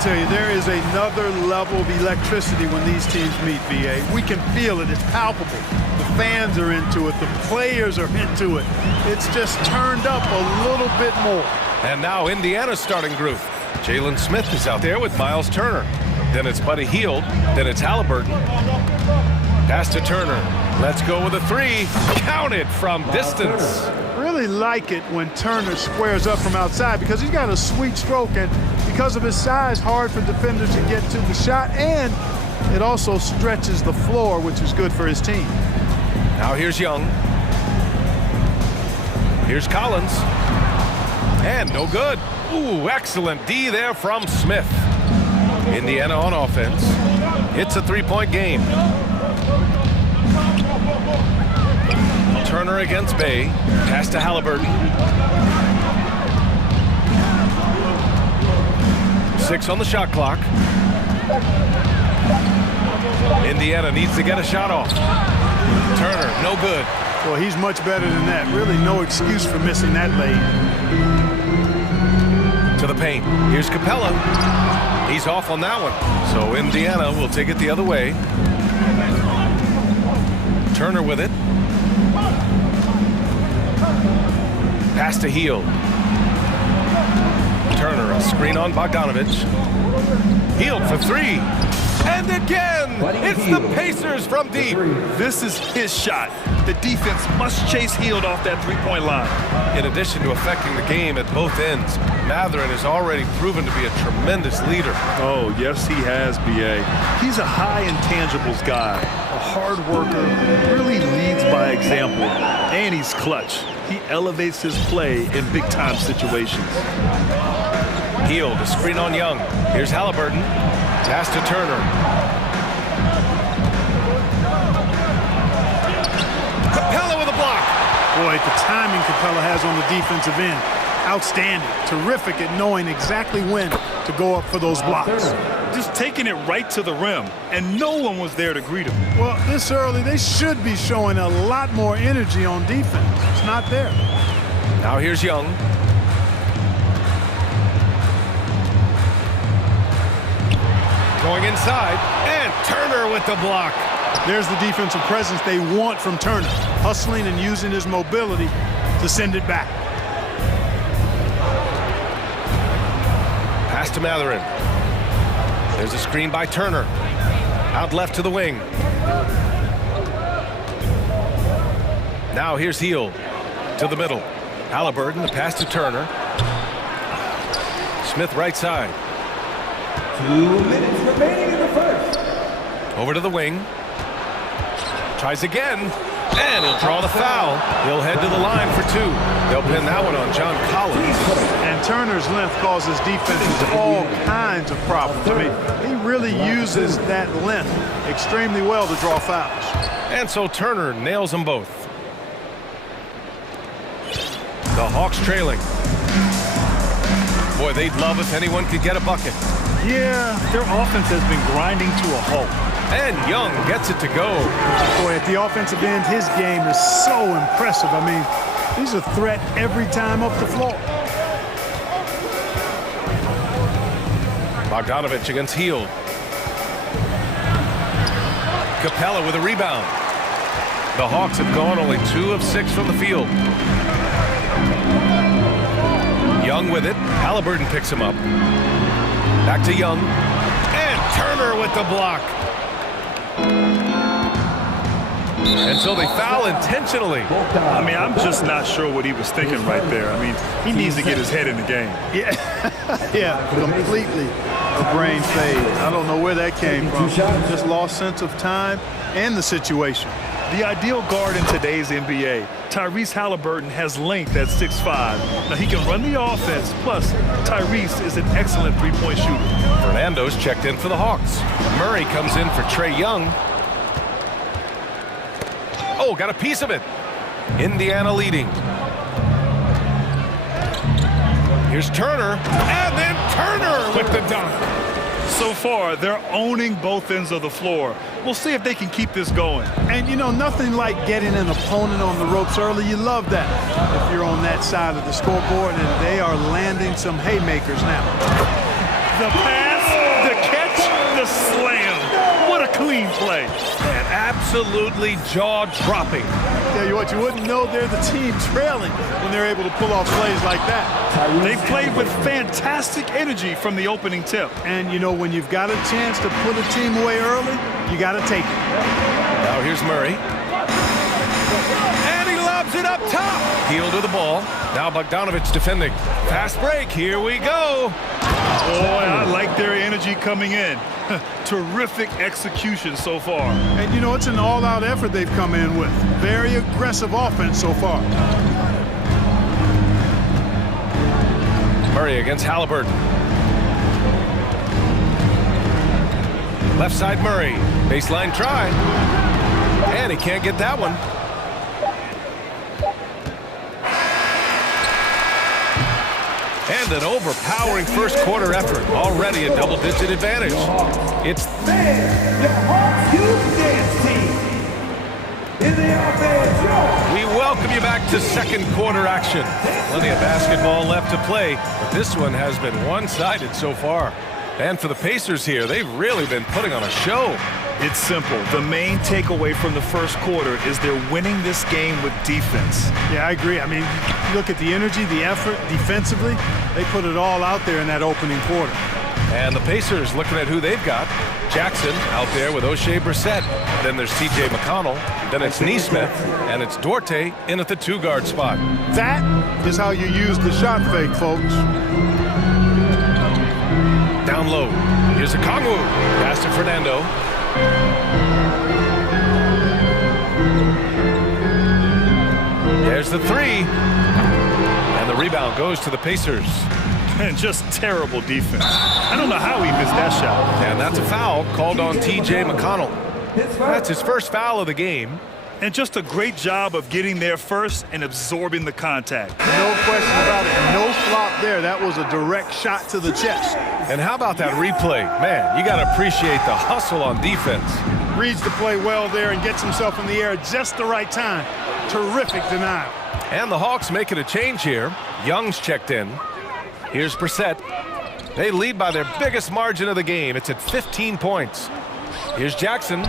tell you, there is another level of electricity when these teams meet, BA. We can feel it. It's palpable. The fans are into it. The players are into it. It's just turned up a little bit more. And now Indiana's starting group. Jalen Smith is out there with Miles Turner. Then it's Buddy Hield. Then it's Halliburton. Pass to Turner. Let's go with a three. Counted from distance. Really like it when Turner squares up from outside because he's got a sweet stroke, and because of his size, hard for defenders to get to the shot, and it also stretches the floor, which is good for his team. Now here's Young. Here's Collins. And no good. Ooh, excellent D there from Smith. Indiana on offense. It's a three-point game. Turner against Bay. Pass to Halliburton. 6 on the shot clock. Indiana needs to get a shot off. Turner, no good. Well, he's much better than that. Really no excuse for missing that lane. To the paint. Here's Capella. He's off on that one. So Indiana will take it the other way. Turner with it. Pass to Hield. Turner, a screen on Bogdanovich. Hield for three. And again, it's the Pacers from deep. This is his shot. The defense must chase Hield off that three-point line. In addition to affecting the game at both ends, Mathurin has already proven to be a tremendous leader. Oh, yes, he has, B.A. He's a high intangibles guy, a hard worker, really leads by example, and he's clutch. He elevates his play in big-time situations. Hield, a screen on Young. Here's Halliburton. Pass to Turner. Capella with a block. Boy, the timing Capella has on the defensive end, outstanding. Terrific at knowing exactly when to go up for those blocks. Just taking it right to the rim, and no one was there to greet him. Well, this early, they should be showing a lot more energy on defense. It's not there. Now here's Young. Going inside, and Turner with the block. There's the defensive presence they want from Turner, hustling and using his mobility to send it back. Pass to Mathurin. There's a screen by Turner. Out left to the wing. Now here's Hield to the middle. Halliburton, the pass to Turner. Smith right side. 2 minutes remaining in the first. Over to the wing. Tries again. And he'll draw the foul. He'll head to the line for two. They'll pin that one on John Collins. And Turner's length causes defenses all kinds of problems. I mean, he really uses that length extremely well to draw fouls. And so Turner nails them both. The Hawks trailing. Boy, they'd love if anyone could get a bucket. Yeah, their offense has been grinding to a halt. And Young gets it to go. Boy, at the offensive end, his game is so impressive. I mean, he's a threat every time up the floor. Bogdanovich against Hield. Capella with a rebound. The Hawks have gone only 2 of 6 from the field. Young with it. Halliburton picks him up. Back to Young. And Turner with the block. And so they foul intentionally. I mean, I'm just not sure what he was thinking right there. I mean, he needs to get his head in the game. Yeah, yeah, completely a brain fade. I don't know where that came from. Just lost sense of time and the situation. The ideal guard in today's NBA, Tyrese Halliburton, has length at 6'5". Now, he can run the offense, plus Tyrese is an excellent three-point shooter. Fernando's checked in for the Hawks. Murray comes in for Trae Young. Oh, got a piece of it. Indiana leading. Here's Turner, and then Turner with the dunk. So far, they're owning both ends of the floor. We'll see if they can keep this going. And, you know, nothing like getting an opponent on the ropes early. You love that if you're on that side of the scoreboard, and they are landing some haymakers now. The pass, the slam. What a clean play. And absolutely jaw-dropping. Tell you what, you wouldn't know they're the team trailing when they're able to pull off plays like that. They played with fantastic energy from the opening tip. And, you know, when you've got a chance to put a team away early, you got to take it. Now here's Murray. And he lobs it up top. Heel to the ball. Now Bogdanovich defending. Fast break. Here we go. Boy, I like their energy coming in. Terrific execution so far. And, you know, it's an all-out effort they've come in with. Very aggressive offense so far. Murray against Halliburton. Left side Murray. Baseline try. And he can't get that one. And an overpowering first quarter effort. Already a double-digit advantage. It's the Hawks Youth Dance Team. In the offense, we welcome you back to second quarter action. Plenty of basketball left to play, but this one has been one-sided so far. And for the Pacers here, they've really been putting on a show. It's simple. The main takeaway from the first quarter is they're winning this game with defense. Yeah, I agree. I mean, look at the energy, the effort defensively. They put it all out there in that opening quarter. And the Pacers looking at who they've got. Jackson out there with O'Shea Brissett. Then there's T.J. McConnell. Then it's Neesmith. And it's Duarte in at the two-guard spot. That is how you use the shot fake, folks. Down low. Here's a Kongwu. Pass to Fernando. There's the three. And the rebound goes to the Pacers. And just terrible defense. I don't know how he missed that shot. And that's a foul called on T.J. McConnell. That's his first foul of the game. And just a great job of getting there first and absorbing the contact. No question about it. No flop there. That was a direct shot to the chest. And how about that replay? Man, you got to appreciate the hustle on defense. Reads the play well there and gets himself in the air at just the right time. Terrific denial. And the Hawks making a change here. Young's checked in. Here's Brissett. They lead by their biggest margin of the game. It's at 15 points. Here's Jackson.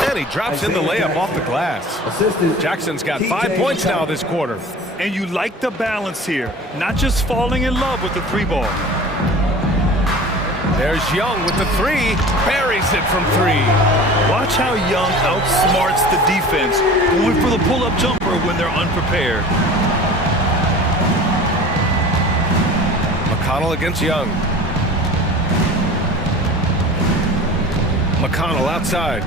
And he drops in the layup off the glass. Jackson's got 5 points now this quarter. And you like the balance here. Not just falling in love with the three ball. There's Young with the three. Buries it from three. Watch how Young outsmarts the defense, going for the pull-up jumper when they're unprepared. McConnell against Young. McConnell outside.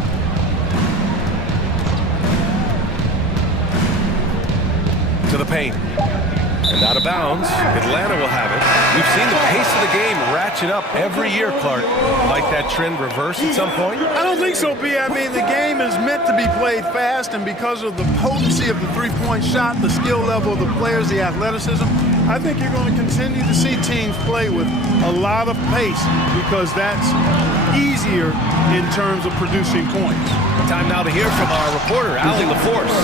To the paint. And out of bounds. Atlanta will have it. We've seen the pace of the game ratchet up every year, Clark. Might that trend reverse at some point? I don't think so, B. I mean, the game is meant to be played fast, and because of the potency of the three-point shot, the skill level of the players, the athleticism, I think you're going to continue to see teams play with a lot of pace because that's easier in terms of producing points. Time now to hear from our reporter, Allie LaForce.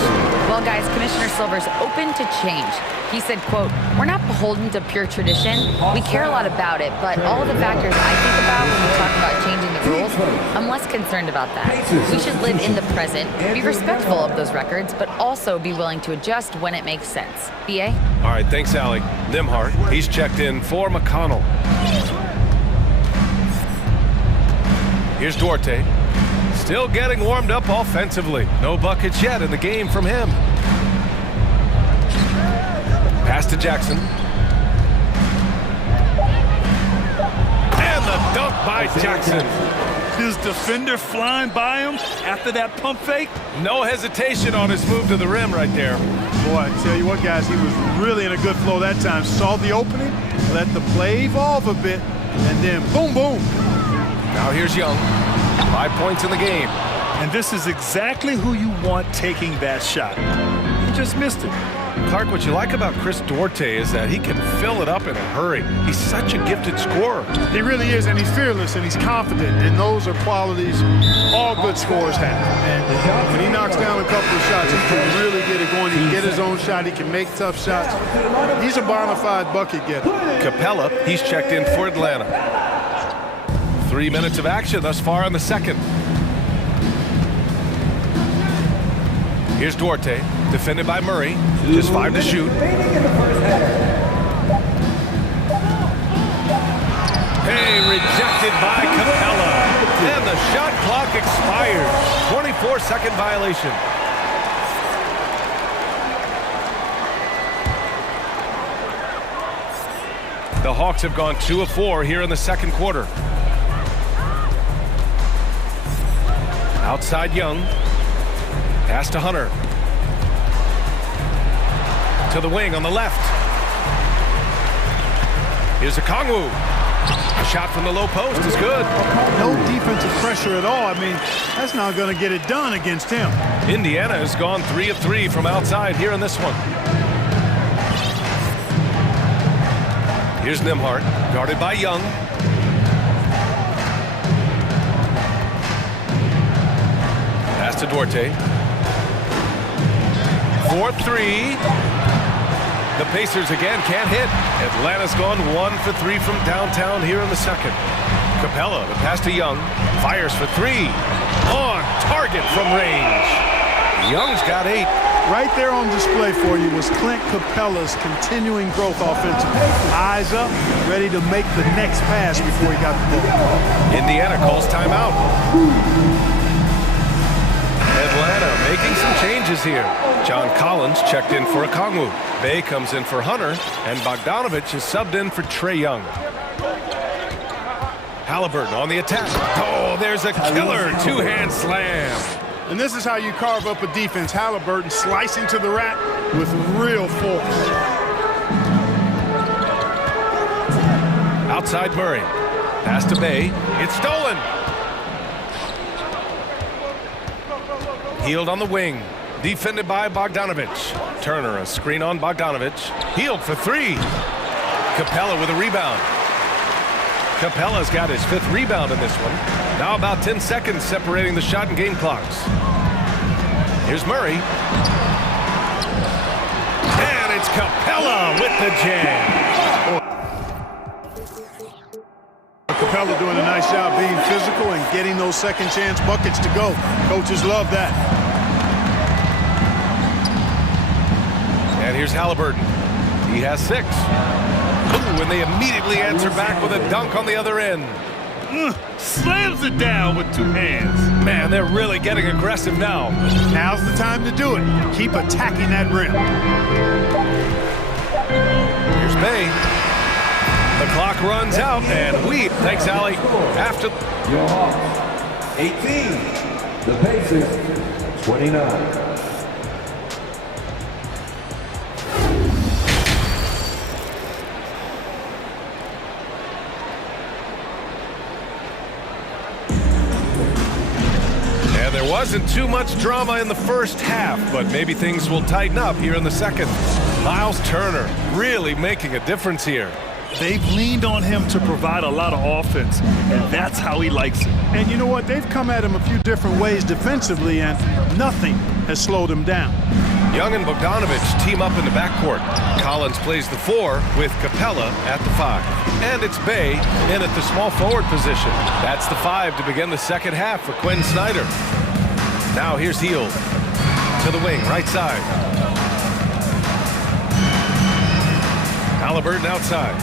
Well, guys, Commissioner Silver's open to change. He said, quote, "We're not beholden to pure tradition. We care a lot about it, but all of the factors I think about when we talk about changing the rules, I'm less concerned about that. We should live in the present, be respectful of those records, but also be willing to adjust when it makes sense." B.A.? All right, thanks, Allie. Nimhart, he's checked in for McConnell. Here's Duarte. Still getting warmed up offensively. No buckets yet in the game from him. Pass to Jackson. And the dunk by Jackson. His defender flying by him after that pump fake. No hesitation on his move to the rim right there. Boy, I tell you what, guys, he was really in a good flow that time. Saw the opening, let the play evolve a bit, and then boom, boom. Now here's Young. 5 points in the game. And this is exactly who you want taking that shot. He just missed it. Clark, what you like about Chris Duarte is that he can fill it up in a hurry. He's such a gifted scorer. He really is, and he's fearless, and he's confident, and those are qualities all good scorers have. And when he knocks down a couple of shots, he can really get it going. He can get his own shot. He can make tough shots. He's a bona fide bucket getter. Capella, he's checked in for Atlanta. 3 minutes of action thus far in the second. Here's Duarte, defended by Murray. Just 5 to shoot. Hey, rejected by Capella. And the shot clock expires. 24-second violation. The Hawks have gone 2 of 4 here in the second quarter. Outside Young. Pass to Hunter. To the wing on the left. Here's Okongwu. A shot from the low post is good. No defensive pressure at all. I mean, that's not going to get it done against him. Indiana has gone 3 of 3 from outside here in this one. Here's Nembhard, guarded by Young. Pass to Duarte. 4-3. The Pacers again can't hit. Atlanta's gone 1 for 3 from downtown here in the second. Capella, the pass to Young. Fires for 3. On target from range. Young's got 8. Right there on display for you was Clint Capella's continuing growth offensively. Eyes up, ready to make the next pass before he got the ball. Indiana calls timeout. Atlanta making some changes here. John Collins checked in for Okongwu. Bay comes in for Hunter, and Bogdanovich is subbed in for Trae Young. Halliburton on the attack. Oh, there's a killer two-hand slam. And this is how you carve up a defense. Halliburton slicing to the rack with real force. Outside Murray. Pass to Bay. It's stolen. Healed on the wing. Defended by Bogdanovich. Turner, a screen on Bogdanovich. Healed for 3. Capella with a rebound. Capella's got his 5th rebound in this one. Now about 10 seconds separating the shot and game clocks. Here's Murray. And it's Capella with the jam. Capella doing a nice job being physical and getting those second chance buckets to go. Coaches love that. And here's Halliburton. He has 6. Ooh, and they immediately answer back with a dunk on the other end. Slams it down with 2 hands. Man, they're really getting aggressive now. Now's the time to do it. Keep attacking that rim. Here's Bay. The clock runs out, and thanks, Allie. After your Hawks, 18. The Pacers, 29. There wasn't too much drama in the first half, but maybe things will tighten up here in the second. Miles Turner really making a difference here. They've leaned on him to provide a lot of offense, and that's how he likes it. And you know what? They've come at him a few different ways defensively, and nothing has slowed him down. Young and Bogdanovich team up in the backcourt. Collins plays the 4 with Capella at the 5. And it's Bay in at the small forward position. That's the 5 to begin the second half for Quinn Snyder. Now here's Hield to the wing, right side. Halliburton outside.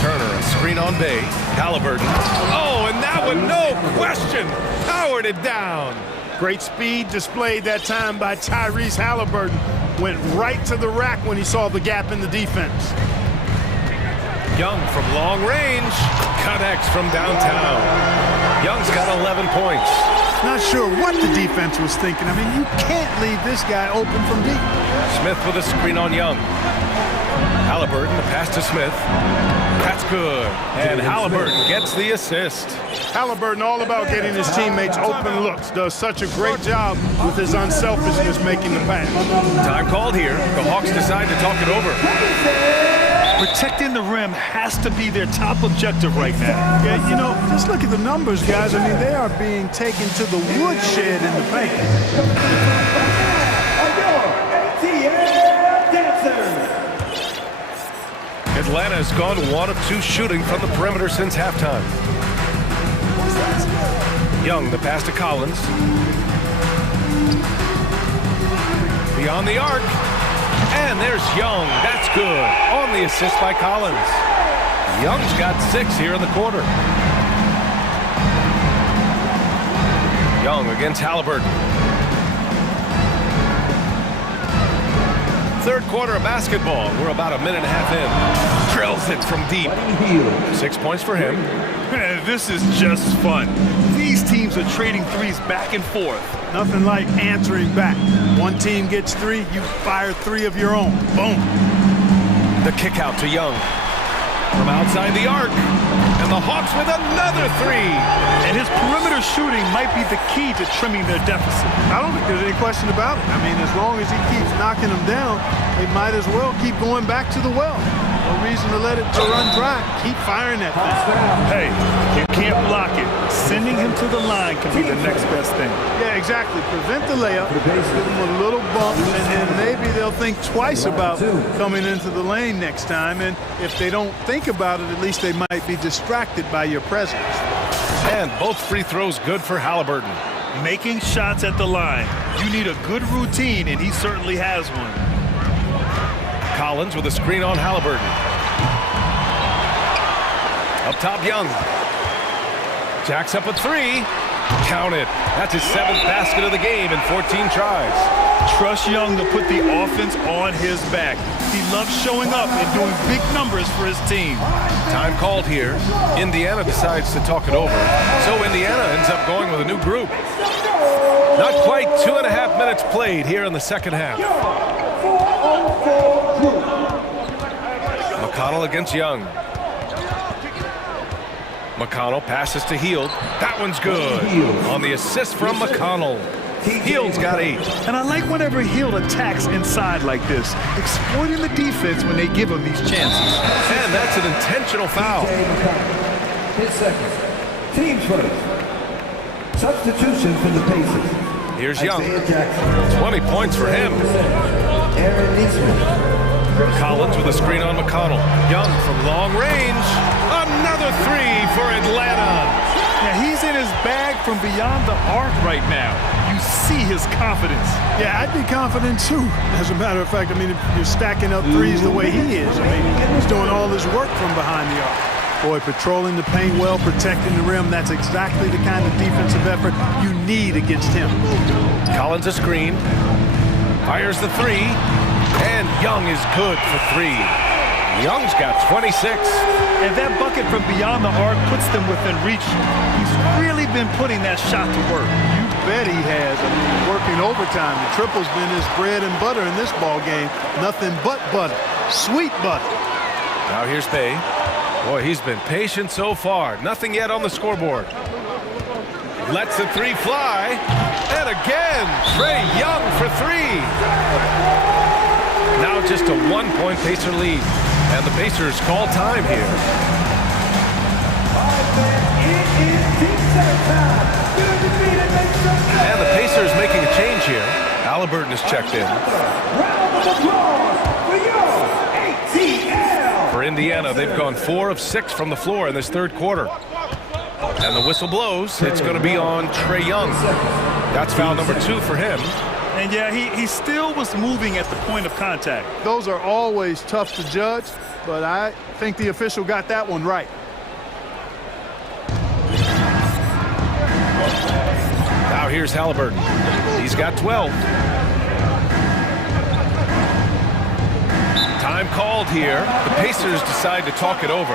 Turner, a screen on Bay. Halliburton. Oh, and that one, no question, powered it down. Great speed displayed that time by Tyrese Halliburton. Went right to the rack when he saw the gap in the defense. Young from long range connects from downtown. Young's got 11 points. Not sure what the defense was thinking. I mean, you can't leave this guy open from deep. Smith with a screen on Young. Halliburton, the pass to Smith. That's good. And Halliburton gets the assist. Halliburton all about getting his teammates open looks. Does such a great job with his unselfishness making the pass. Time called here. The Hawks decide to talk it over. Protecting the rim has to be their top objective right now. Yeah, you know, just look at the numbers, guys. I mean, they are being taken to the woodshed in the paint. Atlanta has gone 1 of 2 shooting from the perimeter since halftime. Young, the pass to Collins. Beyond the arc. And there's Young. That's good. On the assist by Collins. Young's got 6 here in the quarter. Young against Halliburton. Third quarter of basketball. We're about a minute and a half in. Drills it from deep. 6 points for him. This is just fun. These teams are trading threes back and forth. Nothing like answering back. One team gets 3, you fire 3 of your own. Boom. The kick out to Young. From outside the arc. And the Hawks with another 3. And his perimeter shooting might be the key to trimming their deficit. I don't think there's any question about it. I mean, as long as he keeps knocking them down, they might as well keep going back to the well. No reason to let it run dry. Keep firing that thing. Hey, you can't block it. Sending him to the line can be the next best thing. Yeah, exactly. Prevent the layup, give them a little bump, and then maybe they'll think twice about coming into the lane next time. And if they don't think about it, at least they might be distracted by your presence. And both free throws good for Halliburton. Making shots at the line. You need a good routine, and he certainly has one. Collins with a screen on Halliburton. Up top, Young. Jacks up a 3. Count it. That's his 7th basket of the game in 14 tries. Trust Young to put the offense on his back. He loves showing up and doing big numbers for his team. Time called here. Indiana decides to talk it over. So Indiana ends up going with a new group. Not quite 2.5 minutes played here in the second half. McConnell against Young. McConnell passes to Hield. That one's good. On the assist from McConnell. Hield's got 8. And I like whenever Hield attacks inside like this, exploiting the defense when they give him these chances. And that's an intentional foul. 10 seconds. Team first. Substitution for the Pacers. Here's Young. 20 points for him. Collins with a screen on McConnell. Young from long range. Another 3 for Atlanta. Now he's in his bag from beyond the arc right now. You see his confidence. Yeah, I'd be confident too. As a matter of fact, I mean, if you're stacking up threes the way he is, I mean, he's doing all this work from behind the arc. Boy, patrolling the paint well, protecting the rim, that's exactly the kind of defensive effort you need against him. Collins a screen. Fires the 3. And Young is good for 3. Young's got 26. And that bucket from beyond the arc puts them within reach. He's really been putting that shot to work. You bet he has. I mean, working overtime. The triple's been his bread and butter in this ball game. Nothing but butter. Sweet butter. Now here's Bay. Boy, he's been patient so far. Nothing yet on the scoreboard. Lets the 3 fly. And again, Trae Young for 3. Now just a 1-point Pacer lead. And the Pacers call time here. And the Pacers making a change here. Halliburton is checked in. For Indiana, they've gone 4 of 6 from the floor in this third quarter. And the whistle blows. It's going to be on Trae Young. That's foul number 2 for him. And yeah, he still was moving at the point of contact. Those are always tough to judge, but I think the official got that one right. Now here's Halliburton. He's got 12. Time called here. The Pacers decide to talk it over.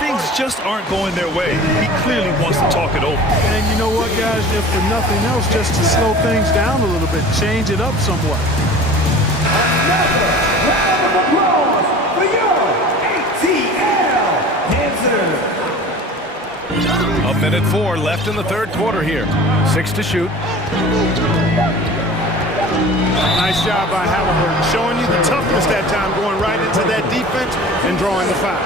Things just aren't going their way. He clearly wants to talk it over. And you know what, guys? If for nothing else, just to slow things down a little bit, change it up somewhat. Another round of applause for your ATL dancer. A minute 4 left in the third quarter here. 6 to shoot. Nice job by Halliburton, showing you the toughness that time, going right into that defense and drawing the foul.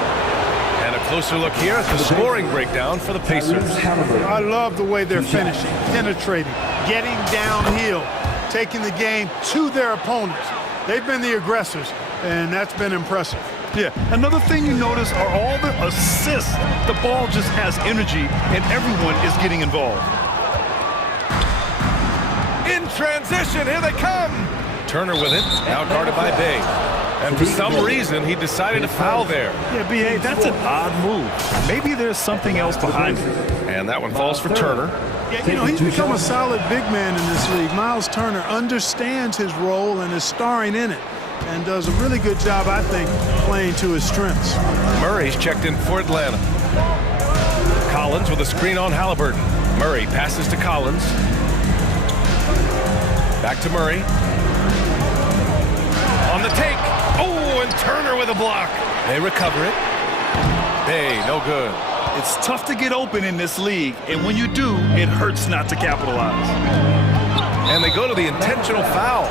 And a closer look here at the scoring breakdown for the Pacers. I love the way they're finishing, penetrating, getting downhill, taking the game to their opponents. They've been the aggressors, and that's been impressive. Yeah, another thing you notice are all the assists. The ball just has energy, and everyone is getting involved. In transition, here they come. Turner with it, now guarded by Bay. And for some reason, he decided to foul there. Yeah, B.A., that's an odd move. Maybe there's something else behind it. And that one falls for Turner. Yeah, you know, he's become a solid big man in this league. Miles Turner understands his role and is starring in it, and does a really good job, I think, playing to his strengths. Murray's checked in for Atlanta. Collins with a screen on Halliburton. Murray passes to Collins. Back to Murray. On the take. Oh, and Turner with a block. They recover it. Bay, no good. It's tough to get open in this league, and when you do, it hurts not to capitalize. And they go to the intentional foul.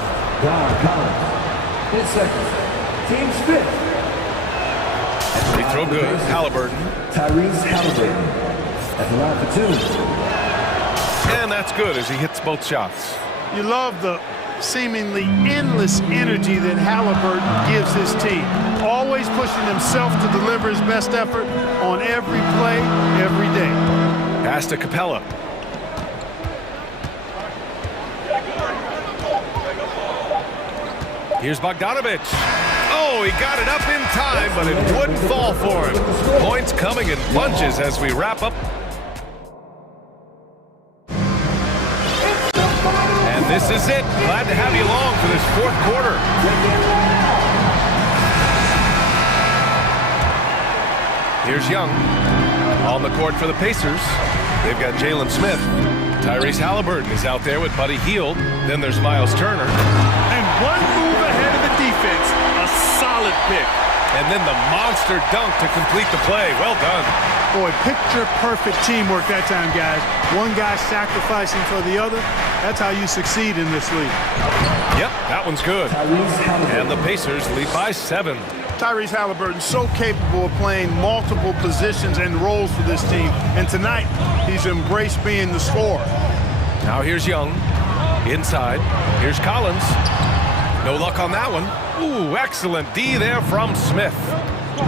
Collins. 10 seconds. Team's fifth. Free throw good. Halliburton. Tyrese Halliburton at the line for two. And that's good as he hits both shots. You love the seemingly endless energy that Halliburton gives his team. Always pushing himself to deliver his best effort on every play, every day. Pass to Capella. Here's Bogdanovic. Oh, he got it up in time, but it wouldn't fall for him. Points coming in bunches as we wrap up. And this is it. Glad to have you along for this fourth quarter. Here's Young on the court for the Pacers. They've got Jalen Smith. Tyrese Halliburton is out there with Buddy Hield. Then there's Miles Turner. And one move ahead of the defense. A solid pick. And then the monster dunk to complete the play. Well done. Boy, picture-perfect teamwork that time, guys. One guy sacrificing for the other. That's how you succeed in this league. Yep, that one's good. And the Pacers lead by 7. Tyrese Halliburton so capable of playing multiple positions and roles for this team. And tonight, he's embraced being the scorer. Now here's Young. Inside. Here's Collins. No luck on that one. Ooh, excellent D there from Smith.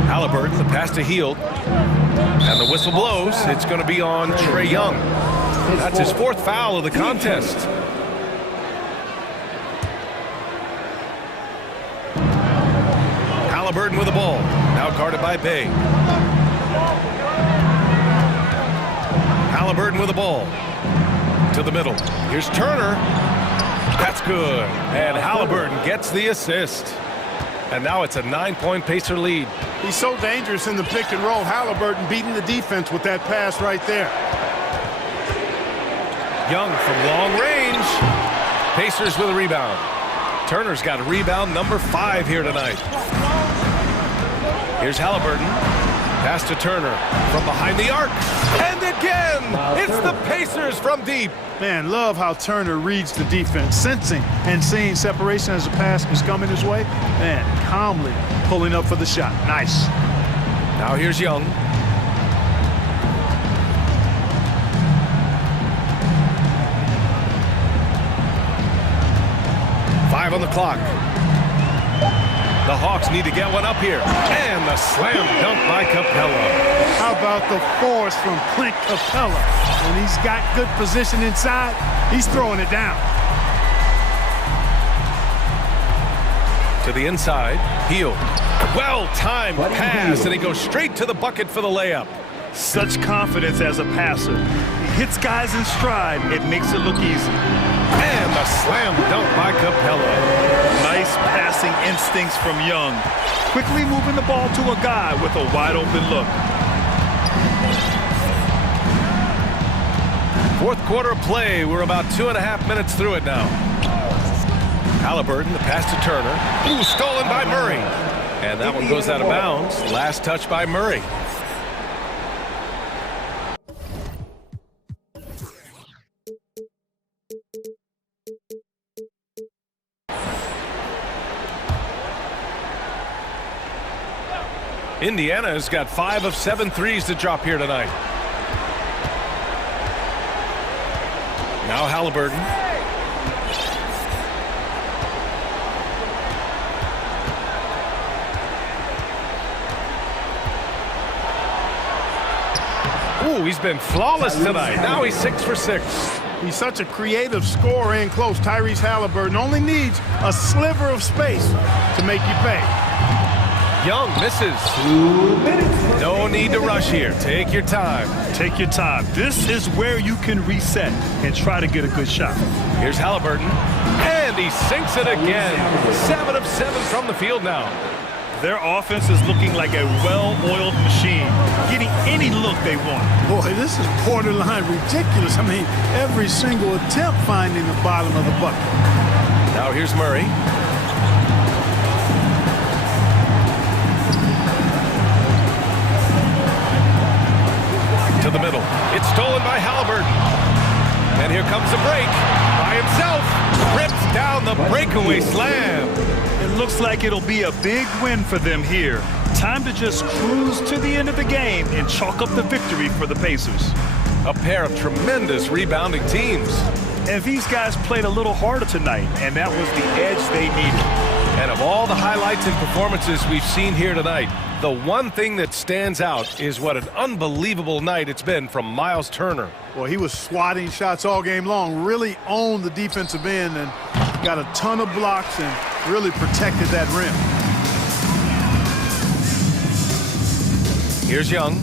Halliburton, the pass to Hield. And the whistle blows. It's going to be on Trae Young. That's his fourth foul of the contest. Halliburton with the ball. Now guarded by Bay. Halliburton with the ball. To the middle. Here's Turner. That's good. And Halliburton gets the assist. And now it's a 9-point Pacer lead. He's so dangerous in the pick and roll. Halliburton beating the defense with that pass right there. Young from long range. Pacers with a rebound. Turner's got a rebound number 5 here tonight. Here's Halliburton. Pass to Turner from behind the arc. And again, it's the Pacers from deep. Man, love how Turner reads the defense, sensing and seeing separation as the pass is coming his way. Man, calmly pulling up for the shot. Nice. Now here's Young. Five on the clock. The Hawks need to get one up here. And the slam dunk by Capella. How about the force from Clint Capella? When he's got good position inside, he's throwing it down. To the inside, Hield. Well-timed pass, and he goes straight to the bucket for the layup. Such confidence as a passer. He hits guys in stride. It makes it look easy. And the slam dunk by Capella. Nice passing instincts from Young. Quickly moving the ball to a guy with a wide-open look. Fourth quarter play. We're about 2.5 minutes through it now. Halliburton, the pass to Turner. Ooh, stolen by Murray. And that one goes out of bounds. Last touch by Murray. Indiana's got 5 of 7 threes to drop here tonight. Now Halliburton. Ooh, he's been flawless tonight. Now he's 6 for 6. He's such a creative scorer in close. Tyrese Halliburton only needs a sliver of space to make you pay. Young misses. 2 minutes. No need to rush here. Take your time. Take your time. This is where you can reset and try to get a good shot. Here's Halliburton. And he sinks it again. 7 of 7 from the field now. Their offense is looking like a well-oiled machine, getting any look they want. Boy, this is borderline ridiculous. I mean, every single attempt finding the bottom of the bucket. Now here's Murray. To the middle. It's stolen by Halliburton. And here comes the break. By himself. Rips down the breakaway slam. It looks like it'll be a big win for them here. Time to just cruise to the end of the game and chalk up the victory for the Pacers. A pair of tremendous rebounding teams. And these guys played a little harder tonight, and that was the edge they needed. And of all the highlights and performances we've seen here tonight, the one thing that stands out is what an unbelievable night it's been from Miles Turner. Well, he was swatting shots all game long, really owned the defensive end and got a ton of blocks and really protected that rim. Here's Young.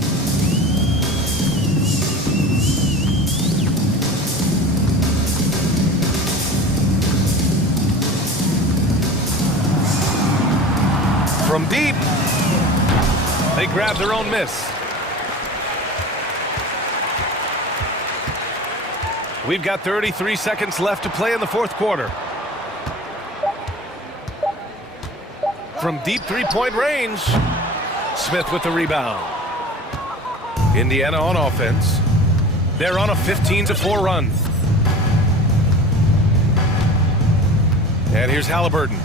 From deep. They grab their own miss. We've got 33 seconds left to play in the fourth quarter. From deep three-point range, Smith with the rebound. Indiana on offense. They're on a 15-4 run. And here's Halliburton.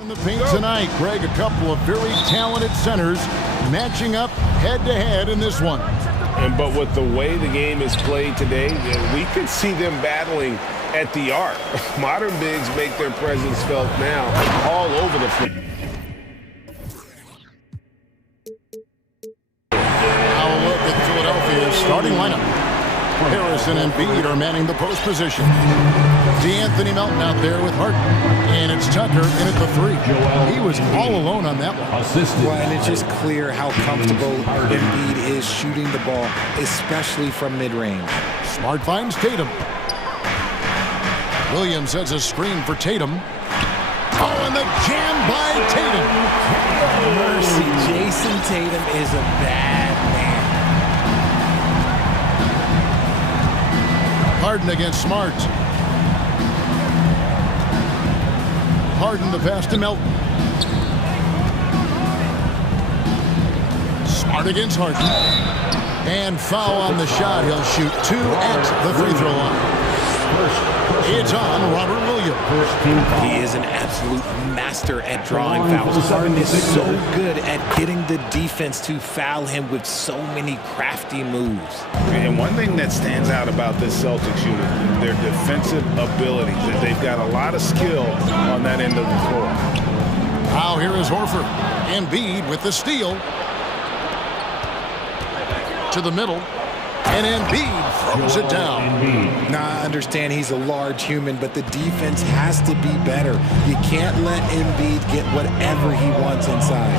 In the paint tonight, Greg, a couple of very talented centers matching up head-to-head in this one. But with the way the game is played today, we could see them battling at the arc. Modern bigs make their presence felt now all over the floor. Now a look at Philadelphia's starting lineup. Harris and Embiid are manning the post position. D'Anthony Melton out there with Harden. And it's Tucker in at the 3. He was all alone on that one. Well, and it's just clear how comfortable Embiid is shooting the ball, especially from mid-range. Smart finds Tatum. Williams has a screen for Tatum. Oh, and the jam by Tatum. Mercy, Jason Tatum is a bad man. Harden against Smart. Harden the pass to Melton. Smart against Harden. And foul on the shot. He'll shoot 2 at the free throw line. It's on Robert Williams. He is an absolute master at drawing fouls. Harden is so good at getting the defense to foul him with so many crafty moves. And one thing that stands out about this Celtics unit, their defensive abilities. They've got a lot of skill on that end of the floor. Now here is Horford. Embiid with the steal. To the middle. And Embiid throws it down. Now, I understand he's a large human, but the defense has to be better. You can't let Embiid get whatever he wants inside.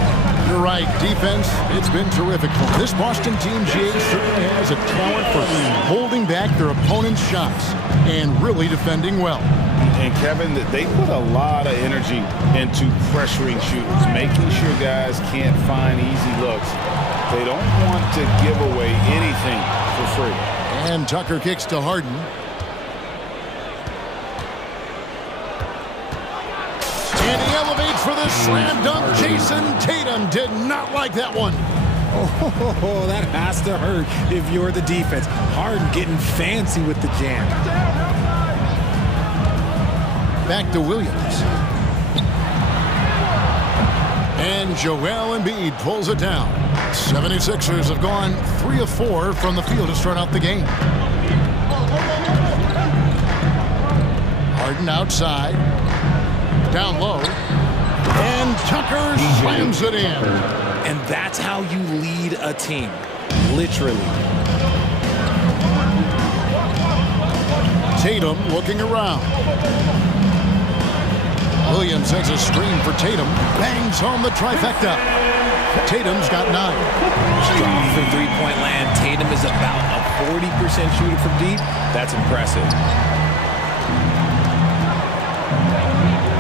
You're right. Defense, it's been terrific. This Boston team, GA, certainly has a talent for holding back their opponent's shots and really defending well. And Kevin, they put a lot of energy into pressuring shooters, making sure guys can't find easy looks. They don't want to give away anything for free. And Tucker kicks to Harden. And he elevates for the slam dunk. Jason Tatum did not like that one. Oh, that has to hurt if you're the defense. Harden getting fancy with the jam. Back to Williams. And Joel Embiid pulls it down. 76ers have gone 3 of 4 from the field to start out the game. Harden outside. Down low. And Tucker slams it in. And that's how you lead a team. Literally. Tatum looking around. Williams has a screen for Tatum. Bangs home the trifecta. Tatum's got 9. Strong from three-point land. Tatum is about a 40% shooter from deep. That's impressive.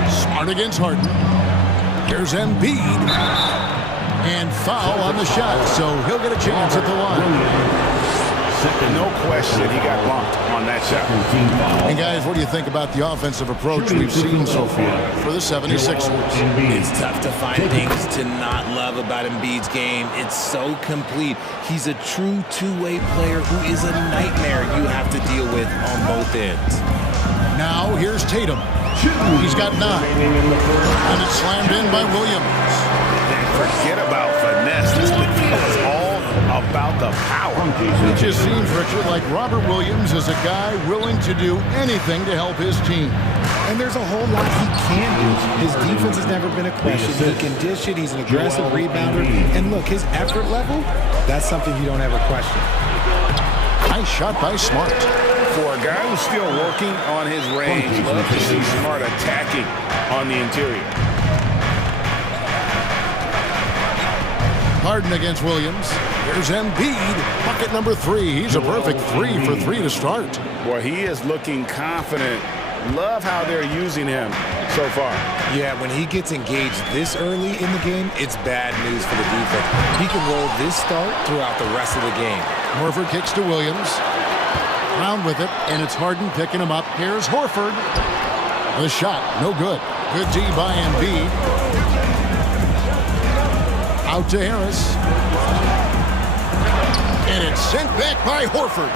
Smart against Harden. Here's Embiid. And foul on the shot, so he'll get a chance at the line. No question he got bumped on that shot. And guys, what do you think about the offensive approach we've seen so far for the 76ers? It's tough to find things to not love about Embiid's game. It's so complete. He's a true two-way player who is a nightmare you have to deal with on both ends. Now here's Tatum. He's got 9. And it's slammed in by Williams. And forget about finesse. This is all about the power. It just seems, Richard, like Robert Williams is a guy willing to do anything to help his team. And there's a whole lot he can do. His defense has never been a question. He can dish it. He's an aggressive rebounder. And look, his effort level, that's something you don't ever question. Nice shot by Smart. For a guy who's still working on his range, love to see Smart attacking on the interior. Harden against Williams. Here's Embiid. Bucket number 3. He's a perfect 3 for 3 to start. Boy, he is looking confident. Love how they're using him so far. Yeah, when he gets engaged this early in the game, it's bad news for the defense. He can roll this start throughout the rest of the game. Horford kicks to Williams. Round with it, and it's Harden picking him up. Here's Horford. The shot, no good. Good D by Embiid. Out to Harris. And it's sent back by Horford.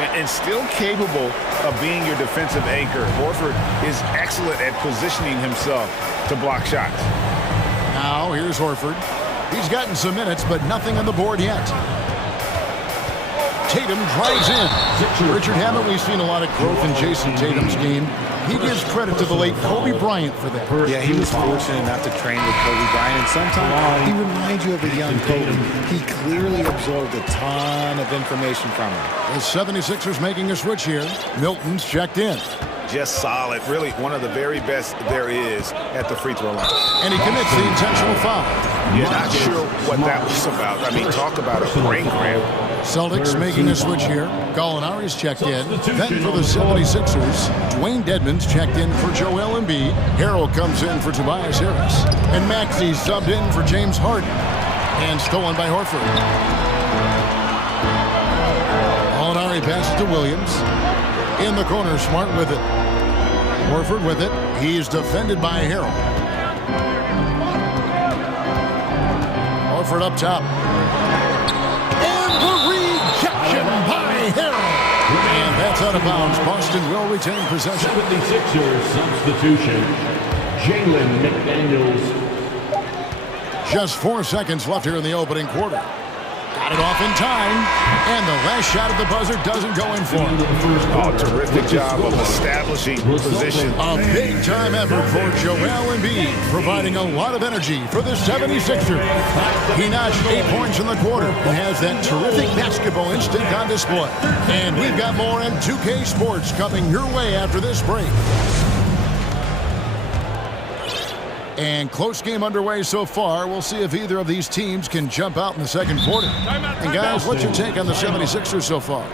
and still capable of being your defensive anchor. Horford is excellent at positioning himself to block shots. Now, here's Horford. He's gotten some minutes, but nothing on the board yet. Tatum drives in. Richard, haven't we seen a lot of growth in Jason Tatum's game? He gives credit to the late Kobe Bryant for that. Yeah, he was fortunate enough to train with Kobe Bryant, and sometimes he reminds you of a young Kobe. He clearly absorbed a ton of information from him. The 76ers making a switch here. Milton's checked in. Just solid. Really one of the very best there is at the free throw line. And he commits the intentional foul. Yeah, not sure what that was about. I mean, talk about a brain cramp. Celtics making a switch here. Gallinari's checked in. Then for the 76ers, Dwayne Dedmon's checked in for Joel Embiid. Harrell comes in for Tobias Harris. And Maxey subbed in for James Harden. And stolen by Horford. Gallinari passes to Williams. In the corner, Smart with it. Horford with it. He's defended by Harrell. Horford up top. And the rejection by Harrell. And that's out of bounds. Boston will retain possession. 76ers substitution. Jalen McDaniels. Just 4 seconds left here in the opening quarter. Got it off in time, and the last shot at the buzzer doesn't go in for him. Oh, terrific job of establishing position. A big-time effort for Joel Embiid, providing a lot of energy for the 76ers. He notched 8 points in the quarter and has that terrific basketball instinct on display. And we've got more M2K Sports coming your way after this break. And close game underway so far. We'll see if either of these teams can jump out in the second quarter. And guys, what's your take on the 76ers so far?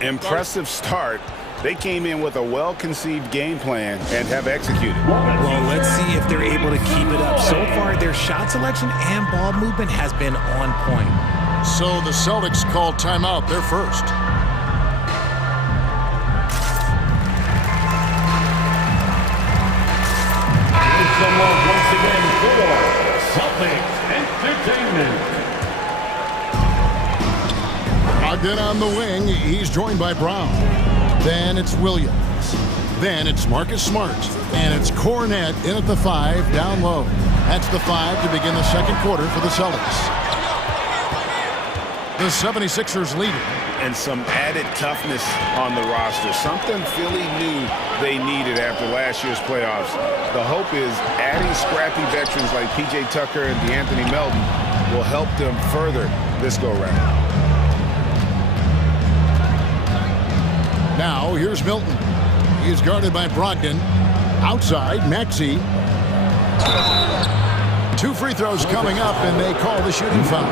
Impressive start. They came in with a well-conceived game plan and have executed. Well, let's see if they're able to keep it up. So far, their shot selection and ball movement has been on point. So the Celtics called timeout. They're first. Once again for Celtics Entertainment. Ogden on the wing. He's joined by Brown. Then it's Williams. Then it's Marcus Smart. And it's Cornette in at the 5 down low. That's the 5 to begin the second quarter for the Celtics. The 76ers lead it. And some added toughness on the roster. Something Philly knew they needed after last year's playoffs. The hope is adding scrappy veterans like P.J. Tucker and DeAnthony Melton will help them further this go-round. Now, here's Milton. He's guarded by Brogdon. Outside, Maxey. 2 free throws coming up, and they call the shooting foul.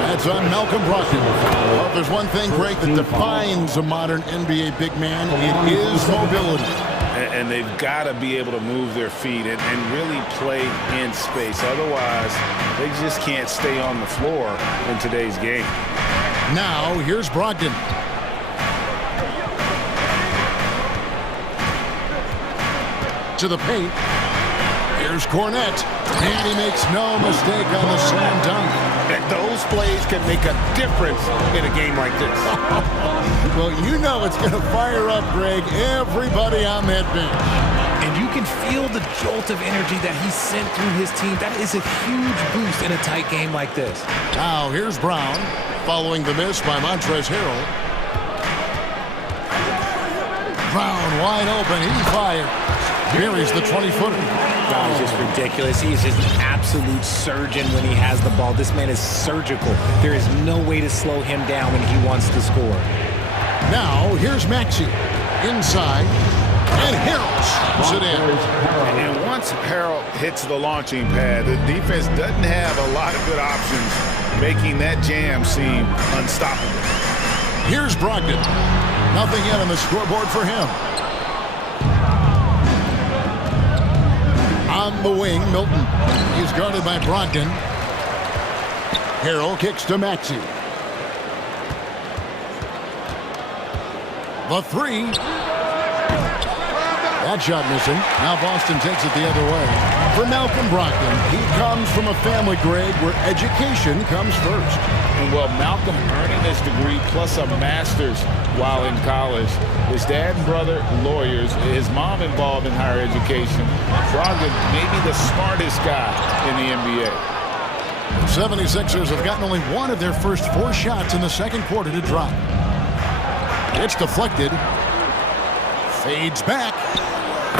That's on Malcolm Brogdon. Well, if there's one thing, Greg, that defines a modern NBA big man, it is mobility. And they've got to be able to move their feet and really play in space. Otherwise, they just can't stay on the floor in today's game. Now, here's Brogdon. To the paint. Here's Cornette. And he makes no mistake on the slam dunk. And those plays can make a difference in a game like this. Well, you know it's going to fire up, Greg, everybody on that bench. And you can feel the jolt of energy that he sent through his team. That is a huge boost in a tight game like this. Now, here's Brown, following the miss by Montrezl Harrell. Brown wide open. He fires. Buries the 20-footer. That was just ridiculous. He is just an absolute surgeon when he has the ball. This man is surgical. There is no way to slow him down when he wants to score. Now, here's Maxey. Inside. And Harrell shoots it in. And once Harrell hits the launching pad, the defense doesn't have a lot of good options, making that jam seem unstoppable. Here's Brogdon. Nothing yet on the scoreboard for him. On the wing, Milton. He's guarded by Brogdon. Harrell kicks to Maxey. The 3. That shot missing. Now Boston takes it the other way. For Malcolm Brogdon, he comes from a family, Greg, where education comes first. And well, Malcolm earning this degree plus a master's while in college. His dad and brother, lawyers. His mom involved in higher education. Brogdon may be the smartest guy in the NBA. The 76ers have gotten only one of their first 4 shots in the second quarter to drop. It's deflected. Fades back.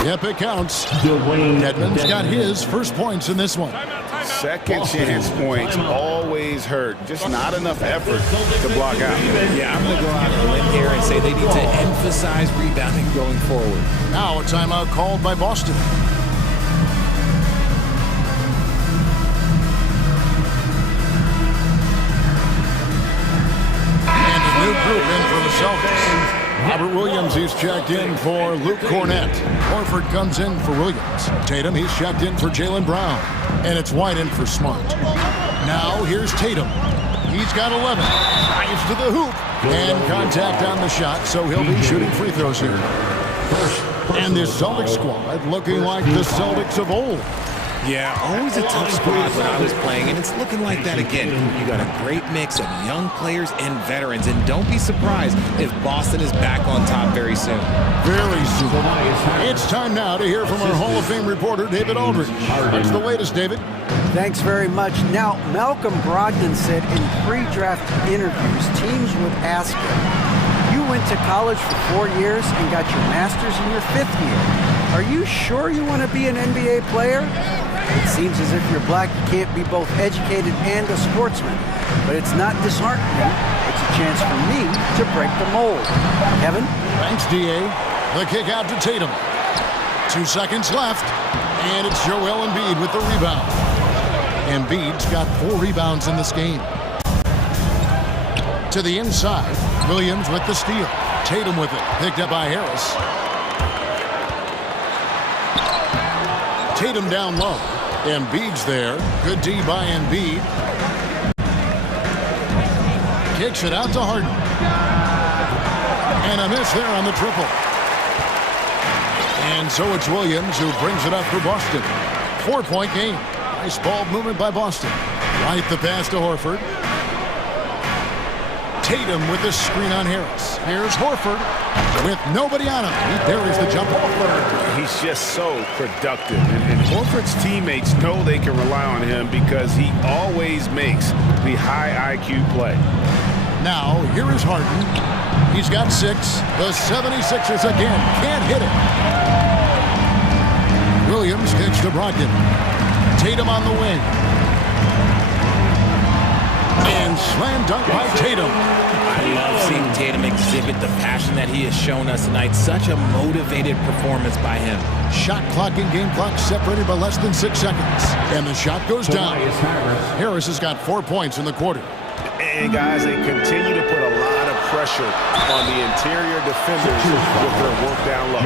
Yep, it counts. Dedmon's got his first points in this one. Second chance points always hurt. Just not enough effort to block out. Yeah, I'm going to go out on a limb here and say they need to emphasize rebounding going forward. Now a timeout called by Boston. And a new group in for the Celtics. Robert Williams, he's checked in for Luke Cornett. Horford comes in for Williams. Tatum, he's checked in for Jaylen Brown. And it's White in for Smart. Now here's Tatum. He's got 11. Drives to the hoop. And contact on the shot, so he'll be shooting free throws here. And this Celtics squad looking like the Celtics of old. Yeah, always a tough squad when I was playing, and it's looking like that again. You got a great mix of young players and veterans, and don't be surprised if Boston is back on top very soon. Very soon. It's time now to hear from our Hall of Fame reporter, David Aldridge. What's the latest, David? Thanks very much. Now, Malcolm Brogdon said in pre-draft interviews, teams would ask him, you went to college for 4 years and got your master's in your 5th year. Are you sure you want to be an NBA player? It seems as if you're black, you can't be both educated and a sportsman. But it's not disheartening. It's a chance for me to break the mold. Kevin? Thanks, D.A. The kick out to Tatum. 2 seconds left. And it's Joel Embiid with the rebound. Embiid's got 4 rebounds in this game. To the inside. Williams with the steal. Tatum with it. Picked up by Harris. Tatum down low. Embiid's there. Good D by Embiid. Kicks it out to Harden. And a miss there on the triple. And so it's Williams who brings it up for Boston. 4-point game. Nice ball movement by Boston. Right the pass to Horford. Tatum with the screen on Harris. Here's Horford with nobody on him. He buries the jumper. He's just so productive. And Horford's teammates know they can rely on him because he always makes the high IQ play. Now, here is Harden. He's got 6. The 76ers again can't hit it. Williams kicks to Brogdon. Tatum on the wing. And slam dunk by Tatum. I love seeing Tatum exhibit the passion that he has shown us tonight. Such a motivated performance by him. Shot clock and game clock separated by less than 6 seconds. And the shot goes down. Harris has got 4 points in the quarter. And guys, they continue to put a lot of pressure on the interior defenders with their work down low.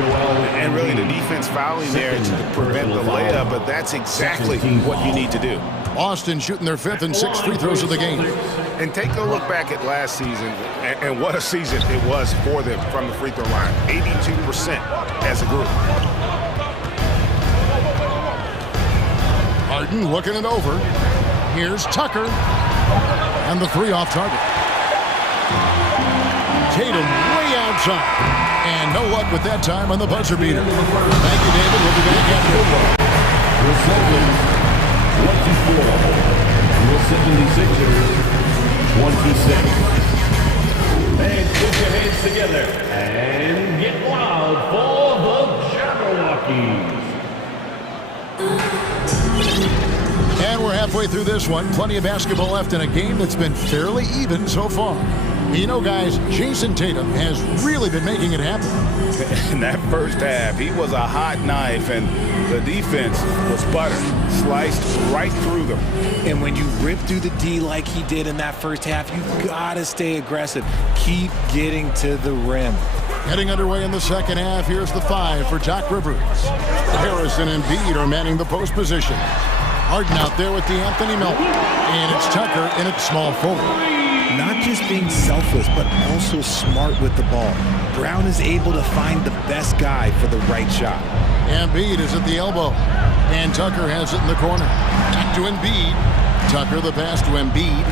And really the defense fouling there to prevent the layup, but that's exactly what you need to do. Boston shooting their 5th and 6th free throws of the game. And take a look back at last season, and what a season it was for them from the free throw line. 82% as a group. Harden looking it over. Here's Tucker. And the 3 off target. Tatum way outside. And no luck with that time on the buzzer beater. Thank you, David. We'll be back after the break. The Celtics 24. The 76ers 26. And put your hands together and get wild for the Jabberwockies. And we're halfway through this one. Plenty of basketball left in a game that's been fairly even so far. You know, guys, Jason Tatum has really been making it happen. In that first half, he was a hot knife, and the defense was butter, sliced right through them. And when you rip through the D like he did in that first half, you've got to stay aggressive. Keep getting to the rim. Getting underway in the second half, here's the 5 for Doc Rivers. Harris and Embiid are manning the post position. Harden out there with the Anthony Melton. And it's Tucker in its small forward. not just being selfless, but also smart with the ball. Brown is able to find the best guy for the right shot. Embiid is at the elbow, and Tucker has it in the corner. Back to Embiid. Tucker the pass to Embiid.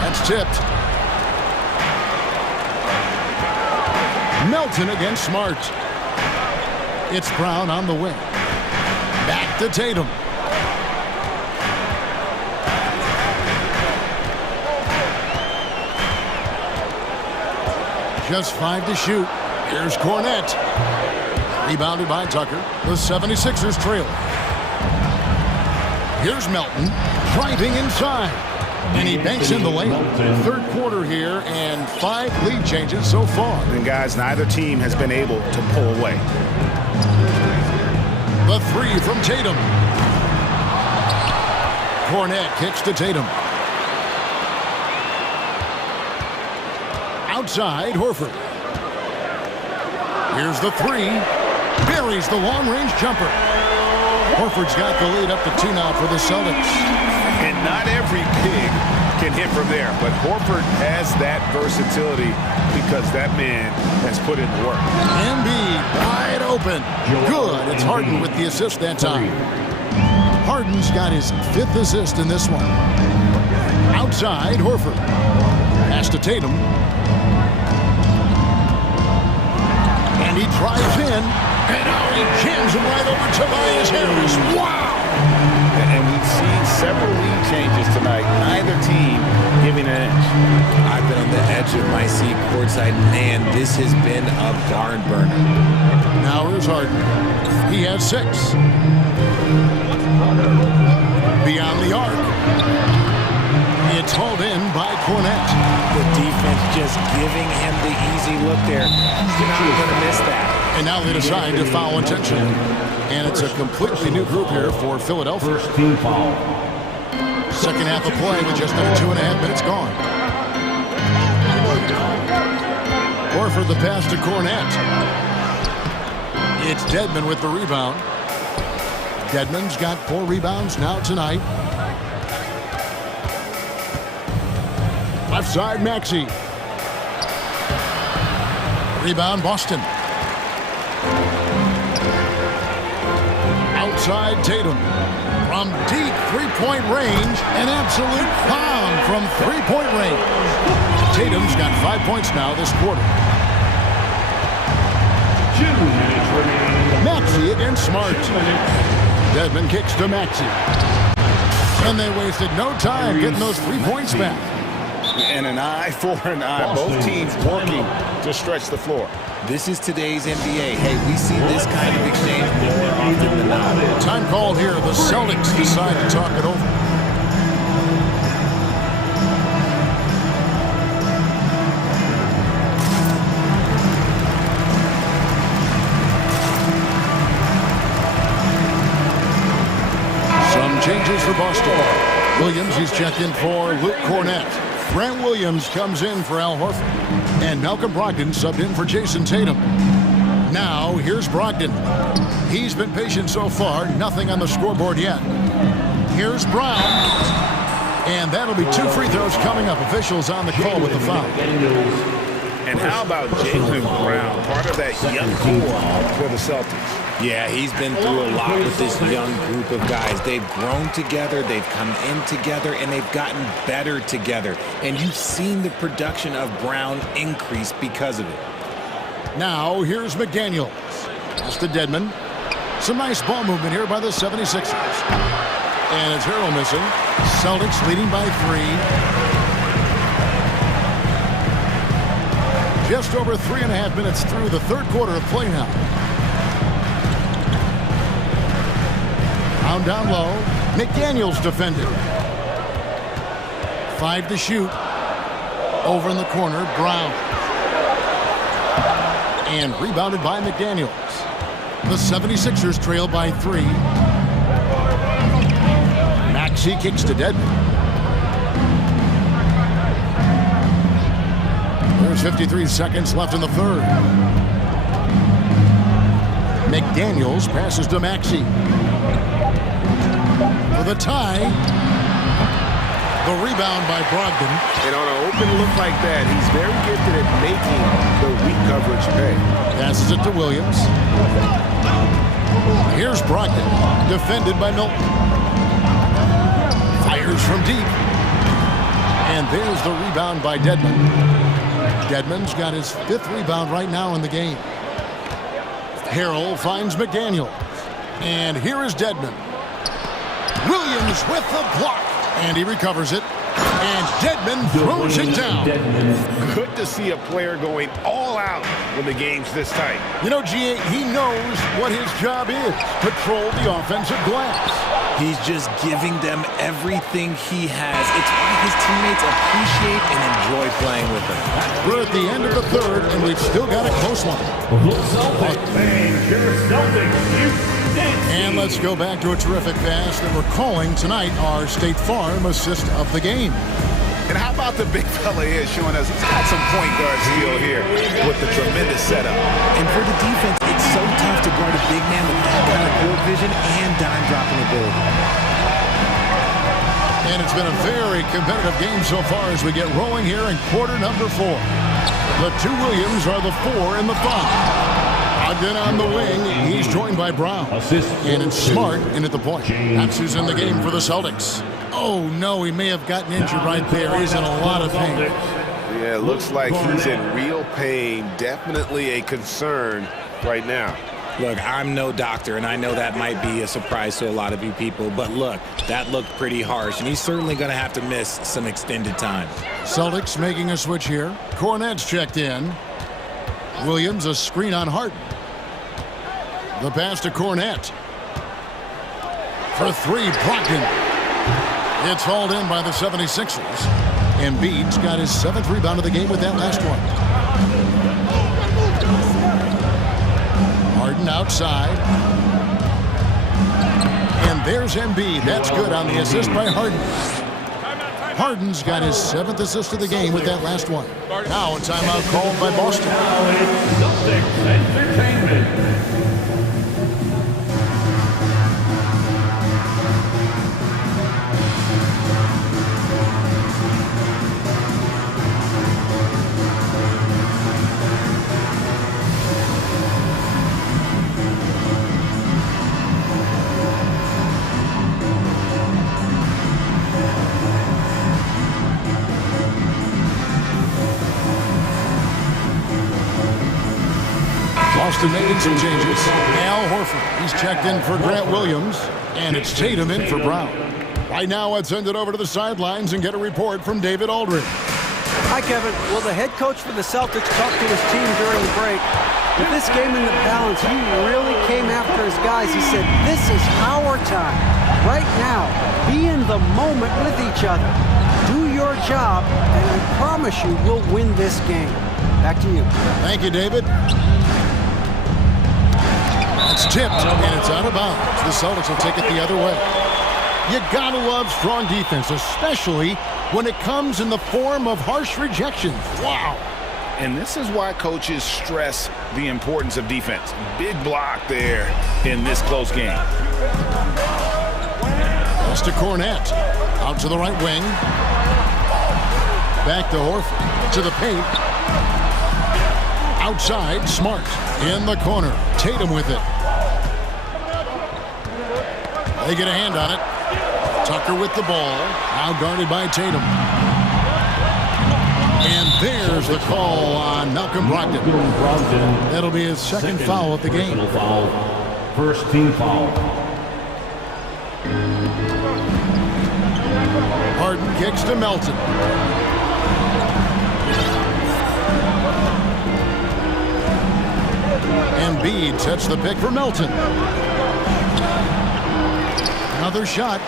That's tipped. Melton against Smart. It's Brown on the wing. Back to Tatum. Just 5 to shoot. Here's Cornette. Rebounded by Tucker. The 76ers trail. Here's Melton. Driving inside. And he banks in the lane. Third quarter here and 5 lead changes so far. And guys, neither team has been able to pull away. The 3 from Tatum. Cornette kicks to Tatum. Outside, Horford. Here's the 3. Buries the long-range jumper. Horford's got the lead up to 2 now for the Celtics. And not every pig can hit from there, but Horford has that versatility because that man has put in the work. Embiid wide open. Good. It's Harden with the assist that time. Harden's got his 5th assist in this one. Outside, Horford. Pass to Tatum. And he drives in. And now he jams him right over Tobias Harris. Wow! And we've seen several lead changes tonight. Neither team giving an edge. I've been on the edge of my seat courtside. Man, this has been a barn burner. Now here's Harden. He has 6. Beyond the arc. It's hauled in by Cornette. The defense just giving him the easy look there. He's not going to miss that. And now they decide to foul intentionally. And it's a completely new group here for Philadelphia. First team foul. Second half of play with just under 2.5 minutes gone. Horford the pass to Cornette. It's Dedmon with the rebound. Dedmon's got 4 rebounds now tonight. Left side, Maxey. Rebound, Boston. Outside, Tatum. From deep three-point range, an absolute bomb from three-point range. Tatum's got 5 points now this quarter. 2 minutes remaining. Maxey against Smart. Dedmon kicks to Maxey. And they wasted no time getting those 3 points back. And an eye for an eye. Both teams working to stretch the floor. This is today's NBA. Hey, we see this kind of exchange more often than not. Time called here. The Celtics decide to talk it over. Some changes for Boston. Williams is checked in for Luke Cornette. Grant Williams comes in for Al Horford. And Malcolm Brogdon subbed in for Jason Tatum. Now, here's Brogdon. He's been patient so far. Nothing on the scoreboard yet. Here's Brown. And that'll be 2 free throws coming up. Officials on the call with the foul. And how about Jaylen Brown, part of that young core for the Celtics? Yeah, he's been through a lot with this young group of guys. They've grown together, they've come in together, and they've gotten better together. And you've seen the production of Brown increase because of it. Now, here's McDaniels. Pass to Dedmon. Some nice ball movement here by the 76ers. And it's Harrell missing. Celtics leading by 3. Just over 3.5 minutes through the third quarter of play now. Down, down low. McDaniels defended. 5 to shoot. Over in the corner, Brown. And rebounded by McDaniels. The 76ers trail by 3. Maxey kicks to Dedmon. There's 53 seconds left in the third. McDaniels passes to Maxey. for the tie. The rebound by Brogdon. And on an open look like that, he's very gifted at making the weak coverage pay. Passes it to Williams. Here's Brogdon, defended by Milton. Fires from deep. And there's the rebound by Dedmon. Dedmon's got his 5th rebound right now in the game. Harrell finds McDaniel. And here is Dedmon. Williams with the block. And he recovers it. And Dedmon throws it down. Good to see a player going all out when the game's this tight. You know, G.A., he knows what his job is. Patrol the offensive glass. He's just giving them everything he has. It's why his teammates appreciate and enjoy playing with him. We're at the end of the 3rd, and we've still got a close one. And let's go back to a terrific pass that we're calling tonight our State Farm assist of the game. And how about the big fella here showing us he's got some point guard skill here with the tremendous setup. And for the defense, it's so tough to guard a big man with that kind of court vision and dime dropping ability. And it's been a very competitive game so far as we get rolling here in quarter number 4. The 2 Williams are the 4 and the 5. Ogden on the wing. He's joined by Brown. And it's Smart in at the point. That's who's in the game for the Celtics. Oh, no, he may have gotten injured right there. He's in a lot of pain. Yeah, it looks like he's in real pain. Definitely a concern right now. Look, I'm no doctor, and I know that might be a surprise to a lot of you people, but look, that looked pretty harsh, and he's certainly going to have to miss some extended time. Celtics making a switch here. Cornette's checked in. Williams, a screen on Harden. The pass to Cornette. For 3, Brogdon. It's hauled in by the 76ers. Embiid's got his 7th rebound of the game with that last one. Harden outside. And there's Embiid. That's good on the assist by Harden. Harden's got his 7th assist of the game with that last one. Now a timeout called by Boston. Boston making some changes. Al Horford, he's checked in for Grant Williams, and it's Tatum in for Brown. Right now, let's send it over to the sidelines and get a report from David Aldridge. Hi, Kevin. Well, the head coach for the Celtics talked to his team during the break. With this game in the balance, he really came after his guys. He said, this is our time. Right now, be in the moment with each other. Do your job, and I promise you we'll win this game. Back to you. Thank you, David. It's tipped, and it's out of bounds. The Celtics will take it the other way. You gotta love strong defense, especially when it comes in the form of harsh rejections. Wow. And this is why coaches stress the importance of defense. Big block there in this close game. Pass to Cornette. Out to the right wing. Back to Horford. To the paint. Outside, Smart. In the corner. Tatum with it. They get a hand on it. Tucker with the ball. Now guarded by Tatum. And there's the call on Malcolm Brogdon. That'll be his 2nd foul of the game. First team foul. Harden kicks to Melton. Embiid sets the pick for Melton. Another shot.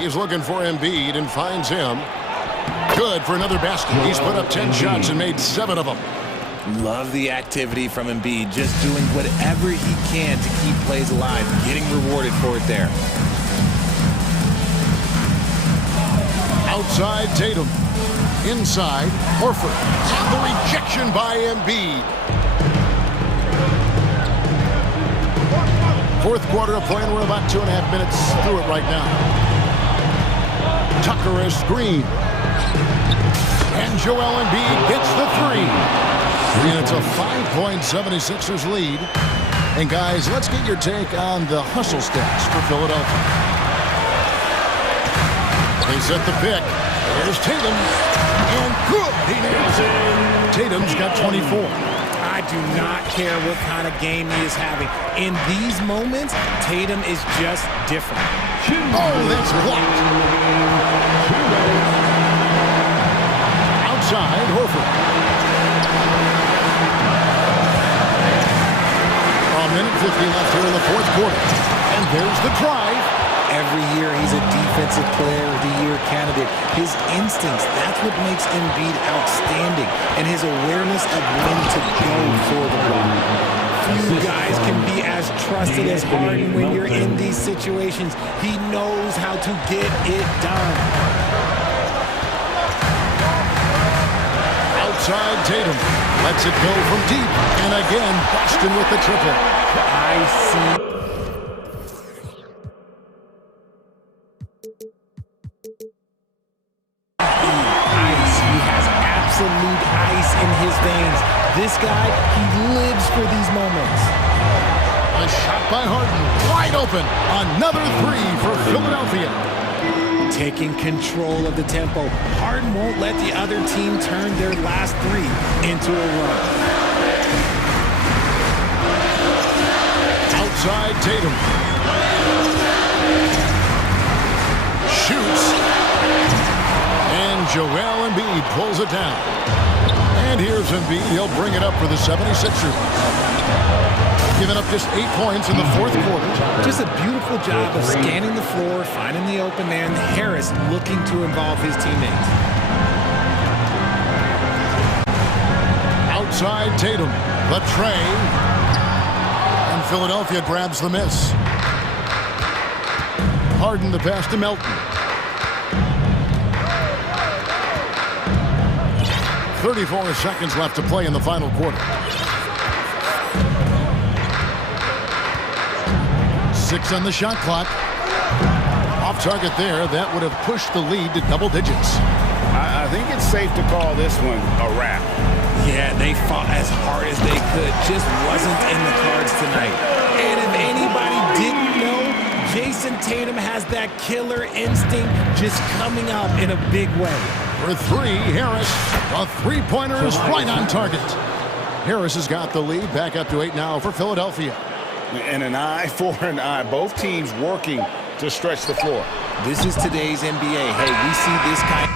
He's looking for Embiid and finds him. Good for another basket. He's put up 10 shots and made 7 of them. Love the activity from Embiid, just doing whatever he can to keep plays alive, getting rewarded for it there. Outside, Tatum. Inside, Horford. And the rejection by Embiid. Fourth quarter of play, and we're about 2.5 minutes through it right now. Tucker is screen. And Joel Embiid gets the three. And it's a 5-point 76ers lead. And guys, let's get your take on the hustle stats for Philadelphia. They set the pick. There's Tatum. And good. He nails it. Tatum's got 24. I do not care what kind of game he is having. In these moments, Tatum is just different. Oh, that's blocked. Outside, Horford. A minute 50 left here in the fourth quarter. And there's the drive. Every year he's a defensive player of the year candidate. His instincts, that's what makes Embiid outstanding. And his awareness of when to go for the ball. Few guys can be as trusted as Harden when you're in these situations. He knows how to get it done. Outside Tatum. Lets it go from deep. And again, Boston with the triple. I see. Absolute ice in his veins. This guy, he lives for these moments. A shot by Harden, wide open. Another three for Philadelphia. Taking control of the tempo. Harden won't let the other team turn their last three into a run. Outside Tatum. Shoots. And Joel Embiid pulls it down. And here's Embiid. He'll bring it up for the 76ers. Giving up just 8 points in the fourth quarter. Just a beautiful job of scanning the floor, finding the open man. Harris looking to involve his teammates. Outside Tatum. The tray. And Philadelphia grabs the miss. Harden the pass to Melton. 34 seconds left to play in the final quarter. 6 on the shot clock. Off target there. That would have pushed the lead to double digits. I think it's safe to call this one a wrap. Yeah, they fought as hard as they could. Just wasn't in the cards tonight. And if anybody didn't know, Jason Tatum has that killer instinct just coming out in a big way. For three, Harris. A three-pointer is right on target. Harris has got the lead. Back up to 8 now for Philadelphia. And an eye for an eye. Both teams working to stretch the floor. This is today's NBA. Hey, we see this kind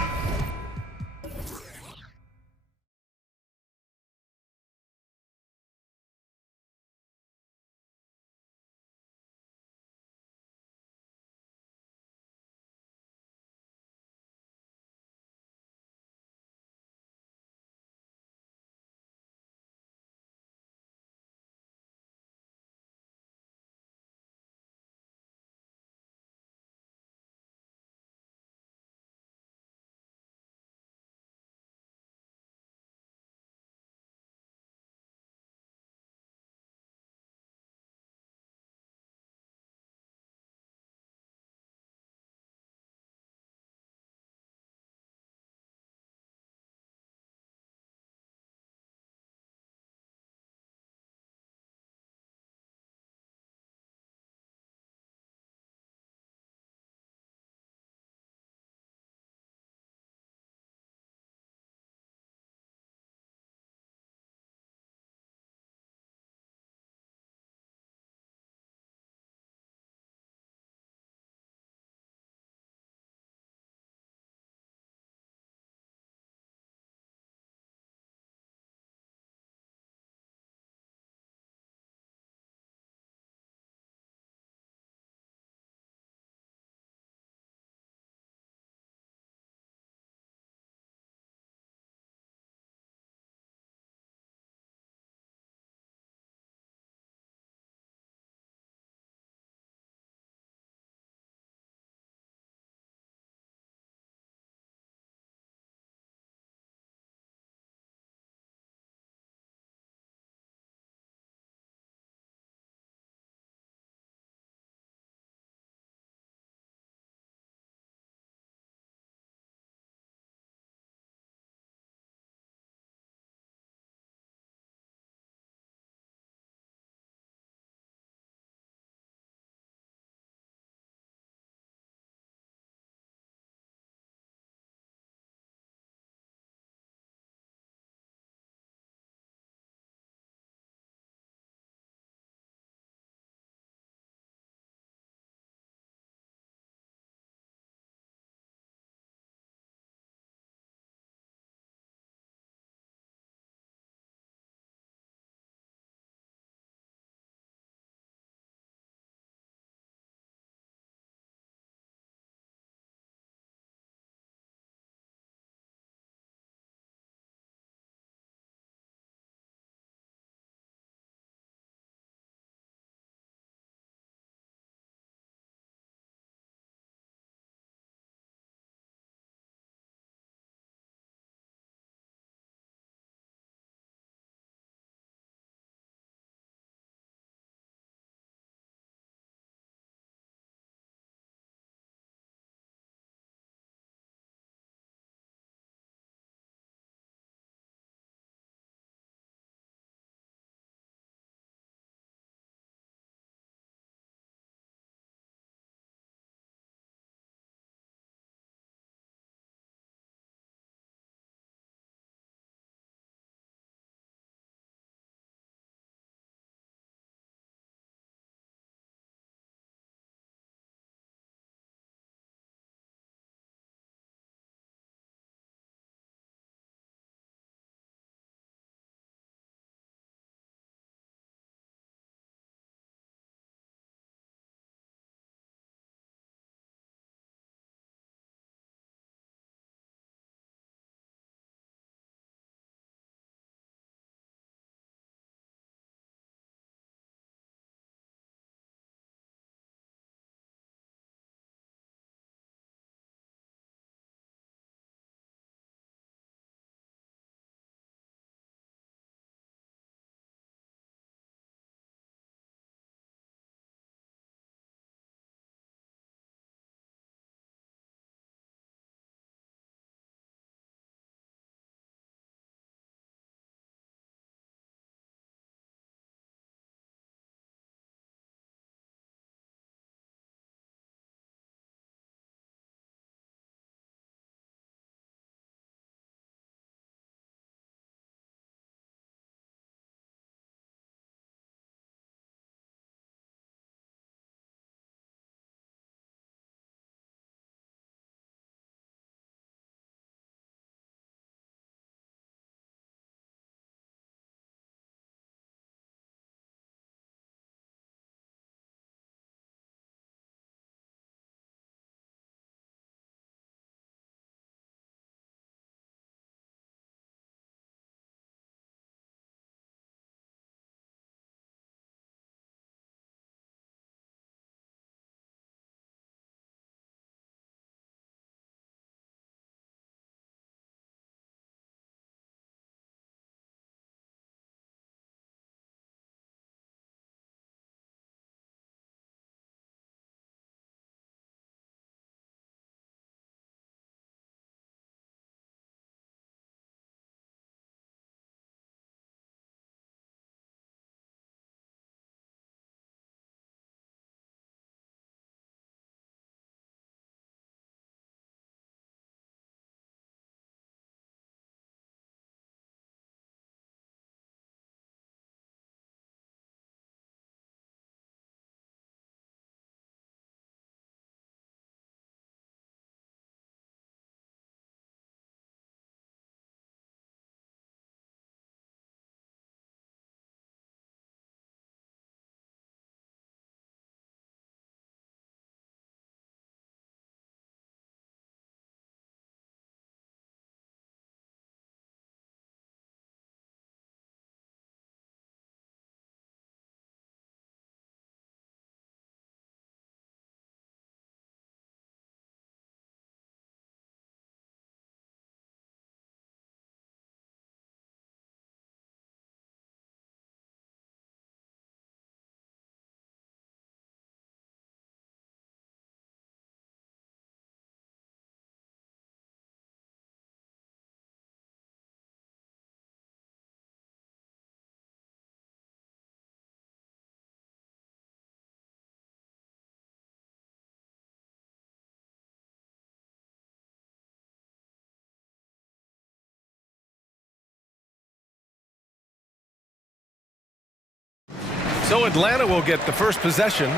So Atlanta will get the first possession.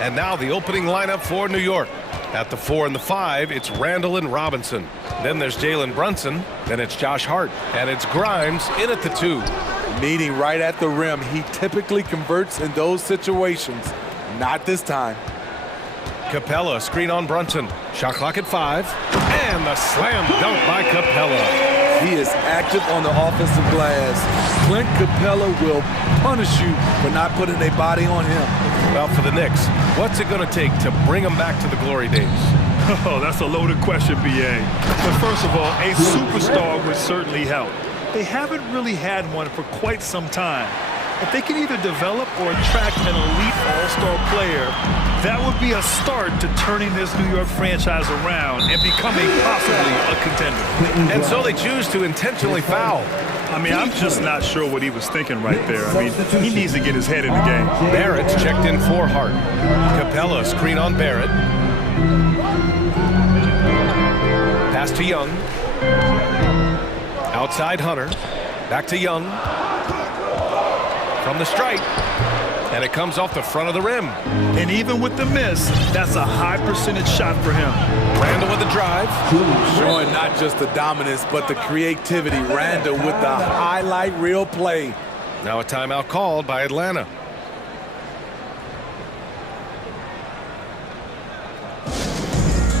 And now the opening lineup for New York. At the 4 and the 5, it's Randall and Robinson. Then there's Jalen Brunson. Then it's Josh Hart. And it's Grimes in at the 2. Meeting right at the rim. He typically converts in those situations. Not this time. Capella, screen on Brunson. Shot clock at 5. And the slam dunk by Capella. He is active on the offensive glass. Clint Capella will punish you for not putting a body on him. Well, for the Knicks, what's it going to take to bring them back to the glory days? Oh, that's a loaded question, B.A. But first of all, a superstar would certainly help. They haven't really had one for quite some time. If they can either develop or attract an elite all-star player, that would be a start to turning this New York franchise around and becoming possibly a contender. And so they choose to intentionally foul. I mean, I'm just not sure what he was thinking right there. I mean, he needs to get his head in the game. Barrett's checked in for Hart. Capella, screen on Barrett. Pass to Young. Outside Hunter. Back to Young. From the stripe. And it comes off the front of the rim. And even with the miss, that's a high percentage shot for him. Randall with the drive. Showing not just the dominance, but the creativity. Randall with the highlight reel play. Now a timeout called by Atlanta.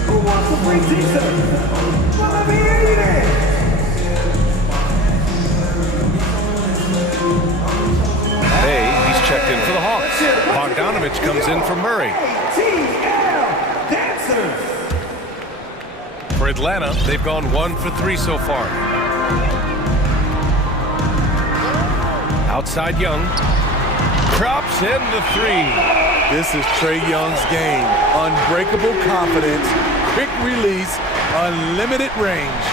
Who wants to bring Jesus? Let me hear it. He's checked in for the Hawks. Bogdanovich comes in for Murray. For Atlanta, they've gone 1 for 3 so far. Outside Young. Drops in the 3. This is Trae Young's game. Unbreakable confidence, quick release, unlimited range.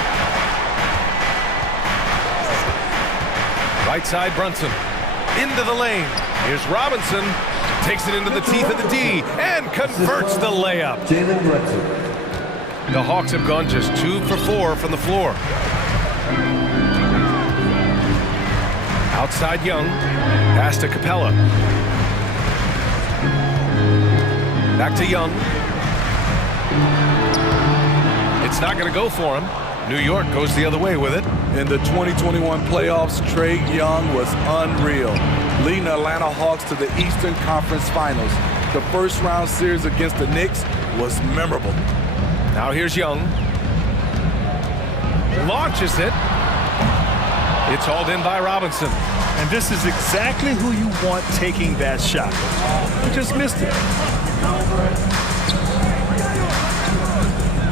Right side Brunson. Into the lane. Here's Robinson. Takes it into the teeth of the D and converts the layup. Jalen Brunson. The Hawks have gone just 2 for 4 from the floor. Outside Young. Pass to Capella. Back to Young. It's not going to go for him. New York goes the other way with it. In the 2021 playoffs, Trae Young was unreal, leading the Atlanta Hawks to the Eastern Conference Finals. The first round series against the Knicks was memorable. Now here's Young. Launches it. It's hauled in by Robinson. And this is exactly who you want taking that shot. He just missed it.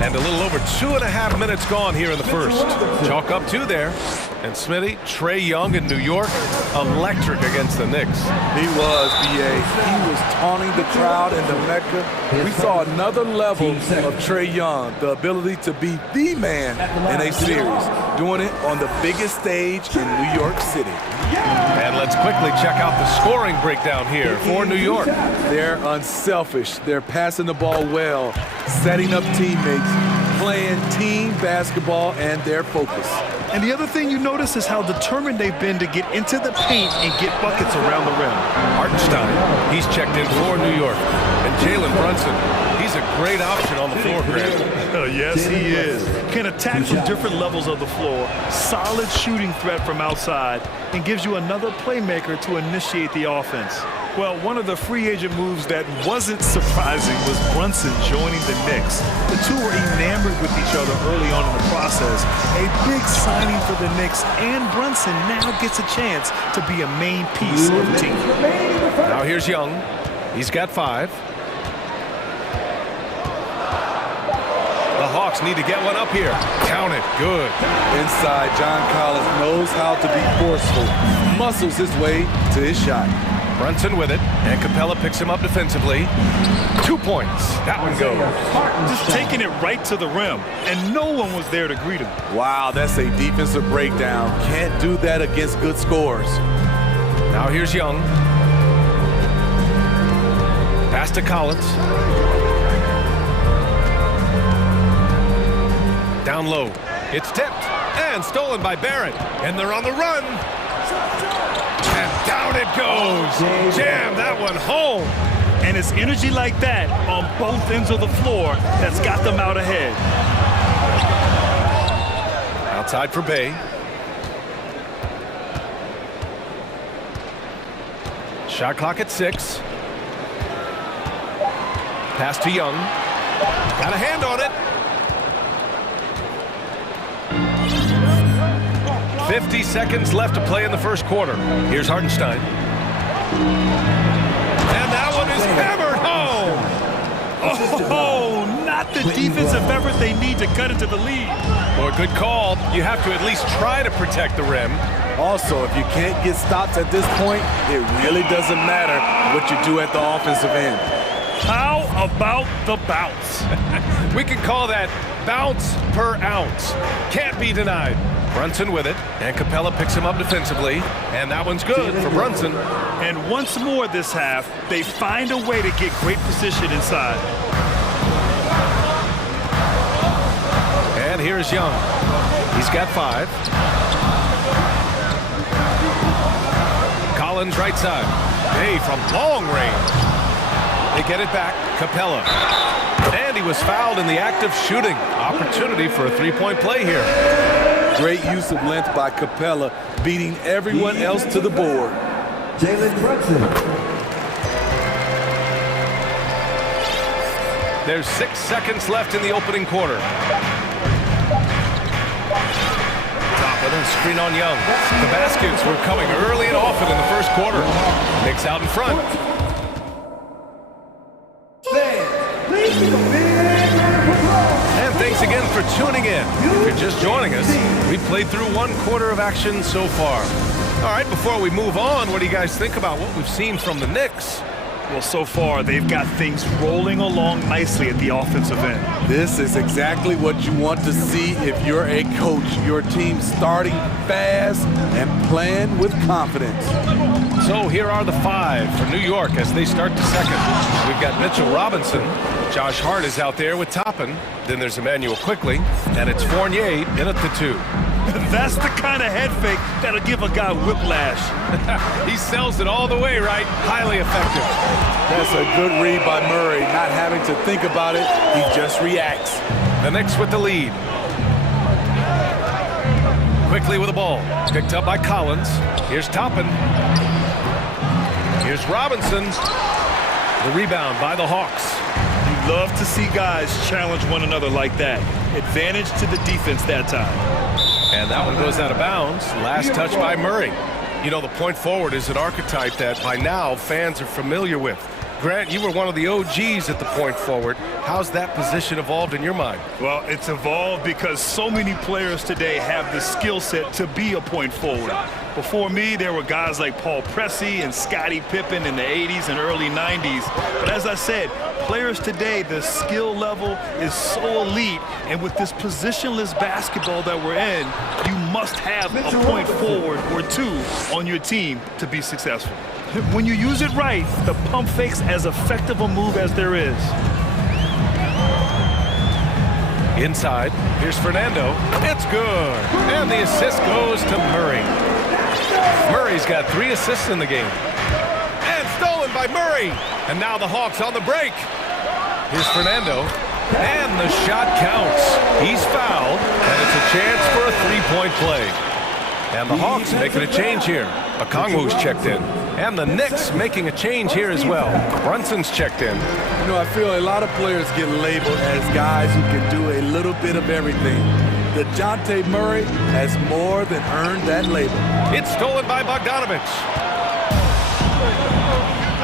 And a little over 2.5 minutes gone here in the first. Chalk up 2 there. And Smitty, Trae Young in New York, electric against the Knicks. He was, B.A. He was taunting the crowd in the Mecca. We saw another level of Trae Young, the ability to be the man in a series, doing it on the biggest stage in New York City. And let's quickly check out the scoring breakdown here for New York. They're unselfish. They're passing the ball well, setting up teammates, playing team basketball, and their focus. And the other thing you notice is how determined they've been to get into the paint and get buckets around the rim. Hartenstein, he's checked in for New York. And Jalen Brunson, he's a great option on the floor, Grant. Yes, he is. Can attack from different levels of the floor, solid shooting threat from outside, and gives you another playmaker to initiate the offense. Well, one of the free agent moves that wasn't surprising was Brunson joining the Knicks. The two were enamored with each other early on in the process. A big signing for the Knicks, and Brunson now gets a chance to be a main piece of the team. Now here's Young. He's got 5. The Hawks need to get one up here. Count it. Good. Inside, John Collins knows how to be forceful. Muscles his way to his shot. Brunson with it, and Capella picks him up defensively. 2 points. That one goes. Just taking it right to the rim, and no one was there to greet him. Wow, that's a defensive breakdown. Can't do that against good scores. Now here's Young. Pass to Collins. Down low. It's tipped and stolen by Barrett. And they're on the run. And down it goes. Jam that one home. And it's energy like that on both ends of the floor that's got them out ahead. Outside for Bay. Shot clock at 6. Pass to Young. Got a hand on it. 50 seconds left to play in the first quarter. Here's Hartenstein. And that one is hammered home. Oh, not the defensive effort they need to cut into the lead. Well, good call. You have to at least try to protect the rim. Also, if you can't get stops at this point, it really doesn't matter what you do at the offensive end. How about the bounce? We can call that bounce per ounce. Can't be denied. Brunson with it, and Capella picks him up defensively, and that one's good for Brunson. And once more this half, they find a way to get great position inside. And here's Young. He's got 5. Collins right side. Hey, from long range. They get it back. Capella. And he was fouled in the act of shooting. Opportunity for a three-point play here. Great use of length by Capella, beating everyone else to the board. Jalen Brunson. There's 6 seconds left in the opening quarter. Top of the screen on Young. The baskets were coming early and often in the first quarter. Knicks out in front. And thanks again for tuning in. If you're just joining us, we've played through 1 quarter of action so far. All right, before we move on, what do you guys think about what we've seen from the Knicks? Well, so far, they've got things rolling along nicely at the offensive end. This is exactly what you want to see if you're a coach. Your team starting fast and playing with confidence. So here are the 5 for New York as they start the second. We've got Mitchell Robinson. Josh Hart is out there with Toppin. Then there's Emmanuel Quickly. And it's Fournier in at the 2. That's the kind of head fake that'll give a guy whiplash. He sells it all the way, right? Highly effective. That's a good read by Murray. Not having to think about it, he just reacts. The Knicks with the lead. Quickly with the ball. Picked up by Collins. Here's Toppin. Here's Robinson. The rebound by the Hawks. You love to see guys challenge one another like that. Advantage to the defense that time. And that one goes out of bounds. Last touch by Murray. You know, the point forward is an archetype that by now fans are familiar with. Grant, you were one of the OGs at the point forward. How's that position evolved in your mind? Well, it's evolved because so many players today have the skill set to be a point forward. Before me, there were guys like Paul Pressey and Scottie Pippen in the 80s and early 90s. But as I said, players today, the skill level is so elite. And with this positionless basketball that we're in, you must have a point forward or 2 on your team to be successful. When you use it right, the pump fake's as effective a move as there is. Inside, here's Fernando. It's good. And the assist goes to Murray. Murray's got 3 assists in the game. And stolen by Murray. And now the Hawks on the break. Here's Fernando. And the shot counts. He's fouled. And it's a chance for a 3-point play. And the Hawks making a change here. Okongwu's checked in. And the Knicks making a change here as well. Brunson's checked in. You know, I feel a lot of players get labeled as guys who can do a little bit of everything. DeJounte Murray has more than earned that label. It's stolen by Bogdanovich.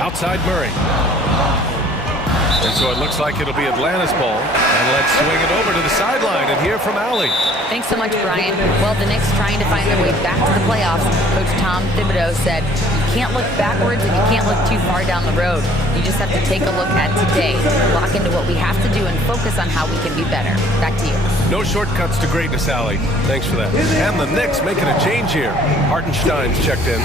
Outside Murray. And so it looks like it'll be Atlanta's ball. And let's swing it over to the sideline and hear from Allie. Thanks so much, Brian. Well, the Knicks trying to find their way back to the playoffs. Coach Tom Thibodeau said, you can't look backwards and you can't look too far down the road. You just have to take a look at today, lock into what we have to do, and focus on how we can be better. Back to you. No shortcuts to greatness, Allie. Thanks for that. And the Knicks making a change here. Hartenstein's checked in.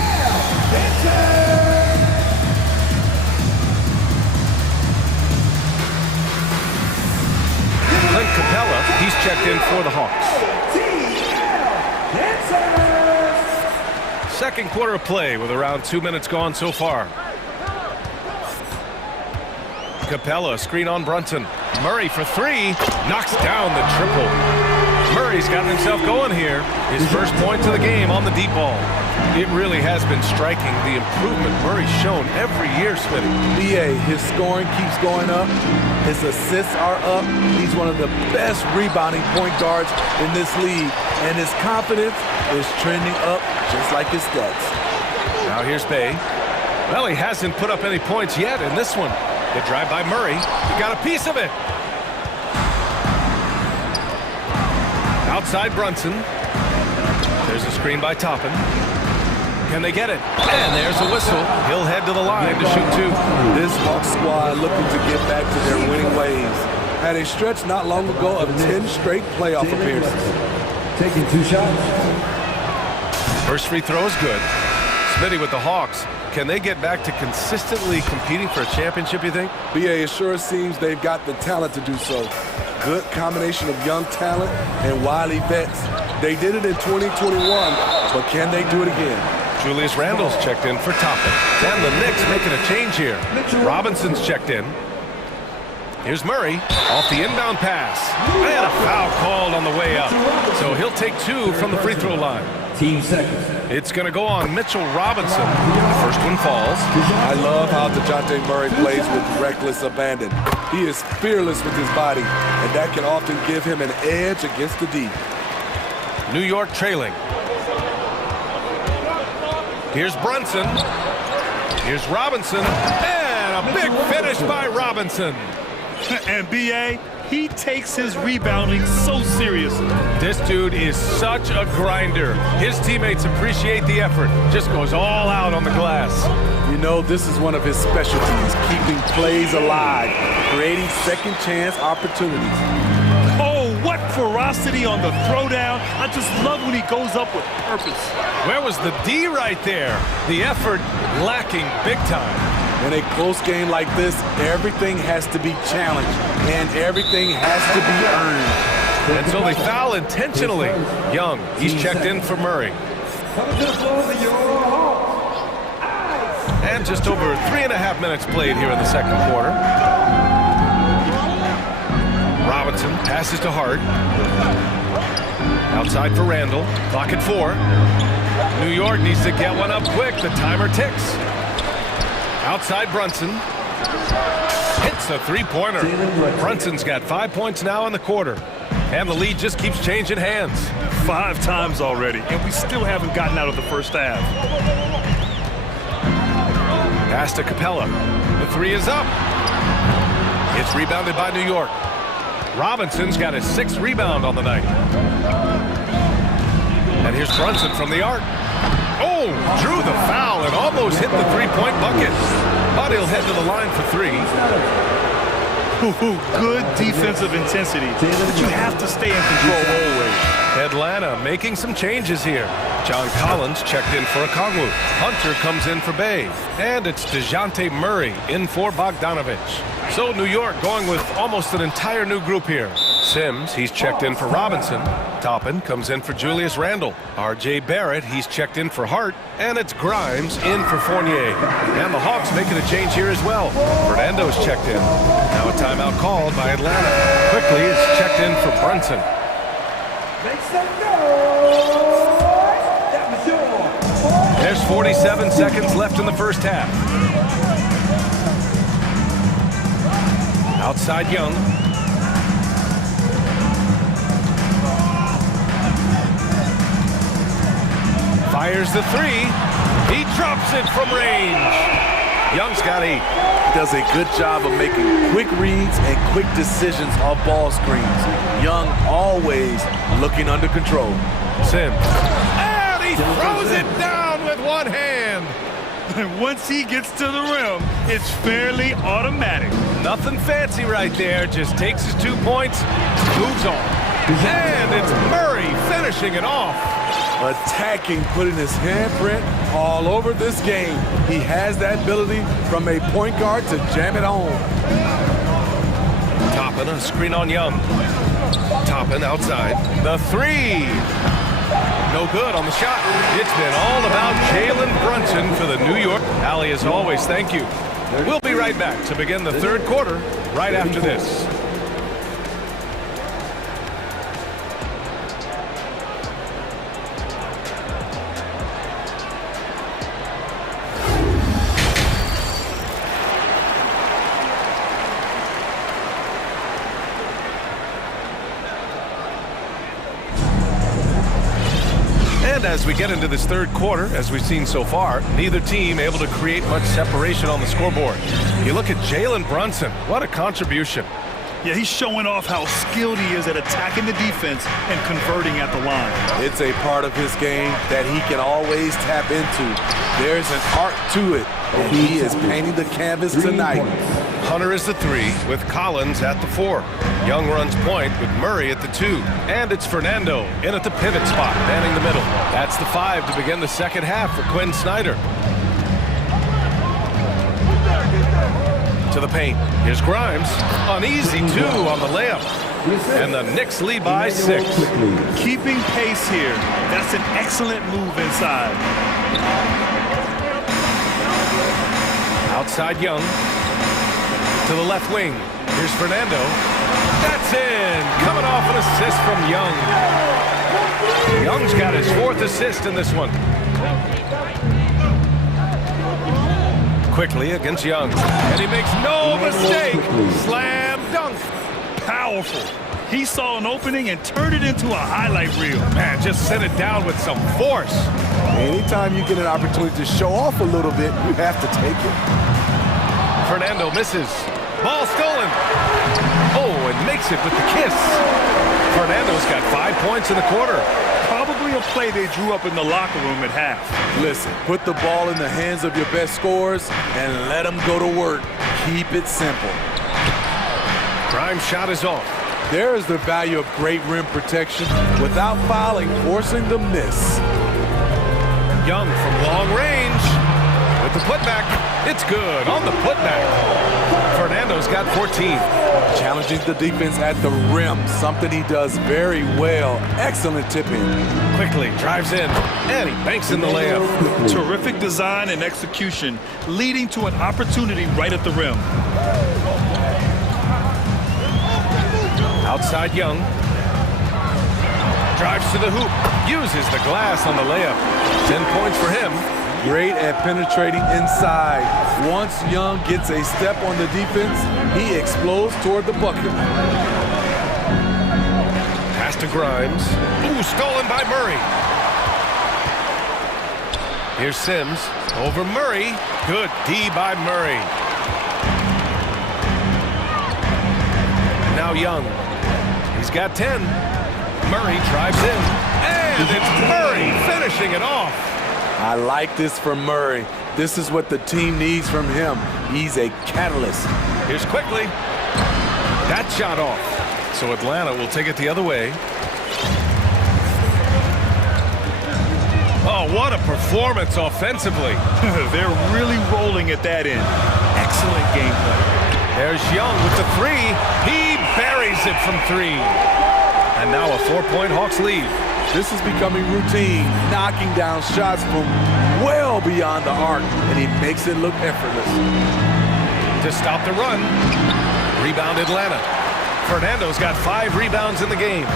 Clint Capella, he's checked in for the Hawks. second quarter of play with around 2 minutes gone so far. Capella, screen on Brunson. Murray for three, knocks down the triple. Murray's got himself going here. His first point of the game on the deep ball. It really has been striking, the improvement Murray's shown every year, Smitty. BA, his scoring keeps going up. His assists are up. He's one of the best rebounding point guards in this league. And his confidence is trending up just like his stats. Now here's Bay. Well, he hasn't put up any points yet in this one. Good drive by Murray. He got a piece of it. Outside Brunson. There's a screen by Toppin. Can they get it? And there's a whistle. He'll head to the line to shoot two. This Hawks squad looking to get back to their winning ways. Had a stretch not long ago of 10 straight playoff appearances. Taking 2 shots. First free throw is good. Smitty with the Hawks. Can they get back to consistently competing for a championship, you think? BA, it sure seems they've got the talent to do so. Good combination of young talent and wily vets. They did it in 2021, but can they do it again? Julius Randle's checked in for Toppin. And the Knicks making a change here. Robinson's checked in. Here's Murray off the inbound pass. And a foul called on the way up. So he'll take 2 from the free throw line. Team seconds. It's going to go on Mitchell Robinson. The first one falls. I love how DeJounte Murray plays with reckless abandon. He is fearless with his body, and that can often give him an edge against the D. New York trailing. Here's Brunson. Here's Robinson. And a big finish by Robinson. And B.A., he takes his rebounding so seriously. This dude is such a grinder. His teammates appreciate the effort. Just goes all out on the glass. You know, this is one of his specialties, keeping plays alive, creating second chance opportunities. Oh, what ferocity on the throwdown. I just love when he goes up with purpose. Where was the D right there? The effort lacking big time. In a close game like this, everything has to be challenged, and everything has to be earned. And so they foul intentionally. Young, he's checked in for Murray. And just over 3.5 minutes played here in the second quarter. Robinson passes to Hart. Outside for Randle. Clock at 4. New York needs to get one up quick. The timer ticks. Outside Brunson. Hits a three-pointer. Brunson's got 5 points now in the quarter. And the lead just keeps changing hands. 5 times already, and we still haven't gotten out of the first half. Pass to Capella. The 3 is up. It's rebounded by New York. Robinson's got his 6th rebound on the night. And here's Brunson from the arc. Oh, drew the foul and almost hit the three-point bucket. But he'll head to the line for 3. Good defensive intensity, but you have to stay in control always. Atlanta making some changes here. John Collins checked in for Okongwu. Hunter comes in for Bay. And it's DeJounte Murray in for Bogdanovich. So New York going with almost an entire new group here. Sims, he's checked in for Robinson. Toppin comes in for Julius Randle. R.J. Barrett, he's checked in for Hart. And it's Grimes in for Fournier. And the Hawks making a change here as well. Fernando's checked in. Now a timeout called by Atlanta. Quickly, it's checked in for Brunson. Make some noise. That was yours. There's 47 seconds left in the first half. Outside Young. Fires the 3. He drops it from range. Young's got 8. He does a good job of making quick reads and quick decisions off ball screens. Young always looking under control. Sims. And he throws it down with one hand. And once he gets to the rim, it's fairly automatic. Nothing fancy right there. Just takes his 2 points, moves on. And it's Murray finishing it off. Attacking, putting his handprint all over this game. He has that ability from a point guard to jam it home. Toppin, a screen on Young. Toppin outside. The 3. No good on the shot. It's been all about Jalen Brunson for the New York. Allie, as always, thank you. We'll be right back to begin the third quarter right after this. And as we get into this third quarter, as we've seen so far, neither team able to create much separation on the scoreboard. You look at Jalen Brunson, what a contribution. Yeah, he's showing off how skilled he is at attacking the defense and converting at the line. It's a part of his game that he can always tap into. There's an art to it, and he is painting the canvas tonight. Hunter is the 3 with Collins at the 4. Young runs point with Murray at the 2. And it's Fernando in at the pivot spot, manning the middle. That's the 5 to begin the second half for Quinn Snyder. To the paint. Here's Grimes. An easy 2 on the layup. And the Knicks lead by 6. Keeping pace here. That's an excellent move inside. Outside Young. To the left wing. Here's Fernando. That's in. Coming off an assist from Young. Young's got his 4th assist in this one. Quickly against Young. And he makes no mistake. Slam dunk. Powerful. He saw an opening and turned it into a highlight reel. Man, just sent it down with some force. Anytime you get an opportunity to show off a little bit, you have to take it. Fernando misses. Ball stolen. Oh, and makes it with the kiss. Fernando's got 5 points in the quarter. Probably a play they drew up in the locker room at half. Listen, put the ball in the hands of your best scorers and let them go to work. Keep it simple. Grimes' shot is off. There is the value of great rim protection without fouling, forcing the miss. Young from long range. With the putback, it's good on the putback. Fernando's got 14. Challenging the defense at the rim, something he does very well. Excellent tip-in. Quickly drives in, and he banks in the layup. Terrific design and execution, leading to an opportunity right at the rim. Outside Young. Drives to the hoop. Uses the glass on the layup. 10 points for him. Great at penetrating inside. Once Young gets a step on the defense, he explodes toward the bucket. Pass to Grimes. Ooh, stolen by Murray. Here's Sims. Over Murray. Good D by Murray. Now Young. He's got 10. Murray drives in. And it's Murray finishing it off. I like this from Murray. This is what the team needs from him. He's a catalyst. Here's Quickly. That shot off. So Atlanta will take it the other way. Oh, what a performance offensively. They're really rolling at that end. Excellent gameplay. There's Young with the 3. He buries it from 3. And now a 4-point Hawks lead. This is becoming routine, knocking down shots from well beyond the arc, and he makes it look effortless. To stop the run, rebound Atlanta. Fernando's got 5 rebounds in the game.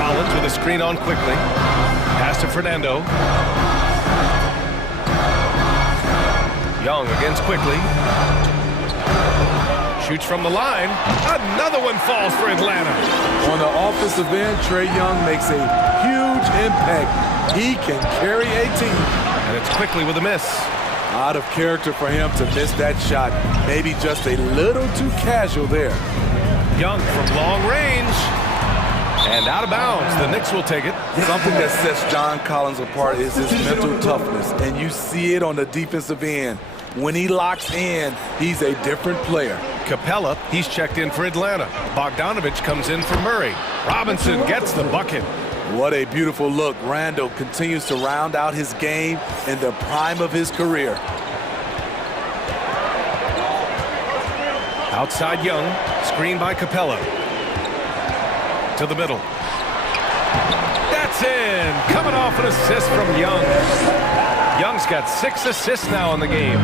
Collins with a screen on Quickly. Pass to Fernando. Young against Quickly. Shoots from the line. Another one falls for Atlanta. On the offensive end, Trae Young makes a huge impact. He can carry a team. And it's Quickly with a miss. Out of character for him to miss that shot. Maybe just a little too casual there. Young from long range. And out of bounds. The Knicks will take it. Something that sets John Collins apart is his mental toughness. And you see it on the defensive end. When he locks in, he's a different player. Capella, he's checked in for Atlanta. Bogdanovich comes in for Murray. Robinson gets the bucket. What a beautiful look. Randall continues to round out his game in the prime of his career. Outside Young, screened by Capella. To the middle. That's in. Coming off an assist from Young. Young's got 6 assists now in the game.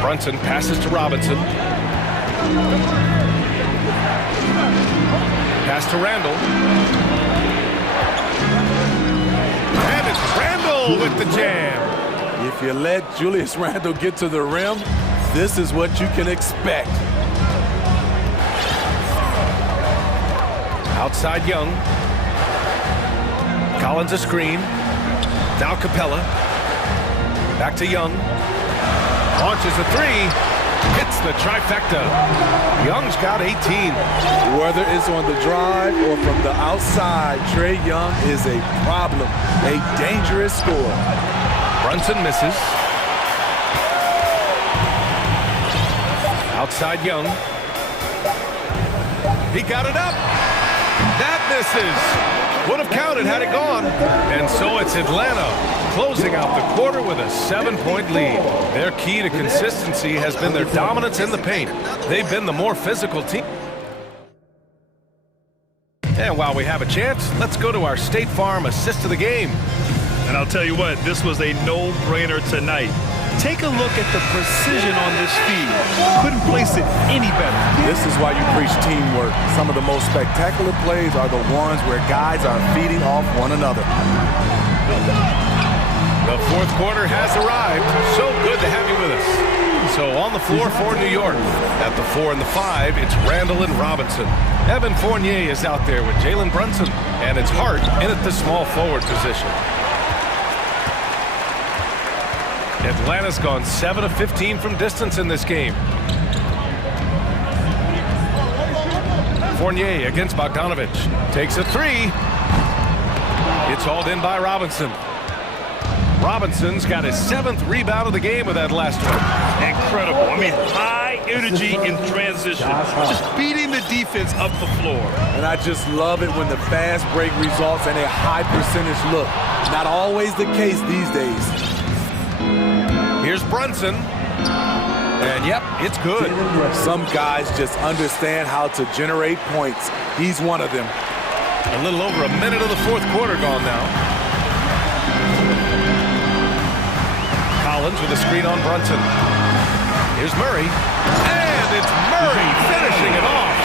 Brunson passes to Robinson. Pass to Randall. And it's Randall with the jam. If you let Julius Randle get to the rim, this is what you can expect. Outside Young. Collins a screen. Now Capella. Back to Young. Launches a 3. Hits the trifecta. Young's got 18. Whether it's on the drive or from the outside, Trae Young is a problem, a dangerous scorer. Brunson misses. Outside Young. He got it up. That misses. Would have counted had it gone. And so it's Atlanta closing out the quarter with a 7-point lead. Their key to consistency has been their dominance in the paint. They've been the more physical team. And while we have a chance, let's go to our State Farm assist of the game. And I'll tell you what, this was a no-brainer tonight. Take a look at the precision on this feed. Couldn't place it any better. This is why you preach teamwork. Some of the most spectacular plays are the ones where guys are feeding off one another. The fourth quarter has arrived. So good to have you with us. So on the floor for New York. At the 4 and the 5, it's Randall and Robinson. Evan Fournier is out there with Jalen Brunson. And it's Hart in at the small forward position. Atlanta's gone 7 of 15 from distance in this game. Fournier against Bogdanovich. Takes a 3. It's hauled in by Robinson. Robinson's got his 7th rebound of the game with that last one. Incredible. I mean, high energy in transition. Just beating the defense up the floor. And I just love it when the fast break results in a high percentage look. Not always the case these days. Here's Brunson. And yep, it's good. Some guys just understand how to generate points. He's one of them. A little over a minute of the fourth quarter gone now. Collins with a screen on Brunson. Here's Murray. And it's Murray finishing it off.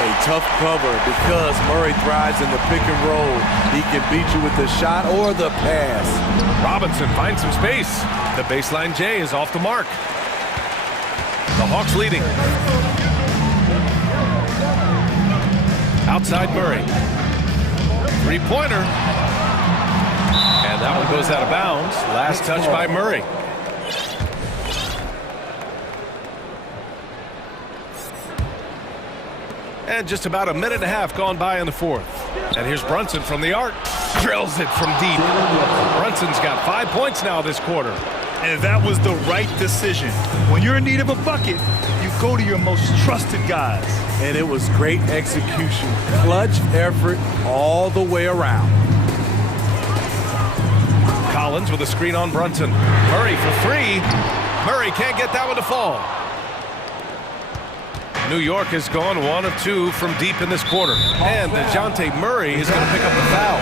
A tough cover because Murray thrives in the pick and roll. He can beat you with the shot or the pass. Robinson finds some space. The baseline J is off the mark. The Hawks leading. Outside Murray. Three-pointer. And that one goes out of bounds. Last touch by Murray. And just about a minute and a half gone by in the fourth. And here's Brunson from the arc. Drills it from deep. Brunson's got 5 points now this quarter. And that was the right decision. When you're in need of a bucket, you go to your most trusted guys. And it was great execution. Clutch effort all the way around. Collins with a screen on Brunson. Murray for 3. Murray can't get that one to fall. New York has gone 1 of 2 from deep in this quarter. And DeJounte Murray is going to pick up the foul.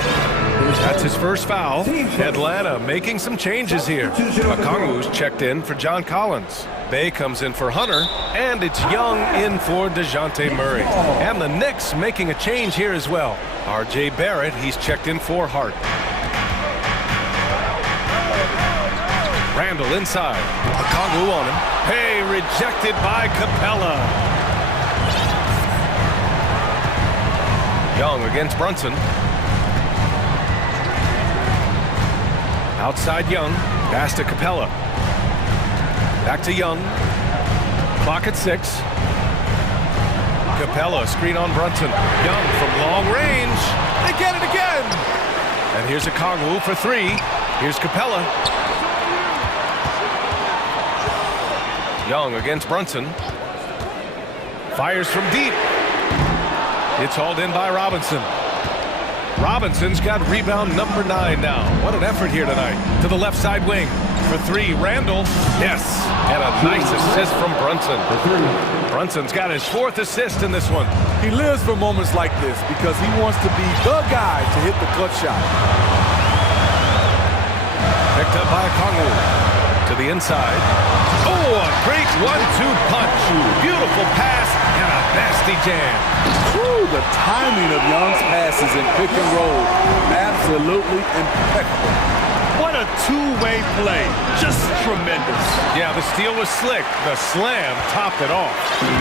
That's his first foul. Atlanta making some changes here. Okongwu's checked in for John Collins. Bay comes in for Hunter. And it's Young in for DeJounte Murray. And the Knicks making a change here as well. R.J. Barrett, he's checked in for Hart. Randall inside. Okongwu on him. Hey, rejected by Capella. Young against Brunson. Outside Young. Pass to Capella. Back to Young. Clock at 6. Capella, screen on Brunson. Young from long range. They get it again. And here's Okongwu for 3. Here's Capella. Young against Brunson. Fires from deep. It's hauled in by Robinson. Robinson's got rebound number 9 now. What an effort here tonight. To the left side wing. for three. Randall. Yes. And a nice assist from Brunson. Brunson's got his fourth assist in this one. He lives for moments like this because he wants to be the guy to hit the clutch shot. Picked up by Kongu to the inside. Oh, a great 1-2 punch. Beautiful pass and a nasty jam. Ooh, the timing of Young's passes in pick and roll, absolutely impeccable. What a two-way play. Just tremendous. Yeah, the steal was slick. The slam topped it off.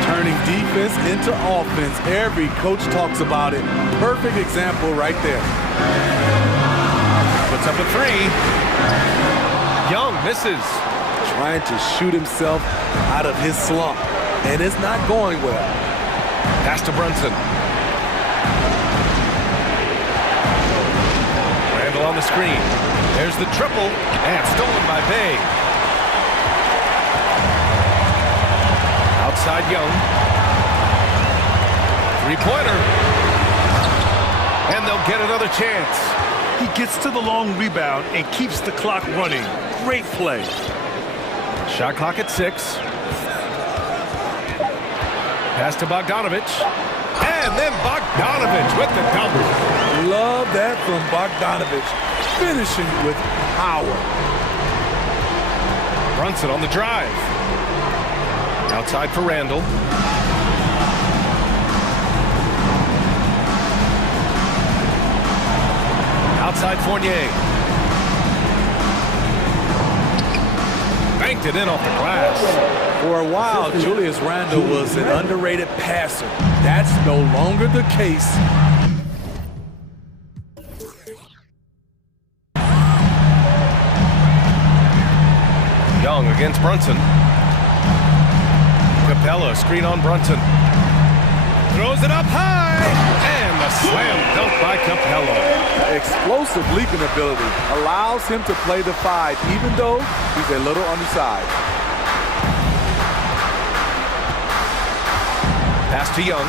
Turning defense into offense. Every coach talks about it. Perfect example right there. Puts up a three. Young misses. Trying to shoot himself out of his slump, and it's not going well. Pass to Brunson. Randall on the screen. There's the triple, and stolen by Bay. Outside Young. Three-pointer. And they'll get another chance. He gets to the long rebound and keeps the clock running. Great play. Shot clock at 6. Pass to Bogdanovich. And then Bogdanovich with the double. Love that from Bogdanovich. Finishing with power. Brunson on the drive. Outside for Randall. Outside Fournier. Banked it in off the glass. For a while, Julius Randle was an underrated passer. That's no longer the case. Young against Brunson. Capella, screen on Brunson. Throws it up high, and the slam dunk by Capella. Explosive leaping ability allows him to play the 5, even though he's a little undersized. Pass to Young.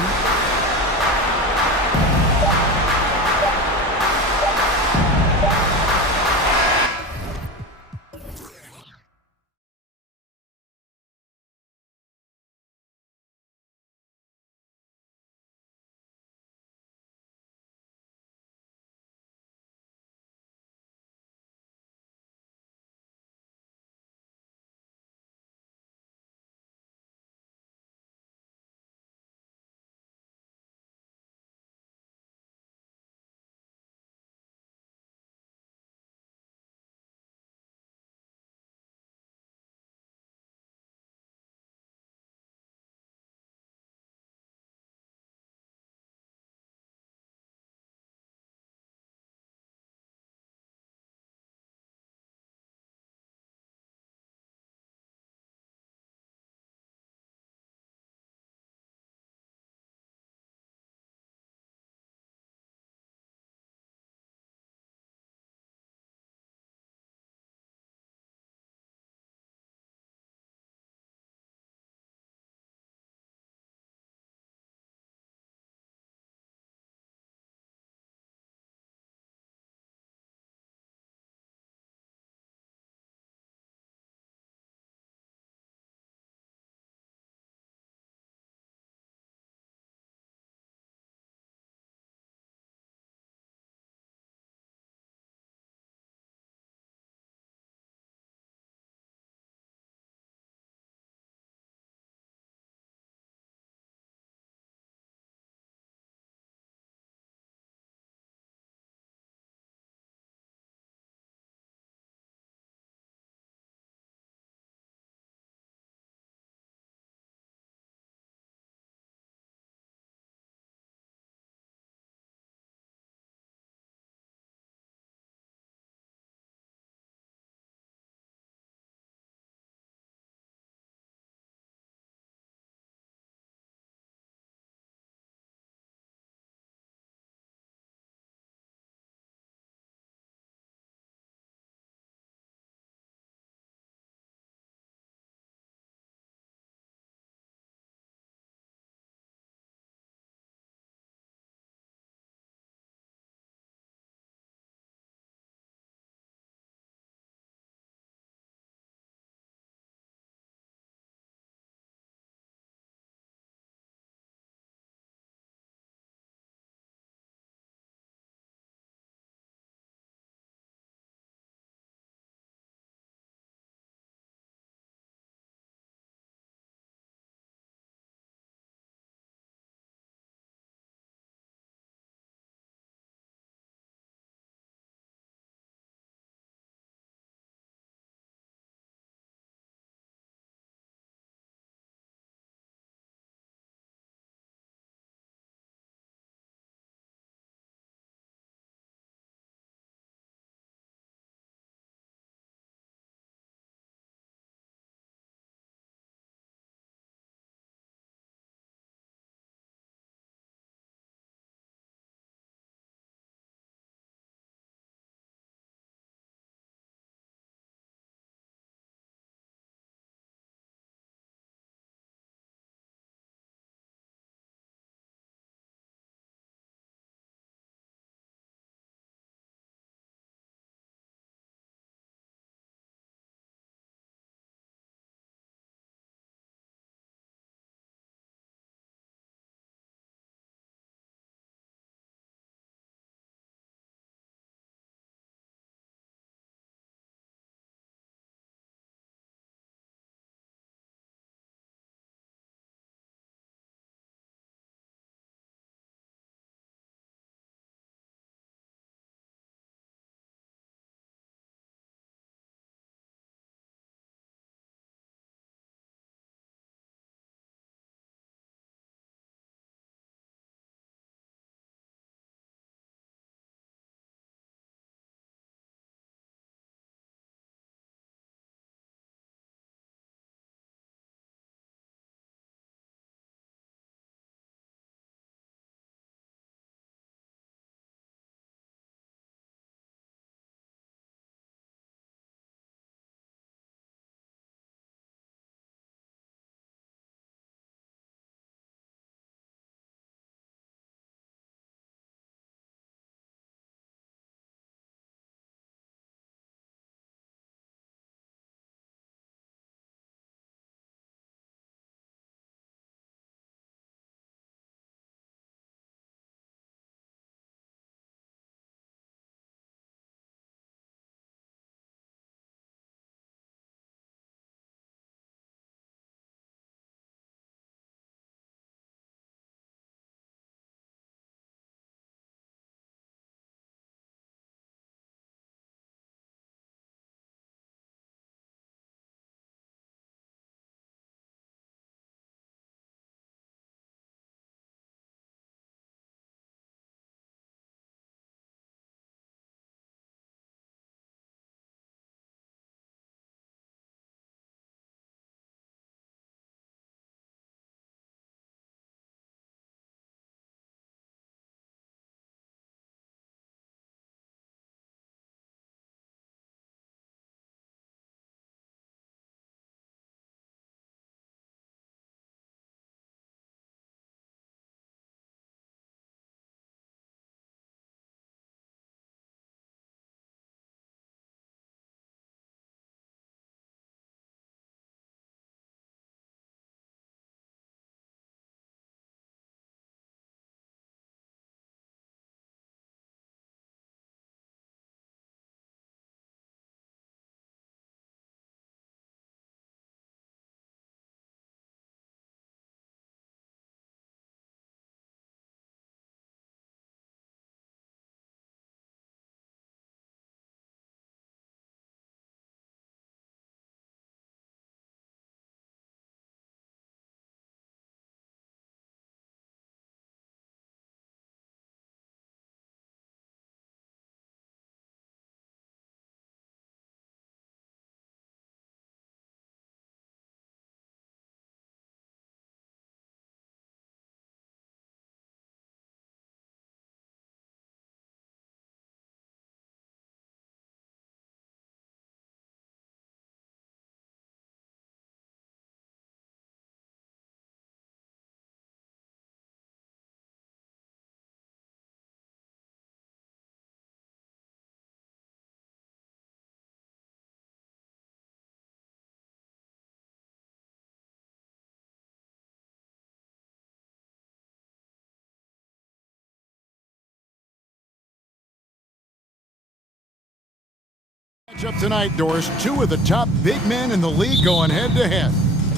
Up tonight, Doris, two of the top big men in the league going head-to-head.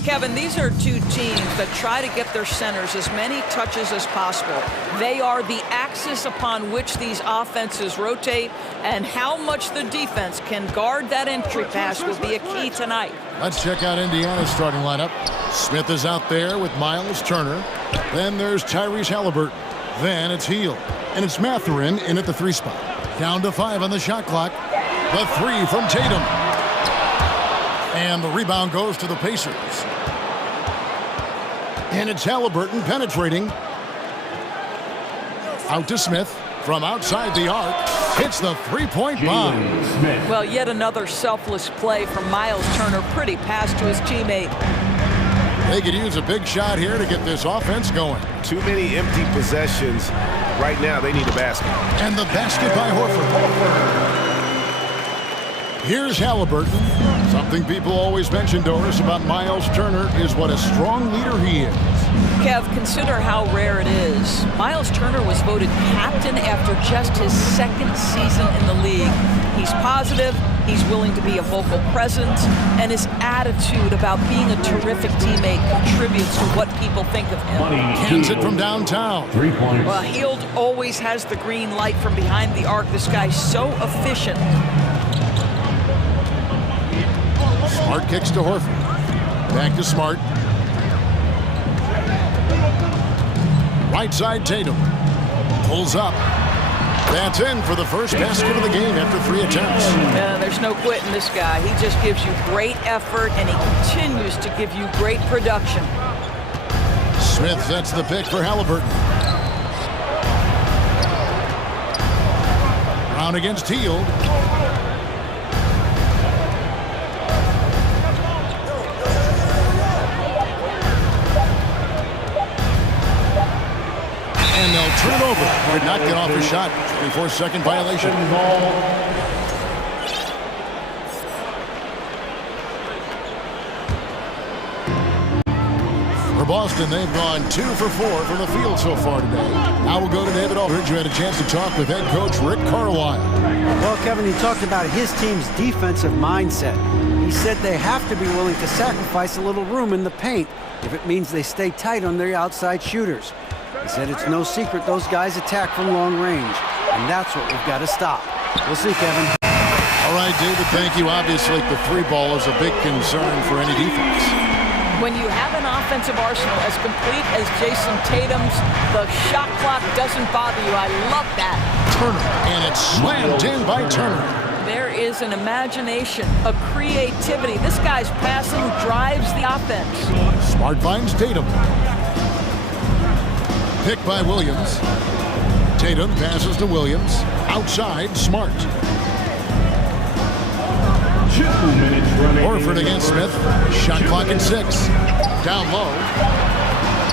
Kevin, these are two teams that try to get their centers as many touches as possible. They are the axis upon which these offenses rotate, and how much the defense can guard that entry pass will be a key tonight. Let's check out Indiana's starting lineup. Smith is out there with Miles Turner. Then there's Tyrese Halliburton. Then it's Hield. And it's Mathurin in at the 3 spot. Down to 5 on the shot clock. The 3 from Tatum. And the rebound goes to the Pacers. And it's Halliburton penetrating. Out to Smith from outside the arc. Hits the three-point bomb. Well, yet another selfless play from Miles Turner. Pretty pass to his teammate. They could use a big shot here to get this offense going. Too many empty possessions. Right now, they need a basket. And the basket by Horford. Here's Halliburton. Something people always mention, Doris, about Miles Turner is what a strong leader he is. Kev, consider how rare it is. Miles Turner was voted captain after just his 2nd season in the league. He's positive, he's willing to be a vocal presence, and his attitude about being a terrific teammate contributes to what people think of him. Hands it from downtown. 3 points. Well, Hield always has the green light from behind the arc. This guy's so efficient. Smart kicks to Horford. Back to Smart. Right side, Tatum. Pulls up. That's in for the first basket of the game after 3 attempts. There's no quitting this guy. He just gives you great effort, and he continues to give you great production. Smith sets the pick for Halliburton. Brown against Hield. And they'll turn over. Did not get off a shot. 24-second violation. For Boston, they've gone 2 for 4 from the field so far today. Now we'll go to David Aldridge, who had a chance to talk with head coach Rick Carlisle. Well, Kevin, he talked about his team's defensive mindset. He said they have to be willing to sacrifice a little room in the paint if it means they stay tight on their outside shooters. He said it's no secret those guys attack from long range, and that's what we've got to stop. We'll see, Kevin. All right, David, thank you. Obviously, the 3 ball is a big concern for any defense. When you have an offensive arsenal as complete as Jason Tatum's, the shot clock doesn't bother you. I love that. Turner, and it's slammed in by Turner. There is an imagination, a creativity. This guy's passing drives the offense. Smart finds Tatum. Picked by Williams. Tatum passes to Williams. Outside, Smart. 2 minutes running. Horford against Smith. Shot clock at 6. Down low.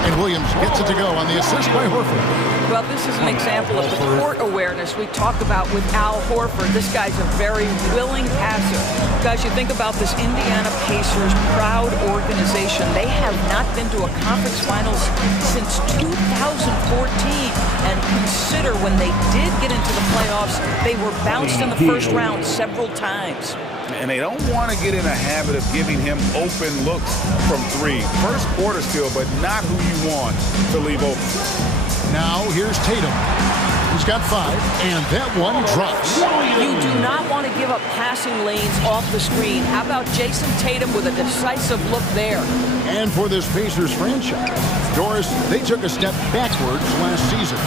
And Williams gets it to go on the assist by Horford. Well, this is an example of the court awareness we talk about with Al Horford. This guy's a very willing passer. Guys, you think about this Indiana Pacers proud organization. They have not been to a conference finals since 2014. And consider when they did get into the playoffs, they were bounced in the first round several times. And they don't want to get in a habit of giving him open looks from 3. First quarter still, but not who you want to leave open. Now here's Tatum. He's got 5, and that one drops. You do not want to give up passing lanes off the screen. How about Jason Tatum with a decisive look there? And for this Pacers franchise, Doris, they took a step backwards last season.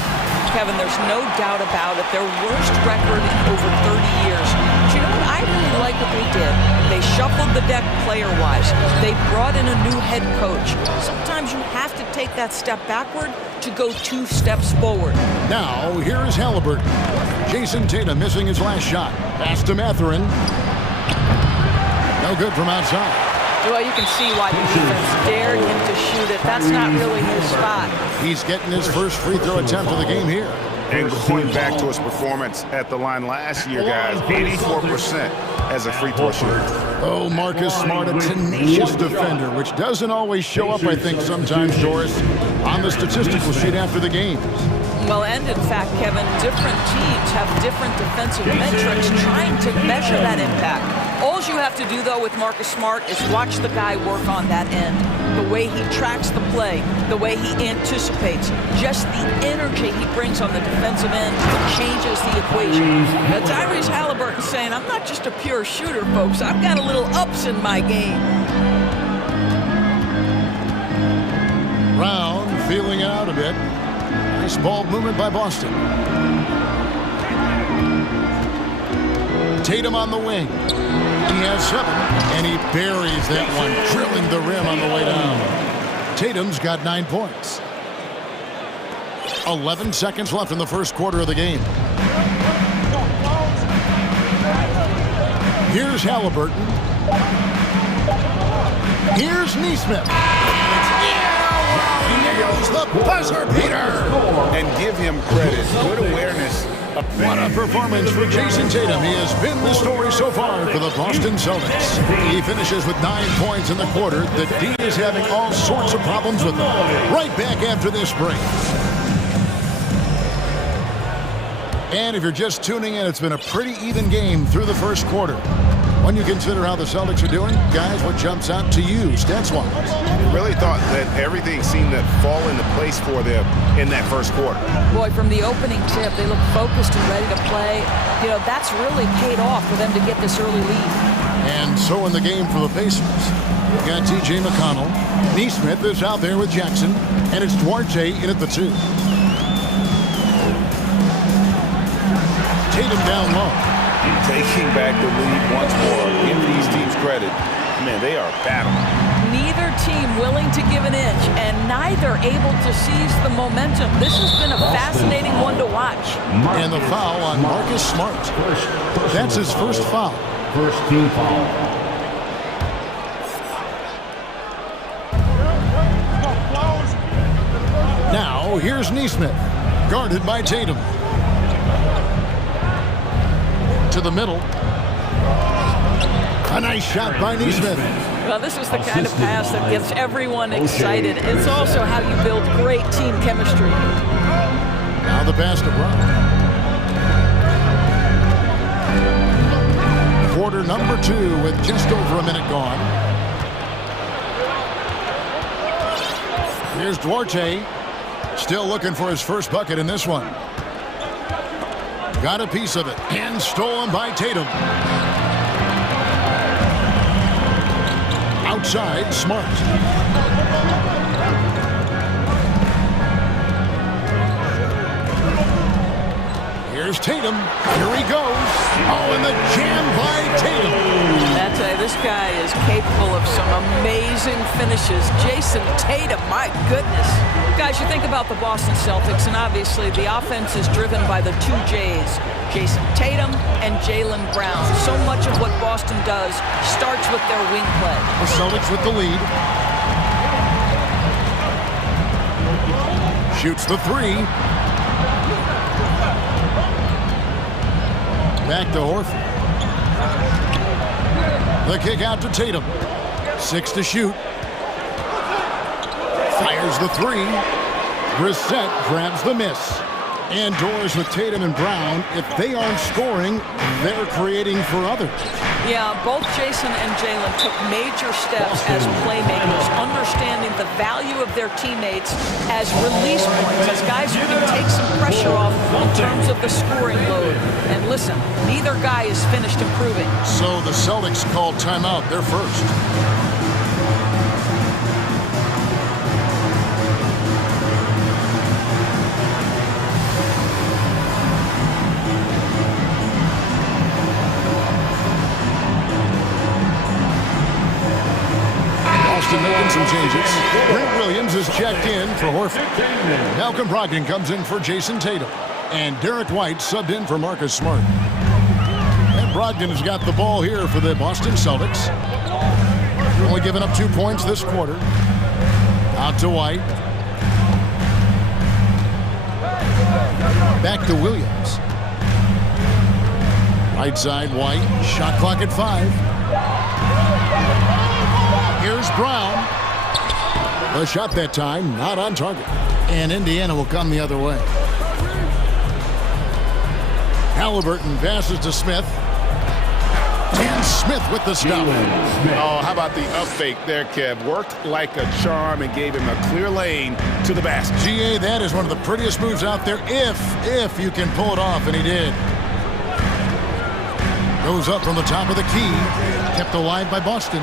Kevin, there's no doubt about it. Their worst record in over 30 years. But you know what? I really like what they did. They shuffled the deck player-wise. They brought in a new head coach. Sometimes you have to take that step backward to go 2 steps forward. Now, here is Halliburton. Jason Tatum missing his last shot. Pass to Mathurin. No good from outside. Well, you can see why the defense dared him to shoot it. That's not really his spot. He's getting his first free throw attempt of the game here. And going back to his performance at the line last year, guys, 84% as a free throw shooter. Oh, Marcus Smart, a tenacious defender, which doesn't always show up, I think, sometimes, Doris, on the statistical sheet after the game. Well, and in fact, Kevin, different teams have different defensive metrics trying to measure that impact. All you have to do, though, with Marcus Smart is watch the guy work on that end. The way he tracks the play, the way he anticipates, just the energy he brings on the defensive end changes the equation. Now, Tyrese Halliburton saying, I'm not just a pure shooter, folks. I've got a little ups in my game. Brown feeling it out a bit. Nice ball movement by Boston. Tatum on the wing. He has 7, and he buries that one, drilling the rim on the way down. Tatum's got 9 points. 11 seconds left in the first quarter of the game. Here's Halliburton. Here's Neesmith. Nails the buzzer beater. And give him credit. Good awareness. What a performance for Jason Tatum. He has been the story so far for the Boston Celtics. He finishes with 9 points in the quarter. The D is having all sorts of problems with them. Right back after this break. And if you're just tuning in, it's been a pretty even game through the first quarter. When you consider how the Celtics are doing, guys, what jumps out to you stats-wise? I really thought that everything seemed to fall into place for them in that first quarter. Boy, from the opening tip, they look focused and ready to play. You know, that's really paid off for them to get this early lead. And so in the game for the Pacers, we've got T.J. McConnell. Neesmith is out there with Jackson, and it's Duarte in at the 2. Tatum down low. Taking back the lead once more. Give these teams credit. Man, they are battling. Neither team willing to give an inch, and neither able to seize the momentum. This has been a fascinating one to watch. And the foul on Marcus Smart. That's his first foul. First team foul. Now, here's Neesmith, guarded by Tatum. To the middle. A nice shot by Neesmith. Well, this is the kind of pass that gets everyone excited. It's also how you build great team chemistry. Now the pass to Brown. Quarter number 2 with just over a minute gone. Here's Duarte. Still looking for his first bucket in this one. Got a piece of it and stolen by Tatum. Outside, Smart. Here's Tatum. Here he goes. Oh, and the jam by Tatum. That's this guy is capable of some amazing finishes. Jason Tatum, my goodness. Guys, you think about the Boston Celtics, and obviously the offense is driven by the 2 J's, Jason Tatum and Jaylen Brown. So much of what Boston does starts with their wing play. The Celtics with the lead. Shoots the 3. Back to Horford. The kick out to Tatum. 6 to shoot. Fires the 3. Brissett grabs the miss. And doors with Tatum and Brown. If they aren't scoring, they're creating for others. Yeah, both Jason and Jaylen took major steps as playmakers, understanding the value of their teammates as release points, as guys who can take some pressure off in terms of the scoring load. And listen, neither guy is finished improving. So the Celtics called timeout. They're first. Making some changes. Grant Williams is checked in for Horford. Malcolm Brogdon comes in for Jason Tatum. And Derek White subbed in for Marcus Smart. And Brogdon has got the ball here for the Boston Celtics. Only giving up 2 points this quarter. Out to White. Back to Williams. Right side, White. Shot clock at 5. Here's Brown. The shot that time, not on target. And Indiana will come the other way. Halliburton passes to Smith. And Smith with the stop. Oh, how about the up fake there, Kev? Worked like a charm and gave him a clear lane to the basket. GA, that is one of the prettiest moves out there if you can pull it off, and he did. Goes up from the top of the key. Kept alive by Boston.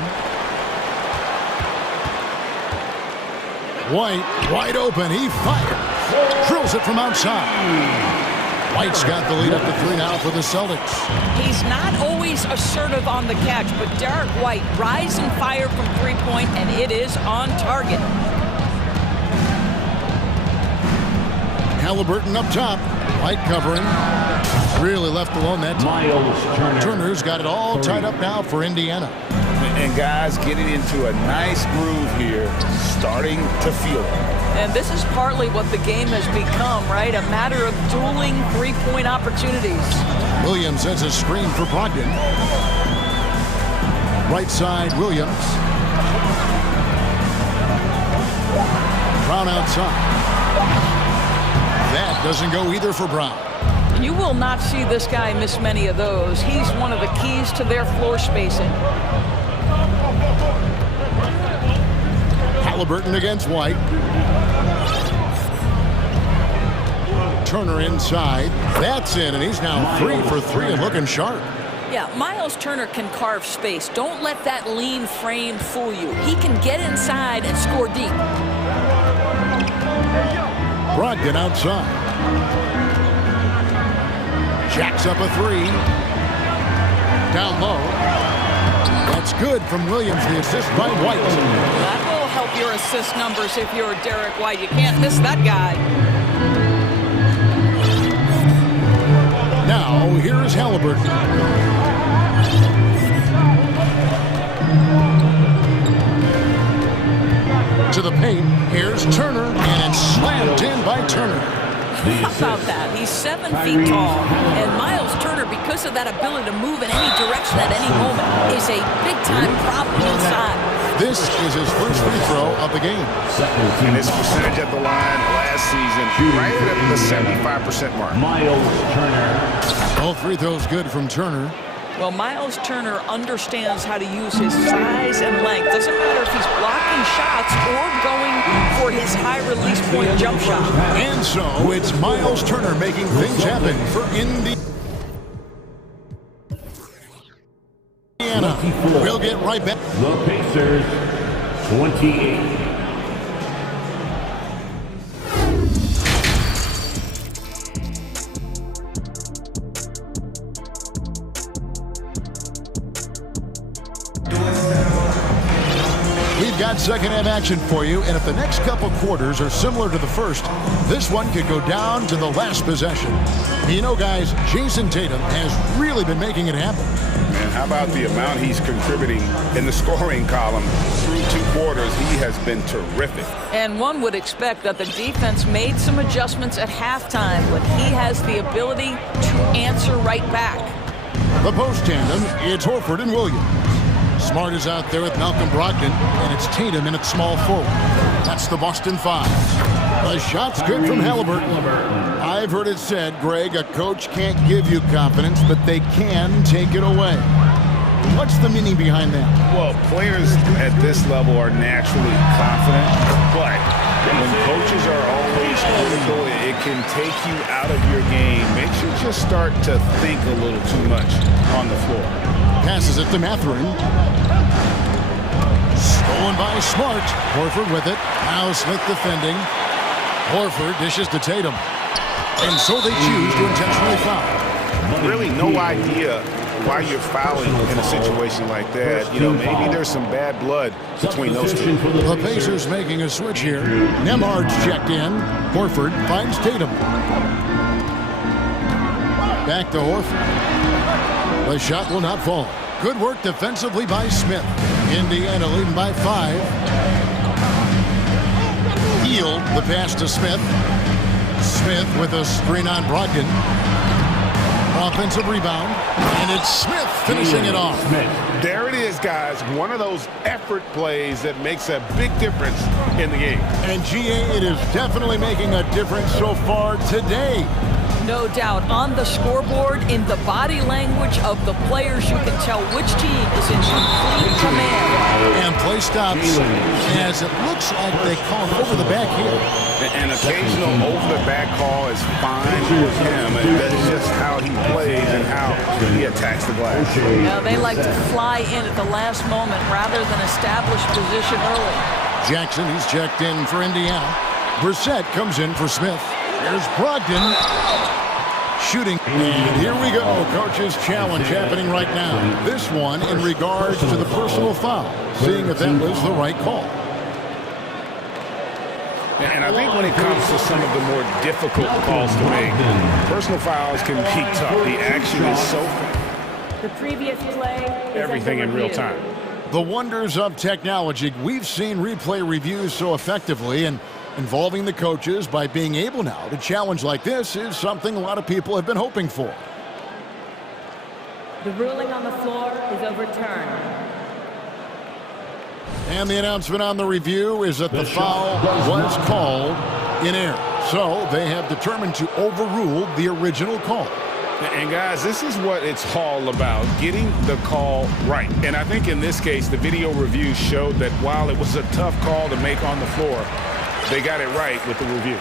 White, wide open. He fired. Drills it from outside. White's got the lead up to 3 now for the Celtics. He's not always assertive on the catch, but Derek White rise and fire from three-point, and it is on target. Halliburton up top. White covering. Really left alone that time. Turner's got it all tied up now for Indiana. And guys getting into a nice groove here, starting to feel it. And this is partly what the game has become, right? A matter of dueling three-point opportunities. Williams has a screen for Brogdon. Right side, Williams. Brown outside. That doesn't go either for Brown. You will not see this guy miss many of those. He's one of the keys to their floor spacing. Halliburton against White. Turner inside. That's in, and he's now 3 for 3 and looking sharp. Yeah, Miles Turner can carve space. Don't let that lean frame fool you. He can get inside and score deep. Brogdon outside. Jacks up a 3. Down low. That's good from Williams, the assist by White. That will help your assist numbers if you're Derek White. You can't miss that guy. Now, here is Halliburton. To the paint, here's Turner, and it's slammed in by Turner. How about that? He's 7 feet tall, and Miles Turner, because of that ability to move in any direction at any moment, is a big-time problem inside. This is his first free throw of the game. And his percentage at the line last season, right at the 75% mark. Miles Turner. All free throws good from Turner. Well, Miles Turner understands how to use his size and length. Doesn't matter if he's blocking shots or going for his high release point jump shot. And so it's Miles Turner making things happen for Indiana. We'll get right back. The Pacers, 28. We've got second half action for you, and if the next couple quarters are similar to the first, this one could go down to the last possession. You know, guys, Jason Tatum has really been making it happen. And how about the amount he's contributing in the scoring column through 2 quarters? He has been terrific. And one would expect that the defense made some adjustments at halftime, but he has the ability to answer right back. The post tandem, it's Horford and Williams. Smart is out there with Malcolm Brogdon, and it's Tatum in at small forward. That's the Boston 5. The shot's good from Halliburton. I've heard it said, Greg, a coach can't give you confidence, but they can take it away. What's the meaning behind that? Well, players at this level are naturally confident, but when coaches are always critical, it can take you out of your game. Makes you just start to think a little too much on the floor. Passes it to Mathurin. Stolen by Smart. Horford with it. Now Smith defending. Horford dishes to Tatum. And so they choose to intentionally foul. Really no idea why you're fouling in a situation like that. You know, maybe there's some bad blood between those two. The Pacers making a switch here. Nembhard's checked in. Horford finds Tatum. Back to Horford. The shot will not fall. Good work defensively by Smith. Indiana leading by 5. Hield the pass to Smith. Smith with a screen on Brogdon. Offensive rebound. And it's Smith finishing it off. There it is, guys. One of those effort plays that makes a big difference in the game. And GA, it is definitely making a difference so far today. No doubt. On the scoreboard, in the body language of the players, you can tell which team is in complete command. And play stops as it looks like they call over the back here. An occasional over-the-back call is fine for him. And that's just how he plays and how he attacks the glass. Now, they like to fly in at the last moment rather than establish position early. Jackson, he's checked in for Indiana. Brissett comes in for Smith. There's Brogdon shooting. And here we go. Coach's challenge happening right now. This one in regards to the personal foul. Seeing if that was the right call. And I think when it comes to some of the more difficult calls to make, personal fouls can be tough. The action is so fast. The previous play is everything in real time. The wonders of technology. We've seen replay reviews so effectively, and involving the coaches by being able now to challenge like this is something a lot of people have been hoping for. The ruling on the floor is overturned. And the announcement on the review is that the foul was called in error. So they have determined to overrule the original call. And guys, this is what it's all about, getting the call right. And I think in this case, the video review showed that while it was a tough call to make on the floor, they got it right with the review.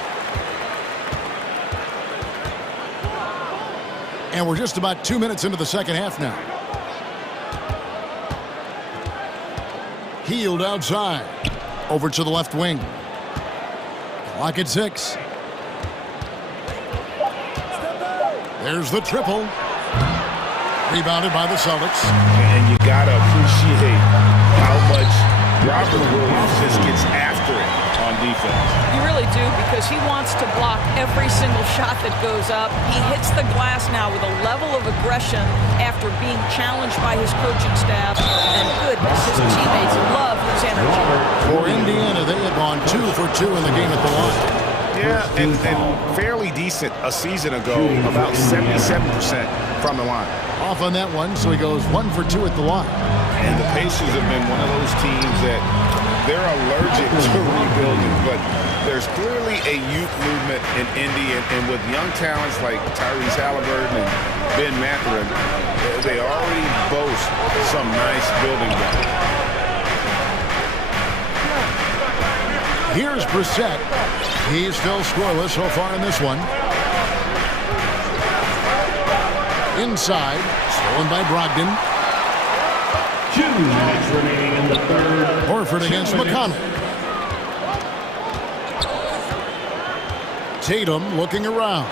And we're just about 2 minutes into the second half now. Healed outside. Over to the left wing. Clock at 6. There's the triple. Rebounded by the Celtics. And you got to appreciate how much Robert Williams just gets after it on defense. You really do, because he wants to block every single shot that goes up. He hits the glass now with a level of aggression after being challenged by his coaching staff. And goodness, his teammates love his energy. For Indiana, they had gone 2 for 2 in the game at the line. Yeah, and fairly decent a season ago, about 77% from the line. Off on that one, so he goes 1 for 2 at the line. And the Pacers have been one of those teams that they're allergic to rebuilding, but there's clearly a youth movement in Indy, and with young talents like Tyrese Halliburton and Ben Mathurin, they already boast some nice building blocks. Here's Brissett. He's still scoreless so far in this one. Inside, stolen by Brogdon. 2 minutes remaining in the third. Horford against McConnell. Tatum looking around.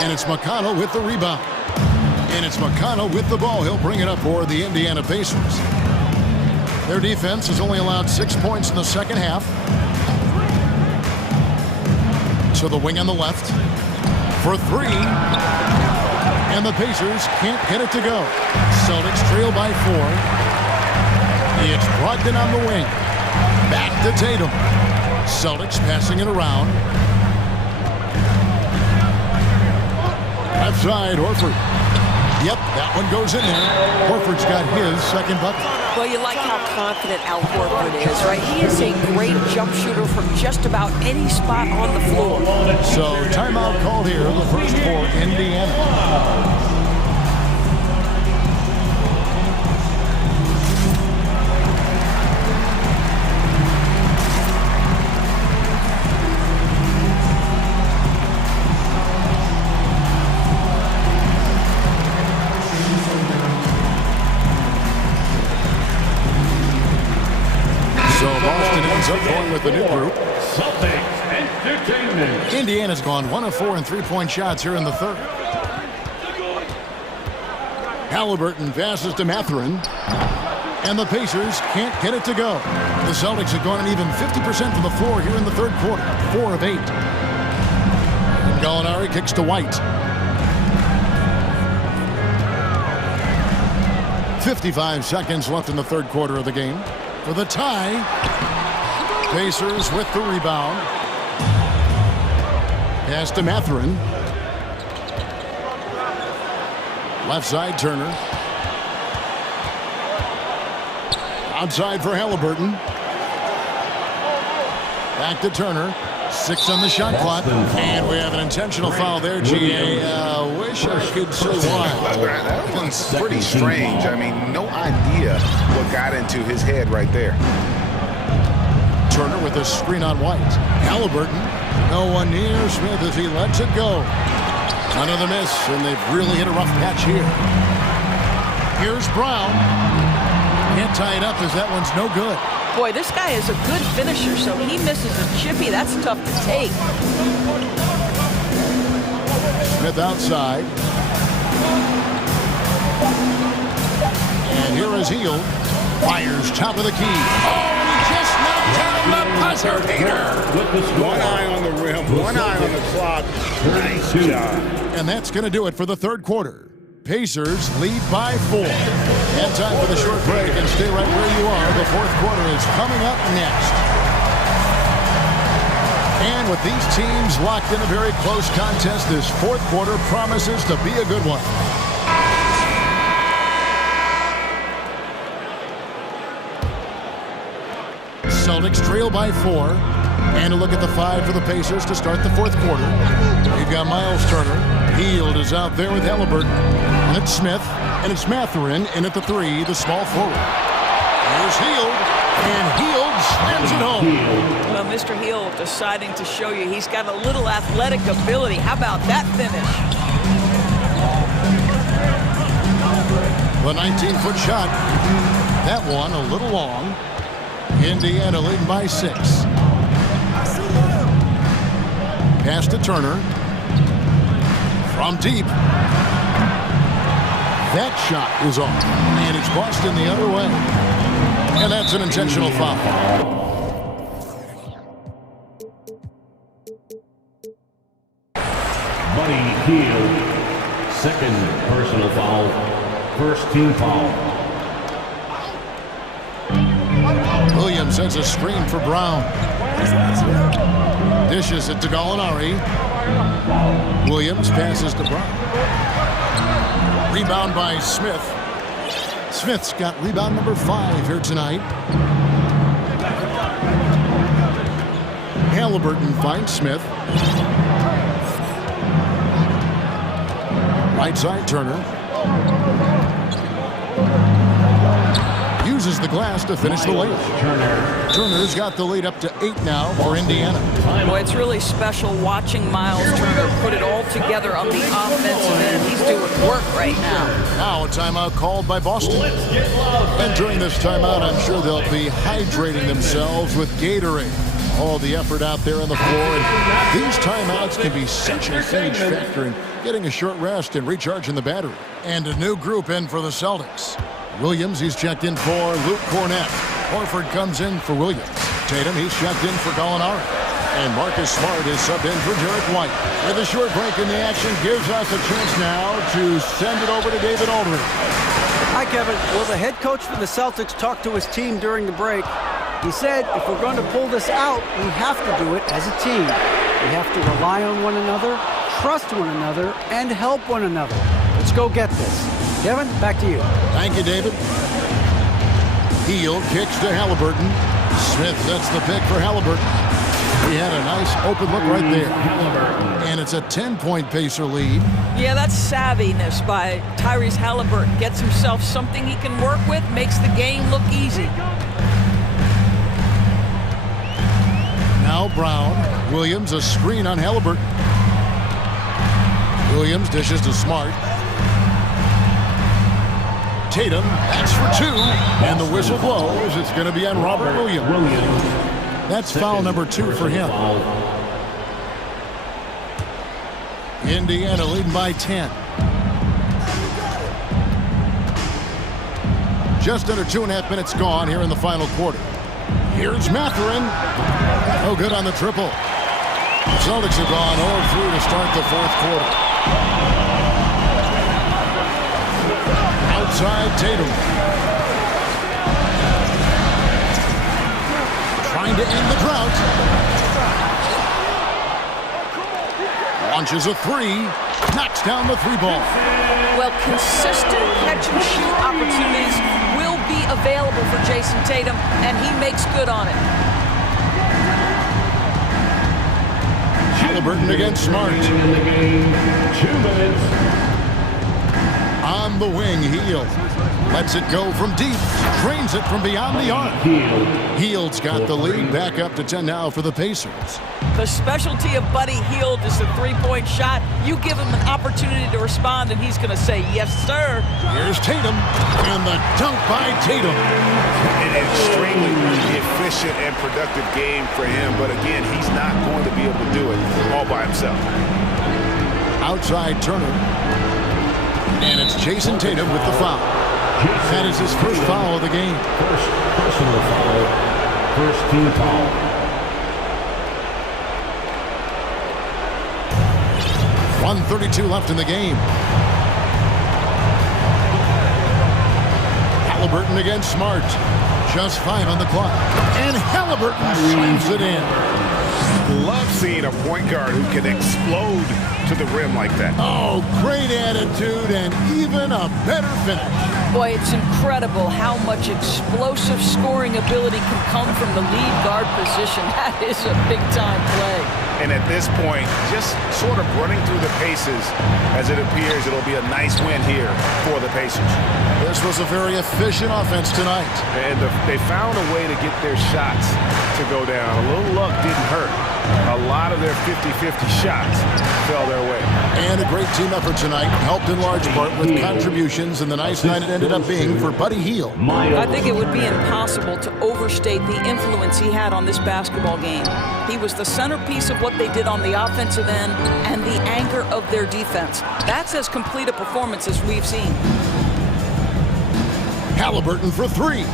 And it's McConnell with the rebound. And it's McConnell with the ball. He'll bring it up for the Indiana Pacers. Their defense has only allowed 6 points in the second half. To the wing on the left. For 3. And the Pacers can't get it to go. Celtics trail by 4. It's Brogdon on the wing. Back to Tatum. Celtics passing it around. Left side, Horford. Yep, that one goes in there. Horford's got his second bucket. Well, you like how confident Al Horford is, right? He is a great jump shooter from just about any spot on the floor. So, timeout called here, the first for Indiana. Up going with the new group. Indiana's gone 1 of 4 in three-point shots here in the third. Halliburton passes to Mathurin. And the Pacers can't get it to go. The Celtics have gone an even 50% from the floor here in the third quarter. 4 of 8. And Gallinari kicks to White. 55 seconds left in the third quarter of the game. For the tie. Pacers with the rebound. Pass to Mathurin. Left side, Turner. Outside for Halliburton. Back to Turner. 6 on the shot clock. And we have an intentional foul there, GA. Wish I could say why. That one's pretty strange. I mean, no idea what got into his head right there. Turner with a screen on White. Halliburton. No one near Smith as he lets it go. Another miss, and they've really hit a rough patch here. Here's Brown. Can't tie it up as that one's no good. Boy, this guy is a good finisher, so he misses a chippy. That's tough to take. Smith outside. And here is Hield. Fires top of the key. Oh, he just knocked down the buzzer beater. One eye on the rim, one eye on the clock. Nice job. And that's going to do it for the third quarter. Pacers lead by 4. And time for the short break, and stay right where you are. The fourth quarter is coming up next. And with these teams locked in a very close contest, this fourth quarter promises to be a good one. Celtics trail by 4. And a look at the 5 for the Pacers to start the fourth quarter. You've got Miles Turner. Hield is out there with Halliburton. And it's Smith. And it's Mathurin in at the 3, the small forward. Here's Hield. And Hield slams it home. Well, Mr. Hield deciding to show you he's got a little athletic ability. How about that finish? The 19-foot shot. That one a little long. Indiana leading by 6. Pass to Turner. From deep. That shot is off. And it's Boston the other way. And that's an intentional foul. Buddy Hield, second personal foul, first team foul. Williams has a screen for Brown. Dishes it to Gallinari. Williams passes to Brown. Rebound by Smith. Smith's got rebound number 5 here tonight. Halliburton finds Smith. Right side, Turner. Uses the glass to finish the layup. Turner's got the lead up to 8 now for Indiana. Boy, it's really special watching Miles Turner put it all together on the offensive end. He's doing work right now. Now a timeout called by Boston. And during this timeout, I'm sure they'll be hydrating themselves with Gatorade. All the effort out there on the floor. And these timeouts can be such a huge factor in getting a short rest and recharging the battery. And a new group in for the Celtics. Williams, he's checked in for Luke Cornett. Horford comes in for Williams. Tatum, he's checked in for Gallinari. And Marcus Smart is subbed in for Derek White. With a short break in the action, gives us a chance now to send it over to David Aldridge. Hi, Kevin. Well, the head coach for the Celtics talked to his team during the break. He said, if we're going to pull this out, we have to do it as a team. We have to rely on one another, trust one another, and help one another. Let's go get this. Kevin, back to you. Thank you, David. Hield kicks to Halliburton. Smith sets the pick for Halliburton. He had a nice open look right there. And it's a 10-point Pacer lead. Yeah, that's savviness by Tyrese Halliburton. Gets himself something he can work with, makes the game look easy. Now Brown. Williams, a screen on Halliburton. Williams dishes to Smart. Tatum, that's for 2. And the whistle blows. It's going to be on Robert Williams. That's foul number 2 for him. Indiana leading by 10. Just under 2.5 minutes gone here in the final quarter. Here's Mathurin. No good on the triple. The Celtics have gone 0-3 to start the fourth quarter. Outside Tatum. Trying to end the drought. Launches a 3. Knocks down the 3-ball. Well, consistent catch-and-shoot opportunities will be available for Jason Tatum, and he makes good on it. Halliburton against Smart. In the game, 2 minutes. On the wing, Hield lets it go from deep, drains it from beyond the arc. Hield's got the lead, back up to 10 now for the Pacers. The specialty of Buddy Hield is the three-point shot. You give him an opportunity to respond, and he's going to say, yes, sir. Here's Tatum, and the dunk by Tatum. An extremely efficient and productive game for him, but again, he's not going to be able to do it all by himself. Outside Turner. And it's Jason Tatum with the foul. That is his first foul of the game. First personal foul. First team foul. .132 left in the game. Halliburton against Smart. Just 5 on the clock. And Halliburton slams it in. Love seeing a point guard who can explode to the rim like that. Oh, great attitude and even a better finish. Boy, it's incredible how much explosive scoring ability can come from the lead guard position. That is a big-time play. And at this point, just sort of running through the paces, as it appears it'll be a nice win here for the Pacers. This was a very efficient offense tonight. And they found a way to get their shots to go down. A little luck didn't hurt. A lot of their 50-50 shots fell their way. And a great team effort tonight, helped in large part with contributions, and the nice night it ended up being for Buddy Hield. I think it would be impossible to overstate the influence he had on this basketball game. He was the centerpiece of what they did on the offensive end and the anchor of their defense. That's as complete a performance as we've seen. Halliburton for 3.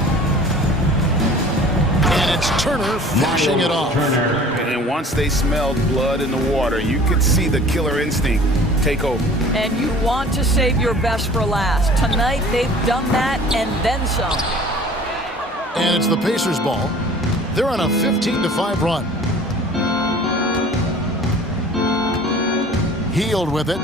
And it's Turner flashing it off. And once they smelled blood in the water, you could see the killer instinct take over. And you want to save your best for last. Tonight, they've done that and then some. And it's the Pacers' ball. They're on a 15-5 run. Hield with it.